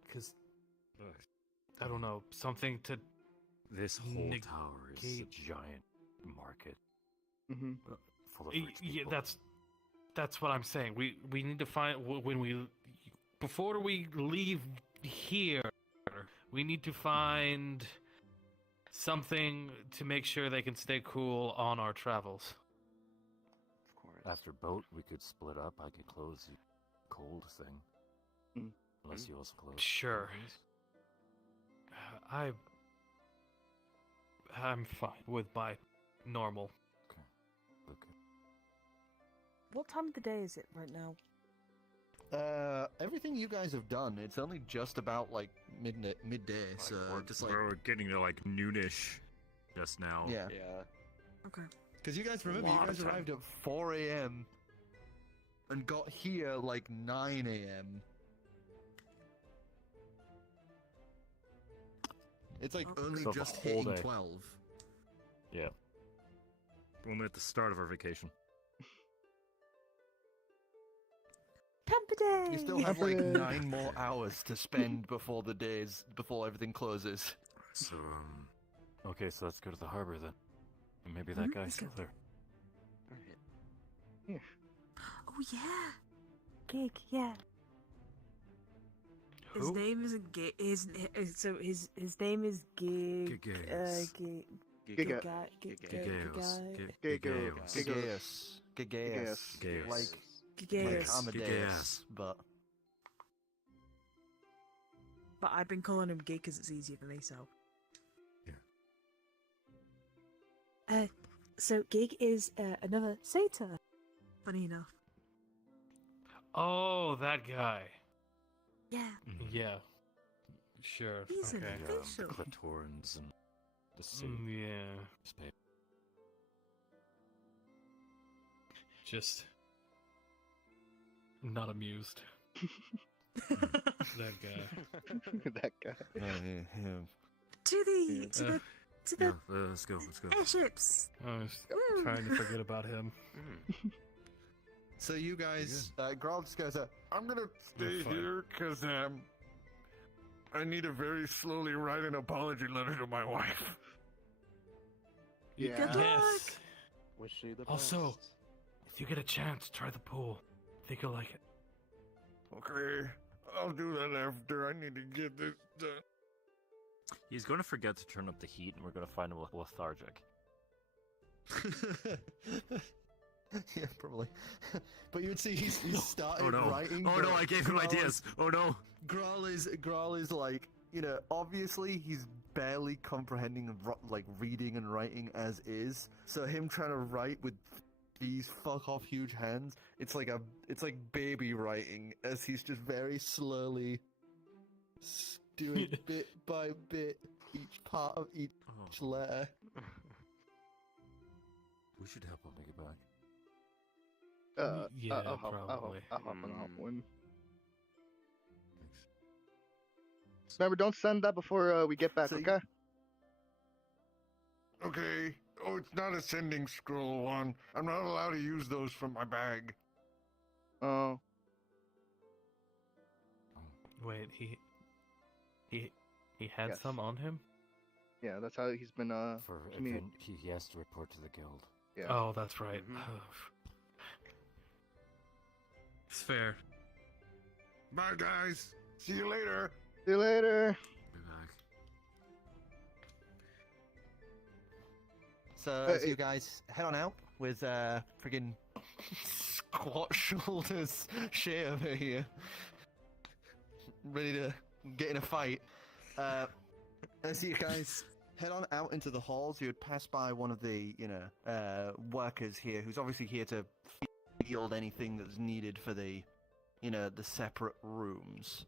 Because, I don't know, something to... This whole negate- tower is a giant market Mm-hmm. full of rich Yeah, people. that's what I'm saying. We need to find before we leave here, we need to find something to make sure they can stay cool on our travels. Of course. After boat, we could split up. I could close the cold thing. Mm. Unless you also close. Sure. things. I'm fine with my normal. Okay. What time of the day is it right now? Everything you guys have done, it's only just about like midday, so just like we're getting to like noonish just now. yeah. Okay. Because you guys remember, you guys arrived at 4 a.m. and got here like 9 a.m. It's like only So the just whole hitting day. 12. Yeah. Only at the start of our vacation. Pamper day! You still have like 9 more hours to spend before everything closes. So, okay, so let's go to the harbor then. And maybe that guy's still there. Oh yeah. Gig, yeah. His name isn't Gig. His name is Gig. Gigaeus. Gigaeus. Like Gigaeus. Amadeus, but I've been calling him Gig because it's easier for me. So. So Gig is another Satyr. Funny enough. Oh, that guy. Yeah. Yeah. Sure. He's an okay. official. The Clitorans and the sea. Yeah. Just not amused. That guy. That guy. To the Let's go. airships. I was Woo. trying to forget about him. So you guys, Grawl just goes, I'm gonna stay fine. here because I need to very slowly write an apology letter to my wife. Yeah. Good luck. Yes. Wish you the Also, best. if you get a chance, try the pool. I think you'll like it. Okay, I'll do that after. I need to get this done. He's going to forget to turn up the heat, and we're going to find him lethargic. yeah, probably. But you would see he's started Oh no! writing. Oh no! but I gave him Grawl ideas. Oh no! Grawl is like, obviously he's barely comprehending like reading and writing as is. So him trying to write with these fuck off huge hands, it's like baby writing as he's just very slowly doing bit by bit each part of each letter. We should help him make it back. Yeah, I'll hop probably. on that one. Remember, don't send that before we get back, So okay? Okay. Oh, it's not a sending scroll one. I'm not allowed to use those from my bag. Oh. Wait, he had Yes. some on him? Yeah, that's how he's been For he has to report to the guild. Yeah. Oh, that's right. It's fair. Bye, guys. See you later. See you later. Be back. So as you guys head on out with friggin' squat shoulders Shaena here, ready to get in a fight. As you guys head on out into the halls, you would pass by one of the, workers here, who's obviously here to field anything that's needed for the, the separate rooms.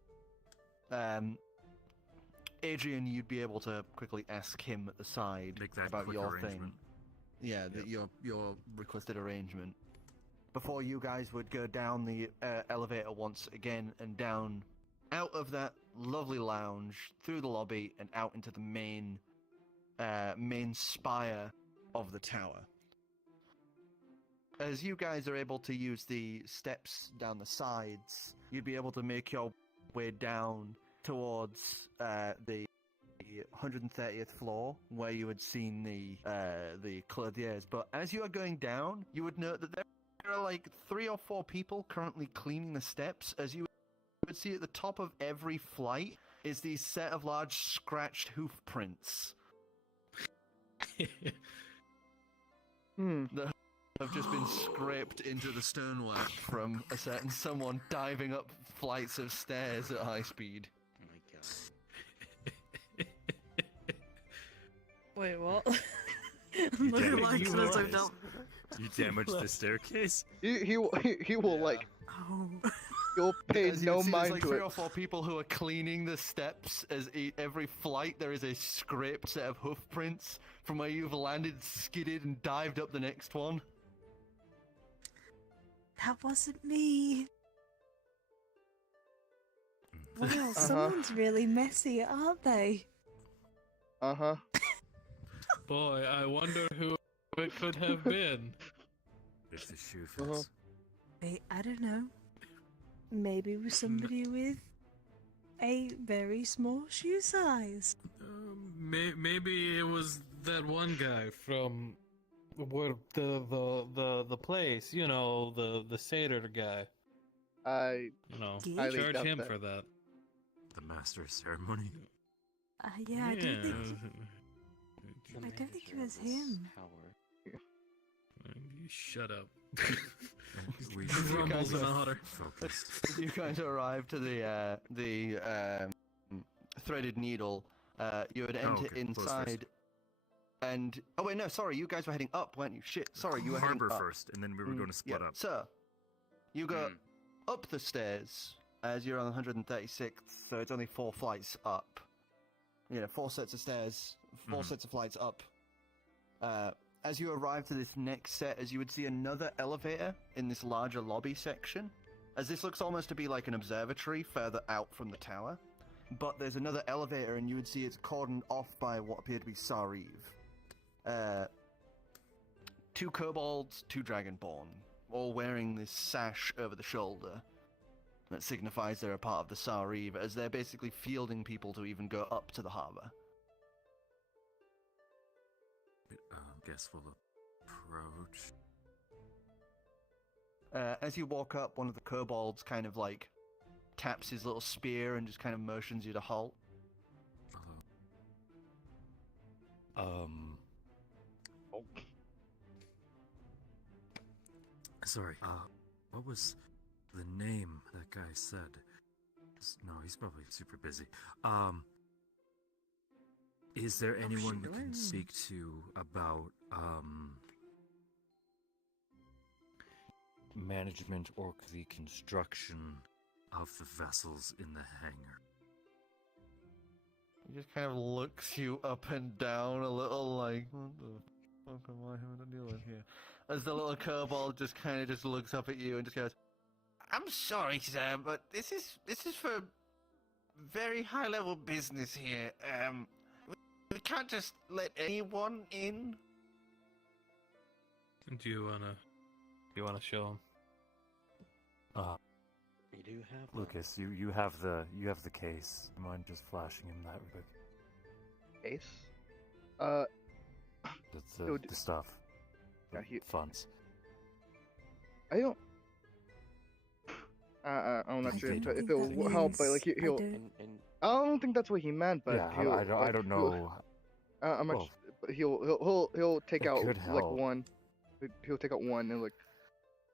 Adrian, you'd be able to quickly ask him at the side about your thing. Yeah, your requested arrangement. Before you guys would go down the elevator once again and down out of that lovely lounge, through the lobby, and out into the main spire of the tower. As you guys are able to use the steps down the sides, you'd be able to make your way down towards the 130th floor, where you had seen the clothiers. But as you are going down, you would note that there are like 3 or 4 people currently cleaning the steps. As you would see at the top of every flight is these set of large scratched hoof prints. That have just been scraped into the stonework from a certain someone diving up flights of stairs at high speed. Oh my god. Wait, what? I'm looking at my clothes I've done. You damaged the staircase? He will like. Oh. He'll pay As you no can see, mind there's like to 3 it. or 4 people who are cleaning the steps. As every flight, there is a scraped set of hoof prints from where you've landed, skidded, and dived up the next one. That wasn't me. Wow, someone's really messy, aren't they? Uh-huh. Boy, I wonder who it could have been. If the shoe fits. Wait, I don't know. Maybe it was somebody with a very small shoe size. Maybe it was that one guy from where the place, the Satyr guy. I Charge him for that. The master of ceremony. Yeah, I don't think it was him. You shut up. We Rumbles in the Hutter. Focused. You guys arrive to the threaded needle. You would enter inside, and oh wait, no, sorry, you guys were heading up, weren't you? Shit, sorry, you were heading Harbor up first, and then we were going to split up. So, you go up the stairs as you're on 136th, so it's only 4 flights up. 4 sets of stairs, 4 sets of flights up. As you arrive to this next set, as you would see another elevator in this larger lobby section, as this looks almost to be like an observatory further out from the tower. But there's another elevator, and you would see it's cordoned off by what appear to be Sariv. 2 kobolds, 2 dragonborn, all wearing this sash over the shoulder that signifies they're a part of the Sariv, as they're basically fielding people to even go up to the harbor. Guess we'll approach. As you walk up, one of the kobolds kind of like taps his little spear and just kind of motions you to halt. Sorry, what was the name that guy said? No, he's probably super busy. Is there anyone we can speak to about, management or the construction of the vessels in the hangar? He just kind of looks you up and down a little like, what the fuck am I having to deal with here? As the little kobold just kind of just looks up at you and just goes, I'm sorry, sir, but this is for very high level business here. We can't just let anyone in. Do you wanna show him? You do have Lucas, you have the case. You mind just flashing him that real quick? Case? The stuff. Yeah, Funds. I don't. I'm not sure if it will help, but like he'll. I don't think that's what he meant, but Yeah, he'll, I don't know. I'm not. Well, But he'll take it out could like help. one. He'll take out one and like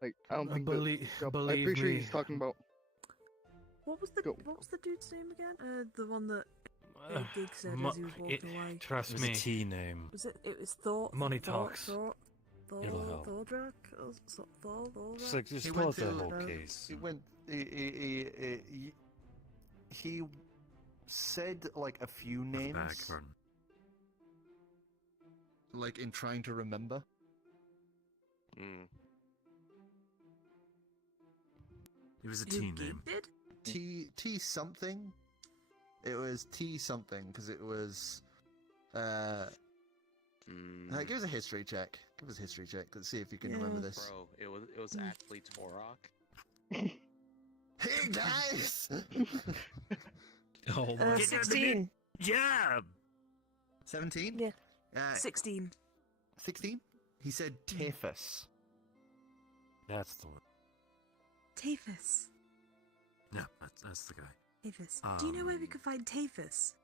I don't think. I'm believe pretty sure me. he's talking about. What was the dude's name again? The one that Gig said as he was walking away. Trust It was me. a T name. It was Thor. Money Thor, talks. Thor, It'll help. Thordrak? Thor, Just like just He close went that to- whole case. He went. He said like a few names. Back, Like in trying to remember. It was a T name. T something. It was T something because it was. Give us a history check. Give us a history check. Let's see if you can remember this. Bro, it was actually Torok. Hey guys! Oh, 16. Yeah. 17. Yeah. 16. 16. He said Tafus. That's the one. Tafus. Yeah, that's the guy. Tafus. Do you know where we could find Tafus?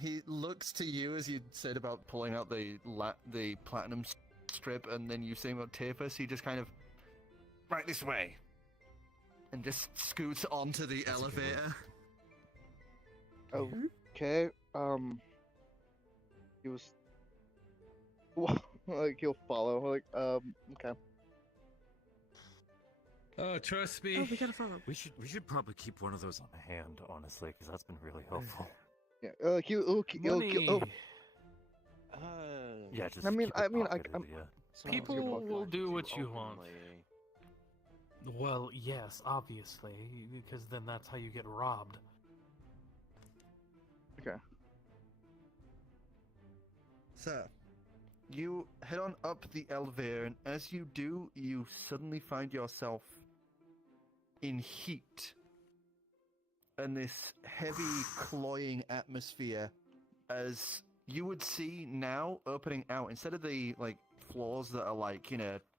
He looks to you as you said about pulling out the platinum strip, and then you saying about Tafus. He just kind of right this way, and just scoots onto the elevator. Okay. He was. Like he'll follow. Like okay. Oh, trust me. Oh, we gotta follow. We should probably keep one of those on hand, honestly, because that's been really helpful. Yeah. He'll Yeah, just. I mean, keep it I'm. pocketed, yeah. People will do what you want. Well, yes, obviously, because then that's how you get robbed. Okay. So, you head on up the elevator, and as you do, you suddenly find yourself in heat. And this heavy, cloying atmosphere, as you would see now opening out, instead of the, floors that are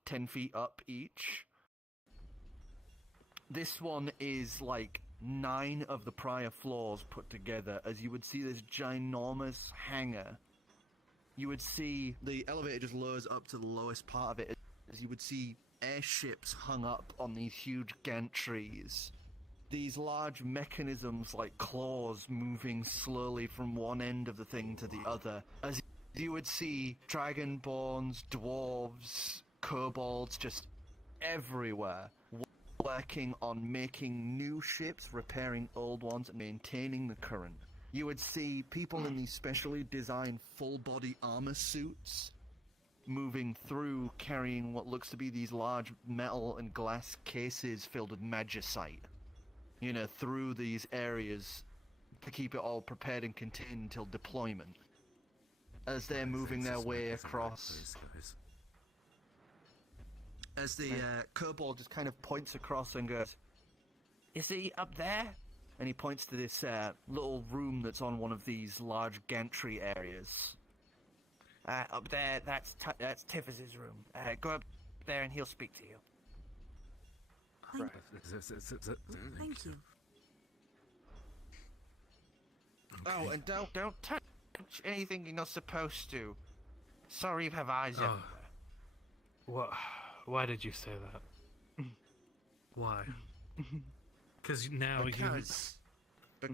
10 feet up each, this one is 9 of the prior floors put together, as you would see this ginormous hangar. You would see the elevator just lowers up to the lowest part of it, as you would see airships hung up on these huge gantries. these large mechanisms like claws moving slowly from one end of the thing to the other, as you would see dragonborns, dwarves, kobolds just everywhere, working on making new ships, repairing old ones, and maintaining the current. You would see people in these specially designed full-body armor suits moving through, carrying what looks to be these large metal and glass cases filled with magicite, you know, through these areas to keep it all prepared and contained until deployment. As they're moving their way across, as the kobold just kind of points across and goes, "You see up there?" And he points to this little room that's on one of these large gantry areas. Up there, that's Tiffus's room. Go up there and he'll speak to you. Thank you. Oh, and don't touch anything you're not supposed to. Sorry you have eyes everywhere. What? Why did you say that? Why? Because now Because I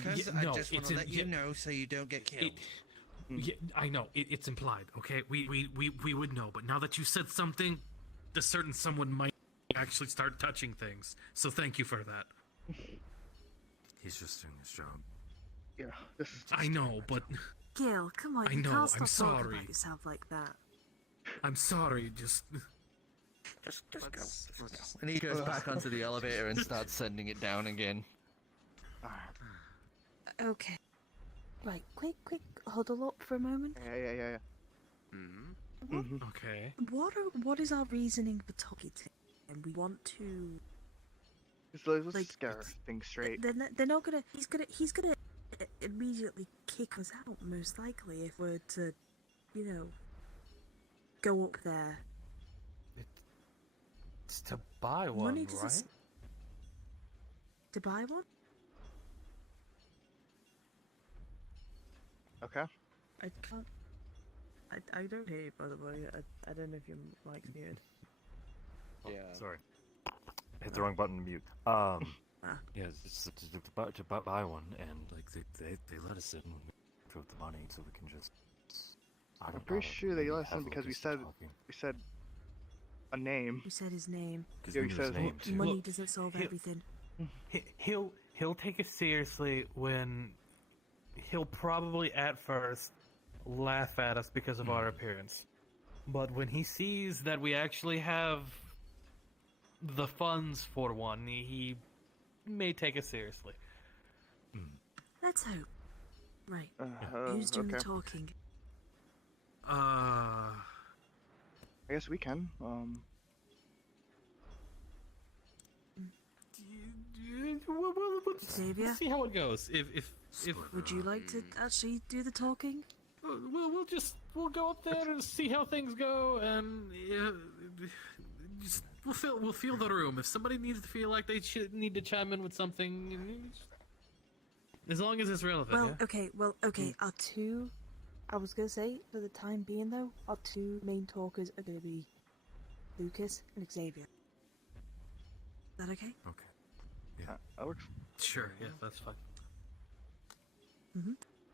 just want to let you know so you don't get killed. Yeah, I know. It's implied, okay? We would know, but now that you said something, a certain someone might actually start touching things. So thank you for that. He's just doing his job. Yeah, I know, but... Gill, come on, I you know, can't stop I'm talking sorry. about yourself like that. I'm sorry, just go. And he goes back onto the elevator and starts sending it down again. Okay. Right, quick, huddle up for a moment. Yeah. Okay. What is our reasoning for talking to him? And we want to... Let's get things straight. They're not gonna... He's gonna immediately kick us out, most likely, if we're to you know, go up there. It's to buy one, Money doesn't right? To buy one? Okay. I can't. I don't hear you, by the way. I don't know if your mic's muted. Oh, sorry. Hit the wrong button to mute. Yeah, it's to buy one, and like they let us in when we drove the money, so we can just. I'm pretty sure they let us in because we said a name. You said his name. Yeah, he says money doesn't solve everything. He'll take it seriously when he'll probably at first laugh at us because of our appearance. But when he sees that we actually have the funds for one, he may take it seriously. Let's hope. Right. Who's doing the talking? I guess we can. Xavier? We'll see how it goes. If Would you like to actually do the talking? We'll go up there and see how things go, and we'll feel the room. If somebody needs to feel like they need to chime in with something, as long as it's relevant. Okay. Our two, I was gonna say, for the time being though, our two main talkers are gonna be Lucas and Xavier. Is that okay? Okay. Yeah, that works. Sure. Yeah, that's fine.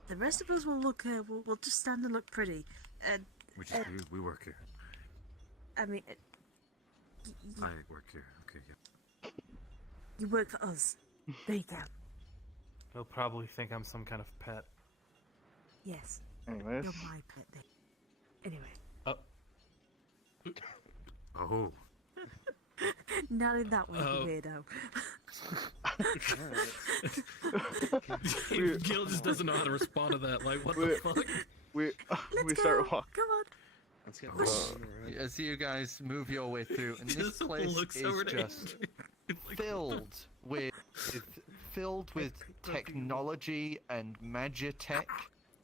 The rest of us will look. We'll just stand and look pretty. We work here. I mean, I work here. Okay, yeah. you work for us. There you go. They'll probably think I'm some kind of pet. Yes. Anyways. You're my pet then. Anyway. Oh. Not in that way, you weirdo. Gill just doesn't know how to respond to that. Like, what the fuck? We start walking. Come on. Let's go. As you guys move your way through, and this place is just filled with technology and magitech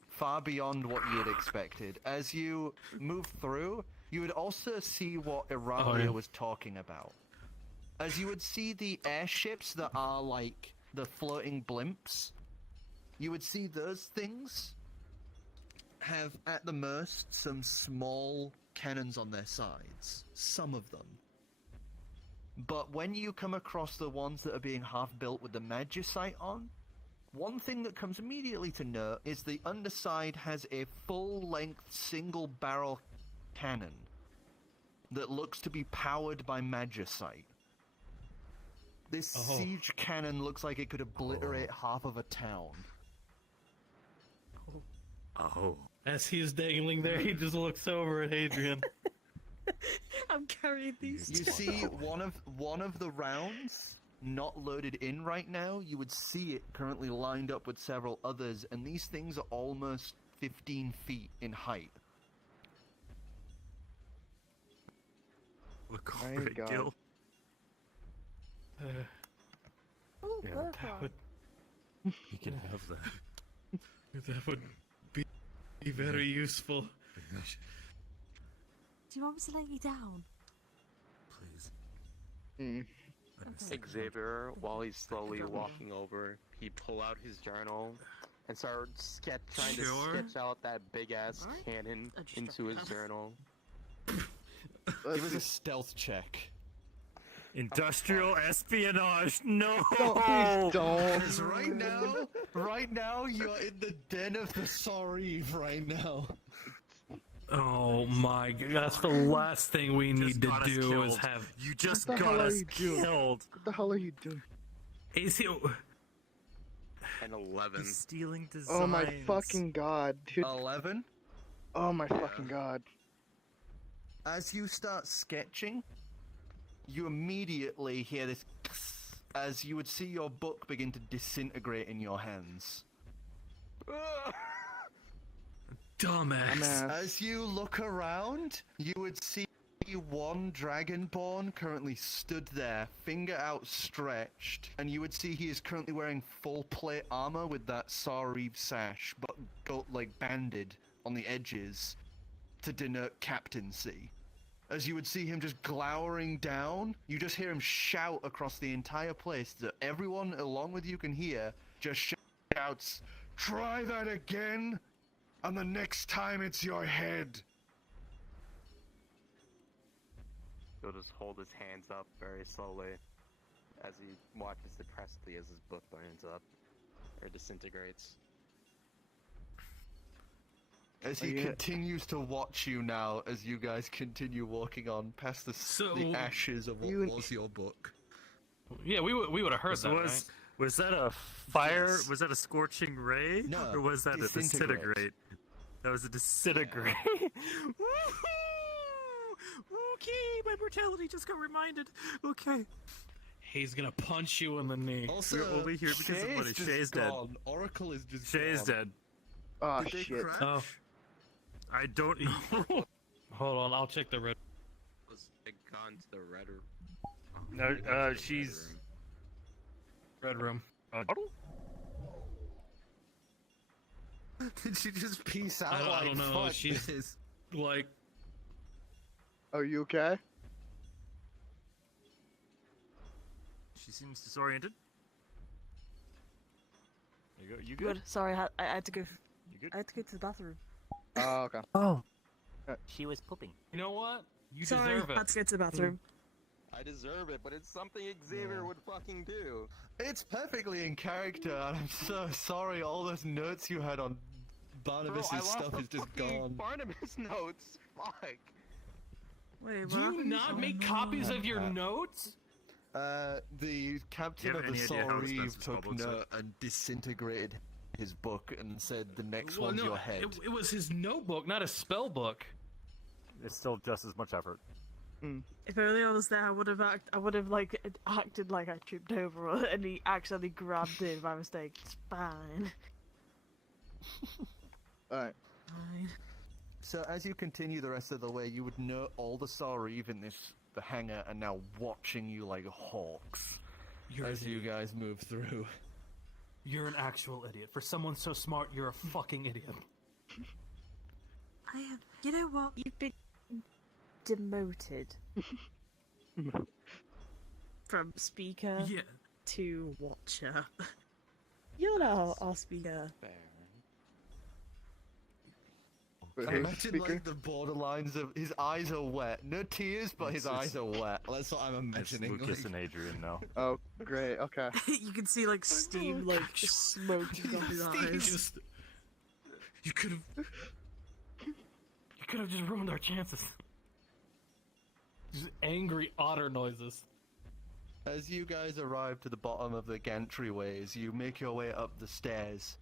far beyond what you had expected. As you move through, you would also see what Irania was talking about. As you would see the airships that are like the floating blimps, you would see those things have at the most some small cannons on their sides. Some of them. But when you come across the ones that are being half built with the magicite on, one thing that comes immediately to note is the underside has a full-length single-barrel cannon that looks to be powered by magicite. This siege cannon looks like it could obliterate half of a town. As he's dangling there, he just looks over at Adrian. I'm carrying these. You see one of the rounds not loaded in right now. You would see it currently lined up with several others, and these things are almost 15 feet in height. Look over at Gill. He can have that. That would be very useful. Do you want me to lay you down? Please. Xavier, while he's slowly walking over, he pull out his journal and start trying to sketch out that big ass cannon into his journal. Give us a stealth check. Industrial espionage, no! Please don't. Because right now, you're in the den of the Sarif right now. Oh my god, that's the last thing we need to do is have... You just got us killed! What the hell are you doing? Is he... And 11. He's stealing designs. Oh my fucking god, dude. 11? Oh my fucking god. As you start sketching, you immediately hear this as you would see your book begin to disintegrate in your hands. Dumbass. As you look around, you would see one Dragonborn currently stood there, finger outstretched, and you would see he is currently wearing full plate armor with that Sarib sash, but like banded on the edges. to denote captaincy. As you would see him just glowering down, you just hear him shout across the entire place that everyone along with you can hear, just shouts, "Try that again, and the next time it's your head." He'll just hold his hands up very slowly as he watches depressedly as his book burns up or disintegrates. As he continues to watch you now, as you guys continue walking on past the ashes of what was your book. Yeah, we would have heard that, right? Was that a fire? Yes. Was that a scorching ray? No. Or was that a disintegrate? That was a disintegrate. Yeah. Okay, my mortality just got reminded. Okay. He's gonna punch you in the knee. Also, we're only here because of money. Shay's dead. Oracle is just Shay's dead. Oh, shit. Oh. I don't know. Hold on, I'll check the red. Was gone to the red room? No, she's... Red room. Did she just peace out? I don't know. She's like... Are you okay? She seems disoriented. You go. You Good. good? Sorry, I had to go. You good? I had to go to the bathroom. Oh, okay. Oh. She was pooping. You know what? You Sorry, deserve it. had to go to the bathroom. I deserve it, but it's something Xavier would fucking do. It's perfectly in character, and I'm so sorry all those notes you had on Barnabas' stuff is just gone. Barnabas notes? Fuck. Wait, Do you not make copies of your notes? The captain of the Solreeve took note and disintegrated his book and said the next one's your head. It was his notebook, not a spell book. It's still just as much effort. If only I was there, I would have like acted like I tripped over it, and he accidentally grabbed it by mistake. It's fine. Alright. Fine. So as you continue the rest of the way, you would know all the Solreeve in the hangar are now watching you like hawks as you guys move through. You're an actual idiot. For someone so smart, you're a fucking idiot. I am. You know what? You've been demoted From speaker to watcher. You're now our speaker. I imagine like the borderlines of his eyes are wet. No tears, but his eyes are wet. That's what I'm imagining. It's Lucas and Adrian now. Oh, great. Okay. You can see like steam, like smoking off his eyes. You could have just ruined our chances. Just angry otter noises. As you guys arrive to the bottom of the gantryways, you make your way up the stairs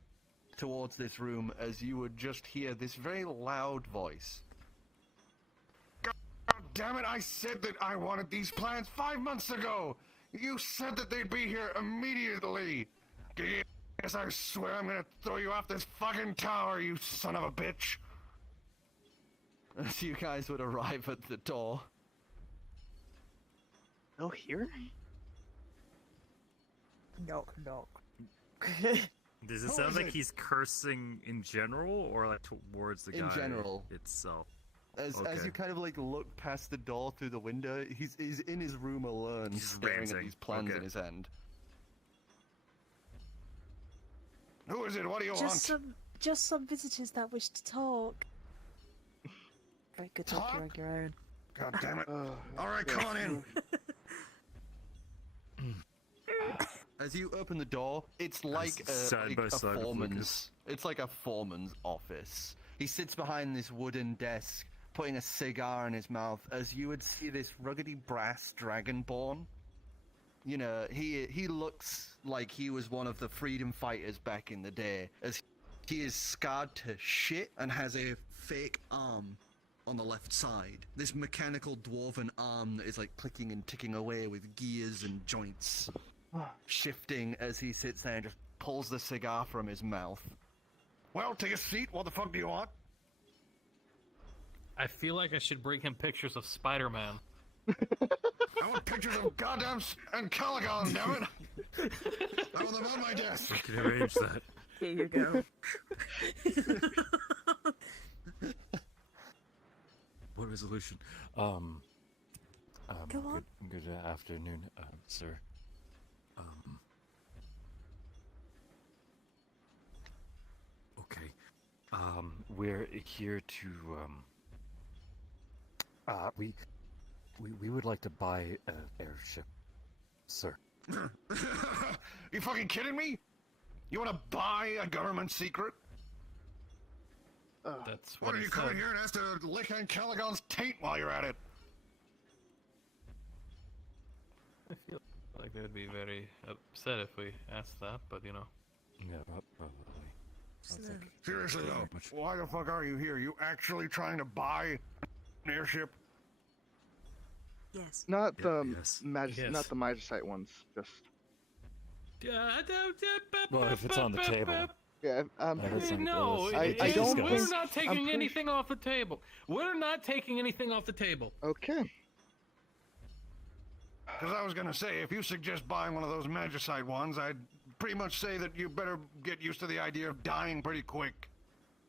towards this room as you would just hear this very loud voice. God damn it, I said that I wanted these plans 5 months ago! You said that they'd be here immediately! Yes, I swear I'm gonna throw you off this fucking tower, you son of a bitch! As you guys would arrive at the door. Oh, here? Knock, knock. Does it sound like he's cursing in general, or like towards the guy in general itself? As you kind of like look past the door through the window, he's in his room alone, staring at these plans in his hand. Who is it? What do you want? Just some visitors that wish to talk. Very good talk, you're on your own. God damn it! All right, come on in. As you open the door, it's like a foreman's. It's like a foreman's office. He sits behind this wooden desk, putting a cigar in his mouth. As you would see this ruggedy brass dragonborn. You know, he looks like he was one of the freedom fighters back in the day. As he is scarred to shit and has a fake arm on the left side. This mechanical dwarven arm that is like clicking and ticking away with gears and joints. Shifting as he sits there and just pulls the cigar from his mouth. Well, take a seat. What the fuck do you want? I feel like I should bring him pictures of Spider-Man. I want pictures of goddamn and Caligon, damn it! I want them on my desk. I can arrange that. Here you go. what resolution? Go on. Good afternoon, sir. Okay. We're here to we would like to buy an airship, sir. You fucking kidding me? You want to buy a government secret? That's Why what don't he you come said. in here and ask to lick Caligon's taint while you're at it? I feel like they would be very upset if we asked that, but you know. Yeah, probably. Seriously though, why the fuck are you here? You actually trying to buy an airship? Yes. Not the Yes. not the Magicite ones. Just Well, if it's on the table. yeah. No, I don't we're think not taking anything off the table. We're not taking anything off the table. Okay. Because I was gonna say, if you suggest buying one of those Magicite ones, I'd pretty much say that you better get used to the idea of dying pretty quick.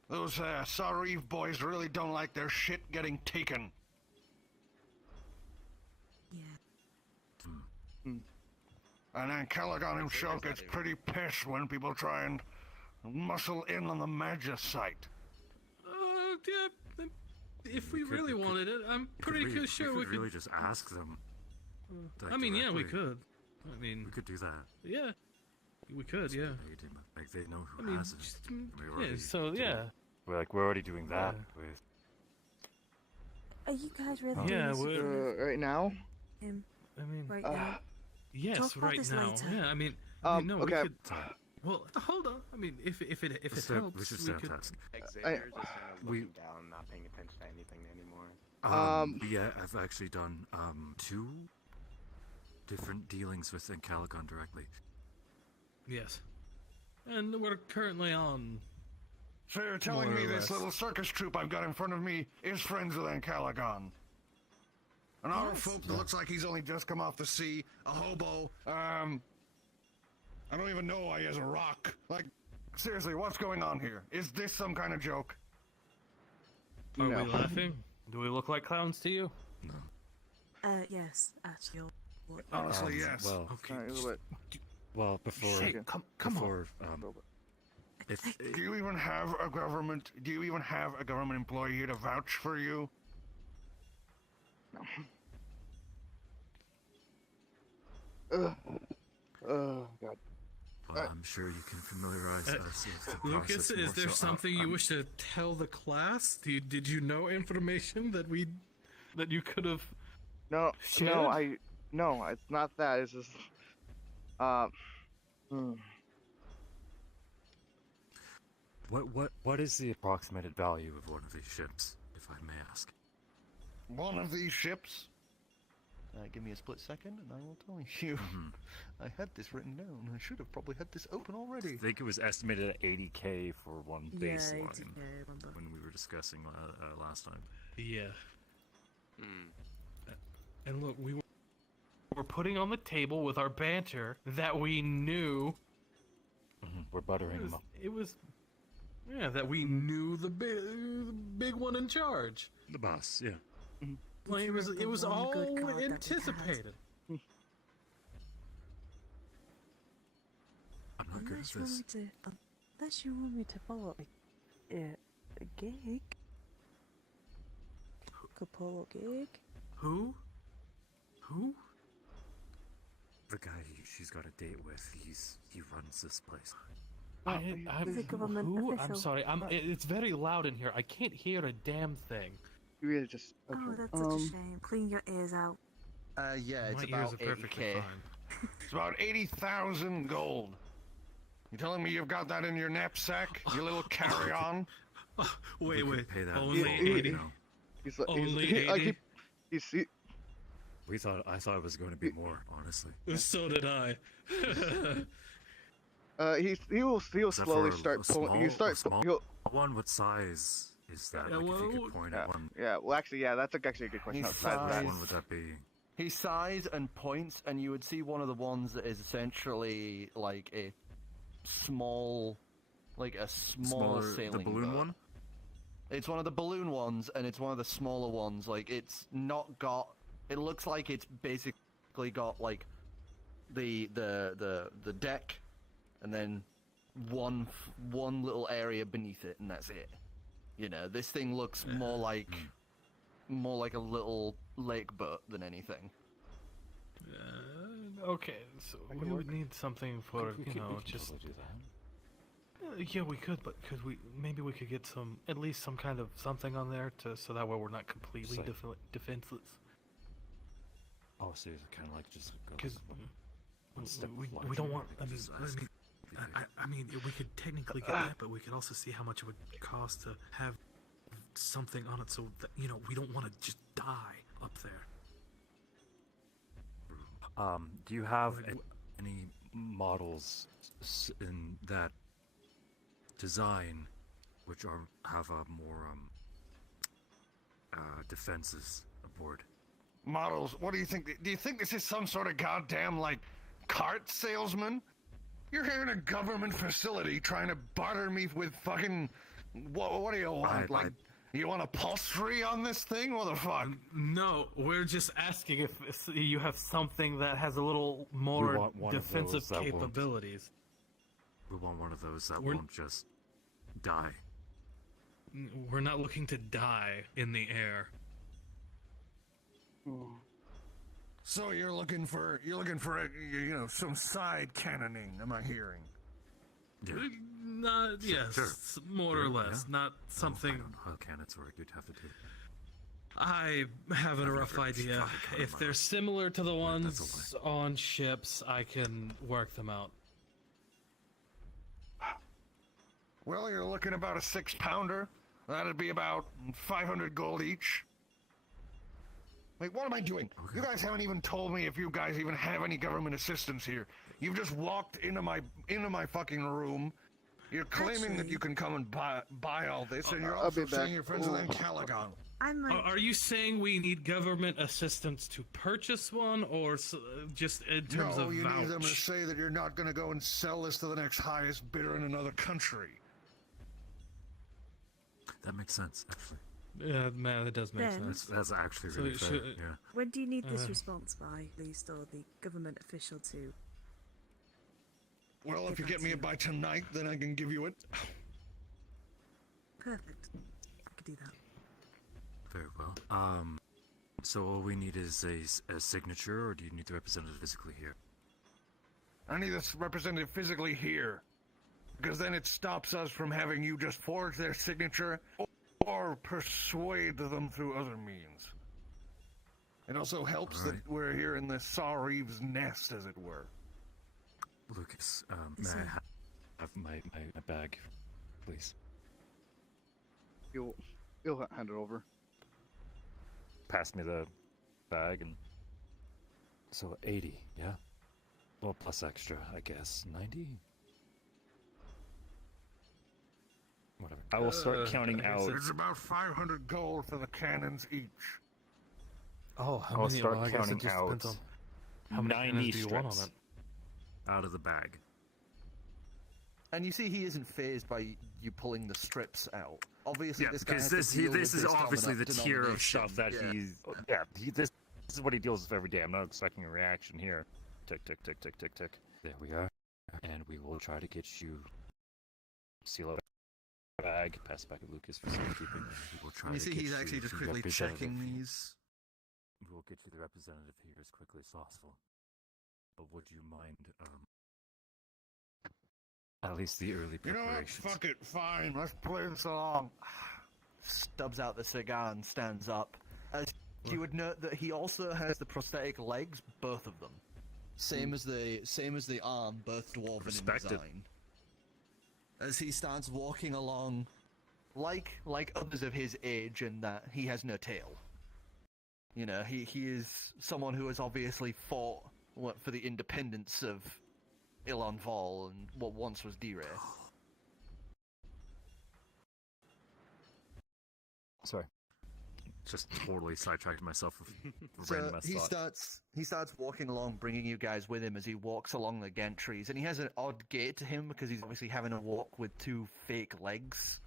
Those Sarif boys really don't like their shit getting taken. And then Caligon himself gets pretty pissed when people try and muscle in on the Magicite. Yeah, if we really wanted it, I'm pretty sure we could really just ask them. I mean, yeah, we directly. could. I mean, We could do that. yeah, we could, yeah. Like they know who I mean, has it. just, We yeah, already so do. yeah. We're already doing that with. Are you guys really Yeah, doing this we're right now. him I mean, right now? yes, Talk about right this now. later. Yeah, I mean, no, okay. we could. Well, hold on. I mean, if it helps, we should we start could. task. Xavier's just kind of looking down, not paying attention to anything anymore. Yeah, I've actually done 2 different dealings with Caligon directly. Yes, and we're currently on. So you're telling More me or this less. little circus troupe I've got in front of me is friends with Caligon? An Otterfolk that looks like he's only just come off the sea, a hobo, I don't even know why he has a rock. Like, seriously, what's going on here? Is this some kind of joke? Are we laughing? Do we look like clowns to you? No. Yes, actually. Honestly, yes. Well, Okay. well, before Hey, come before if Do you even have a government? Do you even have a government employee here to vouch for you? No. Oh God. well, I'm sure you can familiarize us with the Lucas, process is more there so. something you wish to tell the class? Did you know information that you could have? No, shared? no, it's not that. It's just What is the approximated value of one of these ships, if I may ask? One of these ships? Give me a split second and I will tell you. I had this written down. I should have probably had this open already. I think it was estimated at 80K for one Yeah, baseline 80K, I remember. when we were discussing last time. Yeah. And look, we were putting on the table with our banter that we knew. We're buttering them up. It was, yeah, that we knew the big one in charge. The boss, yeah. Like, it was one all good card that we had. anticipated. I'm not good at this. Unless you want me to follow a gig. Capolo gig. Who? The guy she's got a date with, he runs this place. He's a government who? I'm official. sorry. It's very loud in here. I can't hear a damn thing. you really just. Okay. Oh, that's such a shame. Clean your ears out. Yeah, it's My ears about are perfectly 80K. fine. It's about 80,000 gold. You telling me you've got that in your knapsack, you little carry-on? Wait. Pay that Only full, 80. you know. He's like, Only he, like 80? I thought it was going to be more, honestly. So did I. He will Except slowly for start a pulling. small, He'll a small he'll, one. What size is that? Yeah, Like, if you well, could point yeah, at one, yeah. Well, actually, yeah. That's actually a good question. He's Outside of size. that. which one would that be? He sighs and points, and you would see one of the ones that is essentially like a small Smaller, sailing the balloon boat. one. It's one of the balloon ones, and it's one of the smaller ones. Like, it's not got... It looks like it's basically got, like, the deck, and then one little area beneath it, and that's it. You know, this thing looks more like a little lake boat than anything. Okay, so we would need something for, just... do that. Yeah, we could, but maybe we could get at least some kind of something on there so that way we're not completely defenseless. Oh, so you're kind of like just go Because one step we don't want. I mean, we could technically get that, but we could also see how much it would cost to have something on it, so that we don't want to just die up there. Do you have any models in that design which have more defenses aboard? Models? What do you think? Do you think this is some sort of goddamn, like, cart salesman? You're here in a government facility trying to barter me with fucking... What do you want? You want a pulse free on this thing? What the fuck? No, we're just asking if you have something that has a little more defensive capabilities. We want one of those that won't just die. We're not looking to die in the air. So you're looking for some side cannoning, am I hearing? Yeah. Yes, sure. More or less. Yeah. Not something... Oil cannons are a good have to do. I have a rough idea. If they're similar to the ones on ships, I can work them out. Well, you're looking about a 6-pounder. That'd be about 500 gold each. Wait, what am I doing? You guys haven't even told me if you guys even have any government assistance here. You've just walked into my fucking room. You're claiming that you can come and buy all this, and you're also saying you're friends with Caligon. Are you saying we need government assistance to purchase one, or just in terms of No, you vouch? need them to say that you're not going to go and sell this to the next highest bidder in another country. That makes sense, actually. Yeah, man, that does make sense. That's actually really fair. Yeah. When do you need this response by, at least, or the government official to? Well, if you get me it by tonight, then I can give you it. Perfect. I could do that. Very well. So all we need is a signature, or do you need the representative physically here? I need this representative physically here, because then it stops us from having you just forge their signature or persuade them through other means. It also helps that we're here in the Saw Reeves nest, as it were. Lucas, may I have my bag, please? You'll hand it over. Pass me the bag, and so 80, yeah? Well, plus extra, I guess. 90? Whatever. I will start counting out. It's about 500 gold for the cannons each. Oh, how I'll many? start I guess counting it just out. depends on how many 90 cannons do you want on strips. it. Out of the bag. And you see he isn't phased by you pulling the strips out. Obviously, Yeah, this guy because has to deal with this is obviously the tier of Stuff that this is what he deals with every day. I'm not expecting a reaction here. Tick, tick, tick, tick, tick, tick. There we are. And we will try to get you seal out the bag, pass it back to Lucas for safekeeping. We will try You to see get he's actually just the quickly representative checking here. these. We will get you the representative here as quickly as possible. But would you mind, at least the early You know what? preparations? Fuck it, fine. Let's play this along. Stubs out the cigar and stands up. As you would note that he also has the prosthetic legs, both of them. Same as the arm, both dwarven Respected. in design. As he starts walking along, like others of his age, in that he has no tail. You know, he is someone who has obviously fought for the independence of Ilonval and what once was D-Ray. Sorry. Just totally sidetracked myself with So random he starts walking along, bringing you guys with him as he walks along the gantries, and he has an odd gait to him because he's obviously having to walk with two fake legs.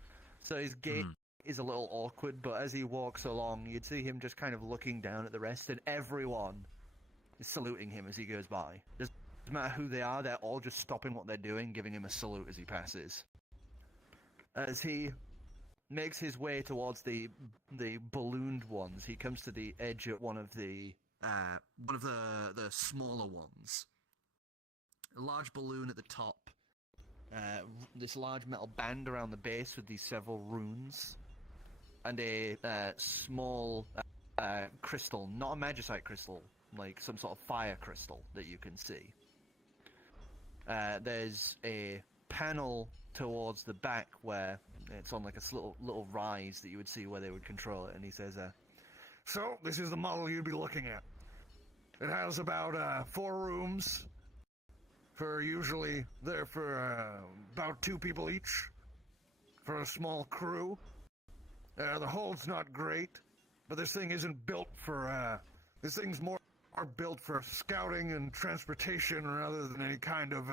So his gait is a little awkward, but as he walks along, you'd see him just kind of looking down at the rest, and everyone is saluting him as he goes by. Doesn't matter who they are, they're all just stopping what they're doing, giving him a salute as he passes. As he makes his way towards the ballooned ones, he comes to the edge at one of the smaller ones. A large balloon at the top. This large metal band around the base with these several runes, and a small crystal, not a magicite crystal, like some sort of fire crystal that you can see. There's a panel towards the back where it's on like a little rise that you would see where they would control it, and he says, So, this is the model you'd be looking at. It has about 4 rooms, they're for about 2 people each, for a small crew. The hold's not great, but this thing isn't built for, this thing's more built for scouting and transportation rather than any kind of,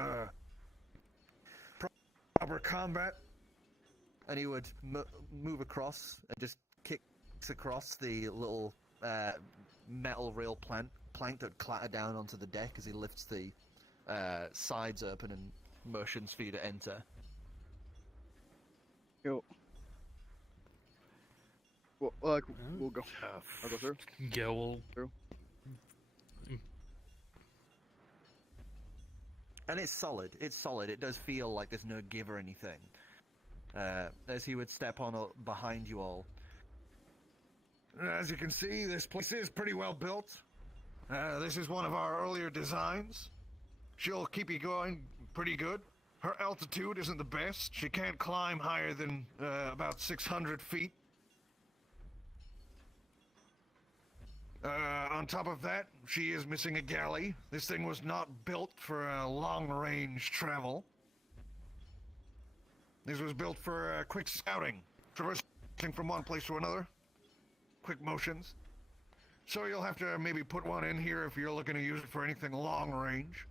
proper combat. And he would move across and just kicks across the little metal rail plank that would clatter down onto the deck as he lifts the sides open and motions for you to enter. Yo. Well, we'll go. I'll go through. Yeah, we'll... Through. And it's solid. It's solid. It does feel like there's no give or anything. As he would step on behind you all. As you can see, this place is pretty well built. This is one of our earlier designs. She'll keep you going pretty good. Her altitude isn't the best. She can't climb higher than about 600 feet. On top of that, she is missing a galley. This thing was not built for long-range travel. This was built for quick scouting, traversing from one place to another. Quick motions. So you'll have to maybe put one in here if you're looking to use it for anything long-range.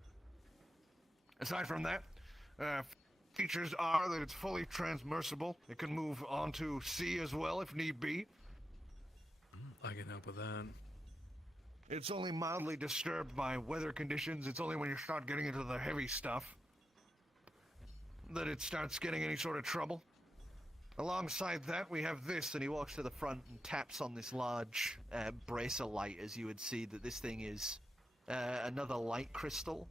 Aside from that, features are that it's fully transmersible. It can move onto sea as well if need be. I can help with that. It's only mildly disturbed by weather conditions. It's only when you start getting into the heavy stuff that it starts getting any sort of trouble. Alongside that, we have this, and he walks to the front and taps on this large bracer light, as you would see that this thing is another light crystal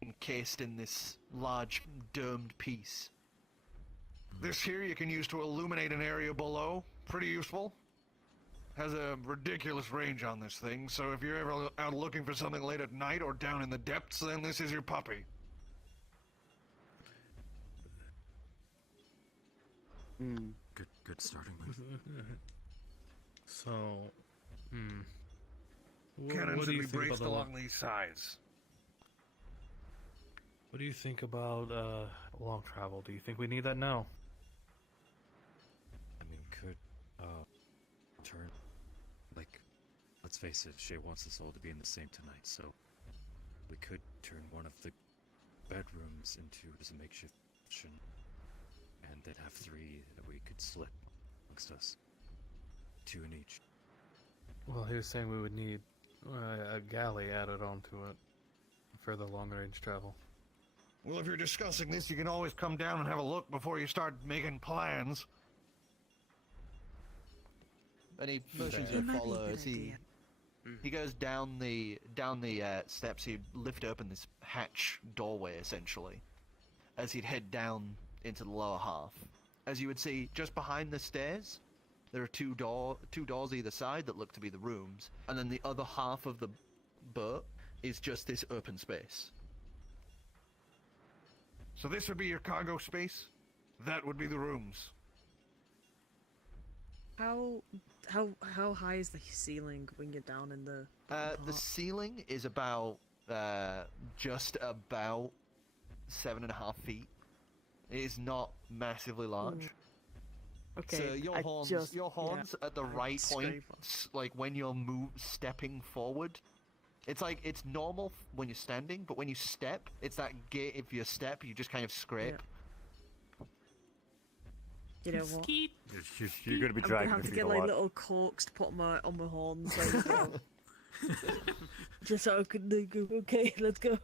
encased in this large domed piece. This here you can use to illuminate an area below. Pretty useful. Has a ridiculous range on this thing, so if you're ever out looking for something late at night or down in the depths, then this is your puppy. Good starting point. So, Cannons what do would you be think about braced the along these sides. What do you think about long travel? Do you think we need that now? I mean, could turn, like, let's face it, Shay wants us all to be in the same tonight, so we could turn one of the bedrooms into as a makeshift kitchen, and then have 3 that we could split amongst us. 2 in each. Well, he was saying we would need a galley added onto it for the long-range travel. Well, if you're discussing this, you can always come down and have a look before you start making plans. And he motions you to follow as he goes down the steps. He'd lift open this hatch doorway, essentially, as he'd head down into the lower half. As you would see, just behind the stairs, there are two doors either side that look to be the rooms, and then the other half of the boat is just this open space. So this would be your cargo space. That would be the rooms. How high is the ceiling when you're down in the The ceiling is about just about 7.5 feet. It is not massively large. Okay. So your horns at the right point, like when you're stepping forward. It's like, it's normal when you're standing, but when you step, it's that gait. If you step, you just kind of scrape. You know what? You're gonna be I'm dragging gonna have your to feet get a like lot. little corks to put on my horns. So just so I could go. Okay, let's go.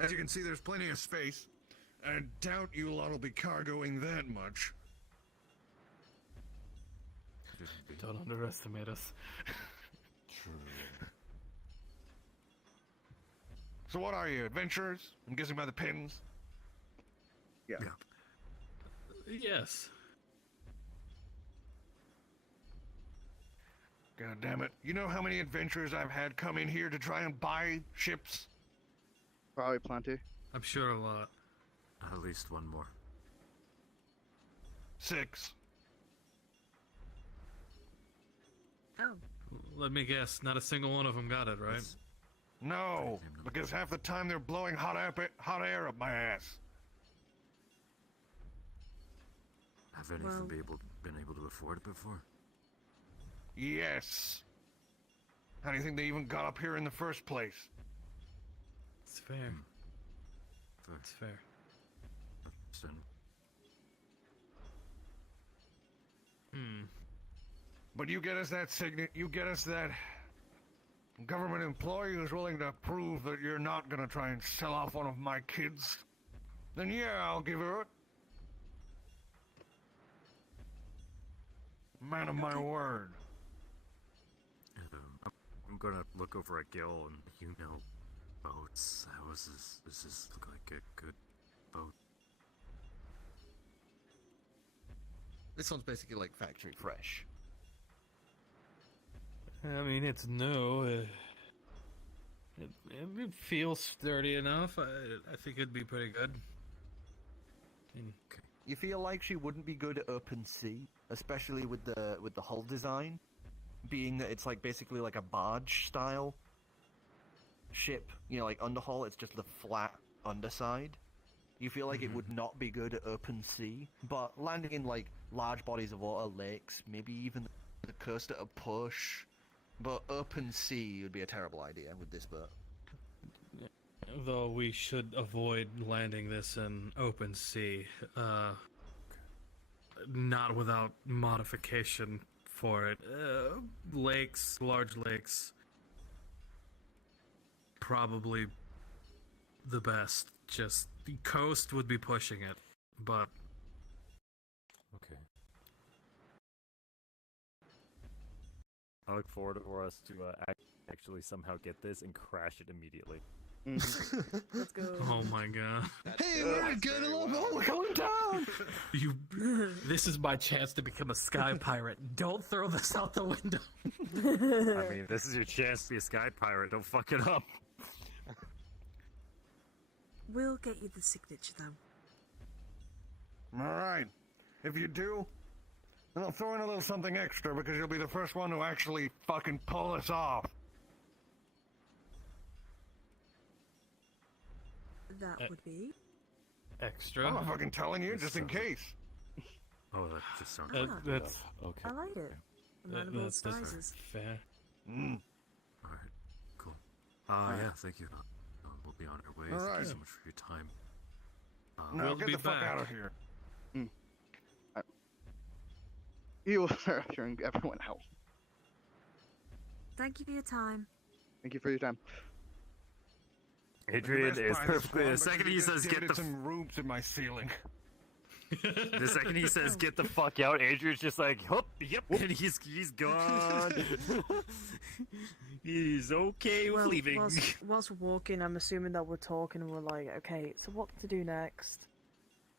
As you can see, there's plenty of space. I doubt you lot will be cargoing that much. Don't underestimate us. So what are you, adventurers? I'm guessing by the pins. Yeah. Yes. God damn it. You know how many adventurers I've had come in here to try and buy ships? Probably plenty. I'm sure a lot. At least one more. 6. Oh. Let me guess, not a single one of them got it, right? No, because half the time they're blowing hot air up my ass. Have any of them been able to afford it before? Yes. How do you think they even got up here in the first place? It's fair. It's fair. But you get us that government employee who's willing to prove that you're not gonna try and sell off one of my kids, then yeah, I'll give her it. Man of my word. I'm gonna look over at Gill and, boats. How is this? Does this look like a good boat? This one's basically like factory fresh. I mean, it's new. It feels sturdy enough. I think it'd be pretty good. You feel like she wouldn't be good at open sea, especially with the hull design, being that it's like basically like a barge style ship. You know, like underhull, it's just the flat underside. You feel like it would not be good at open sea, but landing in like large bodies of water, lakes, maybe even the coast at a push. But open sea would be a terrible idea with this boat. Though we should avoid landing this in open sea. Not without modification for it. Lakes, large lakes. Probably the best. Just the coast would be pushing it, but... Okay. I look forward for us to actually somehow get this and crash it immediately. Let's go. Oh my god. Hey, we're good. Oh, we're going down! This is my chance to become a sky pirate. Don't throw this out the window. I mean, this is your chance to be a sky pirate. Don't fuck it up. We'll get you the signature, though. Alright. If you do, then I'll throw in a little something extra because you'll be the first one to actually fucking pull this off. That would be extra. I'm not fucking telling you, just in case. Oh, that just sounds that's okay. I like it. Amenable sizes. Fair. Alright, cool. Yeah, thank you. We'll be on our way. All Thank right. you so much for your time. Now We'll get be the fuck back. out of here. He will start ushering everyone out. Thank you for your time. Thank you for your time. Adrian is perfectly. The second he says get the some rooms in my ceiling. the second he says get the fuck out, Adrian's just like, "Hup, yep," and he's gone. He's okay with leaving. Whilst we're walking, I'm assuming that we're talking and we're like, okay, so what to do next?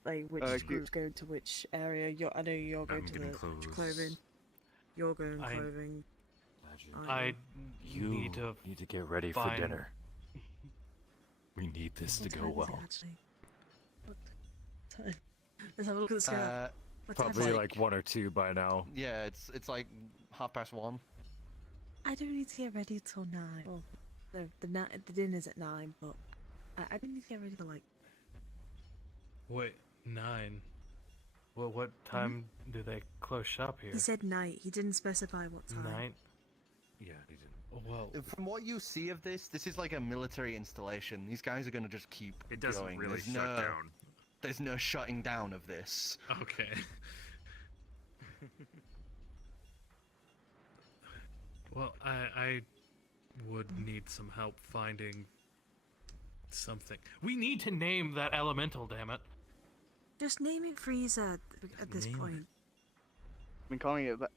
Like, which groups go to which area? I know you're going to the clothing. You're going clothing. You need to get ready for dinner. We need this to go well. Actually, what time? Let's have a look at the sky. Probably like 1 or 2 by now. Yeah, it's like 1:30. I don't need to get ready till 9. Well, the dinner's at 9, but I don't need to get ready till like. Wait, 9. Well, what time do they close shop here? He said night. He didn't specify what time. 9. Yeah, he didn't. Well, from what you see of this is like a military installation. These guys are going to just keep It doesn't going. really There's shut down. There's no shutting down of this. Okay. Well, I would need some help finding something. We need to name that elemental, damn it. Just name it Frieza at this point. I've been calling it that.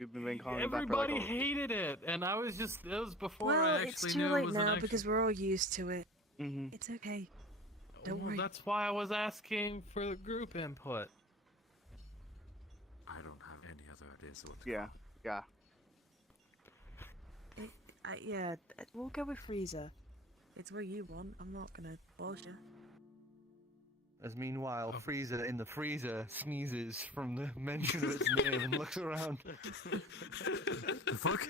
You've been calling it that for Everybody like hated it, and I was just, it was before Well, I actually it's too knew it late was now an because we're all used to it. Mm-hmm. It's okay. Don't Well, worry. that's why I was asking for the group input. I don't have any other ideas of what to Yeah, yeah. Yeah, we'll go with Frieza. It's what you want. I'm not gonna force you. As meanwhile, Frieza in the freezer sneezes from the mention of its name and looks around. The fuck?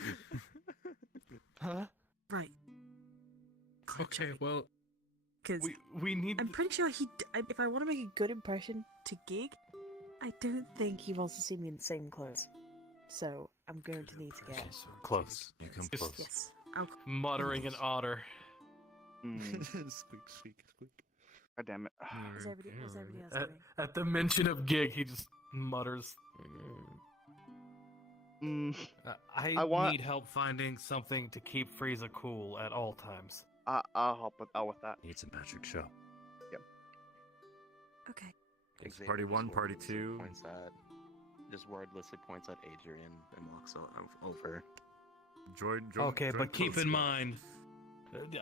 Huh? Right. Okay, well, Because we need. I'm pretty sure if I want to make a good impression to Gig, I don't think he wants to see me in the same clothes. So I'm going to need to get Close. You come Just close. Yes. I'll muttering an otter. Squeak, squeak, squeak. God damn it. Is everybody else doing? At the mention of Gig, he just mutters. I need help finding something to keep Frieza cool at all times. I'll help out with that. Needs a magic show. Yep. Okay. It's party one, party two. Just wordlessly points at Adrian and walks over. Okay, but keep in mind,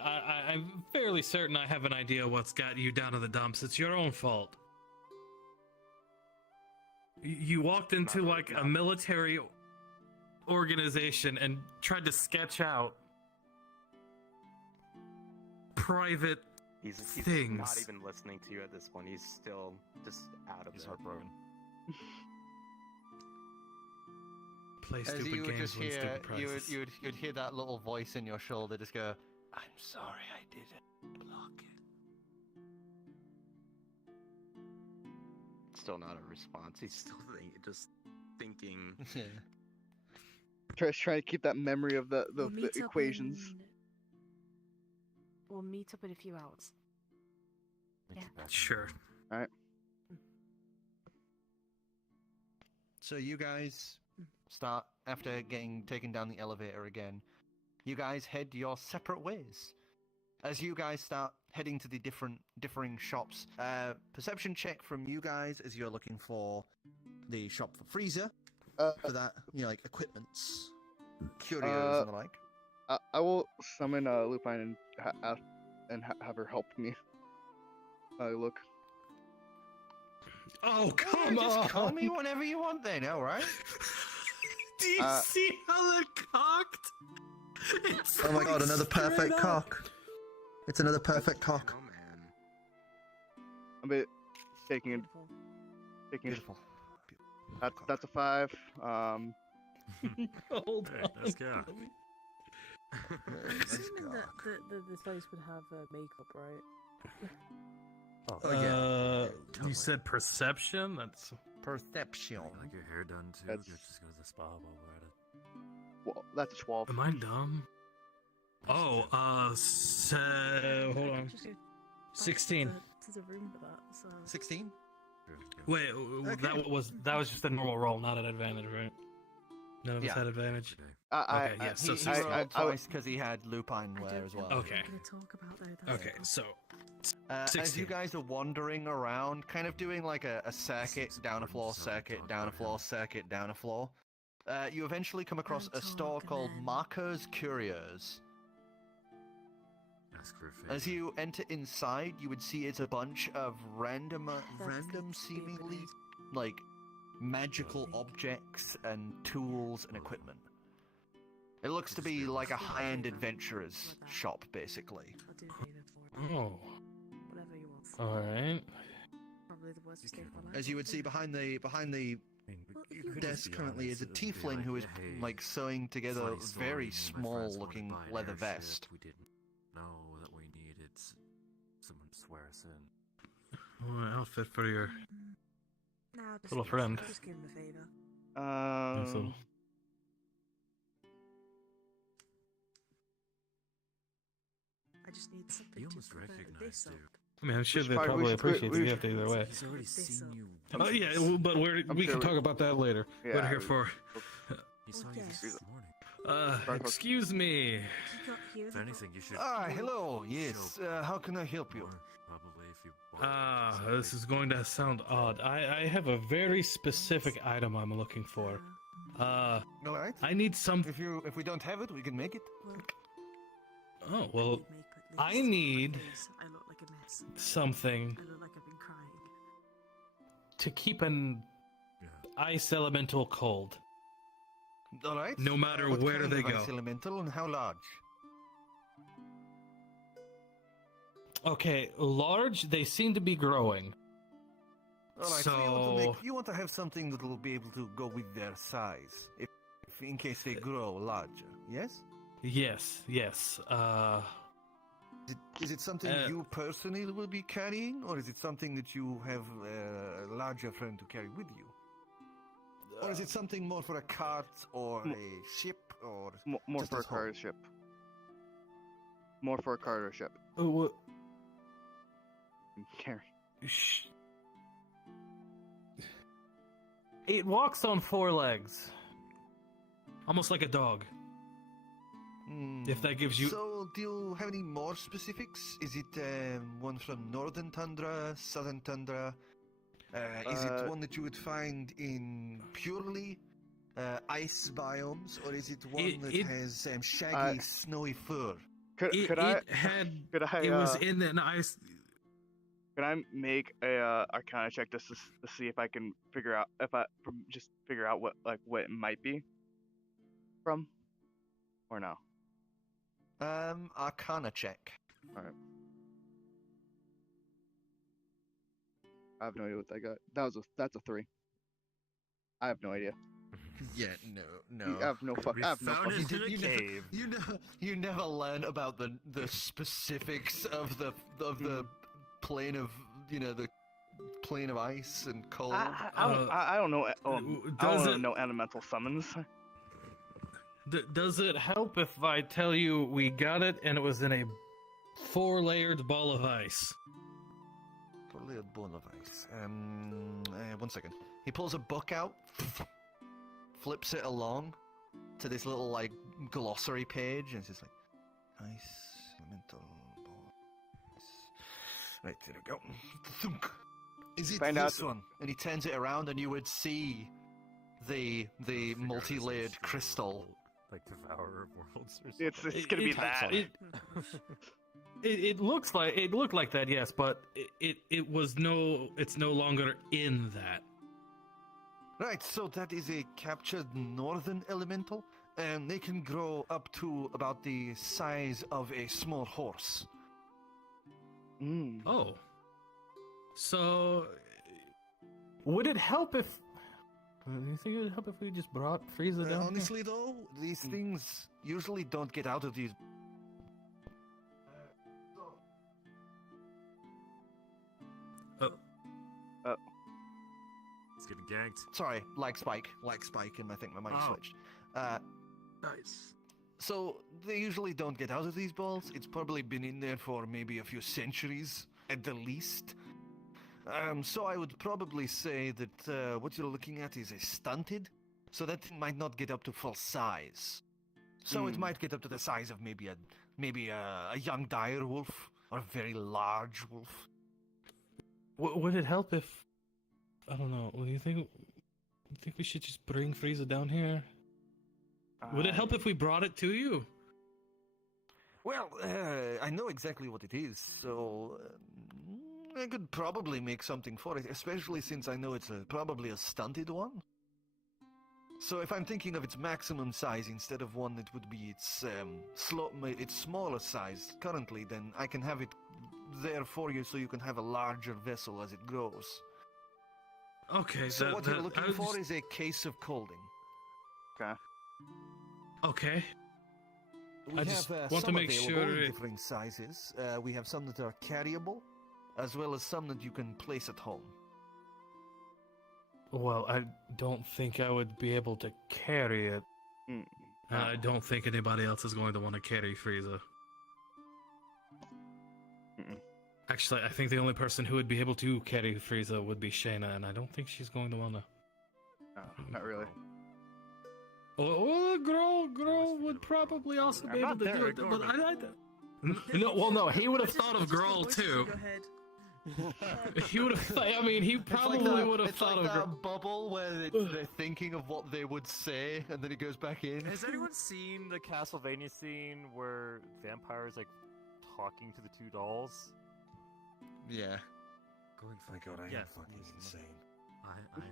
I'm fairly certain I have an idea what's got you down to the dumps. It's your own fault. You walked into like a military organization and tried to sketch out private He's things. not even listening to you at this point. He's still just out of it. heartbroken. Play As stupid you would games, just win hear, stupid prizes. you'd hear that little voice in your shoulder just go, "I'm sorry, I didn't block it." Still not a response. He's still just thinking. Yeah. Try to keep that memory of the We'll meet up equations. We'll meet up in a few hours. Yeah. Sure. Alright. So you guys start, after getting taken down the elevator again, you guys head your separate ways. As you guys start heading to the differing shops, perception check from you guys as you're looking for the shop for Frieza, for that, like, equipments, curios and the like. I will summon Lupine and have her help me. Look. Oh, come on! Just call me whenever you want then, alright? Do you see how they're cocked? It's Oh my god, another straight perfect up. cock. It's another perfect cock. Oh man. I'm a bit taking it. Beautiful. That's a 5. Hold Hey, on. let's go. I'm assuming that this place would have makeup, right? Oh, yeah. You said perception? That's Perception. Like your hair done too. That's- Just go to the spa while we're at it. Well, that's a 12. Am I dumb? Oh, hold on. Just go back 16. To the room for that. So 16? Wait, Okay. that was just a normal roll, not an advantage, right? None of us Yeah. had advantage. I yeah, so he 16. rolled twice because he had lupine there as well. Okay. We're gonna talk about though. That's Okay, so As 16. you guys are wandering around, kind of doing like a circuit, down a floor, circuit, down a floor, circuit, down a floor, you eventually come across a store called Marco's Curios. Ask for a favor. As you enter inside, you would see it's a bunch of random seemingly, like, magical objects and tools and equipment. It looks to be like a high-end adventurer's shop, basically. I'll do a favor for it. Oh, Whatever you want. alright. Probably the worst mistake of my life. As you would see behind the Well, You could just desk be currently is honest, a it would be tiefling who is hey, like sewing together funny a story, very me and my friends small-looking wanted to buy an leather airship. vest. We didn't know that we needed someone to swear us in. Oh, an outfit for your Nah, just, little friend. Just give him a favor. nice little- I just need something He to almost cover recognized this you. up. I mean, I'm sure they we probably should- appreciate we the gift either way. He's already seen you. Oh yeah, but we sure can talk about that later. Yeah, We're here for. He saw you this morning. Excuse me. You got here. If anything, you should. Hello. Yes. How can I help you? Probably if you. want This is going to sound odd. I have a very specific item I'm looking for. All right. I need some. If we don't have it, we can make it. Oh well, I need I look like a mess. something I look like I've been crying. to keep an ice elemental cold. All right. No matter what where kind they of go. ice elemental and how large? Okay, large. They seem to be growing. All right. So you want to have something that will be able to go with their size, if in case they grow larger. Yes. yes. Is it something you personally will be carrying, or is it something that you have a larger friend to carry with you? Or is it something more for a cart or a ship, or more just for a as home? cart or ship? More for a cart or ship. Carry. It walks on 4 legs, almost like a dog. If that gives you. So, do you have any more specifics? Is it one from northern tundra, southern tundra? Is it one that you would find in purely ice biomes, or is it one that has shaggy, snowy fur? It was in an ice. Could I make a Arcana check just to see if I can figure out what it might be from, or no? Arcana check. All right. I have no idea what I got. That's a 3. I have no idea. Yeah, no. I have no fucking. You never learn about the specifics of the plane of the plane of ice and cold. I don't know. I don't know elemental summons. Does it help if I tell you we got it and it was in a 4-layered ball of ice? 4-layered ball of ice. 1 second. He pulls a book out, flips it along to this little glossary page, and it's just like ice elemental ball. Right, there we go. Thunk. Is it this one? And he turns it around, and you would see the multi-layered crystal. Like Devourer of Worlds or something. It's gonna be that. It looked like that, yes, but it's no longer in that. Right, so that is a captured northern elemental, and they can grow up to about the size of a small horse. Oh. So, would it help if... Do you think it would help if we just brought Frieza down honestly, though, these things usually don't get out of these... He's getting ganked. Sorry, like spike, and I think my mic switched. Nice. So, they usually don't get out of these balls. It's probably been in there for maybe a few centuries, at the least. So I would probably say that what you're looking at is a stunted, so that thing might not get up to full size. So it might get up to the size of maybe a young dire wolf, or a very large wolf. Would it help if... I don't know, do you think we should just bring Frieza down here? Would it help if we brought it to you? Well, I know exactly what it is, so I could probably make something for it, especially since I know it's probably a stunted one. So if I'm thinking of its maximum size instead of one that would be its smaller size currently, then I can have it there for you so you can have a larger vessel as it grows. Okay, so what you're looking for is a case of colding. Okay. We I just have want to some make available sure in different sizes. We have some that are carryable, as well as some that you can place at home. Well, I don't think I would be able to carry it. I don't think anybody else is going to want to carry Frieza. Actually, I think the only person who would be able to carry Frieza would be Shaena, and I don't think she's going to wanna. No, not really. Well, girl would probably also be able to do it, but no, he would have thought of Grohl too. He would have. I mean, he probably would have thought of that bubble where they're thinking of what they would say, and then it goes back in. Has anyone seen the Castlevania scene where vampires like talking to the two dolls? Yeah. My God, I am fucking insane. I am.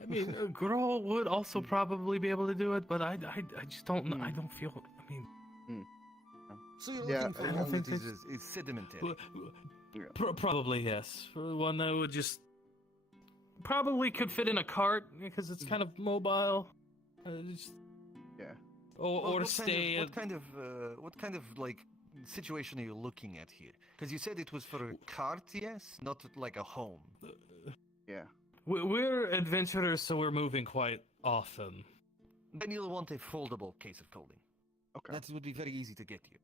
I mean, Grohl would also probably be able to do it, but I just don't know. I don't feel. I mean. So you're looking for one that is sedimentary. Probably yes. One that would just probably could fit in a cart because it's kind of mobile. Or stay. What kind of like situation are you looking at here? Because you said it was for a cart, yes, not like a home. Yeah. We're adventurers, so we're moving quite often. Then you'll want a foldable case of clothing. Okay. That would be very easy to get you.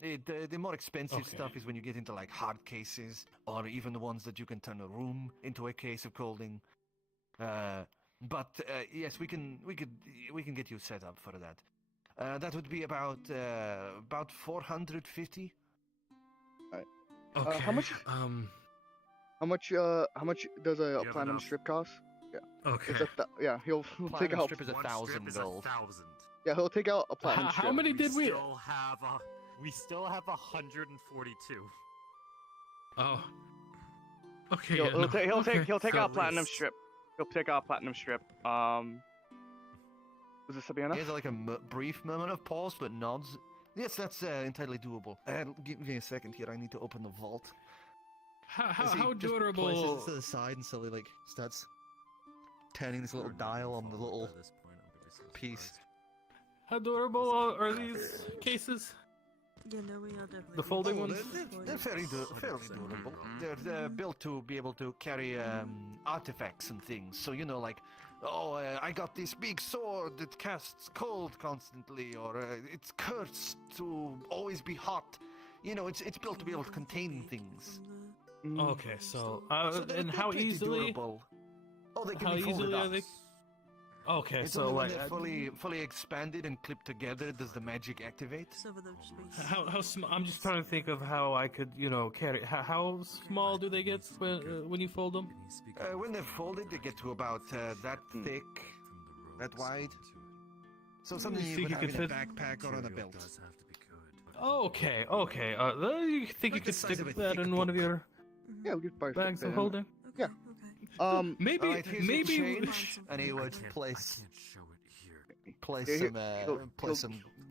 The more expensive stuff is when you get into like hard cases, or even the ones that you can turn a room into a case of clothing. But yes, we can get you set up for that. That would be about 450. Okay. How much does a platinum strip cost? Yeah. Okay. He'll take out. Strip is 1,000 gold. Yeah, he'll take out a platinum strip. How many did we? We still have 142. Oh. Okay. He'll take out platinum strip. He'll take out platinum strip. Was this Sabiana? He has like a brief moment of pause, but nods. Yes, that's entirely doable. Give me a second here. I need to open the vault. How durable? Places it to the side and slowly like starts turning this little dial on the little piece. How durable are these cases? Yeah, no, we are definitely. The folding ones? They're fairly durable. They're built to be able to carry artifacts and things. So, like, I got this big sword that casts cold constantly, or it's cursed to always be hot. It's built to be able to contain things. Okay, so and how easily? Durable. They can be folded up. Okay, it's so only like when they're fully expanded and clipped together does the magic activate. How small? I'm just trying to think of how I could, carry. How small do they get when you fold them? When they're folded, they get to about that thick, that wide. So something you would have in a backpack or on a belt. Okay. You think you could stick that in one of your bags of holding? Yeah. Maybe. And he would place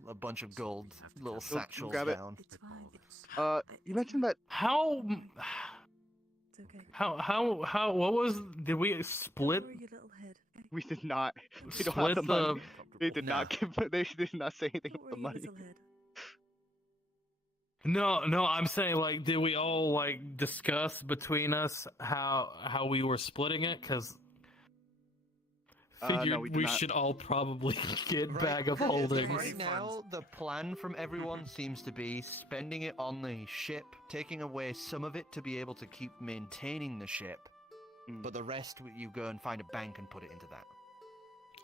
a bunch of gold little satchels down. You mentioned that. How? What was? Did we split? We did not. We don't Split have the money. They did not give. They did not say anything about the money. No, I'm saying like, did we all like discuss between us how we were splitting it? Because figured we should all probably get bag of holdings. Right now, the plan from everyone seems to be spending it on the ship, taking away some of it to be able to keep maintaining the ship, but the rest you go and find a bank and put it into that.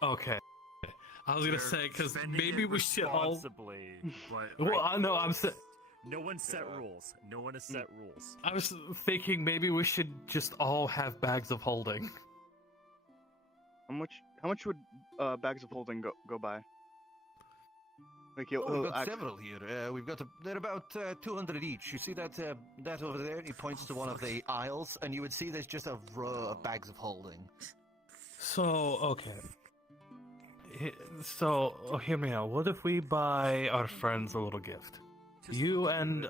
Okay. I was gonna say because maybe we should all. I'm saying. No one set rules. No one has set rules. I was thinking maybe we should just all have bags of holding. How much would bags of holding go by? Like we've got several here. They're about 200 each. You see that over there? He points to one of the aisles, and you would see there's just a row of bags of holding. So okay. So hear me out. What if we buy our friends a little gift? You and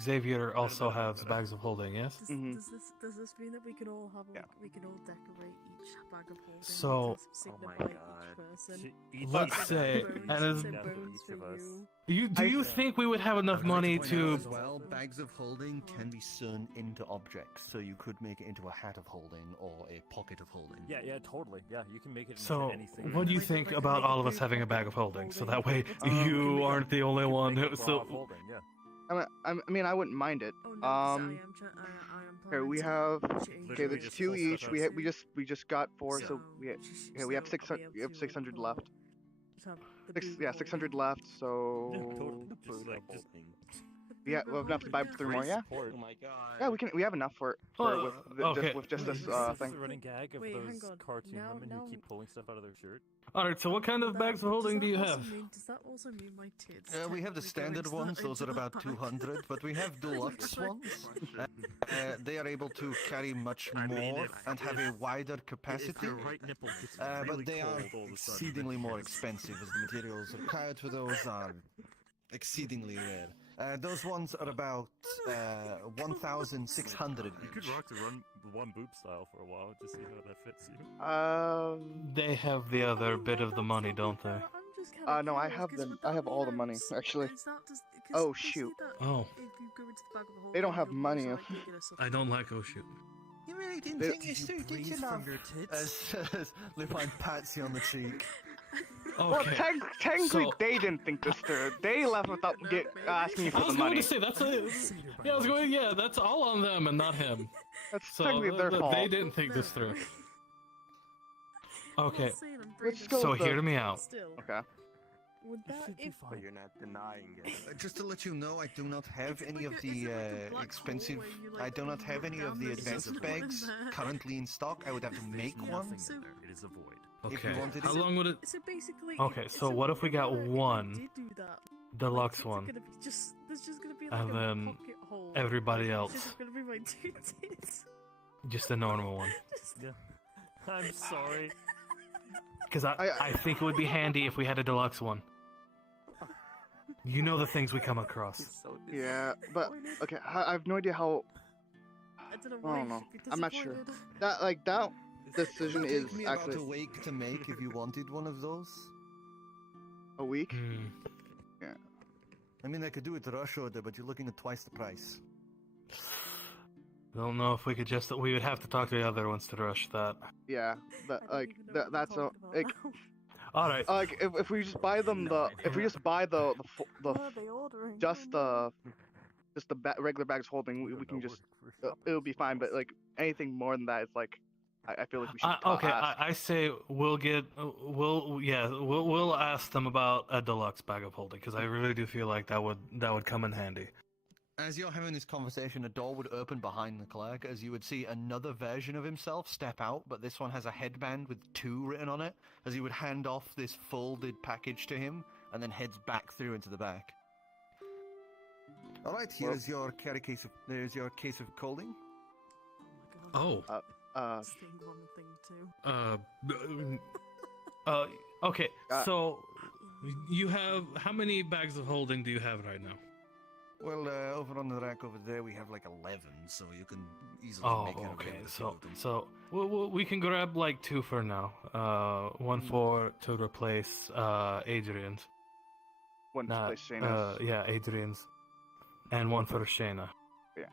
Xavier also have bags of holding, yes? Does this mean that we can all have we can all decorate each bag of holding? So, signify each person. Let's say, do you think we would have enough money to? Well, bags of holding can be sewn into objects, so you could make it into a hat of holding or a pocket of holding. Yeah, totally. Yeah, you can make it so, into anything. What do you think about all of us having a bag of holding? So that way you aren't the only one who. So, I mean, I wouldn't mind it. Oh no, 'cause I am Here we have. Okay, there's 2 each. We just got 4, so we have 600. We have 600 left. 600 left. So we'll have enough to buy 3 more. Yeah. Oh my god. Yeah, we have enough for with just this thing. The running gag of Wait, hang those on. cartoon Now- women now- who keep pulling stuff out of their shirt. Alright, so what kind of bags of holding do you have? Does that also mean my tits? We have the standard ones, those are about 200, but we have deluxe ones. They are able to carry much more and have a wider capacity. But they are exceedingly more expensive, as the materials required for those are exceedingly rare. Those ones are about 1,600 You could each. rock the one boob style for a while, just see how that fits you. They have the other bit of the money, don't they? No, I have all the money actually. Oh shoot. Oh. They don't have money. I don't like oh shoot. You really didn't They- think this through, did you, love? As Lupine pats you on the cheek. Well, Okay. technically, so- they didn't think this through. They left without asking you for I the was going money. to say that's all on them and not him. That's So technically their fault. they didn't think this through. Okay. Let's go So with the- hear me out. Okay. Would that if But you're not denying it. Just to let you know, I do not have any of the expensive. I do not have any of the advanced bags currently in stock. I would have to make one. It is a void. If you Okay. wanted How it. long would it? So basically. Okay, so what if we got one deluxe one, There's just gonna be and a then pocket hole. everybody It's else just gonna be my 2 tits. just a normal one? Yeah. I'm sorry. Because I think it would be handy if we had a deluxe one. You know the things we come across. Yeah, but okay, I have no idea how. I don't know I why don't you know. should be I'm not sure. disappointed. That decision It is would take me about actually a week to make if you wanted one of those. a week. Hmm. Yeah. I mean, I could do it to rush order, but you're looking at twice the price. Don't know if we could just. We would have to talk to the other ones to rush that. Yeah, that's a like. All right. Like if we just buy them if we just buy the regular bags holding, we can just it'll be fine. But like anything more than that, it's like I feel like we should. Okay, ask. I say we'll ask them about a deluxe bag of holding because I really do feel like that would come in handy. As you're having this conversation, a door would open behind the clerk as you would see another version of himself step out, but this one has a headband with 2 written on it, as he would hand off this folded package to him, and then heads back through into the back. Alright, here's your case of coaling. Oh. Thing 1, thing 2. Okay, so you have how many bags of holding do you have right now? Well, over on the rack over there, we have like 11, so you can easily make it. Okay. So we can grab like 2 for now. One to replace Adrian's. One to replace Shaena's. Yeah, Adrian's, and one for Shaena. Yeah.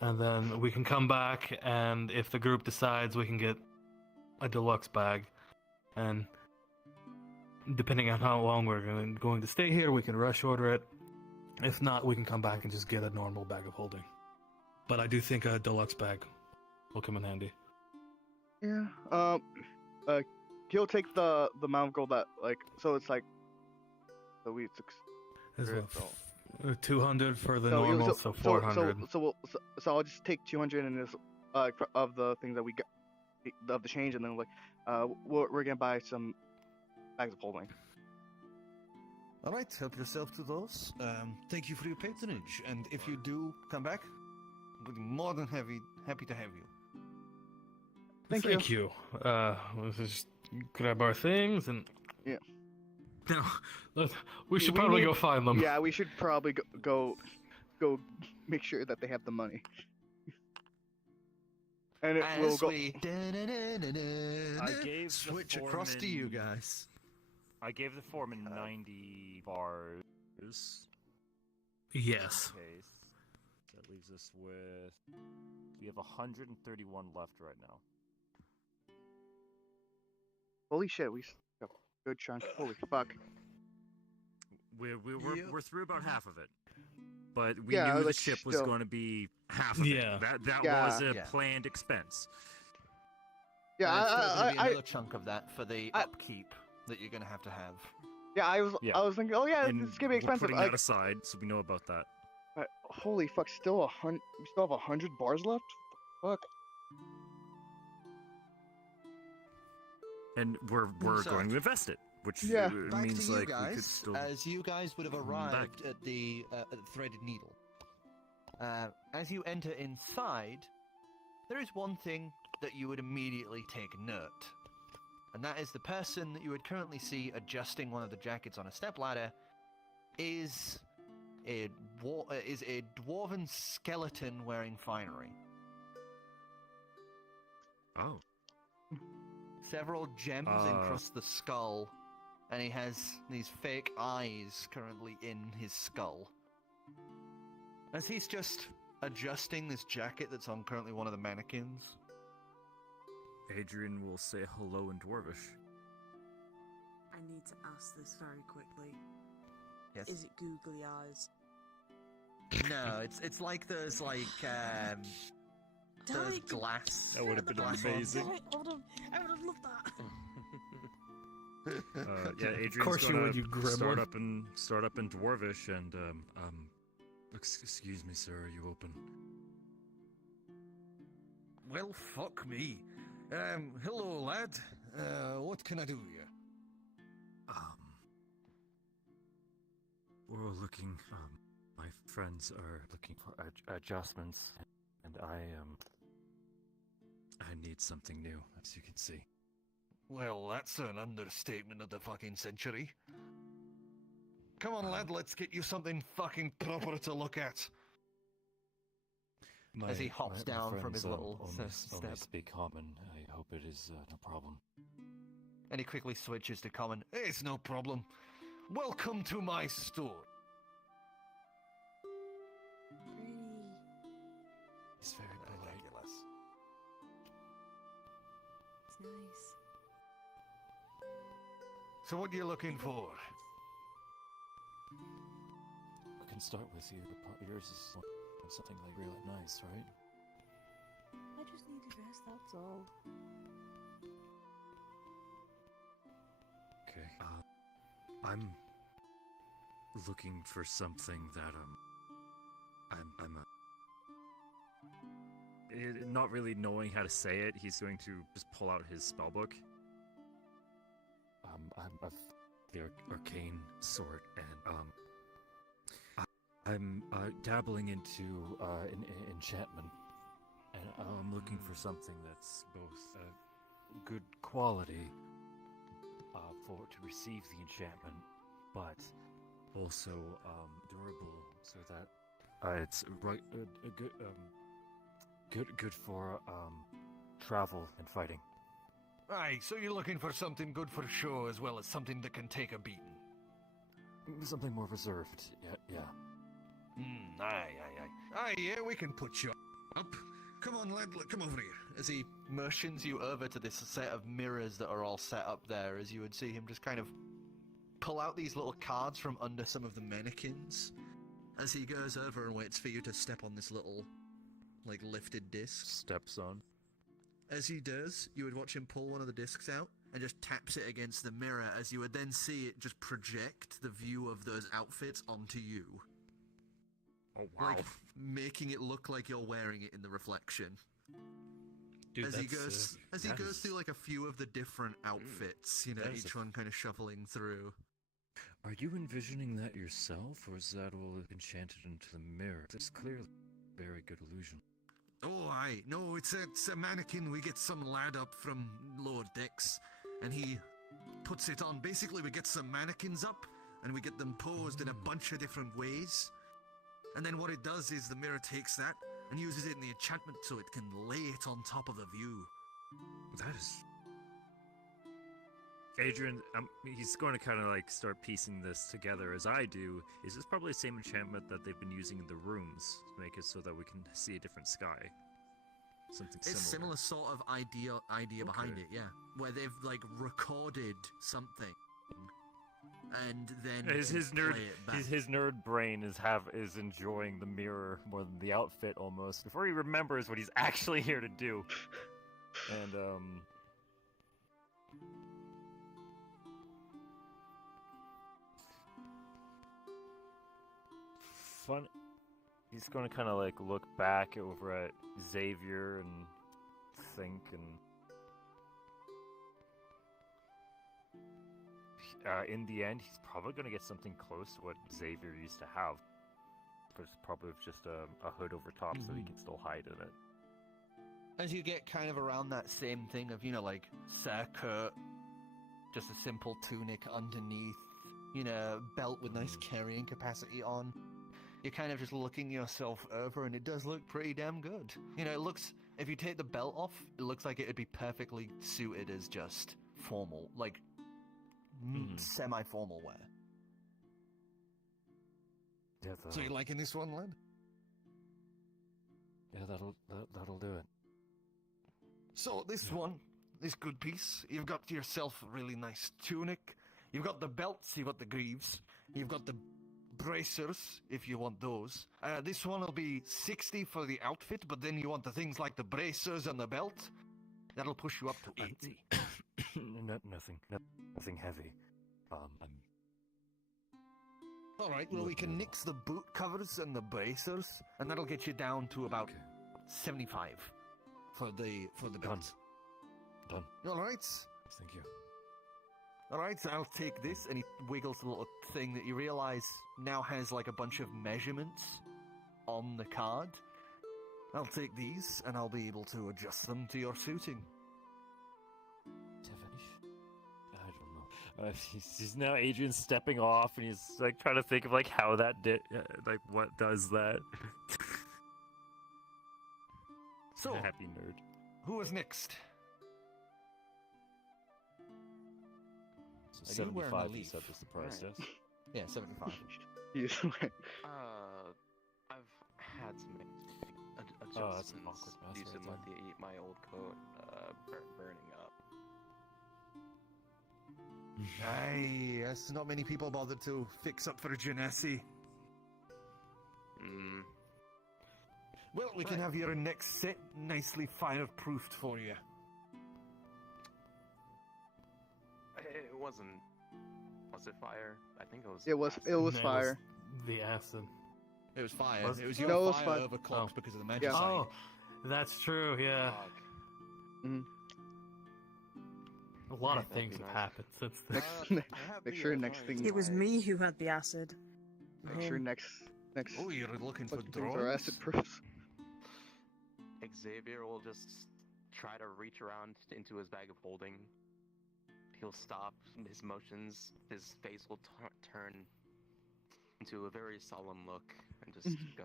And then we can come back, and if the group decides, we can get a deluxe bag, and depending on how long we're going to stay here, we can rush order it. If not, we can come back and just get a normal bag of holding. But I do think a deluxe bag will come in handy. Yeah. He'll take the amount of gold that so it's like. So we. As well, 200 for the normal, so 400. So I'll just take 200 and this of the things that we got of the change, and then we're gonna buy some bags of holding. Alright, help yourself to those. Thank you for your patronage, and if you do come back, we'll be more than happy to have you. Thank you. Let's just grab our things and. Yeah. No, we should probably go find them. Yeah, we should probably go make sure that they have the money. And we'll go. I gave switch across to you guys. I gave the foreman 90 bars. Yes. Okay, that leaves us with. We have 131 left right now. Holy shit, we got a good chunk. Holy fuck. We're through about half of it. but we knew the ship was going to be half of it. That was a planned expense. Yeah, another chunk of that for the upkeep that you're going to have. Yeah, I was thinking, oh yeah, and it's gonna be expensive. We're putting that aside, so we know about that. Holy fuck! We still have 100 bars left. Fuck. And we're going to invest it, which means like guys, we could still. As you guys would have arrived at the threaded needle. As you enter inside, there is one thing that you would immediately take note. And that is the person that you would currently see adjusting one of the jackets on a stepladder is a dwarven skeleton wearing finery. Oh. Several gems encrust the skull, and he has these fake eyes currently in his skull. As he's just adjusting this jacket that's on currently one of the mannequins, Adrian will say hello in Dwarvish. I need to ask this very quickly. Yes. Is it googly eyes? No, it's like those those glass. That would have been amazing. I would have loved that. Yeah, Adrian's of course gonna you would, you gremlin. start up in Dwarvish, and excuse me, sir, are you open? Well, fuck me. Hello, lad. What can I do here? We're looking. My friends are looking for adjustments, and I need something new, as you can see. Well, that's an understatement of the fucking century. Come on, lad, let's get you something fucking proper to look at. As he hops down from his little only step. speak common. I hope it is no problem. And he quickly switches to common. It's no problem. Welcome to my store. It's very ridiculous. It's nice. So what are you looking for? We can start with you. Yours is something like really nice, right? I just need a dress, that's all. Okay. I'm looking for something that not really knowing how to say it, he's going to just pull out his spellbook. I'm of the arcane sort, and I'm dabbling into enchantment, and I'm looking for something that's both good quality to receive the enchantment, but also durable, so that it's right good for travel and fighting. Aye, so you're looking for something good for show as well as something that can take a beating. Something more reserved, yeah. Aye, yeah, we can put you up. Come on, lad, come over here. As he motions you over to this set of mirrors that are all set up there, as you would see him just kind of pull out these little cards from under some of the mannequins. As he goes over and waits for you to step on this little, lifted disc. Steps on. As he does, you would watch him pull one of the discs out and just taps it against the mirror, as you would then see it just project the view of those outfits onto you. Oh, wow. Making it look like you're wearing it in the reflection. Dude, as he goes through a few of the different outfits, each one kind of shuffling through. Are you envisioning that yourself, or is that all enchanted into the mirror? It's clearly a very good illusion. Oh, aye. No, it's a mannequin. We get some lad up from Lord Dix, and he puts it on. Basically, we get some mannequins up, and we get them posed in a bunch of different ways. And then what it does is the mirror takes that and uses it in the enchantment so it can lay it on top of the view. That is... Adrian, he's going to kind of start piecing this together as I do. Is this probably the same enchantment that they've been using in the rooms to make it so that we can see a different sky? Something similar. It's similar sort of idea behind it, yeah. Where they've recorded something and then his play nerd it back. his nerd brain is enjoying the mirror more than the outfit almost before he remembers what he's actually here to do. And fun. He's going to kind of like look back over at Xavier and think, and in the end, he's probably going to get something close to what Xavier used to have. But it's probably just a hood over top so he can still hide in it. As you get kind of around that same thing of, like, circuit, just a simple tunic underneath, belt with nice carrying capacity on, you're kind of just looking yourself over, and it does look pretty damn good. It looks, if you take the belt off, it looks like it'd be perfectly suited as just formal, like, semi-formal wear. Yeah, So you liking this one, lad? Yeah, that'll do it. So this one, this good piece, you've got yourself a really nice tunic, you've got the belts, you've got the greaves, you've got the bracers, if you want those. This one will be 60 for the outfit, but then you want the things like the bracers and the belt, that'll push you up to 80. Nothing heavy. Alright, well we can nix the boot covers and the bracers, and that'll get you down to about 75. For the belt. Done. Alright. Thank you. Alright, so I'll take this, and he wiggles a little thing that you realise now has like a bunch of measurements on the card. I'll take these, and I'll be able to adjust them to your suiting. I don't know. He's now Adrian stepping off, and he's like trying to think of like how that did, like what does that. So, happy nerd. Who is next? So 75 you said was the price, right. yes? Yeah, 75. Yes. I've had some adjustments Oh, that's an awkward mess due to right my old coat burning up. Aye, yes, not many people bothered to fix up for Genasi. Well, we can have your next set nicely fireproofed for you. It wasn't. Was it fire? I think it was. It was. acid. It was No, it fire. The acid. It was fire. Was- It was your No, it was fire fire. overclocked because of the magicite. Yeah. Oh, that's true. Yeah, Dog. a lot of That'd things be have nice. happened since then. Make sure next thing. It was me who had the acid. Make sure next. Oh, you're looking for fucking things are drones? acid proofs. Xavier will just try to reach around into his bag of holding. He'll stop his motions. His face will turn into a very solemn look and just go.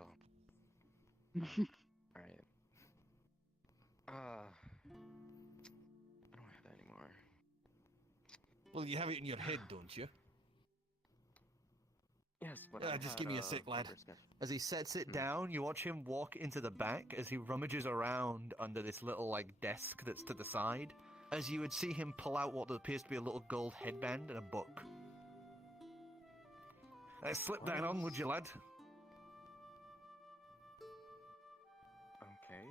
Alright. I don't have that anymore. Well, you have it in your head, don't you? Yes, but I just had, give me a sec, lad. Pamper. As he sets it down, you watch him walk into the back as he rummages around under this little, like, desk that's to the side. As you would see him pull out what appears to be a little gold headband and a book. Slip that on, would you, lad? Okay.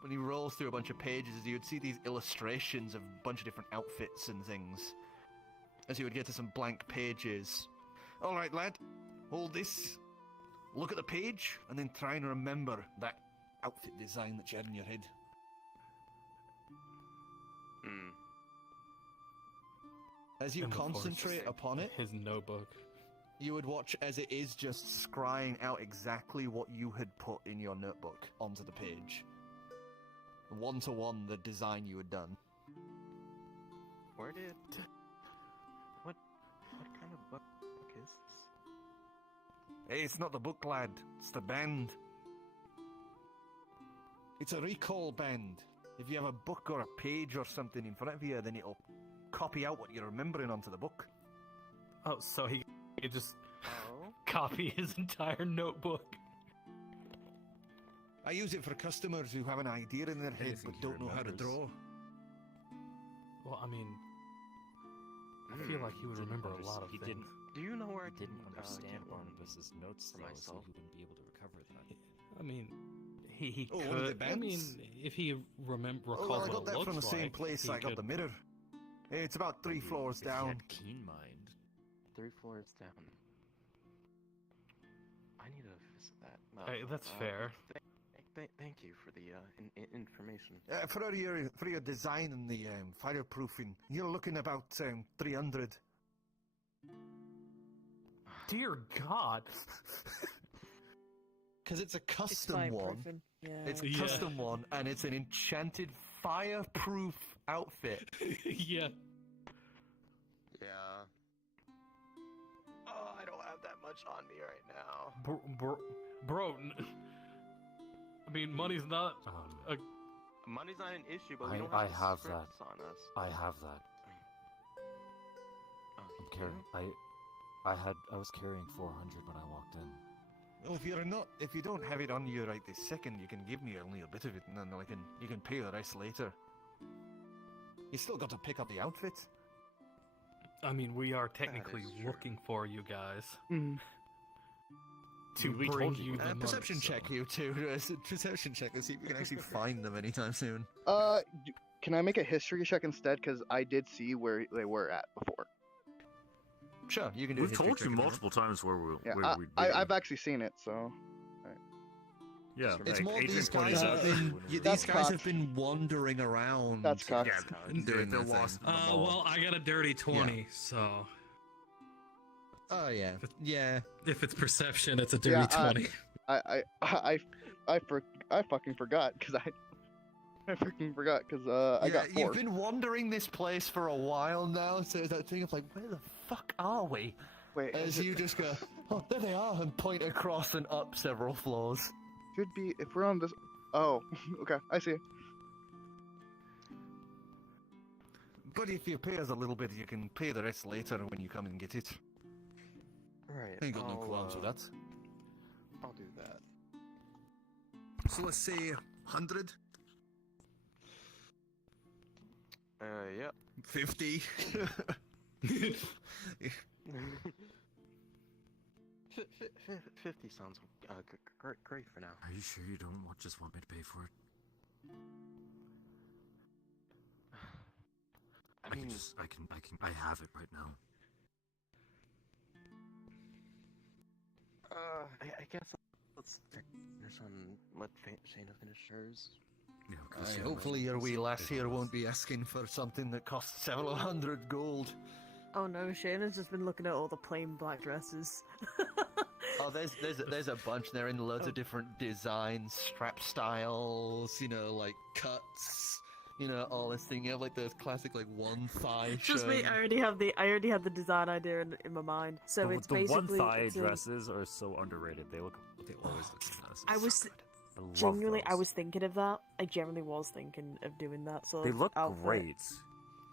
When he rolls through a bunch of pages, you would see these illustrations of a bunch of different outfits and things. As you would get to some blank pages. Alright, lad, hold this, look at the page, and then try and remember that outfit design that you had in your head. As you And before concentrate upon it, His notebook. you would watch as it is just scrying out exactly what you had put in your notebook onto the page. One to one, the design you had done. Where did... What kind of book is this? Hey, it's not the book, lad. It's the band. It's a recall band. If you have a book or a page or something in front of you, then it'll copy out what you're remembering onto the book. Oh, so he could just Oh? copy his entire notebook. I use it for customers who have an idea in their head Anything but he don't know how to remembers. draw. Well, I mean, I feel like he would remember a lot of he things. Do you know where I didn't can understand get one Barnabas's notes, for though, so myself? he wouldn't be able to recover that. I mean, he Oh, one of the could. I mean, bands? if he recalls Oh, well, I what got it that looks from the same like, place he I got could- the mirror. It's about 3 floors If he down. had keen mind. 3 floors down. I need to visit that. Hey, that's fair. Thank you for the information. For your design and the fireproofing, you're looking about 300. Dear God. Because it's a It's custom one. fireproofing. Yeah. It's a Yeah. custom one, and it's an enchanted fireproof outfit. Yeah. Yeah. Oh, I don't have that much on me right now. Bro, I mean, money's not a... Money's not an issue, but we don't I have, have scripts that. on us. I have that. Oh, I'm you carrying. I was carrying 400 when I walked in. Well, if you don't have it on you right this second, you can give me only a bit of it, and then you can pay the rest later. You still got to pick up the outfit. I mean, we are technically is true. looking for you guys. To We bring told you you the the money, perception so- check, you two. Perception check to see if we can actually find them anytime soon. Can I make a history check instead? Because I did see where they were at before. Sure, you can do. a We've history told check you if want. multiple times where we. Yeah, where we I've actually seen it, so. Yeah, It's like, more Adrian these pointed guys out have been. when we were That's These guys have cocked. been wandering around. That's cocked. Yeah, doing they're their lost thing. in the mall. Well, I got a dirty 20, so Oh yeah, yeah. if it's perception, it's a dirty Yeah, 20. I fucking forgot because I freaking forgot because I got 4. You've been wandering this place for a while now, so that thing of like, where the fuck are we? Wait, As you just go, oh, there they are, and point across and up several floors. should be if we're on this. Oh, okay, I see. But if you pay us a little bit, you can pay the rest later when you come and get it. Right. I ain't got no qualms with that. I'll do that. So let's say 100, Yep. 50. 50 sounds great for now. Are you sure you don't just want me to pay for it? I mean, I have it right now. I guess let's finish on let Shaena finish hers. Yeah, 'cause she Hopefully your wee lass here won't be asking for something that costs several hundred gold. Oh no, Shaena's just been looking at all the plain black dresses. Oh, there's a bunch. They're in loads of different designs, strap styles, like cuts, all this thing. You have like those classic like one thigh. Just me. I already have the design idea in my mind. So the, it's the basically one thigh it's a- dresses are so underrated. They always look nice. I was I love genuinely, I those. was thinking of that. I genuinely was thinking of doing that sort They of look outfit. great.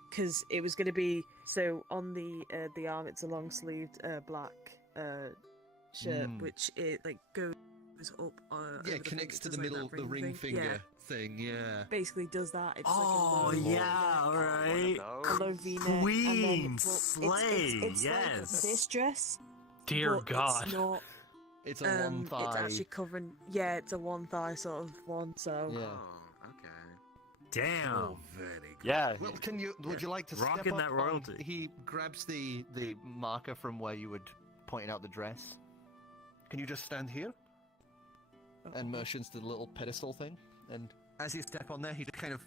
Because it was going to be so on the arm. It's a long sleeved black shirt, which it like goes up. Over the connects to finger, the does, like, middle, that the ring thing. finger thing. Yeah. Basically does that. It's Oh like a low yeah, right. a low V-neck, and then Queen well, slay. it's like Yes. this dress. Dear but God. It's not. It's a one thigh. It's actually covering. Yeah, it's a one thigh sort of one. So. Yeah. Oh, okay. Damn. Oh, very good. Yeah. Well, would you like to Rocking step up that royalty. He grabs the marker from where you would point out the dress. Can you just stand here? And motions to the little pedestal thing. And as you step on there, he just kind of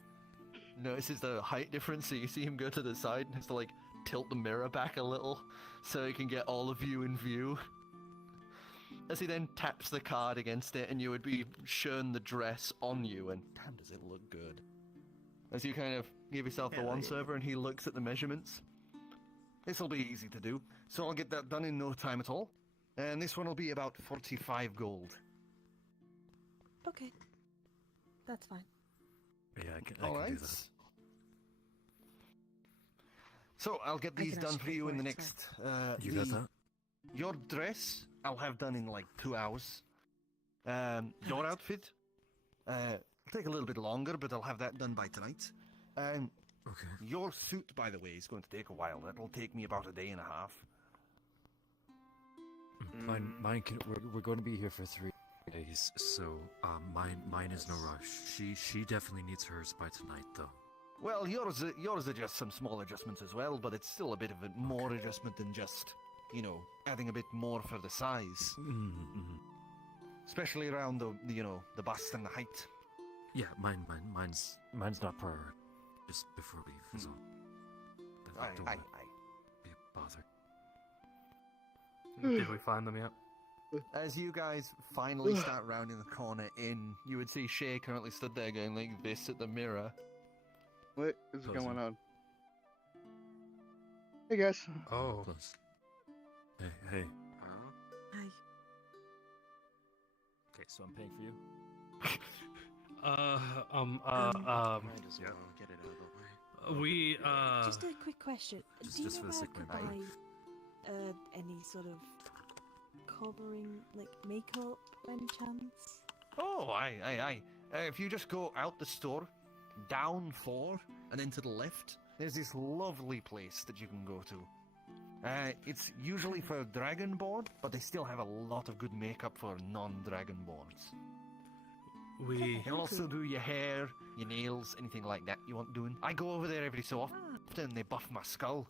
notices the height difference. So you see him go to the side and has to like tilt the mirror back a little so he can get all of you in view. As he then taps the card against it, and you would be shown the dress on you, and damn, does it look good. As you kind of give yourself the once-over, and he looks at the measurements. This'll be easy to do, so I'll get that done in no time at all. And this one will be about 45 gold. Okay. That's fine. Yeah, I can All right. do that. So I'll get I these can done actually for you in the wait, next. You got that? Your dress, I'll have done in like 2 hours. Your outfit, it'll take a little bit longer, but I'll have that done by tonight. Okay. Your suit, by the way, is going to take a while. That'll take me about a day and a half. Mine can. We're going to be here for 3 days, so mine is no rush. She definitely needs hers by tonight, though. Well, yours are just some small adjustments as well, but it's still a bit of a more adjustment than just, adding a bit more for the size. Mm-hmm. Especially around the bust and the height. Yeah, mine's not priority. Just before we is all. Don't Aye. be a bother. Did we find them yet? As you guys finally start rounding the corner in, you would see Shay currently stood there going like this at the mirror. What is going on? Hey guys. Oh. Close. Hey. Hi. Okay, so I'm paying for you. Might as well get it out of the way. We Just a quick question. Do you just know for the where I sick could man. buy any sort of covering, like makeup, by any chance? Oh, aye. If you just go out the store, down 4, and then to the left, there's this lovely place that you can go to. It's usually for Dragonborn, but they still have a lot of good makeup for non-Dragonborns. They'll also do your hair, your nails, anything like that you want doing. I go over there every so often, and they buff my skull.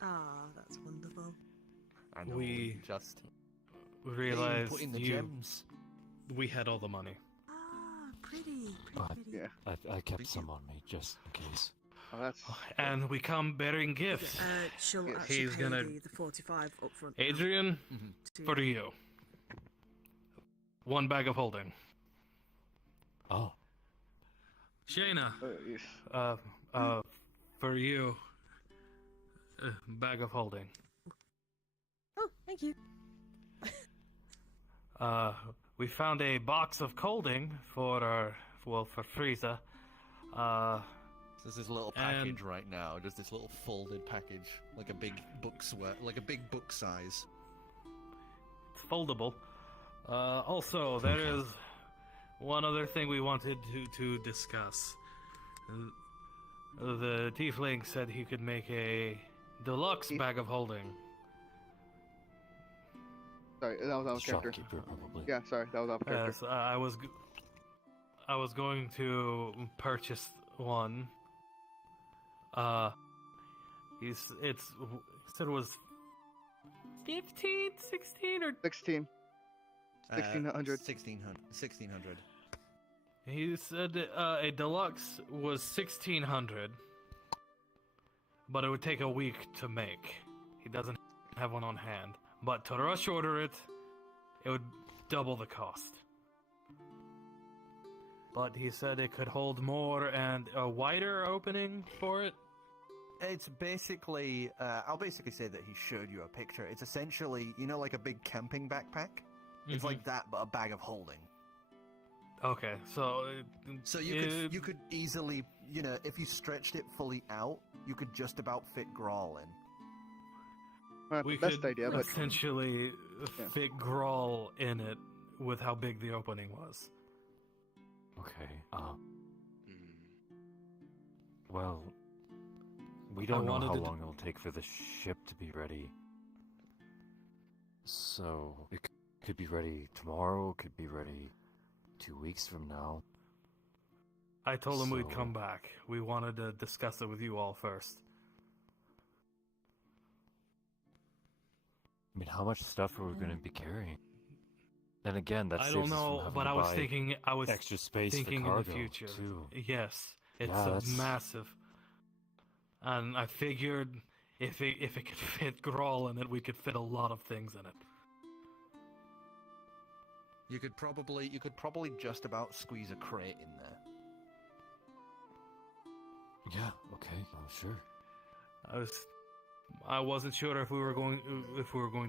Ah, that's wonderful. I know, We just realized put in the gems. we had all the money. Ah, pretty. Yeah. I kept some on me just in case. Oh, that's. And we come bearing gifts. She'll Yes. actually He's pay gonna- the 45 up front. Adrian, for you. 1 bag of holding. Oh. Shaena, Yes. for you. Bag of holding. Oh, thank you. We found a box of colding for Frieza. There's this little package right now, just this little folded package, like a big book size. It's foldable. Also, there is one other thing we wanted to discuss. The tiefling said he could make a deluxe bag of holding. Sorry, that was out of character. Shopkeeper, probably. Yeah, sorry, that was out of character. Yes, I was going to purchase one. He said it was 15, 16, or 16. 1600. 1600. He said a deluxe was 1600, but it would take a week to make. He doesn't have one on hand. But to rush order it, it would double the cost. But he said it could hold more and a wider opening for it. It's basically, I'll basically say that he showed you a picture. It's essentially, like a big camping backpack? It's like that, but a bag of holding. Okay, so you could easily, if you stretched it fully out, you could just about fit Grawl in. we best could idea, but essentially fit Grawl in it with how big the opening was. Okay. Well, we don't know how long it'll take for the ship to be ready. So it could be ready tomorrow. Could be ready 2 weeks from now. I told him we'd come back. We wanted to discuss it with you all first. I mean, how much stuff are we going to be carrying? And again, that's I don't know, but I was thinking extra space thinking for cargo in the future. too. Yes, it's massive, and I figured if it could fit Grawl in it, we could fit a lot of things in it. You could probably just about squeeze a crate in there. Yeah. Okay. Oh, sure. I wasn't sure if we were going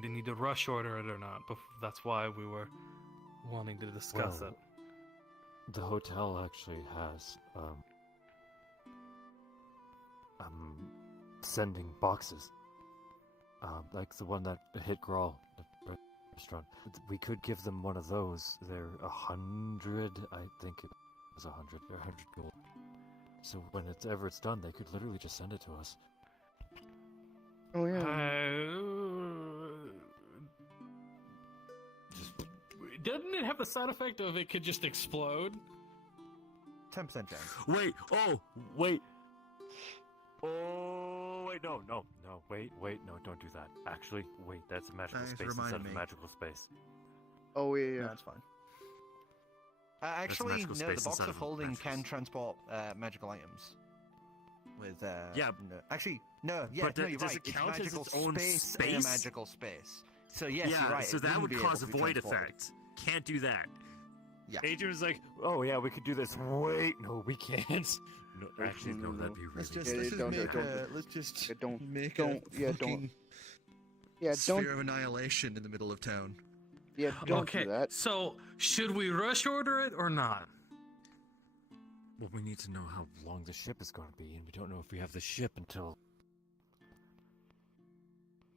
to need to rush order it or not, but that's why we were wanting to discuss it. The hotel actually has sending boxes, like the one that hit Grawl, the restaurant. We could give them one of those. They're 100, I think it was 100. They're 100 gold. So when it's done, they could literally just send it to us. Oh yeah. Doesn't it have the side effect of it could just explode? 10% chance. Wait! Oh! Wait! Oh, wait, no, wait, no, don't do that. Actually, wait, that's a magical space instead of a magical space. Oh, yeah. No, that's fine. Actually, no, the box of holding can transport magical items. With, yeah. No. Actually, no, yeah, but no, you're does right. It count it's magical as its own space in a magical space. So, yes, yeah, you're right. so that would cause a void effect. Can't do that. Yeah. Adrian was like, oh, yeah, we could do this. Wait, no, we can't. No, actually, no, that'd be really Sphere of annihilation in the middle of town. Yeah, don't do that. So, should we rush order it or not? Well, we need to know how long the ship is going to be, and we don't know if we have the ship until...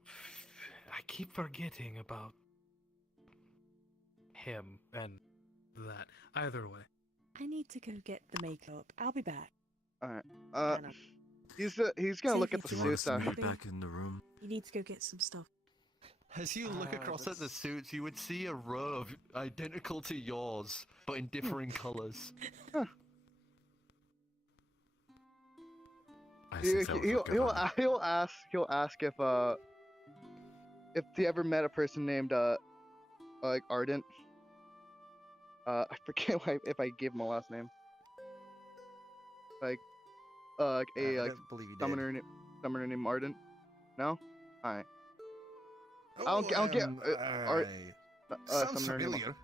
I keep forgetting about him and that. Either way. I need to go get the makeup. I'll be back. Alright. He's gonna look at the suits. Back in the room. You need to go get some stuff. As you look across at the suits, you would see a row of identical to yours, but in differing colors. Huh. He'll ask if he ever met a person named like Vrdnd. I forget if I gave him a last name. Like a summoner named Vrdnd. No? Alright. I'll get sounds familiar.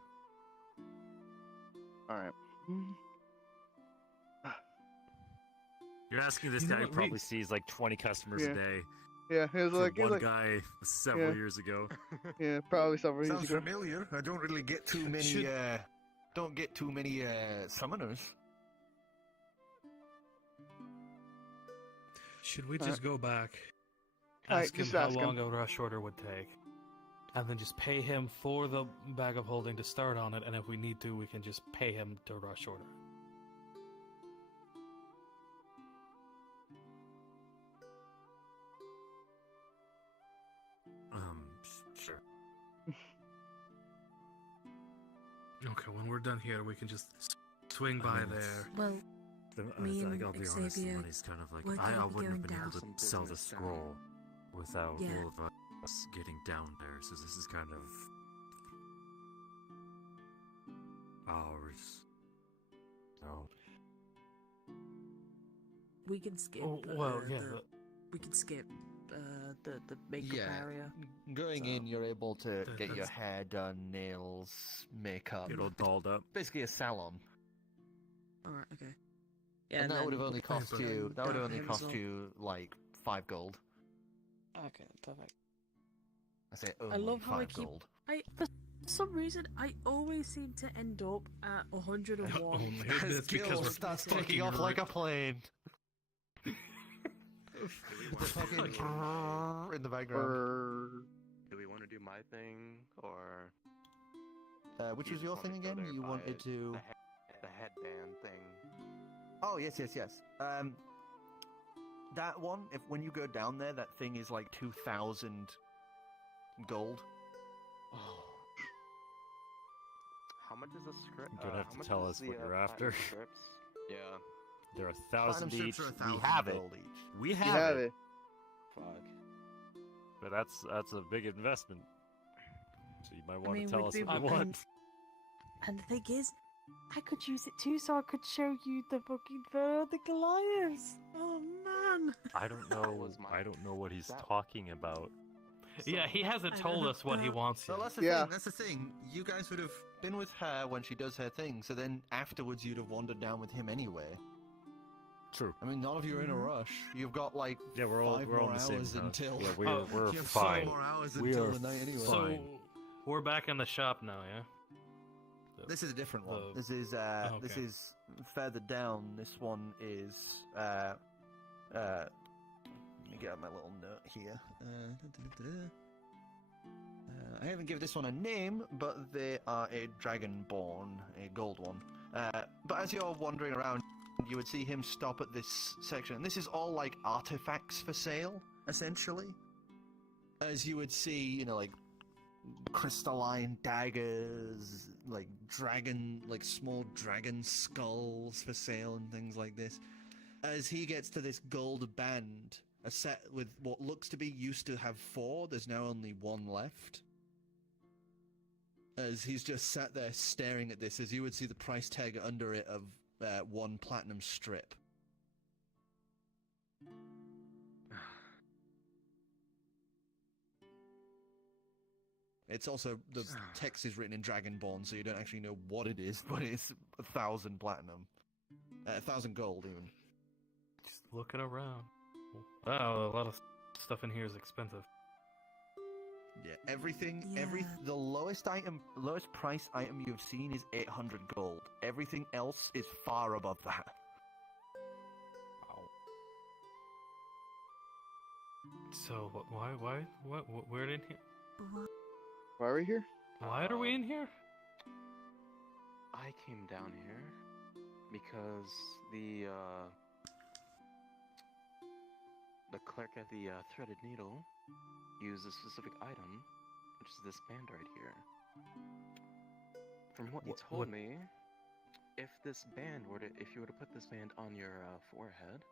Alright. You're asking this guy who probably sees like 20 customers a day. Yeah, he was like one guy several years ago. Yeah, probably several years ago. Sounds familiar. I don't really get too many. Don't get too many summoners. Should we just go back, ask him how long a rush order would take, and then just pay him for the bag of holding to start on it, and if we need to, we can just pay him to rush order. Sure. Okay, when we're done here, we can just swing by there. Well, me and I'll be honest, the money's kind of like I wouldn't have been able to sell the scroll without all of us getting down there, so this is kind of ours. So we can skip. We can skip the makeup area. Going in, you're able to get your hair done, nails, makeup. Get all dolled up. Basically a salon. Alright, okay. Yeah, and that would have only cost you. That would have only cost you like 5 gold. Okay, perfect. I say only I love how 5 gold. For some reason, I always seem to end up at 101. As Gill starts taking off like a plane. The fucking in the background. Do we want to do my thing or? Which was your thing again? You wanted to the headband thing. Oh yes. That one. When you go down there, that thing is like 2,000 gold. Oh. How much is a script? You're gonna have to tell us what you're after. Yeah. They're 1,000 each. We have it. We have it. Fuck. But that's a big investment. So you might want to tell us what you want. And the thing is, I could use it too, so I could show you the fucking the Goliaths. Oh man! I don't know. I don't know what he's talking about. Yeah, he hasn't told us what he wants yet. Well, that's the thing. That's the thing. You guys would have been with her when she does her thing, so then afterwards you'd have wandered down with him anyway. True. I mean, none of you are in a rush. You've got like we're all on the same until we're you have fine. 5 more hours we until are the night anyway. So we're back in the shop now, yeah. This is a different one. This is this is further down. This one is let me get out my little note here. I haven't given this one a name, but they are a dragonborn, a gold one. But as you're wandering around, you would see him stop at this section. And this is all, like, artifacts for sale, essentially. As you would see, you know, like, crystalline daggers, like small dragon skulls for sale and things like this. As he gets to this gold band, a set with what looks to be used to have 4, there's now only 1 left. As he's just sat there staring at this, as you would see the price tag under it of 1 platinum strip. It's also, the text is written in Dragonborn, so you don't actually know what it is, but it's 1,000 platinum. 1,000 gold, even. Just looking around. Wow, a lot of stuff in here is expensive. Yeah, the lowest price item you've seen is 800 gold. Everything else is far above that. Wow. So, we're in here? Why are we here? Why are we in here? I came down here because the clerk at the Threaded Needle used a specific item, which is this band right here. From what you told me, if you were to put this band on your forehead,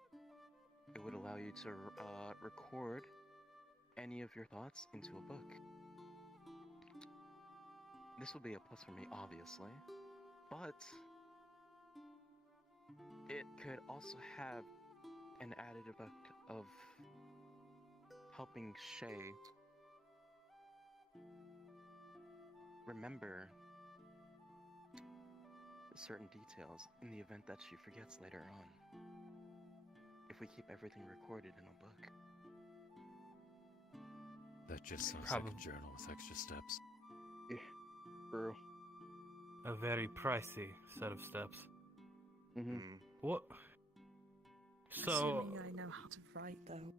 it would allow you to record any of your thoughts into a book. This will be a plus for me, obviously, but it could also have an added effect of helping Shay remember certain details in the event that she forgets later on. If we keep everything recorded in a book. That just sounds like a journal with extra steps. Yeah, true. A very pricey set of steps. Mm-hmm. What? So... Assuming I know how to write, though.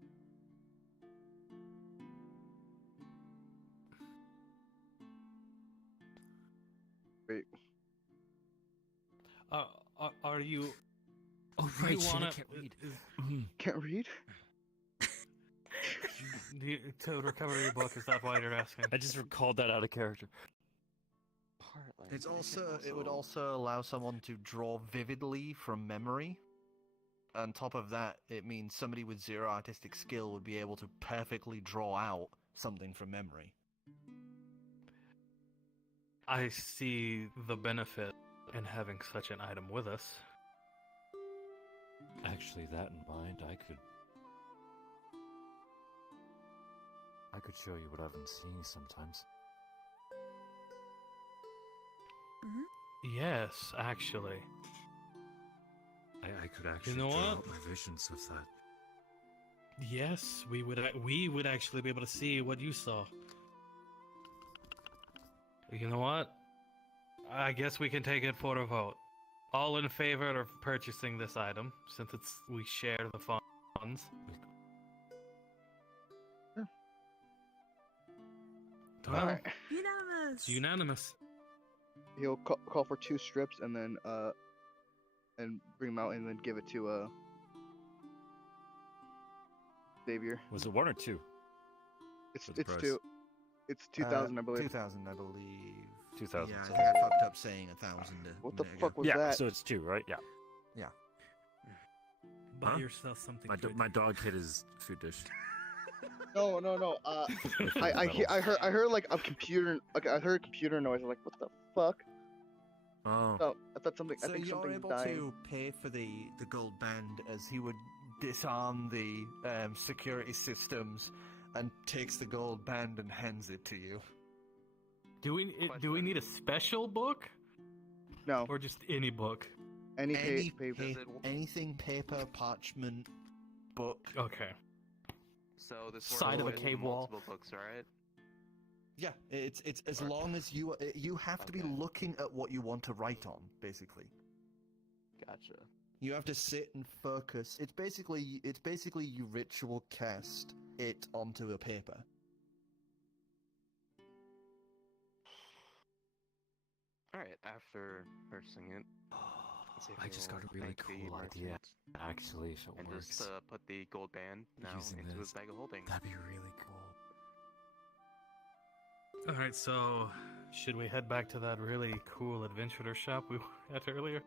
Wait. Are you... Oh, right, you wanna... Shaena can't read. Can't read? To recover your book, is that why you're asking? I just recalled that out of character. It would also allow someone to draw vividly from memory. On top of that, it means somebody with 0 artistic skill would be able to perfectly draw out something from memory. I see the benefit in having such an item with us. Actually, that in mind, I could show you what I've been seeing sometimes. Yes, actually. I could actually You know draw what? out my visions of that. Yes, we would actually be able to see what you saw. You know what? I guess we can take it for a vote. All in favor of purchasing this item, since we share the funds. Alright. Unanimous! It's unanimous. He'll call for 2 strips and then and bring them out and then give it to Xavier. Was it 1 or 2? It's price? 2. It's 2,000, I believe. 2,000, I believe. 2,000. Yeah, I think I fucked up saying 1,000. What the fuck was yeah, that? so it's 2, right? Yeah. Yeah. Buy Huh? yourself something. My dog hit his food dish. No. I heard like a computer. Okay, I heard a computer noise. I'm like, what the fuck? Oh. I thought something. So I think you're something's able dying. to pay for the gold band as he would disarm the security systems and takes the gold band and hands it to you. Do we need a special book? No. Or just any book? Any paper. Anything paper, parchment, book. Okay. So this Side of a cave wall. multiple books, right? Yeah, it's as long as you have to be looking at what you want to write on, basically. Gotcha. You have to sit and focus. It's basically you ritual cast it onto a paper. Alright, after purchasing it, I just got a really cool idea, actually, if it and works. just put the gold band now Using into his this. bag of holding. That'd be really cool. Alright, so should we head back to that really cool adventurer shop we were at earlier?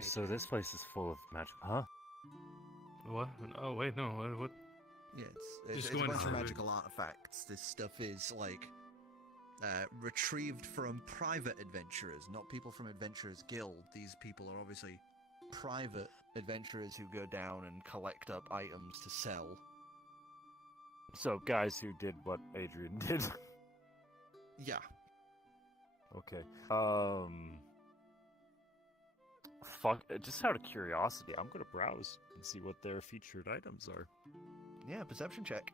So this place is full of magic, huh? What? Oh, wait, no, what? Yeah, it's a going bunch of through- magical artifacts. This stuff is like retrieved from private adventurers, not people from Adventurers Guild. These people are obviously private adventurers who go down and collect up items to sell. So guys who did what Adrian did. Yeah. Okay. Fuck. Just out of curiosity, I'm gonna browse and see what their featured items are. Yeah, perception check.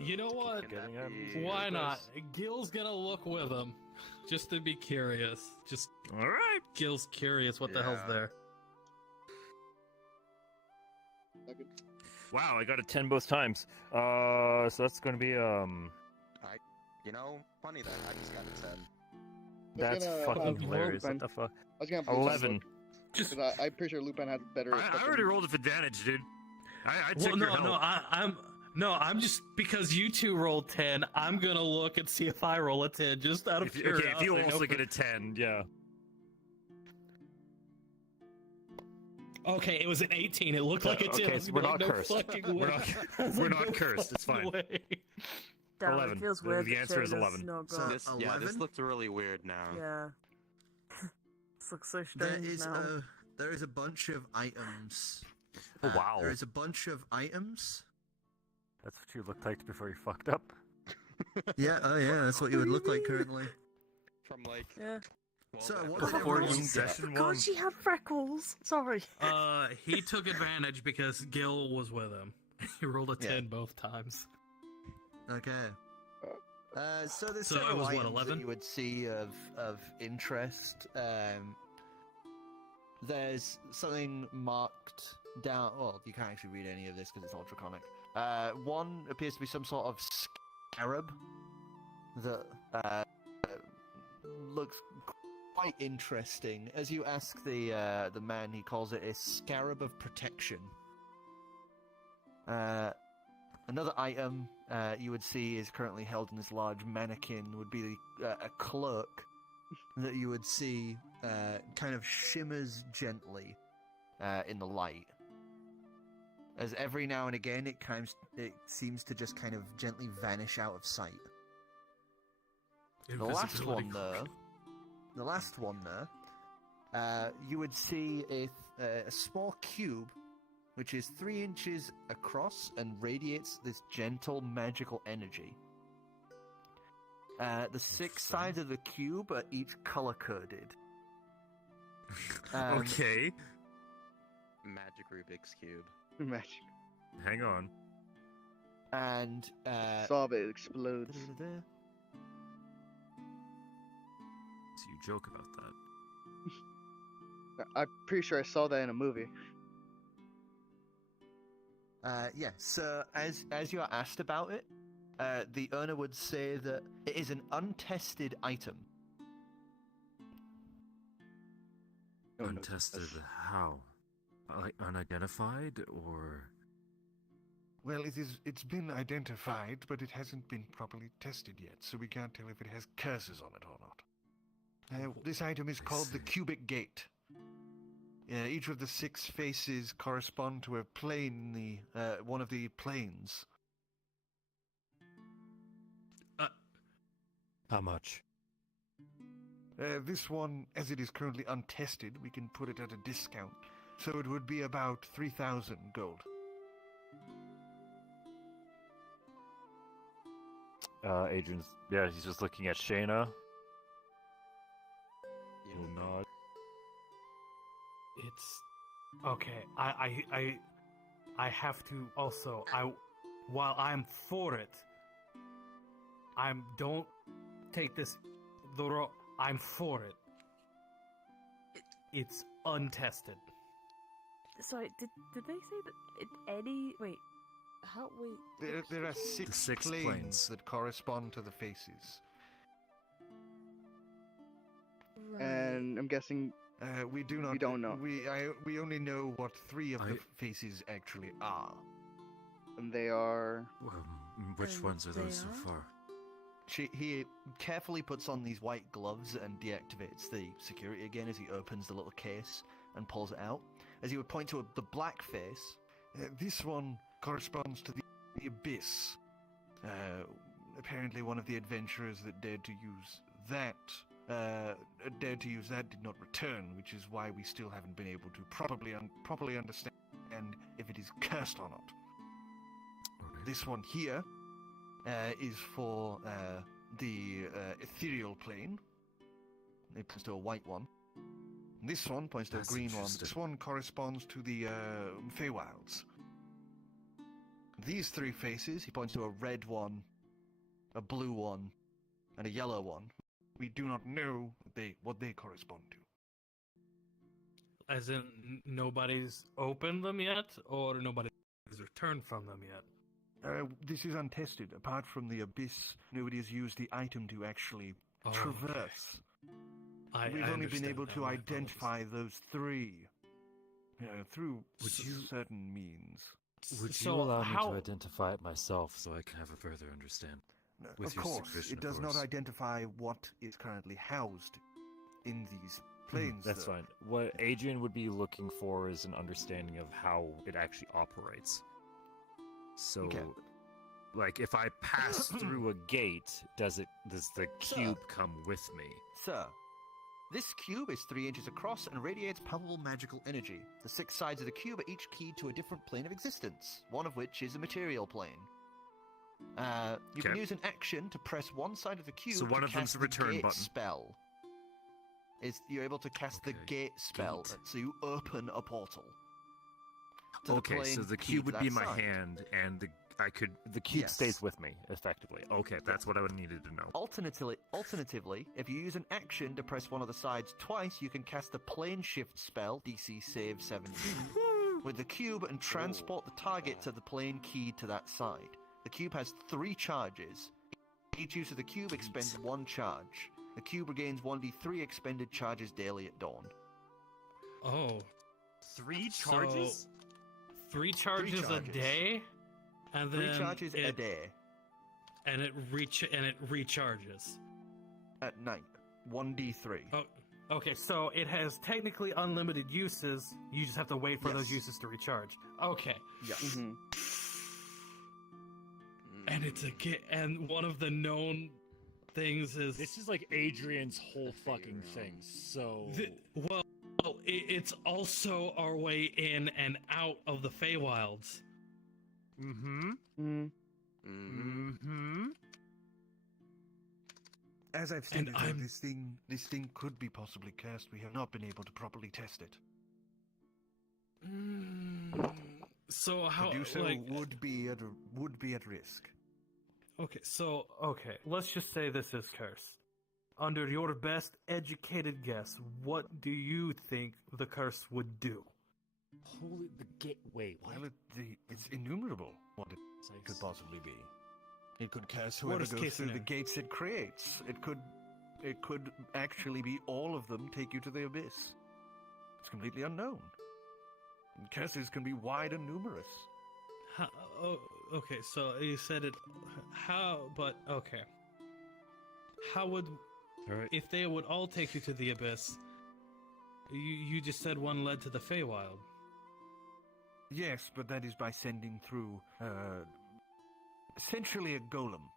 You know what? Why not? Gil's gonna look with him, just to be curious. Just all right. Gil's curious. What the hell's there? Wow, I got a 10 both times. So that's gonna be Funny that I just got a 10. That's fucking hilarious. What the fuck? I was gonna 11. Just, I'm pretty sure Lupin has better. I already rolled with advantage, dude. I took your help. I'm just because you two rolled 10. I'm gonna look and see if I roll a 10, just out of curiosity. Okay, if you also get a 10, yeah. Okay, it was an 18. It looked like a 10. Okay, so we're not cursed. We're not No cursed. It's fine. way. 11. It feels weird. The answer is 11. This looks really weird now. Yeah. This looks so strange now. There is a bunch of items. Oh, wow. There is a bunch of items. That's what you looked like before you fucked up. Yeah, oh yeah, that's what you would look like currently. From like. Yeah. So what Of did course, everyone of course she had freckles. Sorry. He took advantage because Gill was with him. He rolled a 10 both times. Okay. So there's So it several was, what, items 11? that you would see of interest. There's something marked down. Well, you can't actually read any of this because it's all draconic. One appears to be some sort of scarab that looks quite interesting. As you ask the man, he calls it a scarab of protection. Another item you would see is currently held in this large mannequin would be a cloak that you would see kind of shimmers gently in the light. As every now and again it seems to just kind of gently vanish out of sight. The last one there, you would see a small cube which is 3 inches across and radiates this gentle magical energy. The 6 sides of the cube are each color-coded. Okay. Magic Rubik's Cube. Magic. Hang on. And Solve it explodes. So you joke about that. I'm pretty sure I saw that in a movie. Yeah, so as you are asked about it, the owner would say that it is an untested item. Untested how? Like unidentified or? Well, it's been identified, but it hasn't been properly tested yet, so we can't tell if it has curses on it or not. This item is called the Cubic Gate. Each of the 6 faces correspond to a plane, one of the planes. How much? This one, as it is currently untested, we can put it at a discount. So it would be about 3,000 gold. Adrian's, he's just looking at Shaena. Will nod. It's okay. I have to also. While I'm for it, don't take this the wrong. I'm for it. It's untested. Sorry, did they say that How we? There are six planes that correspond to the faces. Right. And I'm guessing we do not. You don't know. We only know what 3 of the faces actually are. And they are. Which ones are those so far? He carefully puts on these white gloves and deactivates the security again as he opens the little case and pulls it out. As he would point to the black face. This one corresponds to the Abyss. Apparently one of the adventurers that dared to use that did not return, which is why we still haven't been able to properly understand if it is cursed or not. Okay. This one here is for the ethereal plane. It points to a white one. This one points to a That's green one. interesting. This one corresponds to the Feywilds. These 3 faces, he points to a red one, a blue one, and a yellow one. We do not know what they correspond to. As in, nobody's opened them yet, or nobody's returned from them yet? This is untested. Apart from the Abyss, nobody has used the item to actually traverse. We've only been able to identify those 3 through certain means. Would you allow me to identify it myself so I can have a further understanding? Of course, it does not identify what is currently housed in these planes. That's fine. What Adrian would be looking for is an understanding of how it actually operates. So, like, if I pass through a gate, does the cube come with me? Sir, this cube is 3 inches across and radiates palpable magical energy. The 6 sides of the cube are each keyed to a different plane of existence, one of which is a material plane. You can use an action to press one side of the cube. So one of them's cast a return the gate button. Spell. You're able to cast the gate spell, so you open a portal. Okay, so the cube would be in my hand, and the cube stays with me, effectively. Okay, that's what I needed to know. Alternatively, if you use an action to press one of the sides twice, you can cast the plane shift spell, DC save 17, with the cube and transport the target to the plane keyed to that side. The cube has 3 charges. Each use of the cube expends 1 charge. The cube regains 1d3 expended charges daily at dawn. Oh. 3 charges? So, 3 charges a day? And then 3 charges a day. And it recharges. At night. 1d3. Oh, okay, so it has technically unlimited uses. You just have to wait for those uses to recharge. Okay. Yes. And and one of the known things is this is like Adrian's whole fucking thing. So it's also our way in and out of the Feywilds. As I've stated, this thing could be possibly cursed. We have not been able to properly test it. So how to do so would be at risk. Okay, let's just say this is cursed. Under your best educated guess, what do you think the curse would do? Holy wait, what? Well, it's innumerable what it could possibly be. It could curse whoever goes through the gates it creates. It could actually be all of them take you to the abyss. It's completely unknown. And curses can be wide and numerous. Okay, so you said it. Okay. How would, if they would all take you to the abyss? You just said one led to the Feywild. Yes, but that is by sending through, essentially a golem.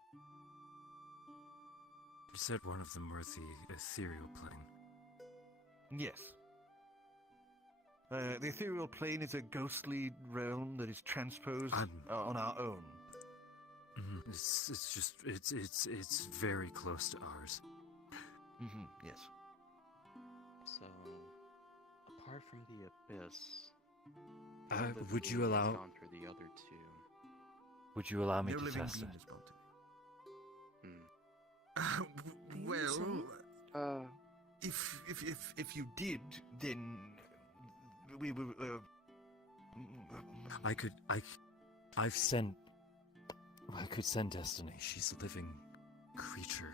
You said one of them were the ethereal plane. Yes. The ethereal plane is a ghostly realm that is transposed on our own. It's very close to ours. Yes. So, apart from the abyss, would you allow encounter the other 2? Would you allow me No to living test it? being is well, if you did, then we will. I could send Destiny. She's a living creature.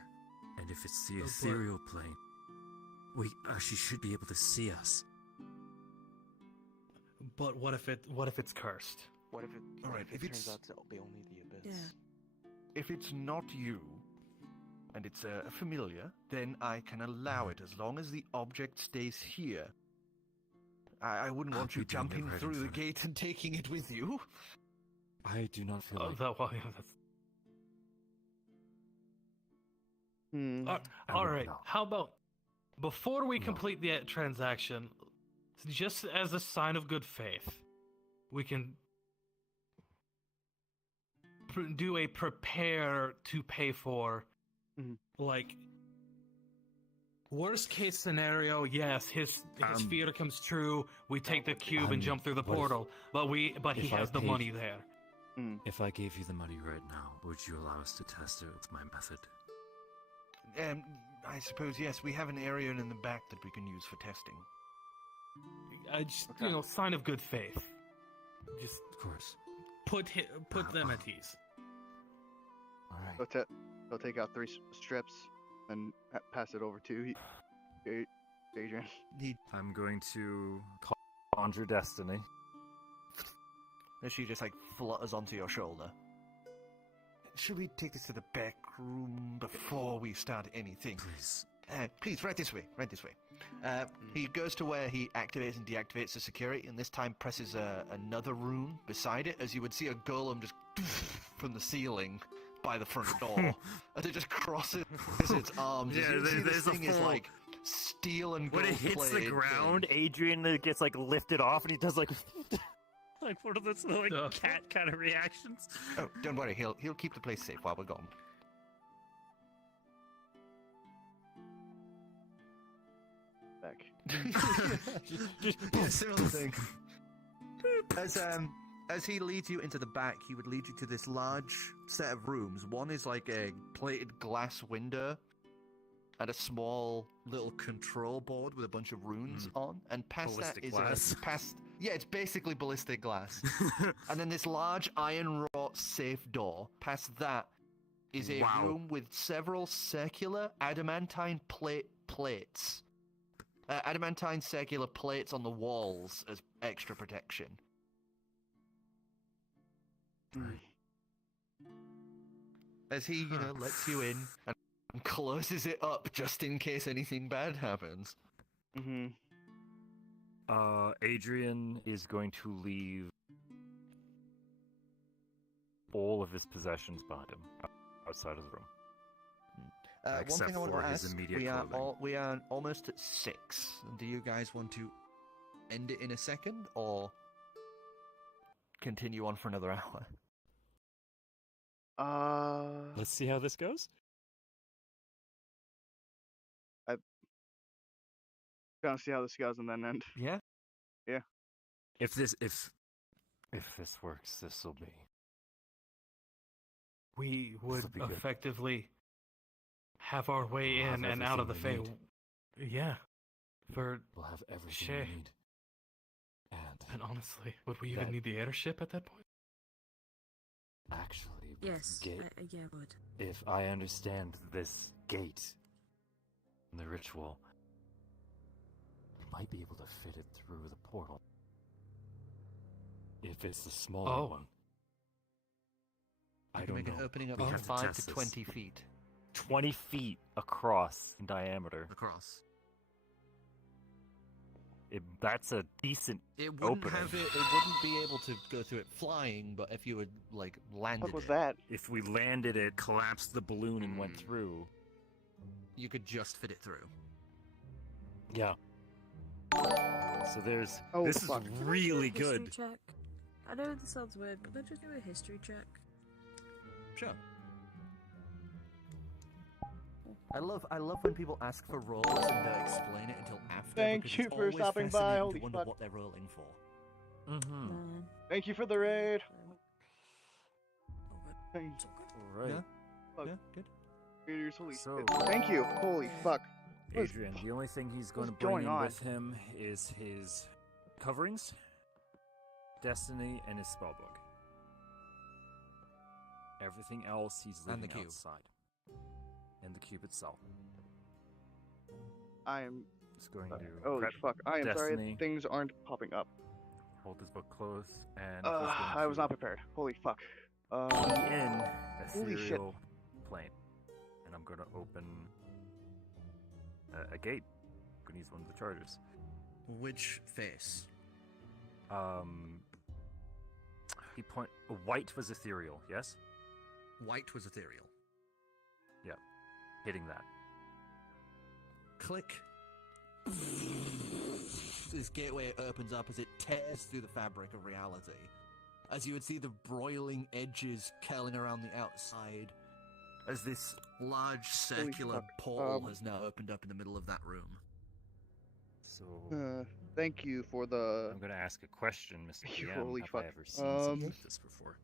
And if it's the ethereal plane, she should be able to see us. But what if it's cursed? What if it, All right, if it turns out to be only the abyss? Yeah. If it's not you, and it's a familiar, then I can allow it as long as the object stays here. I wouldn't want you jumping through the gate and taking it with you. I do not feel like... All right, how about, before we complete the transaction, just as a sign of good faith, we can do a prepare to pay for, like, worst case scenario, yes, his fear comes true, we take the cube and jump through the portal, but he has the money there. If I gave you the money right now, would you allow us to test it with my method? I suppose, yes, we have an area in the back that we can use for testing. Sign of good faith. Just, of course, put them at ease. All right. He'll take out 3 strips and pass it over to Adrian. I'm going to conjure Destiny. And she just flutters onto your shoulder. Should we take this to the back room before we start anything? Please. Please, right this way. He goes to where he activates and deactivates the security, and this time presses another rune beside it, as you would see a golem just from the ceiling by the front door, and it just crosses its arms. Yeah, this thing is like steel and gold. When it hits the ground, Adrian gets lifted off, and he does like one of those cat kind of reactions. Oh, don't worry, he'll keep the place safe while we're gone. Back. Similar thing. As he leads you into the back, he would lead you to this large set of rooms. One is like a plated glass window and a small little control board with a bunch of runes on. And past ballistic that is glass. yeah, it's basically ballistic glass. And then this large iron wrought safe door. Past that is a room with several circular adamantine plates. Adamantine circular plates on the walls as extra protection. As he, lets you in and closes it up just in case anything bad happens. Adrian is going to leave all of his possessions behind him outside of the room. One thing I want to his ask, immediate clothing. we are almost at 6. Do you guys want to end it in a second, or continue on for another hour? Let's see how this goes. I'm gonna see how this goes and then end. Yeah. If this works, this will be. We would be good. effectively have our way We'll in have and out of the everything Fey. we Yeah. For We'll have everything Shay. we need. And honestly, would we even need the airship at that point? Actually, with Yes, gate, yeah, I would. if I understand this gate and the ritual, we might be able to fit it through the portal. If it's the smaller one. I You can don't make know. an opening up We to have 5 test to this. 20 feet. 20 feet across in diameter. Across. That's a decent It wouldn't opening. have it. It wouldn't be able to go through it flying, but if you had landed What was it, that? If we landed it, collapsed the balloon, and went through. you could just fit it through. Yeah. So there's. Oh, this is fuck. really Can I do a good. history check? I know this sounds weird, but let's just do a history check. Sure. I love when people ask for rolls and don't explain it until after. Thank because you it's for always stopping by, fascinating holy to wonder fuck. what they're rolling for. Mm-hmm. Thank you for the raid. Right. Yeah. Fuck. Yeah. Good. Here's holy So- shit. Thank you. Holy fuck. What is- Adrian, the only thing he's going to what's bring going in on? with him is his coverings, Destiny, and his spellbook. Everything else he's And leaving the cube. outside. And the cube itself. I am. Just going to Holy prep fuck! I am Destiny, sorry. Things aren't popping up. hold his book close, and he's going I was to not prepared. Holy fuck. key in Holy shit. ethereal plane. And I'm going to open a gate. I'm going to use one of the chargers. Which face? White was ethereal, yes? White was ethereal. Yeah. Hitting that. Click. This gateway opens up as it tears through the fabric of reality. As you would see the broiling edges curling around the outside, as this large circular portal has now opened up in the middle of that room. So, thank you for the. I'm going to ask a question, Mr. DM. Holy Have fuck. I ever seen something like this before?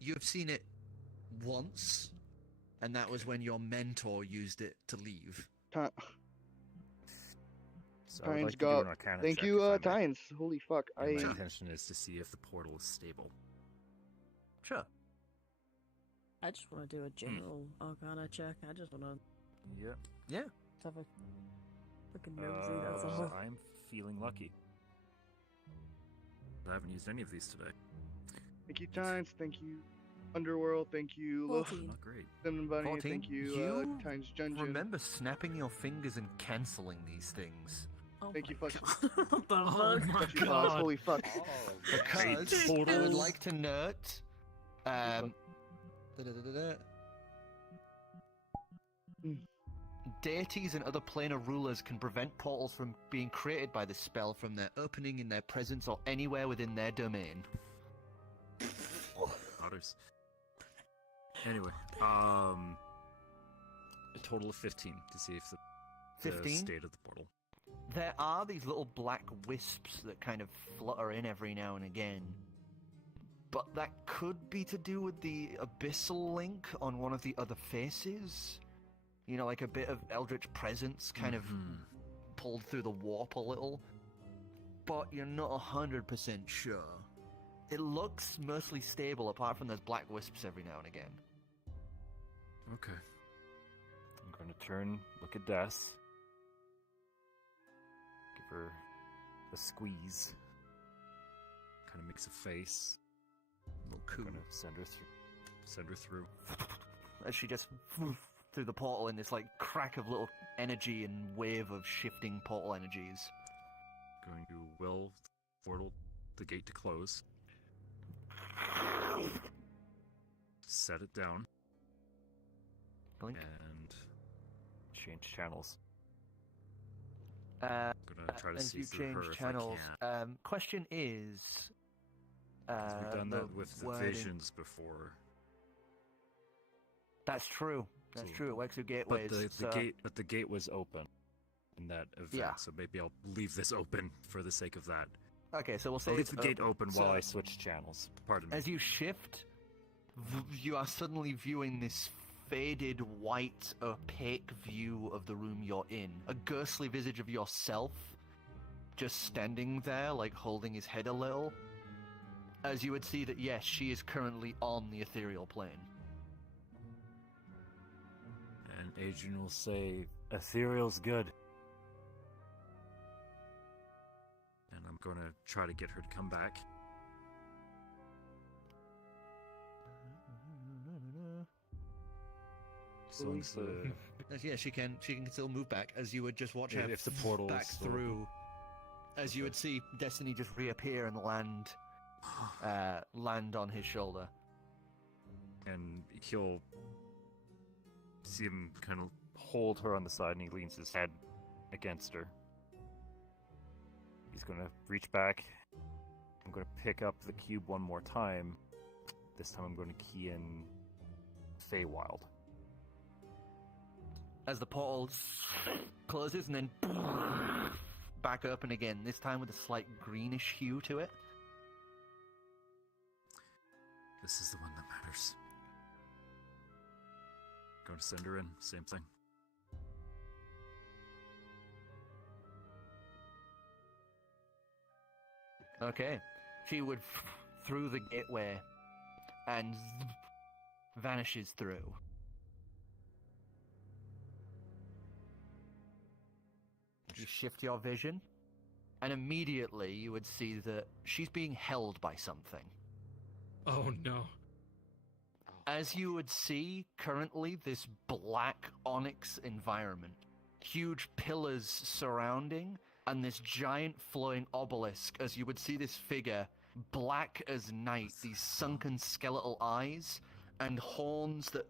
You've seen it once, and that was when your mentor used it to leave. So I would Tynes like to do got. an Arcana Thank check you, if I may. Tynes. Holy fuck. And my intention is to see if the portal is stable. Sure. I just want to do a general Arcana check. I just want to. Yeah. Yeah. Have a freaking nosy. That's all. I'm feeling lucky. I haven't used any of these today. Thank you, Tynes. Thank you, Underworld. Thank you, 14. Not great. Cinnamon Bunny. 14. Thank you, You Tynes Junjun. remember snapping your fingers and cancelling these things. Oh Thank you, my fuck. What the Oh fuck? my Touchy paws, god. holy fuck. Because I would like to note, deities and other planar rulers can prevent portals from being created by this spell from their opening in their presence or anywhere within their domain. Otters. Anyway, a total of 15 to see if the 15? state of the portal. There are these little black wisps that kind of flutter in every now and again. But that could be to do with the abyssal link on one of the other faces. You know, like a bit of eldritch presence kind of pulled through the warp a little. But you're not 100% sure. It looks mostly stable apart from those black wisps every now and again. Okay. I'm going to turn, look at Des. Give her a squeeze. Kind of makes a face. Cool. I'm going to send her through. As she just through the portal in this like crack of little energy and wave of shifting portal energies. Going to will portal the gate to close. Set it down. Blink. And change channels. Gonna try to as see you through change her if I channels, can. question is, 'Cause we've done that with the wording- visions before. That's true. That's So- true. It works through But gateways. the gate was open in that event, Yeah. so maybe I'll leave this open for the sake of that. Okay, so we'll say I'll leave it's the gate open while So, I switch channels. Pardon me. As you shift, you are suddenly viewing this faded, white, opaque view of the room you're in. A ghostly visage of yourself, just standing there, like holding his head a little. As you would see that, yes, she is currently on the ethereal plane. And Adrian will say, "Ethereal's good." And I'm gonna try to get her to come back. As long as the Yeah, she can still move back as you would just watch her if the portal back is still through. As you would see Destiny just reappear and land on his shoulder. and he'll see him kind of hold her on the side, and he leans his head against her. He's gonna reach back. I'm gonna pick up the cube one more time. This time I'm going to key in Feywild. As the portal closes and then back open again, this time with a slight greenish hue to it. This is the one that matters. Going to send her in, same thing. Okay. She would, through the gateway, and vanishes through. You shift your vision, and immediately you would see that she's being held by something. Oh no. As you would see currently, this black onyx environment, huge pillars surrounding, and this giant flowing obelisk, as you would see this figure, black as night, these sunken skeletal eyes, and horns that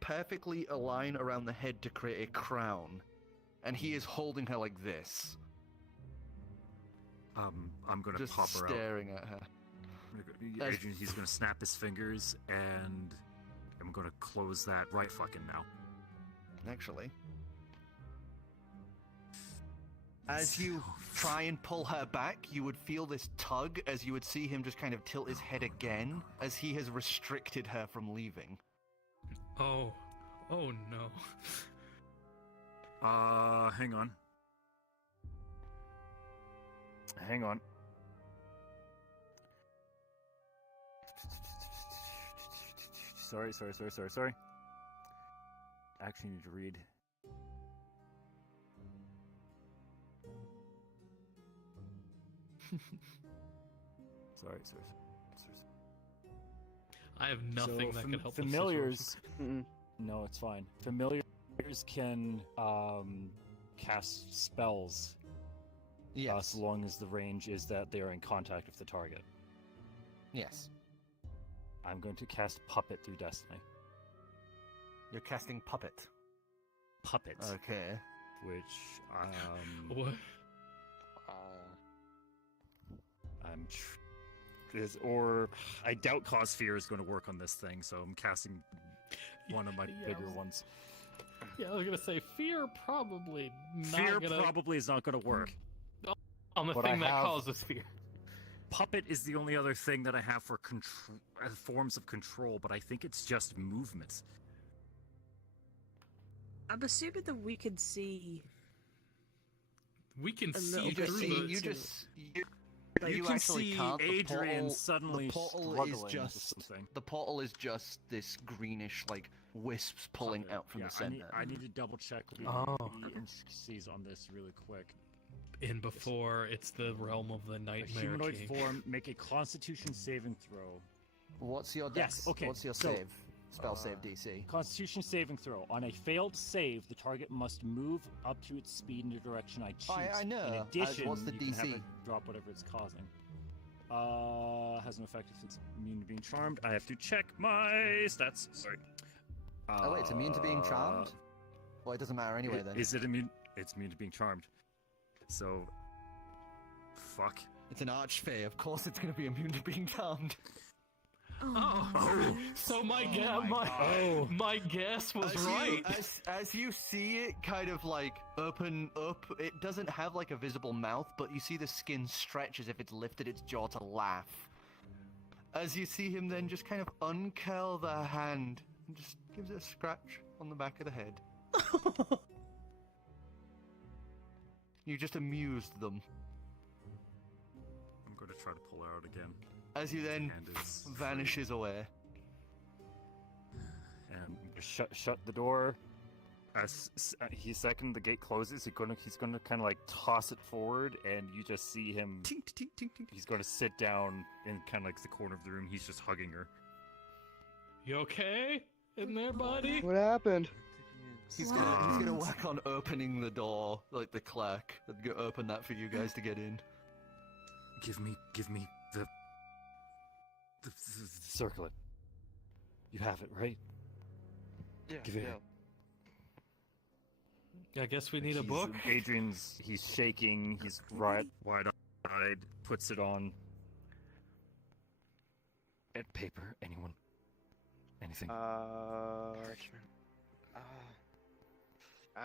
perfectly align around the head to create a crown. And he is holding her like this. I'm gonna just pop her out. staring at her. Adrian, he's gonna snap his fingers, and I'm gonna close that right fucking now. Actually. As you try and pull her back, you would feel this tug as you would see him just kind of tilt his head again, as he has restricted her from leaving. Oh no. Hang on. Hang on. Sorry. Actually need to read. Sorry. I have nothing that can help familiars. No, it's fine. Familiars can cast spells. Yes. So long as the range is that they are in contact with the target. Yes. I'm going to cast Puppet through Destiny. You're casting Puppet. Puppet. Okay. Which, What? or I doubt Cause Fear is going to work on this thing, so I'm casting one of my bigger ones. Yeah, I was gonna say fear probably not Fear gonna... probably is not going to work. On the But thing I that have- causes fear. Puppet is the only other thing that I have for forms of control, but I think it's just movements. I'm assuming that we can see. We can a see little through bit the... You can see Adrian suddenly the portal struggling is into just something. the portal is just this greenish like wisps pulling out from the center. I need to double check the intricacies on this really quick. In before it's the realm of the A Nightmare humanoid King. form, make a Constitution saving throw. What's your dex? Okay. What's your so, save? Spell save DC. Constitution saving throw. On a failed save, the target must move up to its speed in the direction I choose. I know. In addition, what's the you can have DC? it drop whatever it's causing. Has no effect if it's immune to being charmed. I have to check my stats. Sorry. Oh wait, it's immune to being charmed? Well, it doesn't matter anyway then. Is it immune? It's immune to being charmed. So, fuck. It's an archfey. Of course, it's going to be immune to being charmed. So my guess was right. As you see it kind of like open up, it doesn't have like a visible mouth, but you see the skin stretch as if it's lifted its jaw to laugh. As you see him then just kind of uncurl the hand and just gives it a scratch on the back of the head. You just amused them. I'm going to try to pull her out again. As he then vanishes away. And shut the door. As the gate closes, he's gonna kind of like toss it forward, and you just see him. Tink, tink, tink, tink. He's gonna sit down in kind of like the corner of the room. He's just hugging her. You okay in there, buddy? What happened? He's gonna work on opening the door, like the clerk, and go open that for you guys to get in. Give me the circlet. You have it, right? Yeah. Give it. I guess we need a book. He's shaking. He's wide-eyed. Puts it on. And paper. Anyone? Anything? I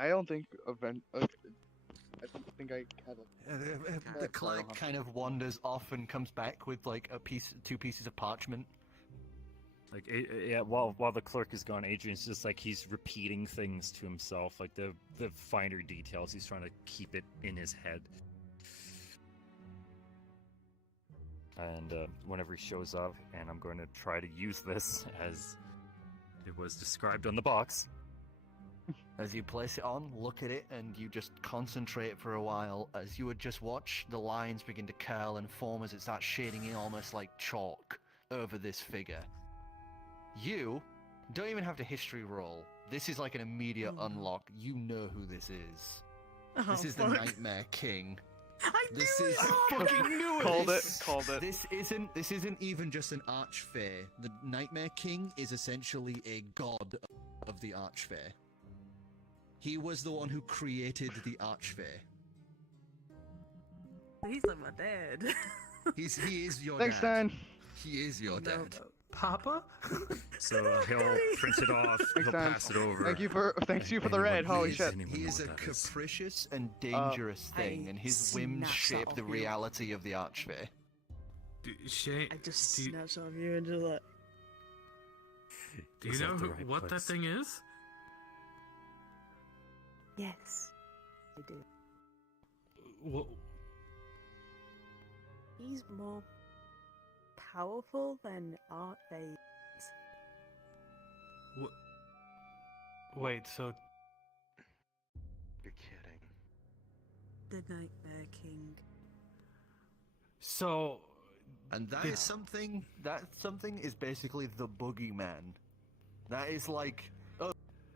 don't think I think I had The clerk kind of wanders off and comes back with like two pieces of parchment. Like, yeah, while the clerk is gone, Adrian's just like he's repeating things to himself, like the finer details. He's trying to keep it in his head. And whenever he shows up, and I'm going to try to use this as it was described on the box. As you place it on, look at it, and you just concentrate for a while as you would just watch the lines begin to curl and form as it starts shading in almost like chalk over this figure. You don't even have to history roll. This is like an immediate unlock. You know who this is. This is the Nightmare King. I fucking knew it. Called it. This isn't even just an archfey. The Nightmare King is essentially a god of the archfey. He was the one who created the archfey. He's like my dad. He is your Thanks, dad. Dan. He is your dad. Papa? So he'll print it off, he'll pass it over. Thanks you for the red, holy shit. He is a capricious and dangerous thing, and his whims shape the reality of the archfey. I just snatched off you and just like... Do you know what that thing is? Yes, I do. What? He's more powerful than Artificer. What? Wait, so... You're kidding. The Nightmare King. So... And that is something... That something is basically the boogeyman. That is like... Oh,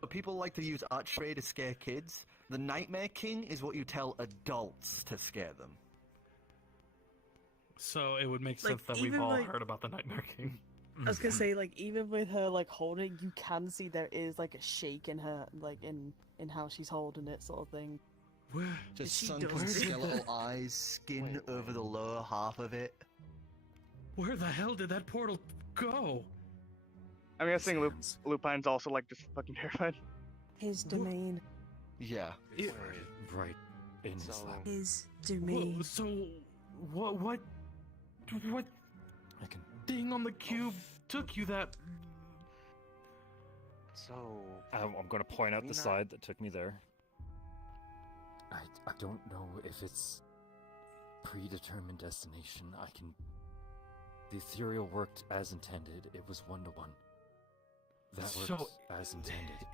people like to use archfey to scare kids. The Nightmare King is what you tell adults to scare them. So it would make sense that we've all heard about the Nightmare King. I was gonna say, like, even with her, like, holding it, you can see there is, like, a shake in her, like, in how she's holding it, sort of thing. Just sunken skeletal eyes, skin over the lower half of it. Where the hell did that portal go? I'm guessing Lupine's also, like, just fucking terrified. His domain. Yeah. Right in his lap. His domain. So, what I can... thing on the cube took you that... So... I'm going to point out the side that took me there. I don't know if it's predetermined destination. The ethereal worked as intended. It was 1-to-1. That worked as intended.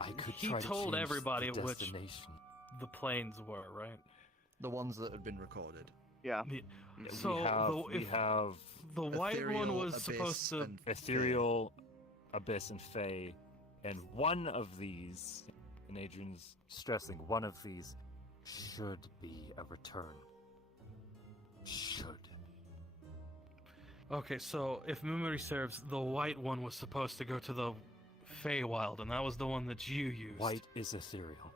I could try to told change everybody the which destination. the planes were, right? The ones that had been recorded. Yeah. So we have the white one was supposed to... Ethereal, Abyss, and Fae, and one of these, and Adrian's stressing, one of these should be a return. Should. Okay, so if memory serves, the white one was supposed to go to the Feywild, and that was the one that you used. White is ethereal.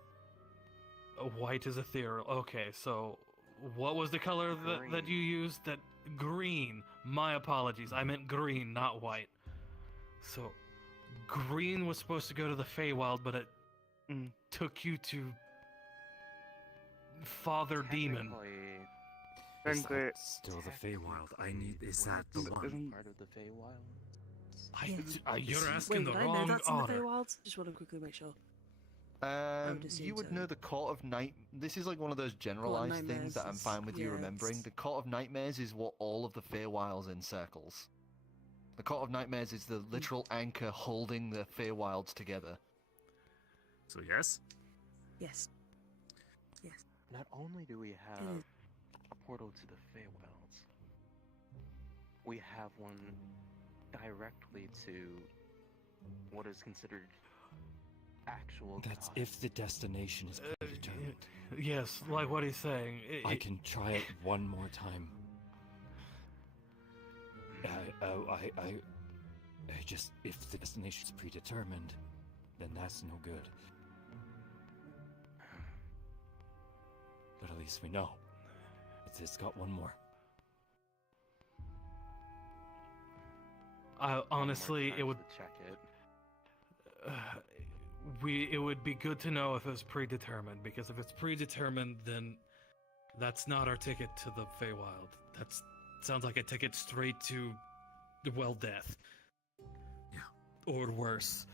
White is ethereal. Okay, so what was the color that you used? That green. My apologies. I meant green, not white. So green was supposed to go to the Feywild, but it took you to Father Demon. Is that still the Feywild? Is that the one? Part of the Feywild? You're asking the wrong that's in the honor. Feywilds? Just want to quickly make sure. You would know the Court of Night. This is like one of those generalized things that I'm fine with you remembering. The Court of Nightmares is what all of the Feywilds encircles. The Court of Nightmares is the literal anchor holding the Feywilds together. So yes? Yes. Yes. Not only do we have a portal to the Feywilds, we have one directly to what is considered actual That's God. if the destination is predetermined. Yes, like what he's saying. I can try it one more time. I just, if the destination is predetermined, then that's no good. But at least we know. It's got one more. Honestly, it would check it. It would be good to know if it was predetermined, because if it's predetermined, then that's not our ticket to the Feywild. That sounds like a ticket straight to, well, death. Yeah. Or worse.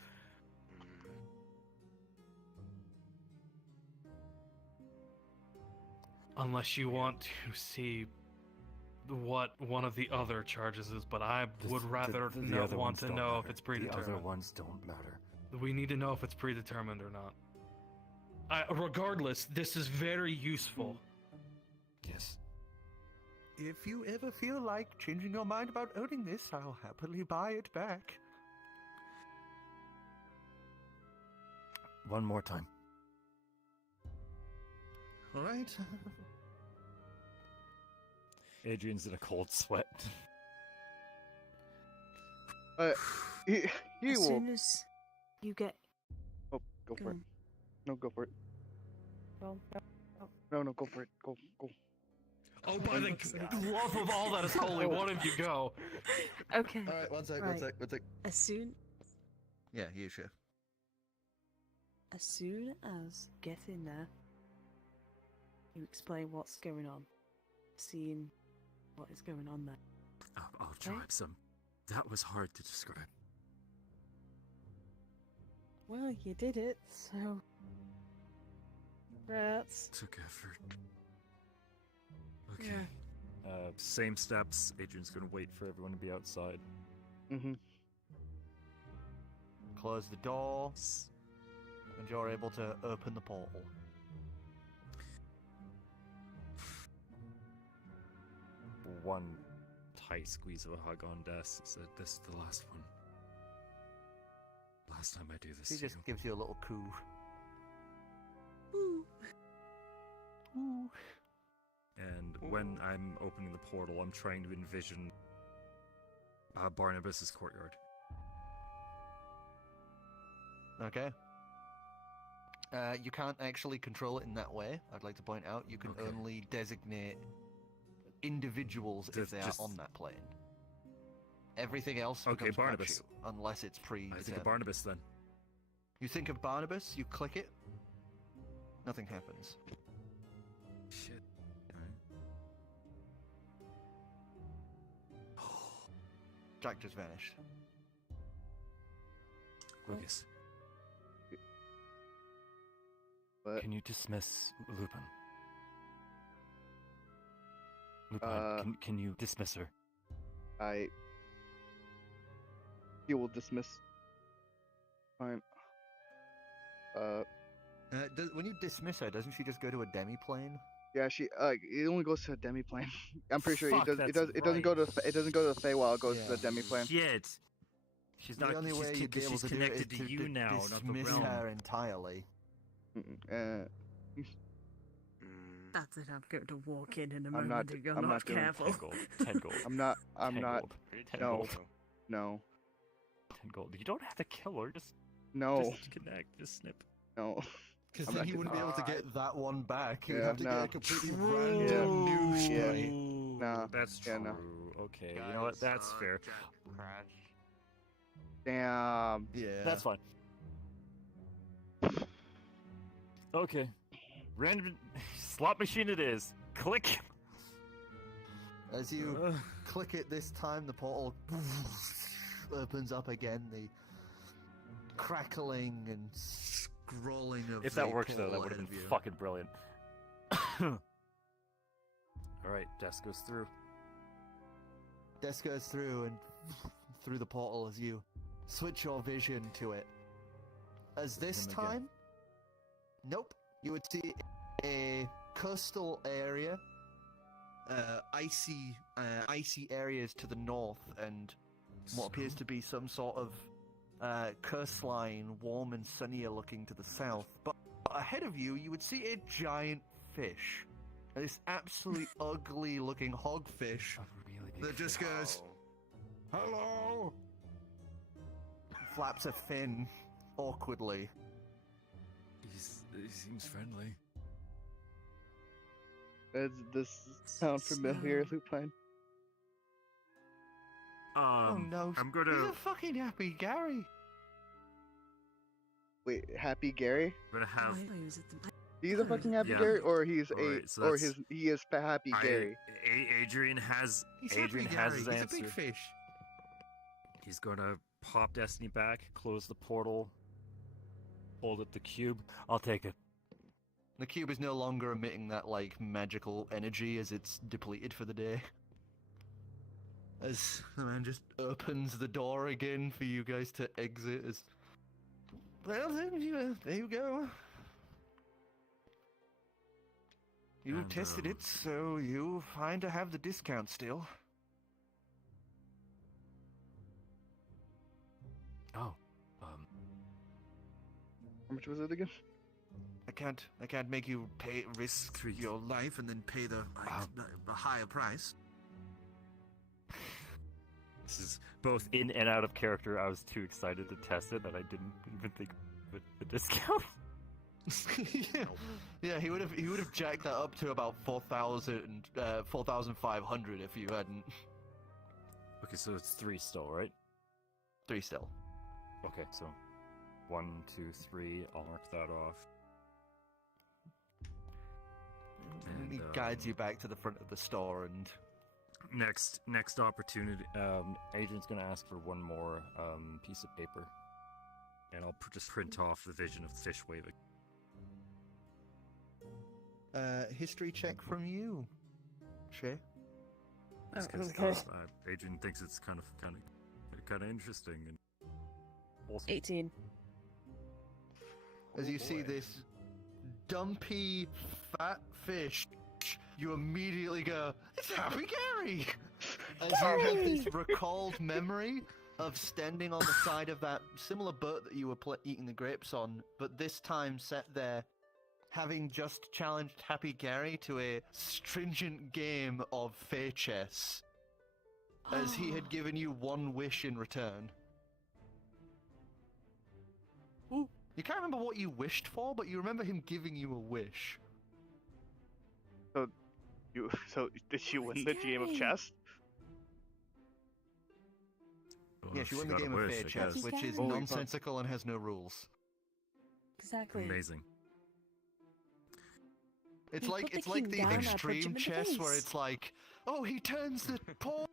Unless you want to see what one of the other charges is, but I would rather the other want ones to don't know if matter. it's predetermined. The other ones don't matter. We need to know if it's predetermined or not. Regardless, this is very useful. Yes. If you ever feel like changing your mind about owning this, I'll happily buy it back. One more time. All right. Adrian's in a cold sweat. He As will. soon as you get. Oh, go for it. No, go for it. Well, No, go for it. Go. Oh, by the love of all that is holy, one of you go. Okay. All right, one sec. As soon Yeah, you sure. as soon as get in there, you explain what's going on. Seeing what is going on there. I'll try some. That was hard to describe. Well, you did it, so. Rats. Took effort. Okay. Same steps. Adrian's gonna wait for everyone to be outside. Mm-hmm. Close the door, and you're able to open the portal. One tight squeeze of a hug on Des. Said, "This is the last one. Last time I do this." She to just you." gives you a little coo. Ooh. Ooh. And when I'm opening the portal, I'm trying to envision Barnabas's courtyard. Okay. You can't actually control it in that way. I'd like to point out you can only designate individuals if they are on that plane. Everything else becomes Barnabas. crapshoot, unless it's predetermined. I think of Barnabas then. You think of Barnabas, you click it, nothing happens. Shit. Jack just vanished. Lucas. What? Can you dismiss Lupin? Lupin, can you dismiss her? He will dismiss. Fine. When you dismiss her, doesn't she just go to a demi-plane? Yeah, she it only goes to a demi-plane. I'm pretty sure Fuck, it doesn't go to the Feywild. It goes to the demi-plane. Shit. She's The not. only way you'd be able she's to do it connected is to you now, not the dismiss realm. her entirely. That's it. I'm going to walk in a I'm moment. not- If you're I'm not not doing careful. 10 gold. 10 gold. I'm not. 10 gold. 10 No. gold. No. 10 gold. You don't have to kill her. Just connect. Just snip. No. Because I'm then not you wouldn't be able to get that one back. You'd Yeah, have to no. get a completely random new shite. Nah. That's true. Yeah, no. Okay, you know what? That's fair. Damn. Yeah. That's fine. Okay. Random slot machine it is. Click. As you click it this time, the portal opens up again. The crackling and scrolling of If that works vapor though, that would have ahead been of you. fucking brilliant. Alright, Desk goes through. Desk goes through and through the portal as you switch your vision to it. As this Him again. time, nope, you would see a coastal area, icy areas to the north, and what appears to be some sort of coastline, warm and sunnier looking to the south. But ahead of you, you would see a giant fish. This absolutely ugly looking hogfish that just goes, "Hello!" Flaps a fin awkwardly. He seems friendly. Does this sound familiar, Lupine? Oh no, I'm gonna. he's a fucking happy Gary. Wait, Happy Gary? I'm gonna have. He's a fucking Happy Yeah. Gary, or he's Alright, so or that's- he is Happy Gary. Adrian has. He's Adrian happy has Gary. his He's answer. a big fish. He's gonna pop Destiny back, close the portal, hold up the cube. I'll take it. The cube is no longer emitting that like magical energy as it's depleted for the day. As the man just opens the door again for you guys to exit. Well, then, there you go. You tested it, so you're fine to have the discount still. Oh, How much was it again? I can't make you risk your life and then pay the higher price. This is both in and out of character. I was too excited to test it that I didn't even think of the discount. Yeah, he would have jacked that up to about 4,500 if you hadn't. Okay, so it's 3 still, right? 3 still. Okay, so 1, 2, 3. I'll mark that off. And he guides you back to the front of the store and. Next opportunity. Adrian's gonna ask for one more piece of paper, and I'll just print off the vision of the fish waving. History check from you, Shay. Okay. Adrian thinks it's kind of interesting and awesome. 18. As you see this dumpy fat fish, you immediately go, "It's Happy Gary!" As you have this recalled memory of standing on the side of that similar boat that you were eating the grapes on, but this time sat there, having just challenged Happy Gary to a stringent game of fae chess, as he had given you one wish in return. Ooh. You can't remember what you wished for, but you remember him giving you a wish. So did she win the game of chess? Well, yeah, she won the game of fair chess, which is nonsensical and has no rules. Exactly. Amazing. It's like the extreme chess where it's like, oh, he turns the pawn.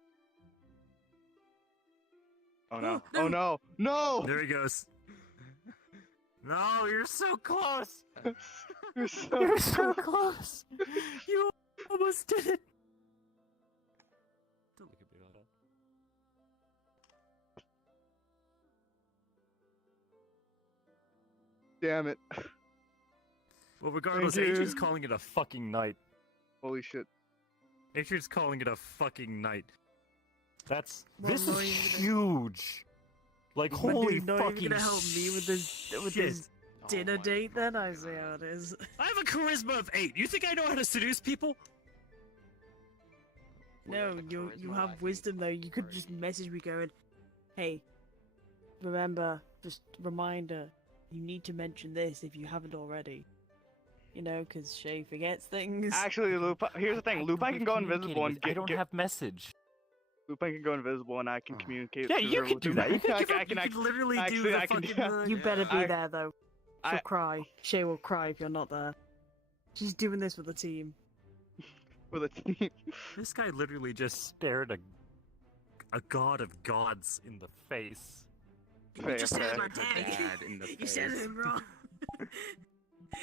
Oh no! Oh no! No! There he goes. No, you're so close. You're so close. You almost did it. Don't look at me like that. Damn it. Well, regardless, Adrian's calling it a fucking night. Holy shit. Adrian's calling it a fucking night. This is huge. Like, holy fucking fucking you gonna help me with this dinner date then? I see how it is. I have a charisma of 8. You think I know how to seduce people? No, you have wisdom though. You could just message me going, "Hey, remember, just reminder, you need to mention this if you haven't already." You know, because Shay forgets things. Actually, here's the thing. Lupin can go invisible and I don't have message. Lupin can go invisible and I can communicate. Yeah, you can do that. You can literally do the fucking... You better be there, though. She'll cry. Shay will cry if you're not there. She's doing this with the team. With a team. This guy literally just stared a god of gods in the face. You just said my dad in the face. You said him wrong.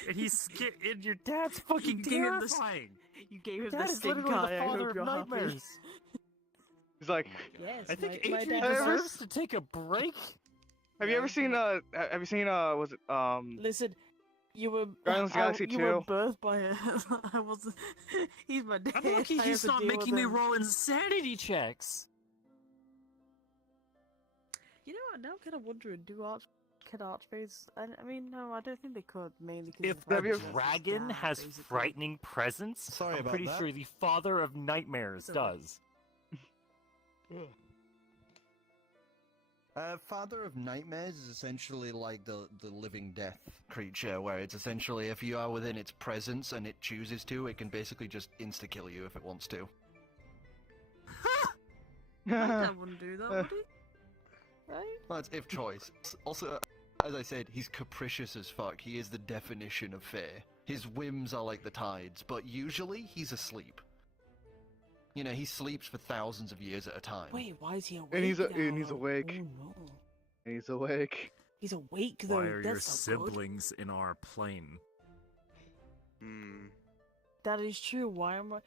And he's scared. And your dad's fucking terrifying. You gave him Dad the is stink literally eye. the father of nightmares. He's like, yes, I think my Adrian dad deserves to take a break. Have you ever seen was it Listen, you were Guardians of the Galaxy 2? You were birthed by a... I wasn't... He's my dad. I'm lucky he's not making me roll insanity checks. You know what? Now I'm kind of wondering, can Archface... I mean, no, I don't think they could, mainly because... If the dragon has frightening presence, I'm pretty sure the father of nightmares does. Father of Nightmares is essentially like the living death creature, where it's essentially if you are within its presence and it chooses to, it can basically just insta-kill you if it wants to. That wouldn't do that, would he? Right? Well, it's if choice. Also, as I said, he's capricious as fuck. He is the definition of fear. His whims are like the tides, but usually he's asleep. You know, he sleeps for thousands of years at a time. Wait, why is he awake? And he's awake. Oh, no. And he's awake. He's awake though. Why are your That's so good. siblings in our plane? That is true. Why am I?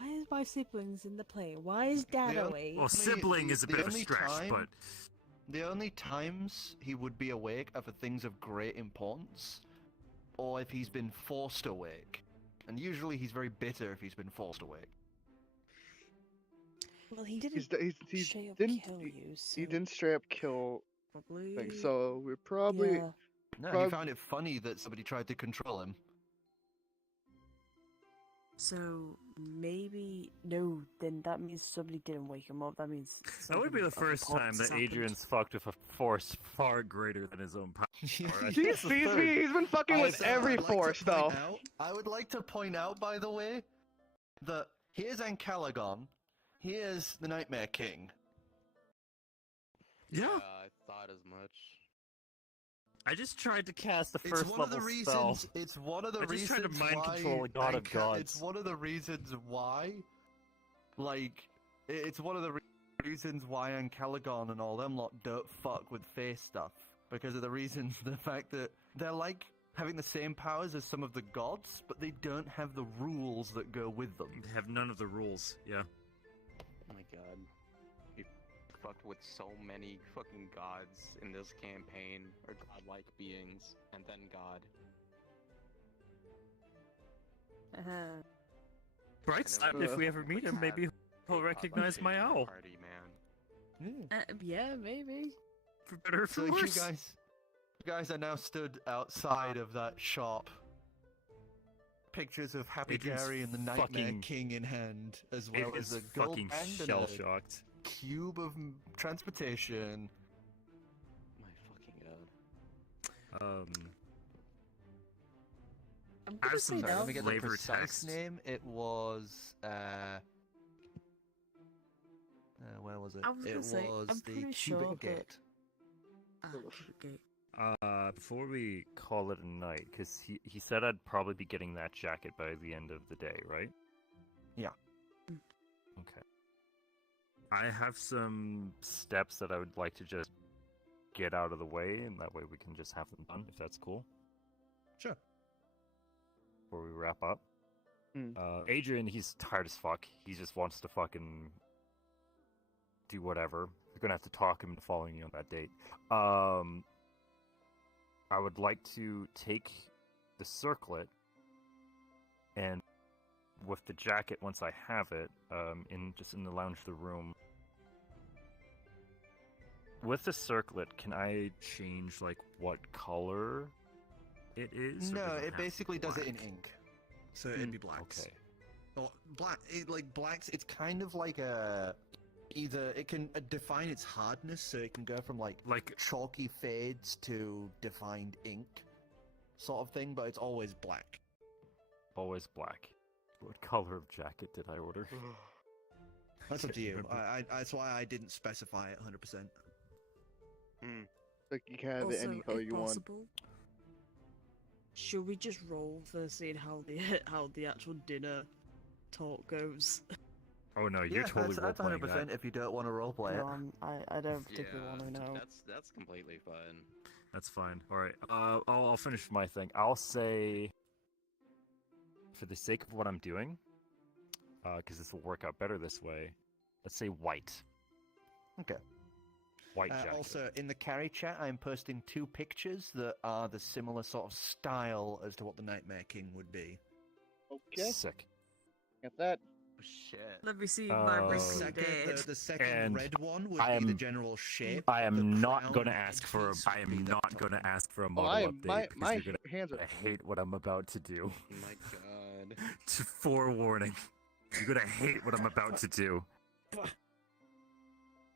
Why is my siblings in the play? Why is Dad awake? Well, sibling is a bit of a stretch, but the only times he would be awake are for things of great importance, or if he's been forced awake. And usually he's very bitter if he's been forced awake. Well, he didn't He straight up didn't kill you, so he didn't straight up kill. probably. Like, so we're probably. Yeah. No, he found it funny that somebody tried to control him. So maybe no. Then that means somebody didn't wake him up. That means that would be the first time that Adrian's fucked with a force far greater than his own power. He's been fucking with every force, though. I would like to point out, by the way, that here's Ancalagon, here's the Nightmare King. Yeah, I thought as much. I just tried to cast the first level spell. It's one of the reasons. I just tried to mind control a god of gods. It's one of the reasons why, like, it's one of the reasons why Ancalagon and all them lot don't fuck with face stuff, because of the fact that they're like having the same powers as some of the gods, but they don't have the rules that go with them. They have none of the rules. Yeah. Oh my god. Fucked with so many fucking gods in this campaign, or godlike beings, and then God. Bright side, if we ever meet him, maybe he'll recognize my owl. Party, man. Yeah, maybe. For better or for So worse. you guys are now stood outside of that shop. Pictures of Happy Adrian's Gary and the Nightmare fucking- King in hand, as well Adrian's as a gold fucking band and shell-shocked. a cube of transportation. My fucking god. I'm I gonna have say some no. Let me get the flavor precise text. name. It was where was it? I was It gonna say, was I'm the pretty sure Cubic that- Gate. Okay. Before we call it a night, because he said I'd probably be getting that jacket by the end of the day, right? Yeah. Okay. I have some steps that I would like to just get out of the way, and that way we can just have them done, if that's cool. Sure. Before we wrap up. Adrian, he's tired as fuck. He just wants to fucking do whatever. You're gonna have to talk him into following you on that date. I would like to take the circlet and with the jacket once I have it, in the lounge of the room. With the circlet, can I change like what color it is? No, it basically does it in ink. So it'd be blacks. Okay. Or black, blacks. It's kind of like a either it can define its hardness, so it can go from like chalky fades to defined ink sort of thing, but it's always black. Always black. What color of jacket did I order? That's up to you. That's why I didn't specify it 100%. Like you can have Also, it any color if you want. possible, should we just roll for seeing how the actual dinner talk goes? Oh no, you're totally that's role-playing 100% that. if you don't want to roleplay it. I don't particularly want to know. That's completely fine. That's fine. Alright, I'll finish my thing. I'll say, for the sake of what I'm doing, because this will work out better this way, let's say white. Okay. White jacket. Also, in the Cari chat, I'm posting 2 pictures that are the similar sort of style as to what the Nightmare King would be. Okay. Sick. Got that. Oh, shit. Let me see my wrinkly beard. The second And red one would I be the am- general shape. I am The not crown going to and ask for. piece I would be am the not top. going to ask for a Oh, model update because my you're hands are. gonna hate what I'm about to do. Oh my god. Forewarning, you're gonna hate what I'm about to do.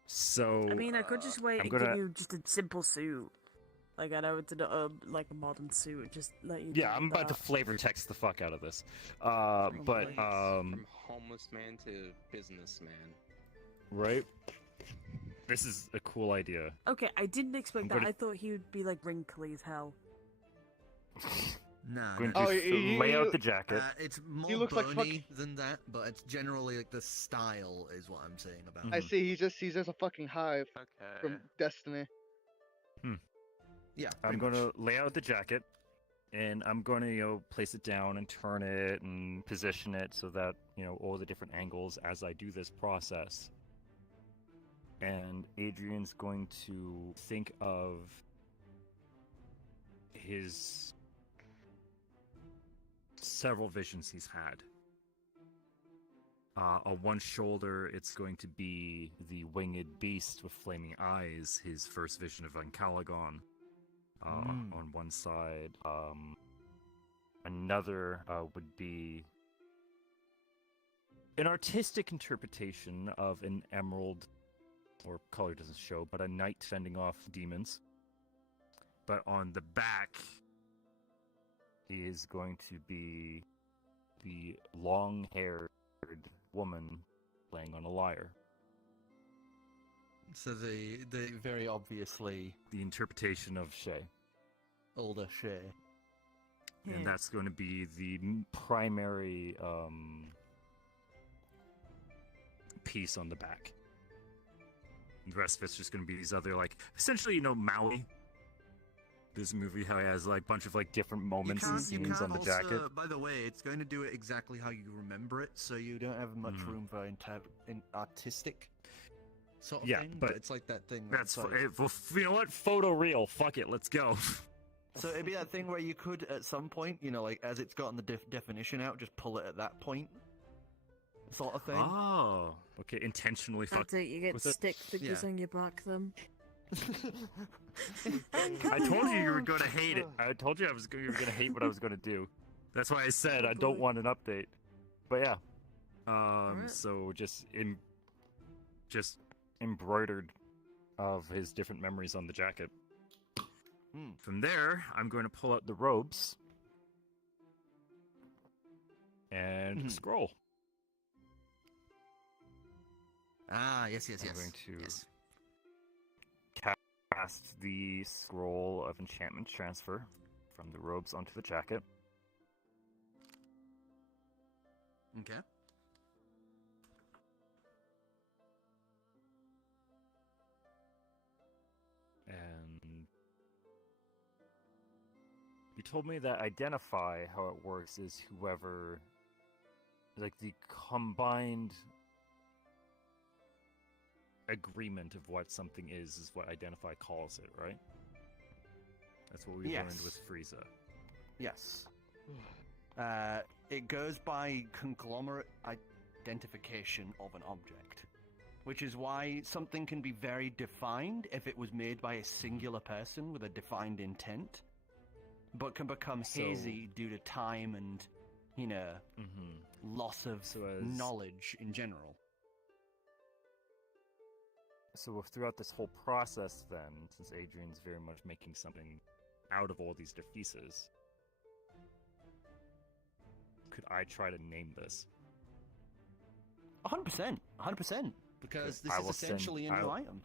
So I mean, I could just wait I'm and gonna- give you just a simple suit. Like I know it's like a modern suit, and just let you. yeah, do I'm about to that. flavor text the fuck out of this. From But homeless man to businessman. right, this is a cool idea. Okay, I didn't expect I'm that. gonna- I thought he would be like wrinkly as hell. Nah, Going nah. to he- lay out the jacket. It's more looks like bony than that, but it's generally like the style is what I'm saying about. I see. He's just a fucking hive Okay. from Destiny. Yeah, I'm pretty going much. to lay out the jacket And I'm going to, place it down and turn it and position it so that, all the different angles as I do this process. And Adrian's going to think of his several visions he's had. On one shoulder, it's going to be the winged beast with flaming eyes, his first vision of Unkalagon. On one side, another would be an artistic interpretation of an emerald, or color doesn't show, but a knight fending off demons. But on the back is going to be the long-haired woman playing on a lyre. So the very obviously the interpretation of Shay. Older Shay. And that's going to be the primary piece on the back. The rest of it's just going to be these other, essentially, Maui. This movie, how it has, a bunch of, different moments and scenes on the jacket. By the way, it's going to do it exactly how you remember it, so you don't have much room for artistic sort of thing. But it's like that thing. That's you know what? Photoreal. Fuck it. Let's go. So it'd be that thing where you could, at some point, as it's gotten the definition out, just pull it at that point, sort of thing. Oh, okay. Intentionally fuck. That's it. You get stick figures on your back, then. I told you were going to hate it. I told you you were going to hate what I was going to do. That's why I said I don't want an update. But yeah. So just embroidered of his different memories on the jacket. From there, I'm going to pull out the robes and scroll. Yes. I'm going to cast the scroll of enchantment transfer from the robes onto the jacket. Okay. And you told me that identify, how it works, is whoever, the combined agreement of what something is what identify calls it, right? That's what we learned with Frieza. Yes. It goes by conglomerate identification of an object, which is why something can be very defined if it was made by a singular person with a defined intent, but can become hazy due to time and, loss of knowledge in general. So throughout this whole process then, since Adrian's very much making something out of all these defeases, could I try to name this? 100%. Because this is essentially a new item.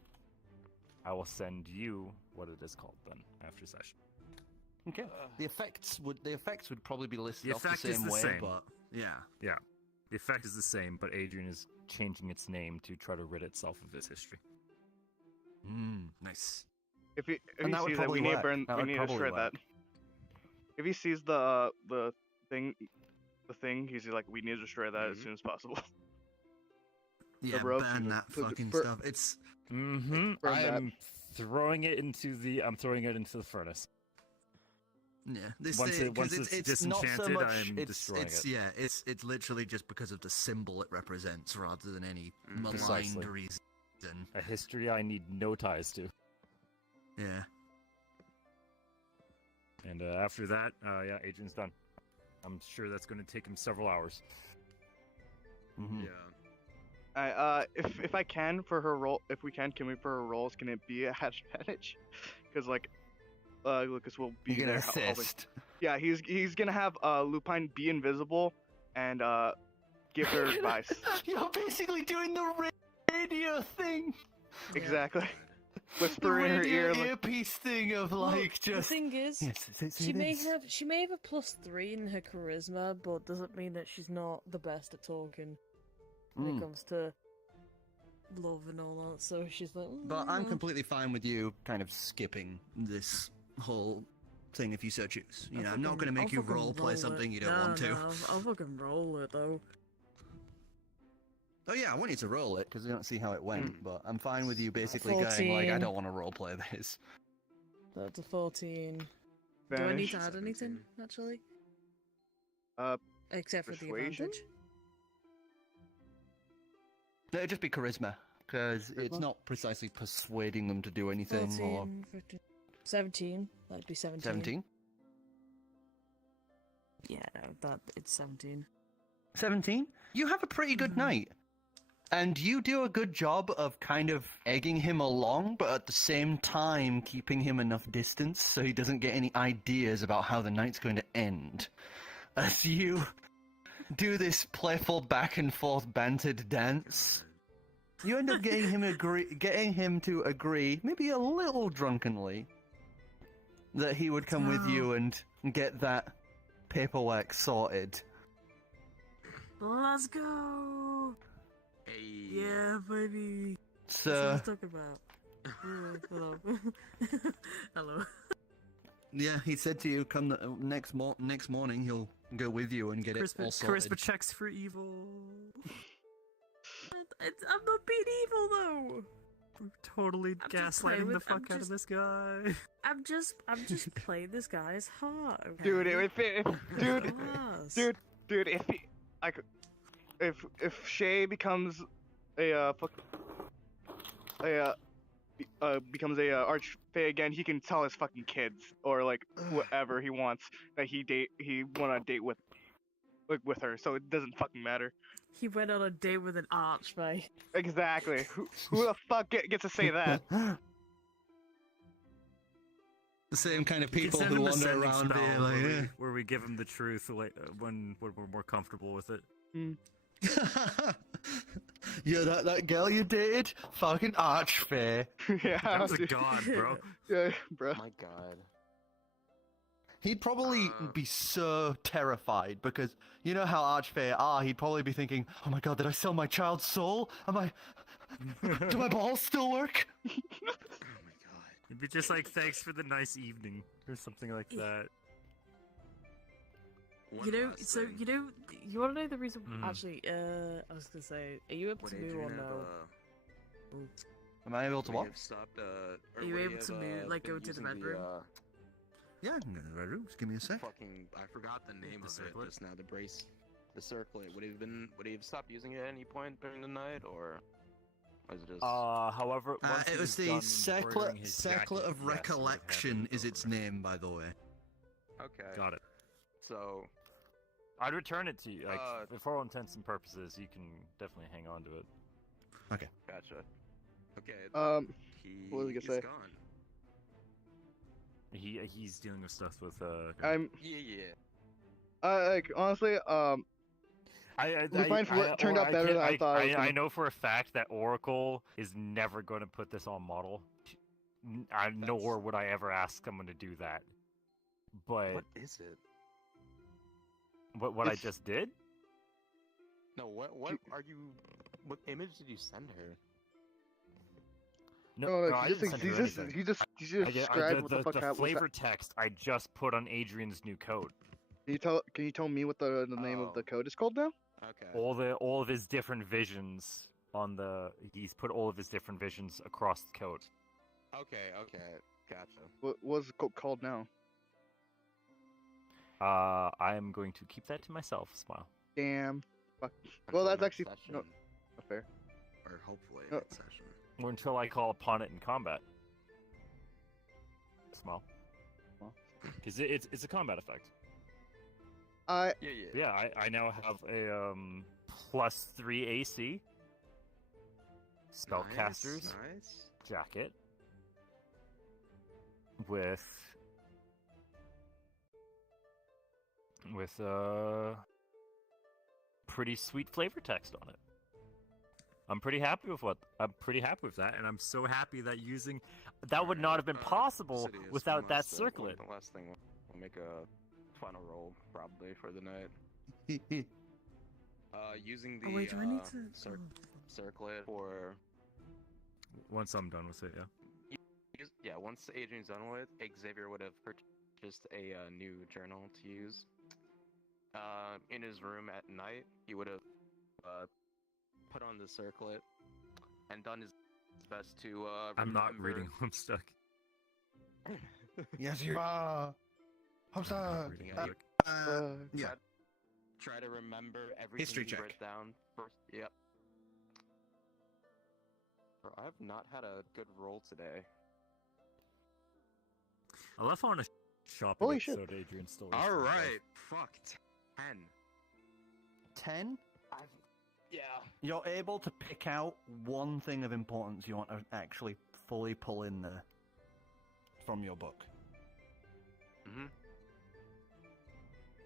I will send you what it is called then, after session. Okay. The effects would probably be listed off the effect is same the way, same. but... Yeah. The effect is the same, but Adrian is changing its name to try to rid itself of its history. Nice. If he sees that, we need to destroy that. If he sees the thing, he's like, we need to destroy that as soon as possible. Yeah, burn that fucking stuff. It's. I'm throwing it into the furnace. Yeah, once it's disenchanted, not so much, I'm destroying it. Yeah, it's literally just because of the symbol it represents, rather than any maligned reason. A history I need no ties to. Yeah. And after that, Adrian's done. I'm sure that's going to take him several hours. Yeah. If I can for her roll, if we can we for her rolls? Can it be a advantage? Because Lucas will be there. Assist. Yeah, he's gonna have Lupine be invisible and give her advice. You're basically doing the radio thing. Exactly. Whisper in her ear. Earpiece thing of just. The thing is, she may have a +3 in her charisma, but doesn't mean that she's not the best at talking when it comes to love and all that. So she's like. But I'm completely fine with you kind of skipping this whole thing if you so choose. You know, I'm not going to make you roleplay something you don't want to. No, I'll fucking roll it though. Oh yeah, I want you to roll it because we don't see how it went, but I'm fine with you basically going like, I don't want to roleplay this. That's a 14. Do I need to add anything, actually? Except for the advantage? It'd just be charisma, because it's not precisely persuading them to do anything 14, or... 15, 17. That'd be 17. 17? Yeah, no, it's 17. 17? You have a pretty good night. And you do a good job of kind of egging him along, but at the same time keeping him enough distance so he doesn't get any ideas about how the night's going to end. As you do this playful back and forth bantered dance, you end up getting him to agree, maybe a little drunkenly, that he would come with you and get that paperwork sorted. Let's go! Hey. Yeah, baby. So... That's what I'm talking about. Hello. Hello. Yeah, he said to you, come the next morning, he'll go with you and get it all sorted. Charisma checks for evil. I'm not being evil though. We're totally gaslighting the fuck out of this guy. I'm just playing this guy's heart. Okay? Dude, if Shay becomes becomes a archfey again, he can tell his fucking kids or like whoever he wants that he went on a date with her, so it doesn't fucking matter. He went on a date with an archfey. Exactly. Who the fuck gets to say that? The same kind of people who wander around being like, where we give him the truth when we're more comfortable with it. Yeah, that girl you dated, fucking archfey. Yeah, that was a god, bro. Yeah, bro. My god. He'd probably be so terrified because you know how archfey are. He'd probably be thinking, "Oh my god, did I sell my child's soul? Do my balls still work?" Oh my god. It'd be just like, "Thanks for the nice evening," or something like that. You want to know the reason? Actually, I was gonna say, are you able to move or no? Am I able to what? Are you able to move, like go to the bedroom? Yeah, I can go to the bedroom. Just give me a sec. I forgot the name of it just now. The circlet. Would he have stopped using it at any point during the night, or was it just? However, it was the Circlet of Recollection is its name, by the way. Okay. Got it. So, I'd return it to you. Like, for all intents and purposes, you can definitely hang on to it. Okay. Gotcha. Okay. What was I gonna say? Gone. He's dealing with stuff with Yeah. Like honestly, turned out better than I thought. I know for a fact that Oracle is never going to put this on model. Nor would I ever ask someone to do that. But what is it? What I just did? No, what are you? What image did you send her? No, he just described what the fuck happened. The flavor text I just put on Adrian's new code. Can you tell me what the name of the code is called now? Okay. All of his different visions on the he's put all of his different visions across the code. Okay, gotcha. What was the code called now? I am going to keep that to myself. Smile. Damn. Fuck. Well, that's actually not fair. Or hopefully next session. Or until I call upon it in combat. Smile. Because it's a combat effect. Yeah. I now have a +3 AC. Spellcaster's jacket. With pretty sweet flavor text on it. I'm pretty happy with that, and I'm so happy that that would not have been possible without that circlet. The last thing, we'll make a final roll probably for the night. Using the circlet for. Once I'm done with it, yeah. Once Adrian's done with, Xavier would have purchased a new journal to use. In his room at night, he would have put on the circlet and done his best to I'm not remember- reading Homestuck. Yes, you are. I'm not reading it. Yeah. Try to remember everything History he check. wrote down first. Yep. Bro, I have not had a good roll today. I left on a shopping Holy shit. episode Adrian stole. All right. Fuck. 10. 10? Yeah. You're able to pick out one thing of importance you want to actually fully pull in there from your book. Mm-hmm.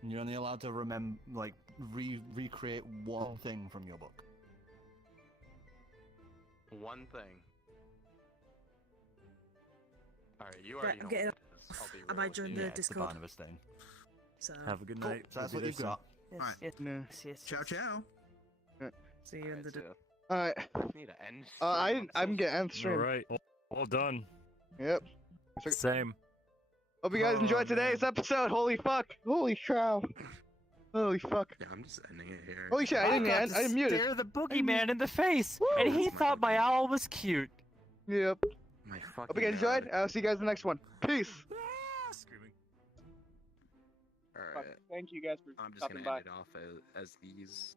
And you're only allowed to remember, like, recreate one thing from your book. One thing. Alright, you Right, already I'm know getting what it is. I'll be Am real I with joined you. the Yeah, it's the Discord? Barnabas thing. So Have a good Cool, night. so that's We'll what be you've there got. yes, Alright. yes, No. yes. Ciao, ciao. See you in the. Alright. Need to end. I'm getting end soon. stream. Alright, all done. Yep. Same. Hope you guys enjoyed today's episode. Holy fuck. Holy cow. Holy fuck. Yeah, I'm just ending it here. Holy shit, I didn't mute it. Stare the boogeyman in the face, and he thought my owl was cute. Yep. My Hope fucking you guys enjoyed. I'll see you guys in the next one. Peace. Screaming. Alright. Thank you guys for I'm just stopping gonna by. end it off as these.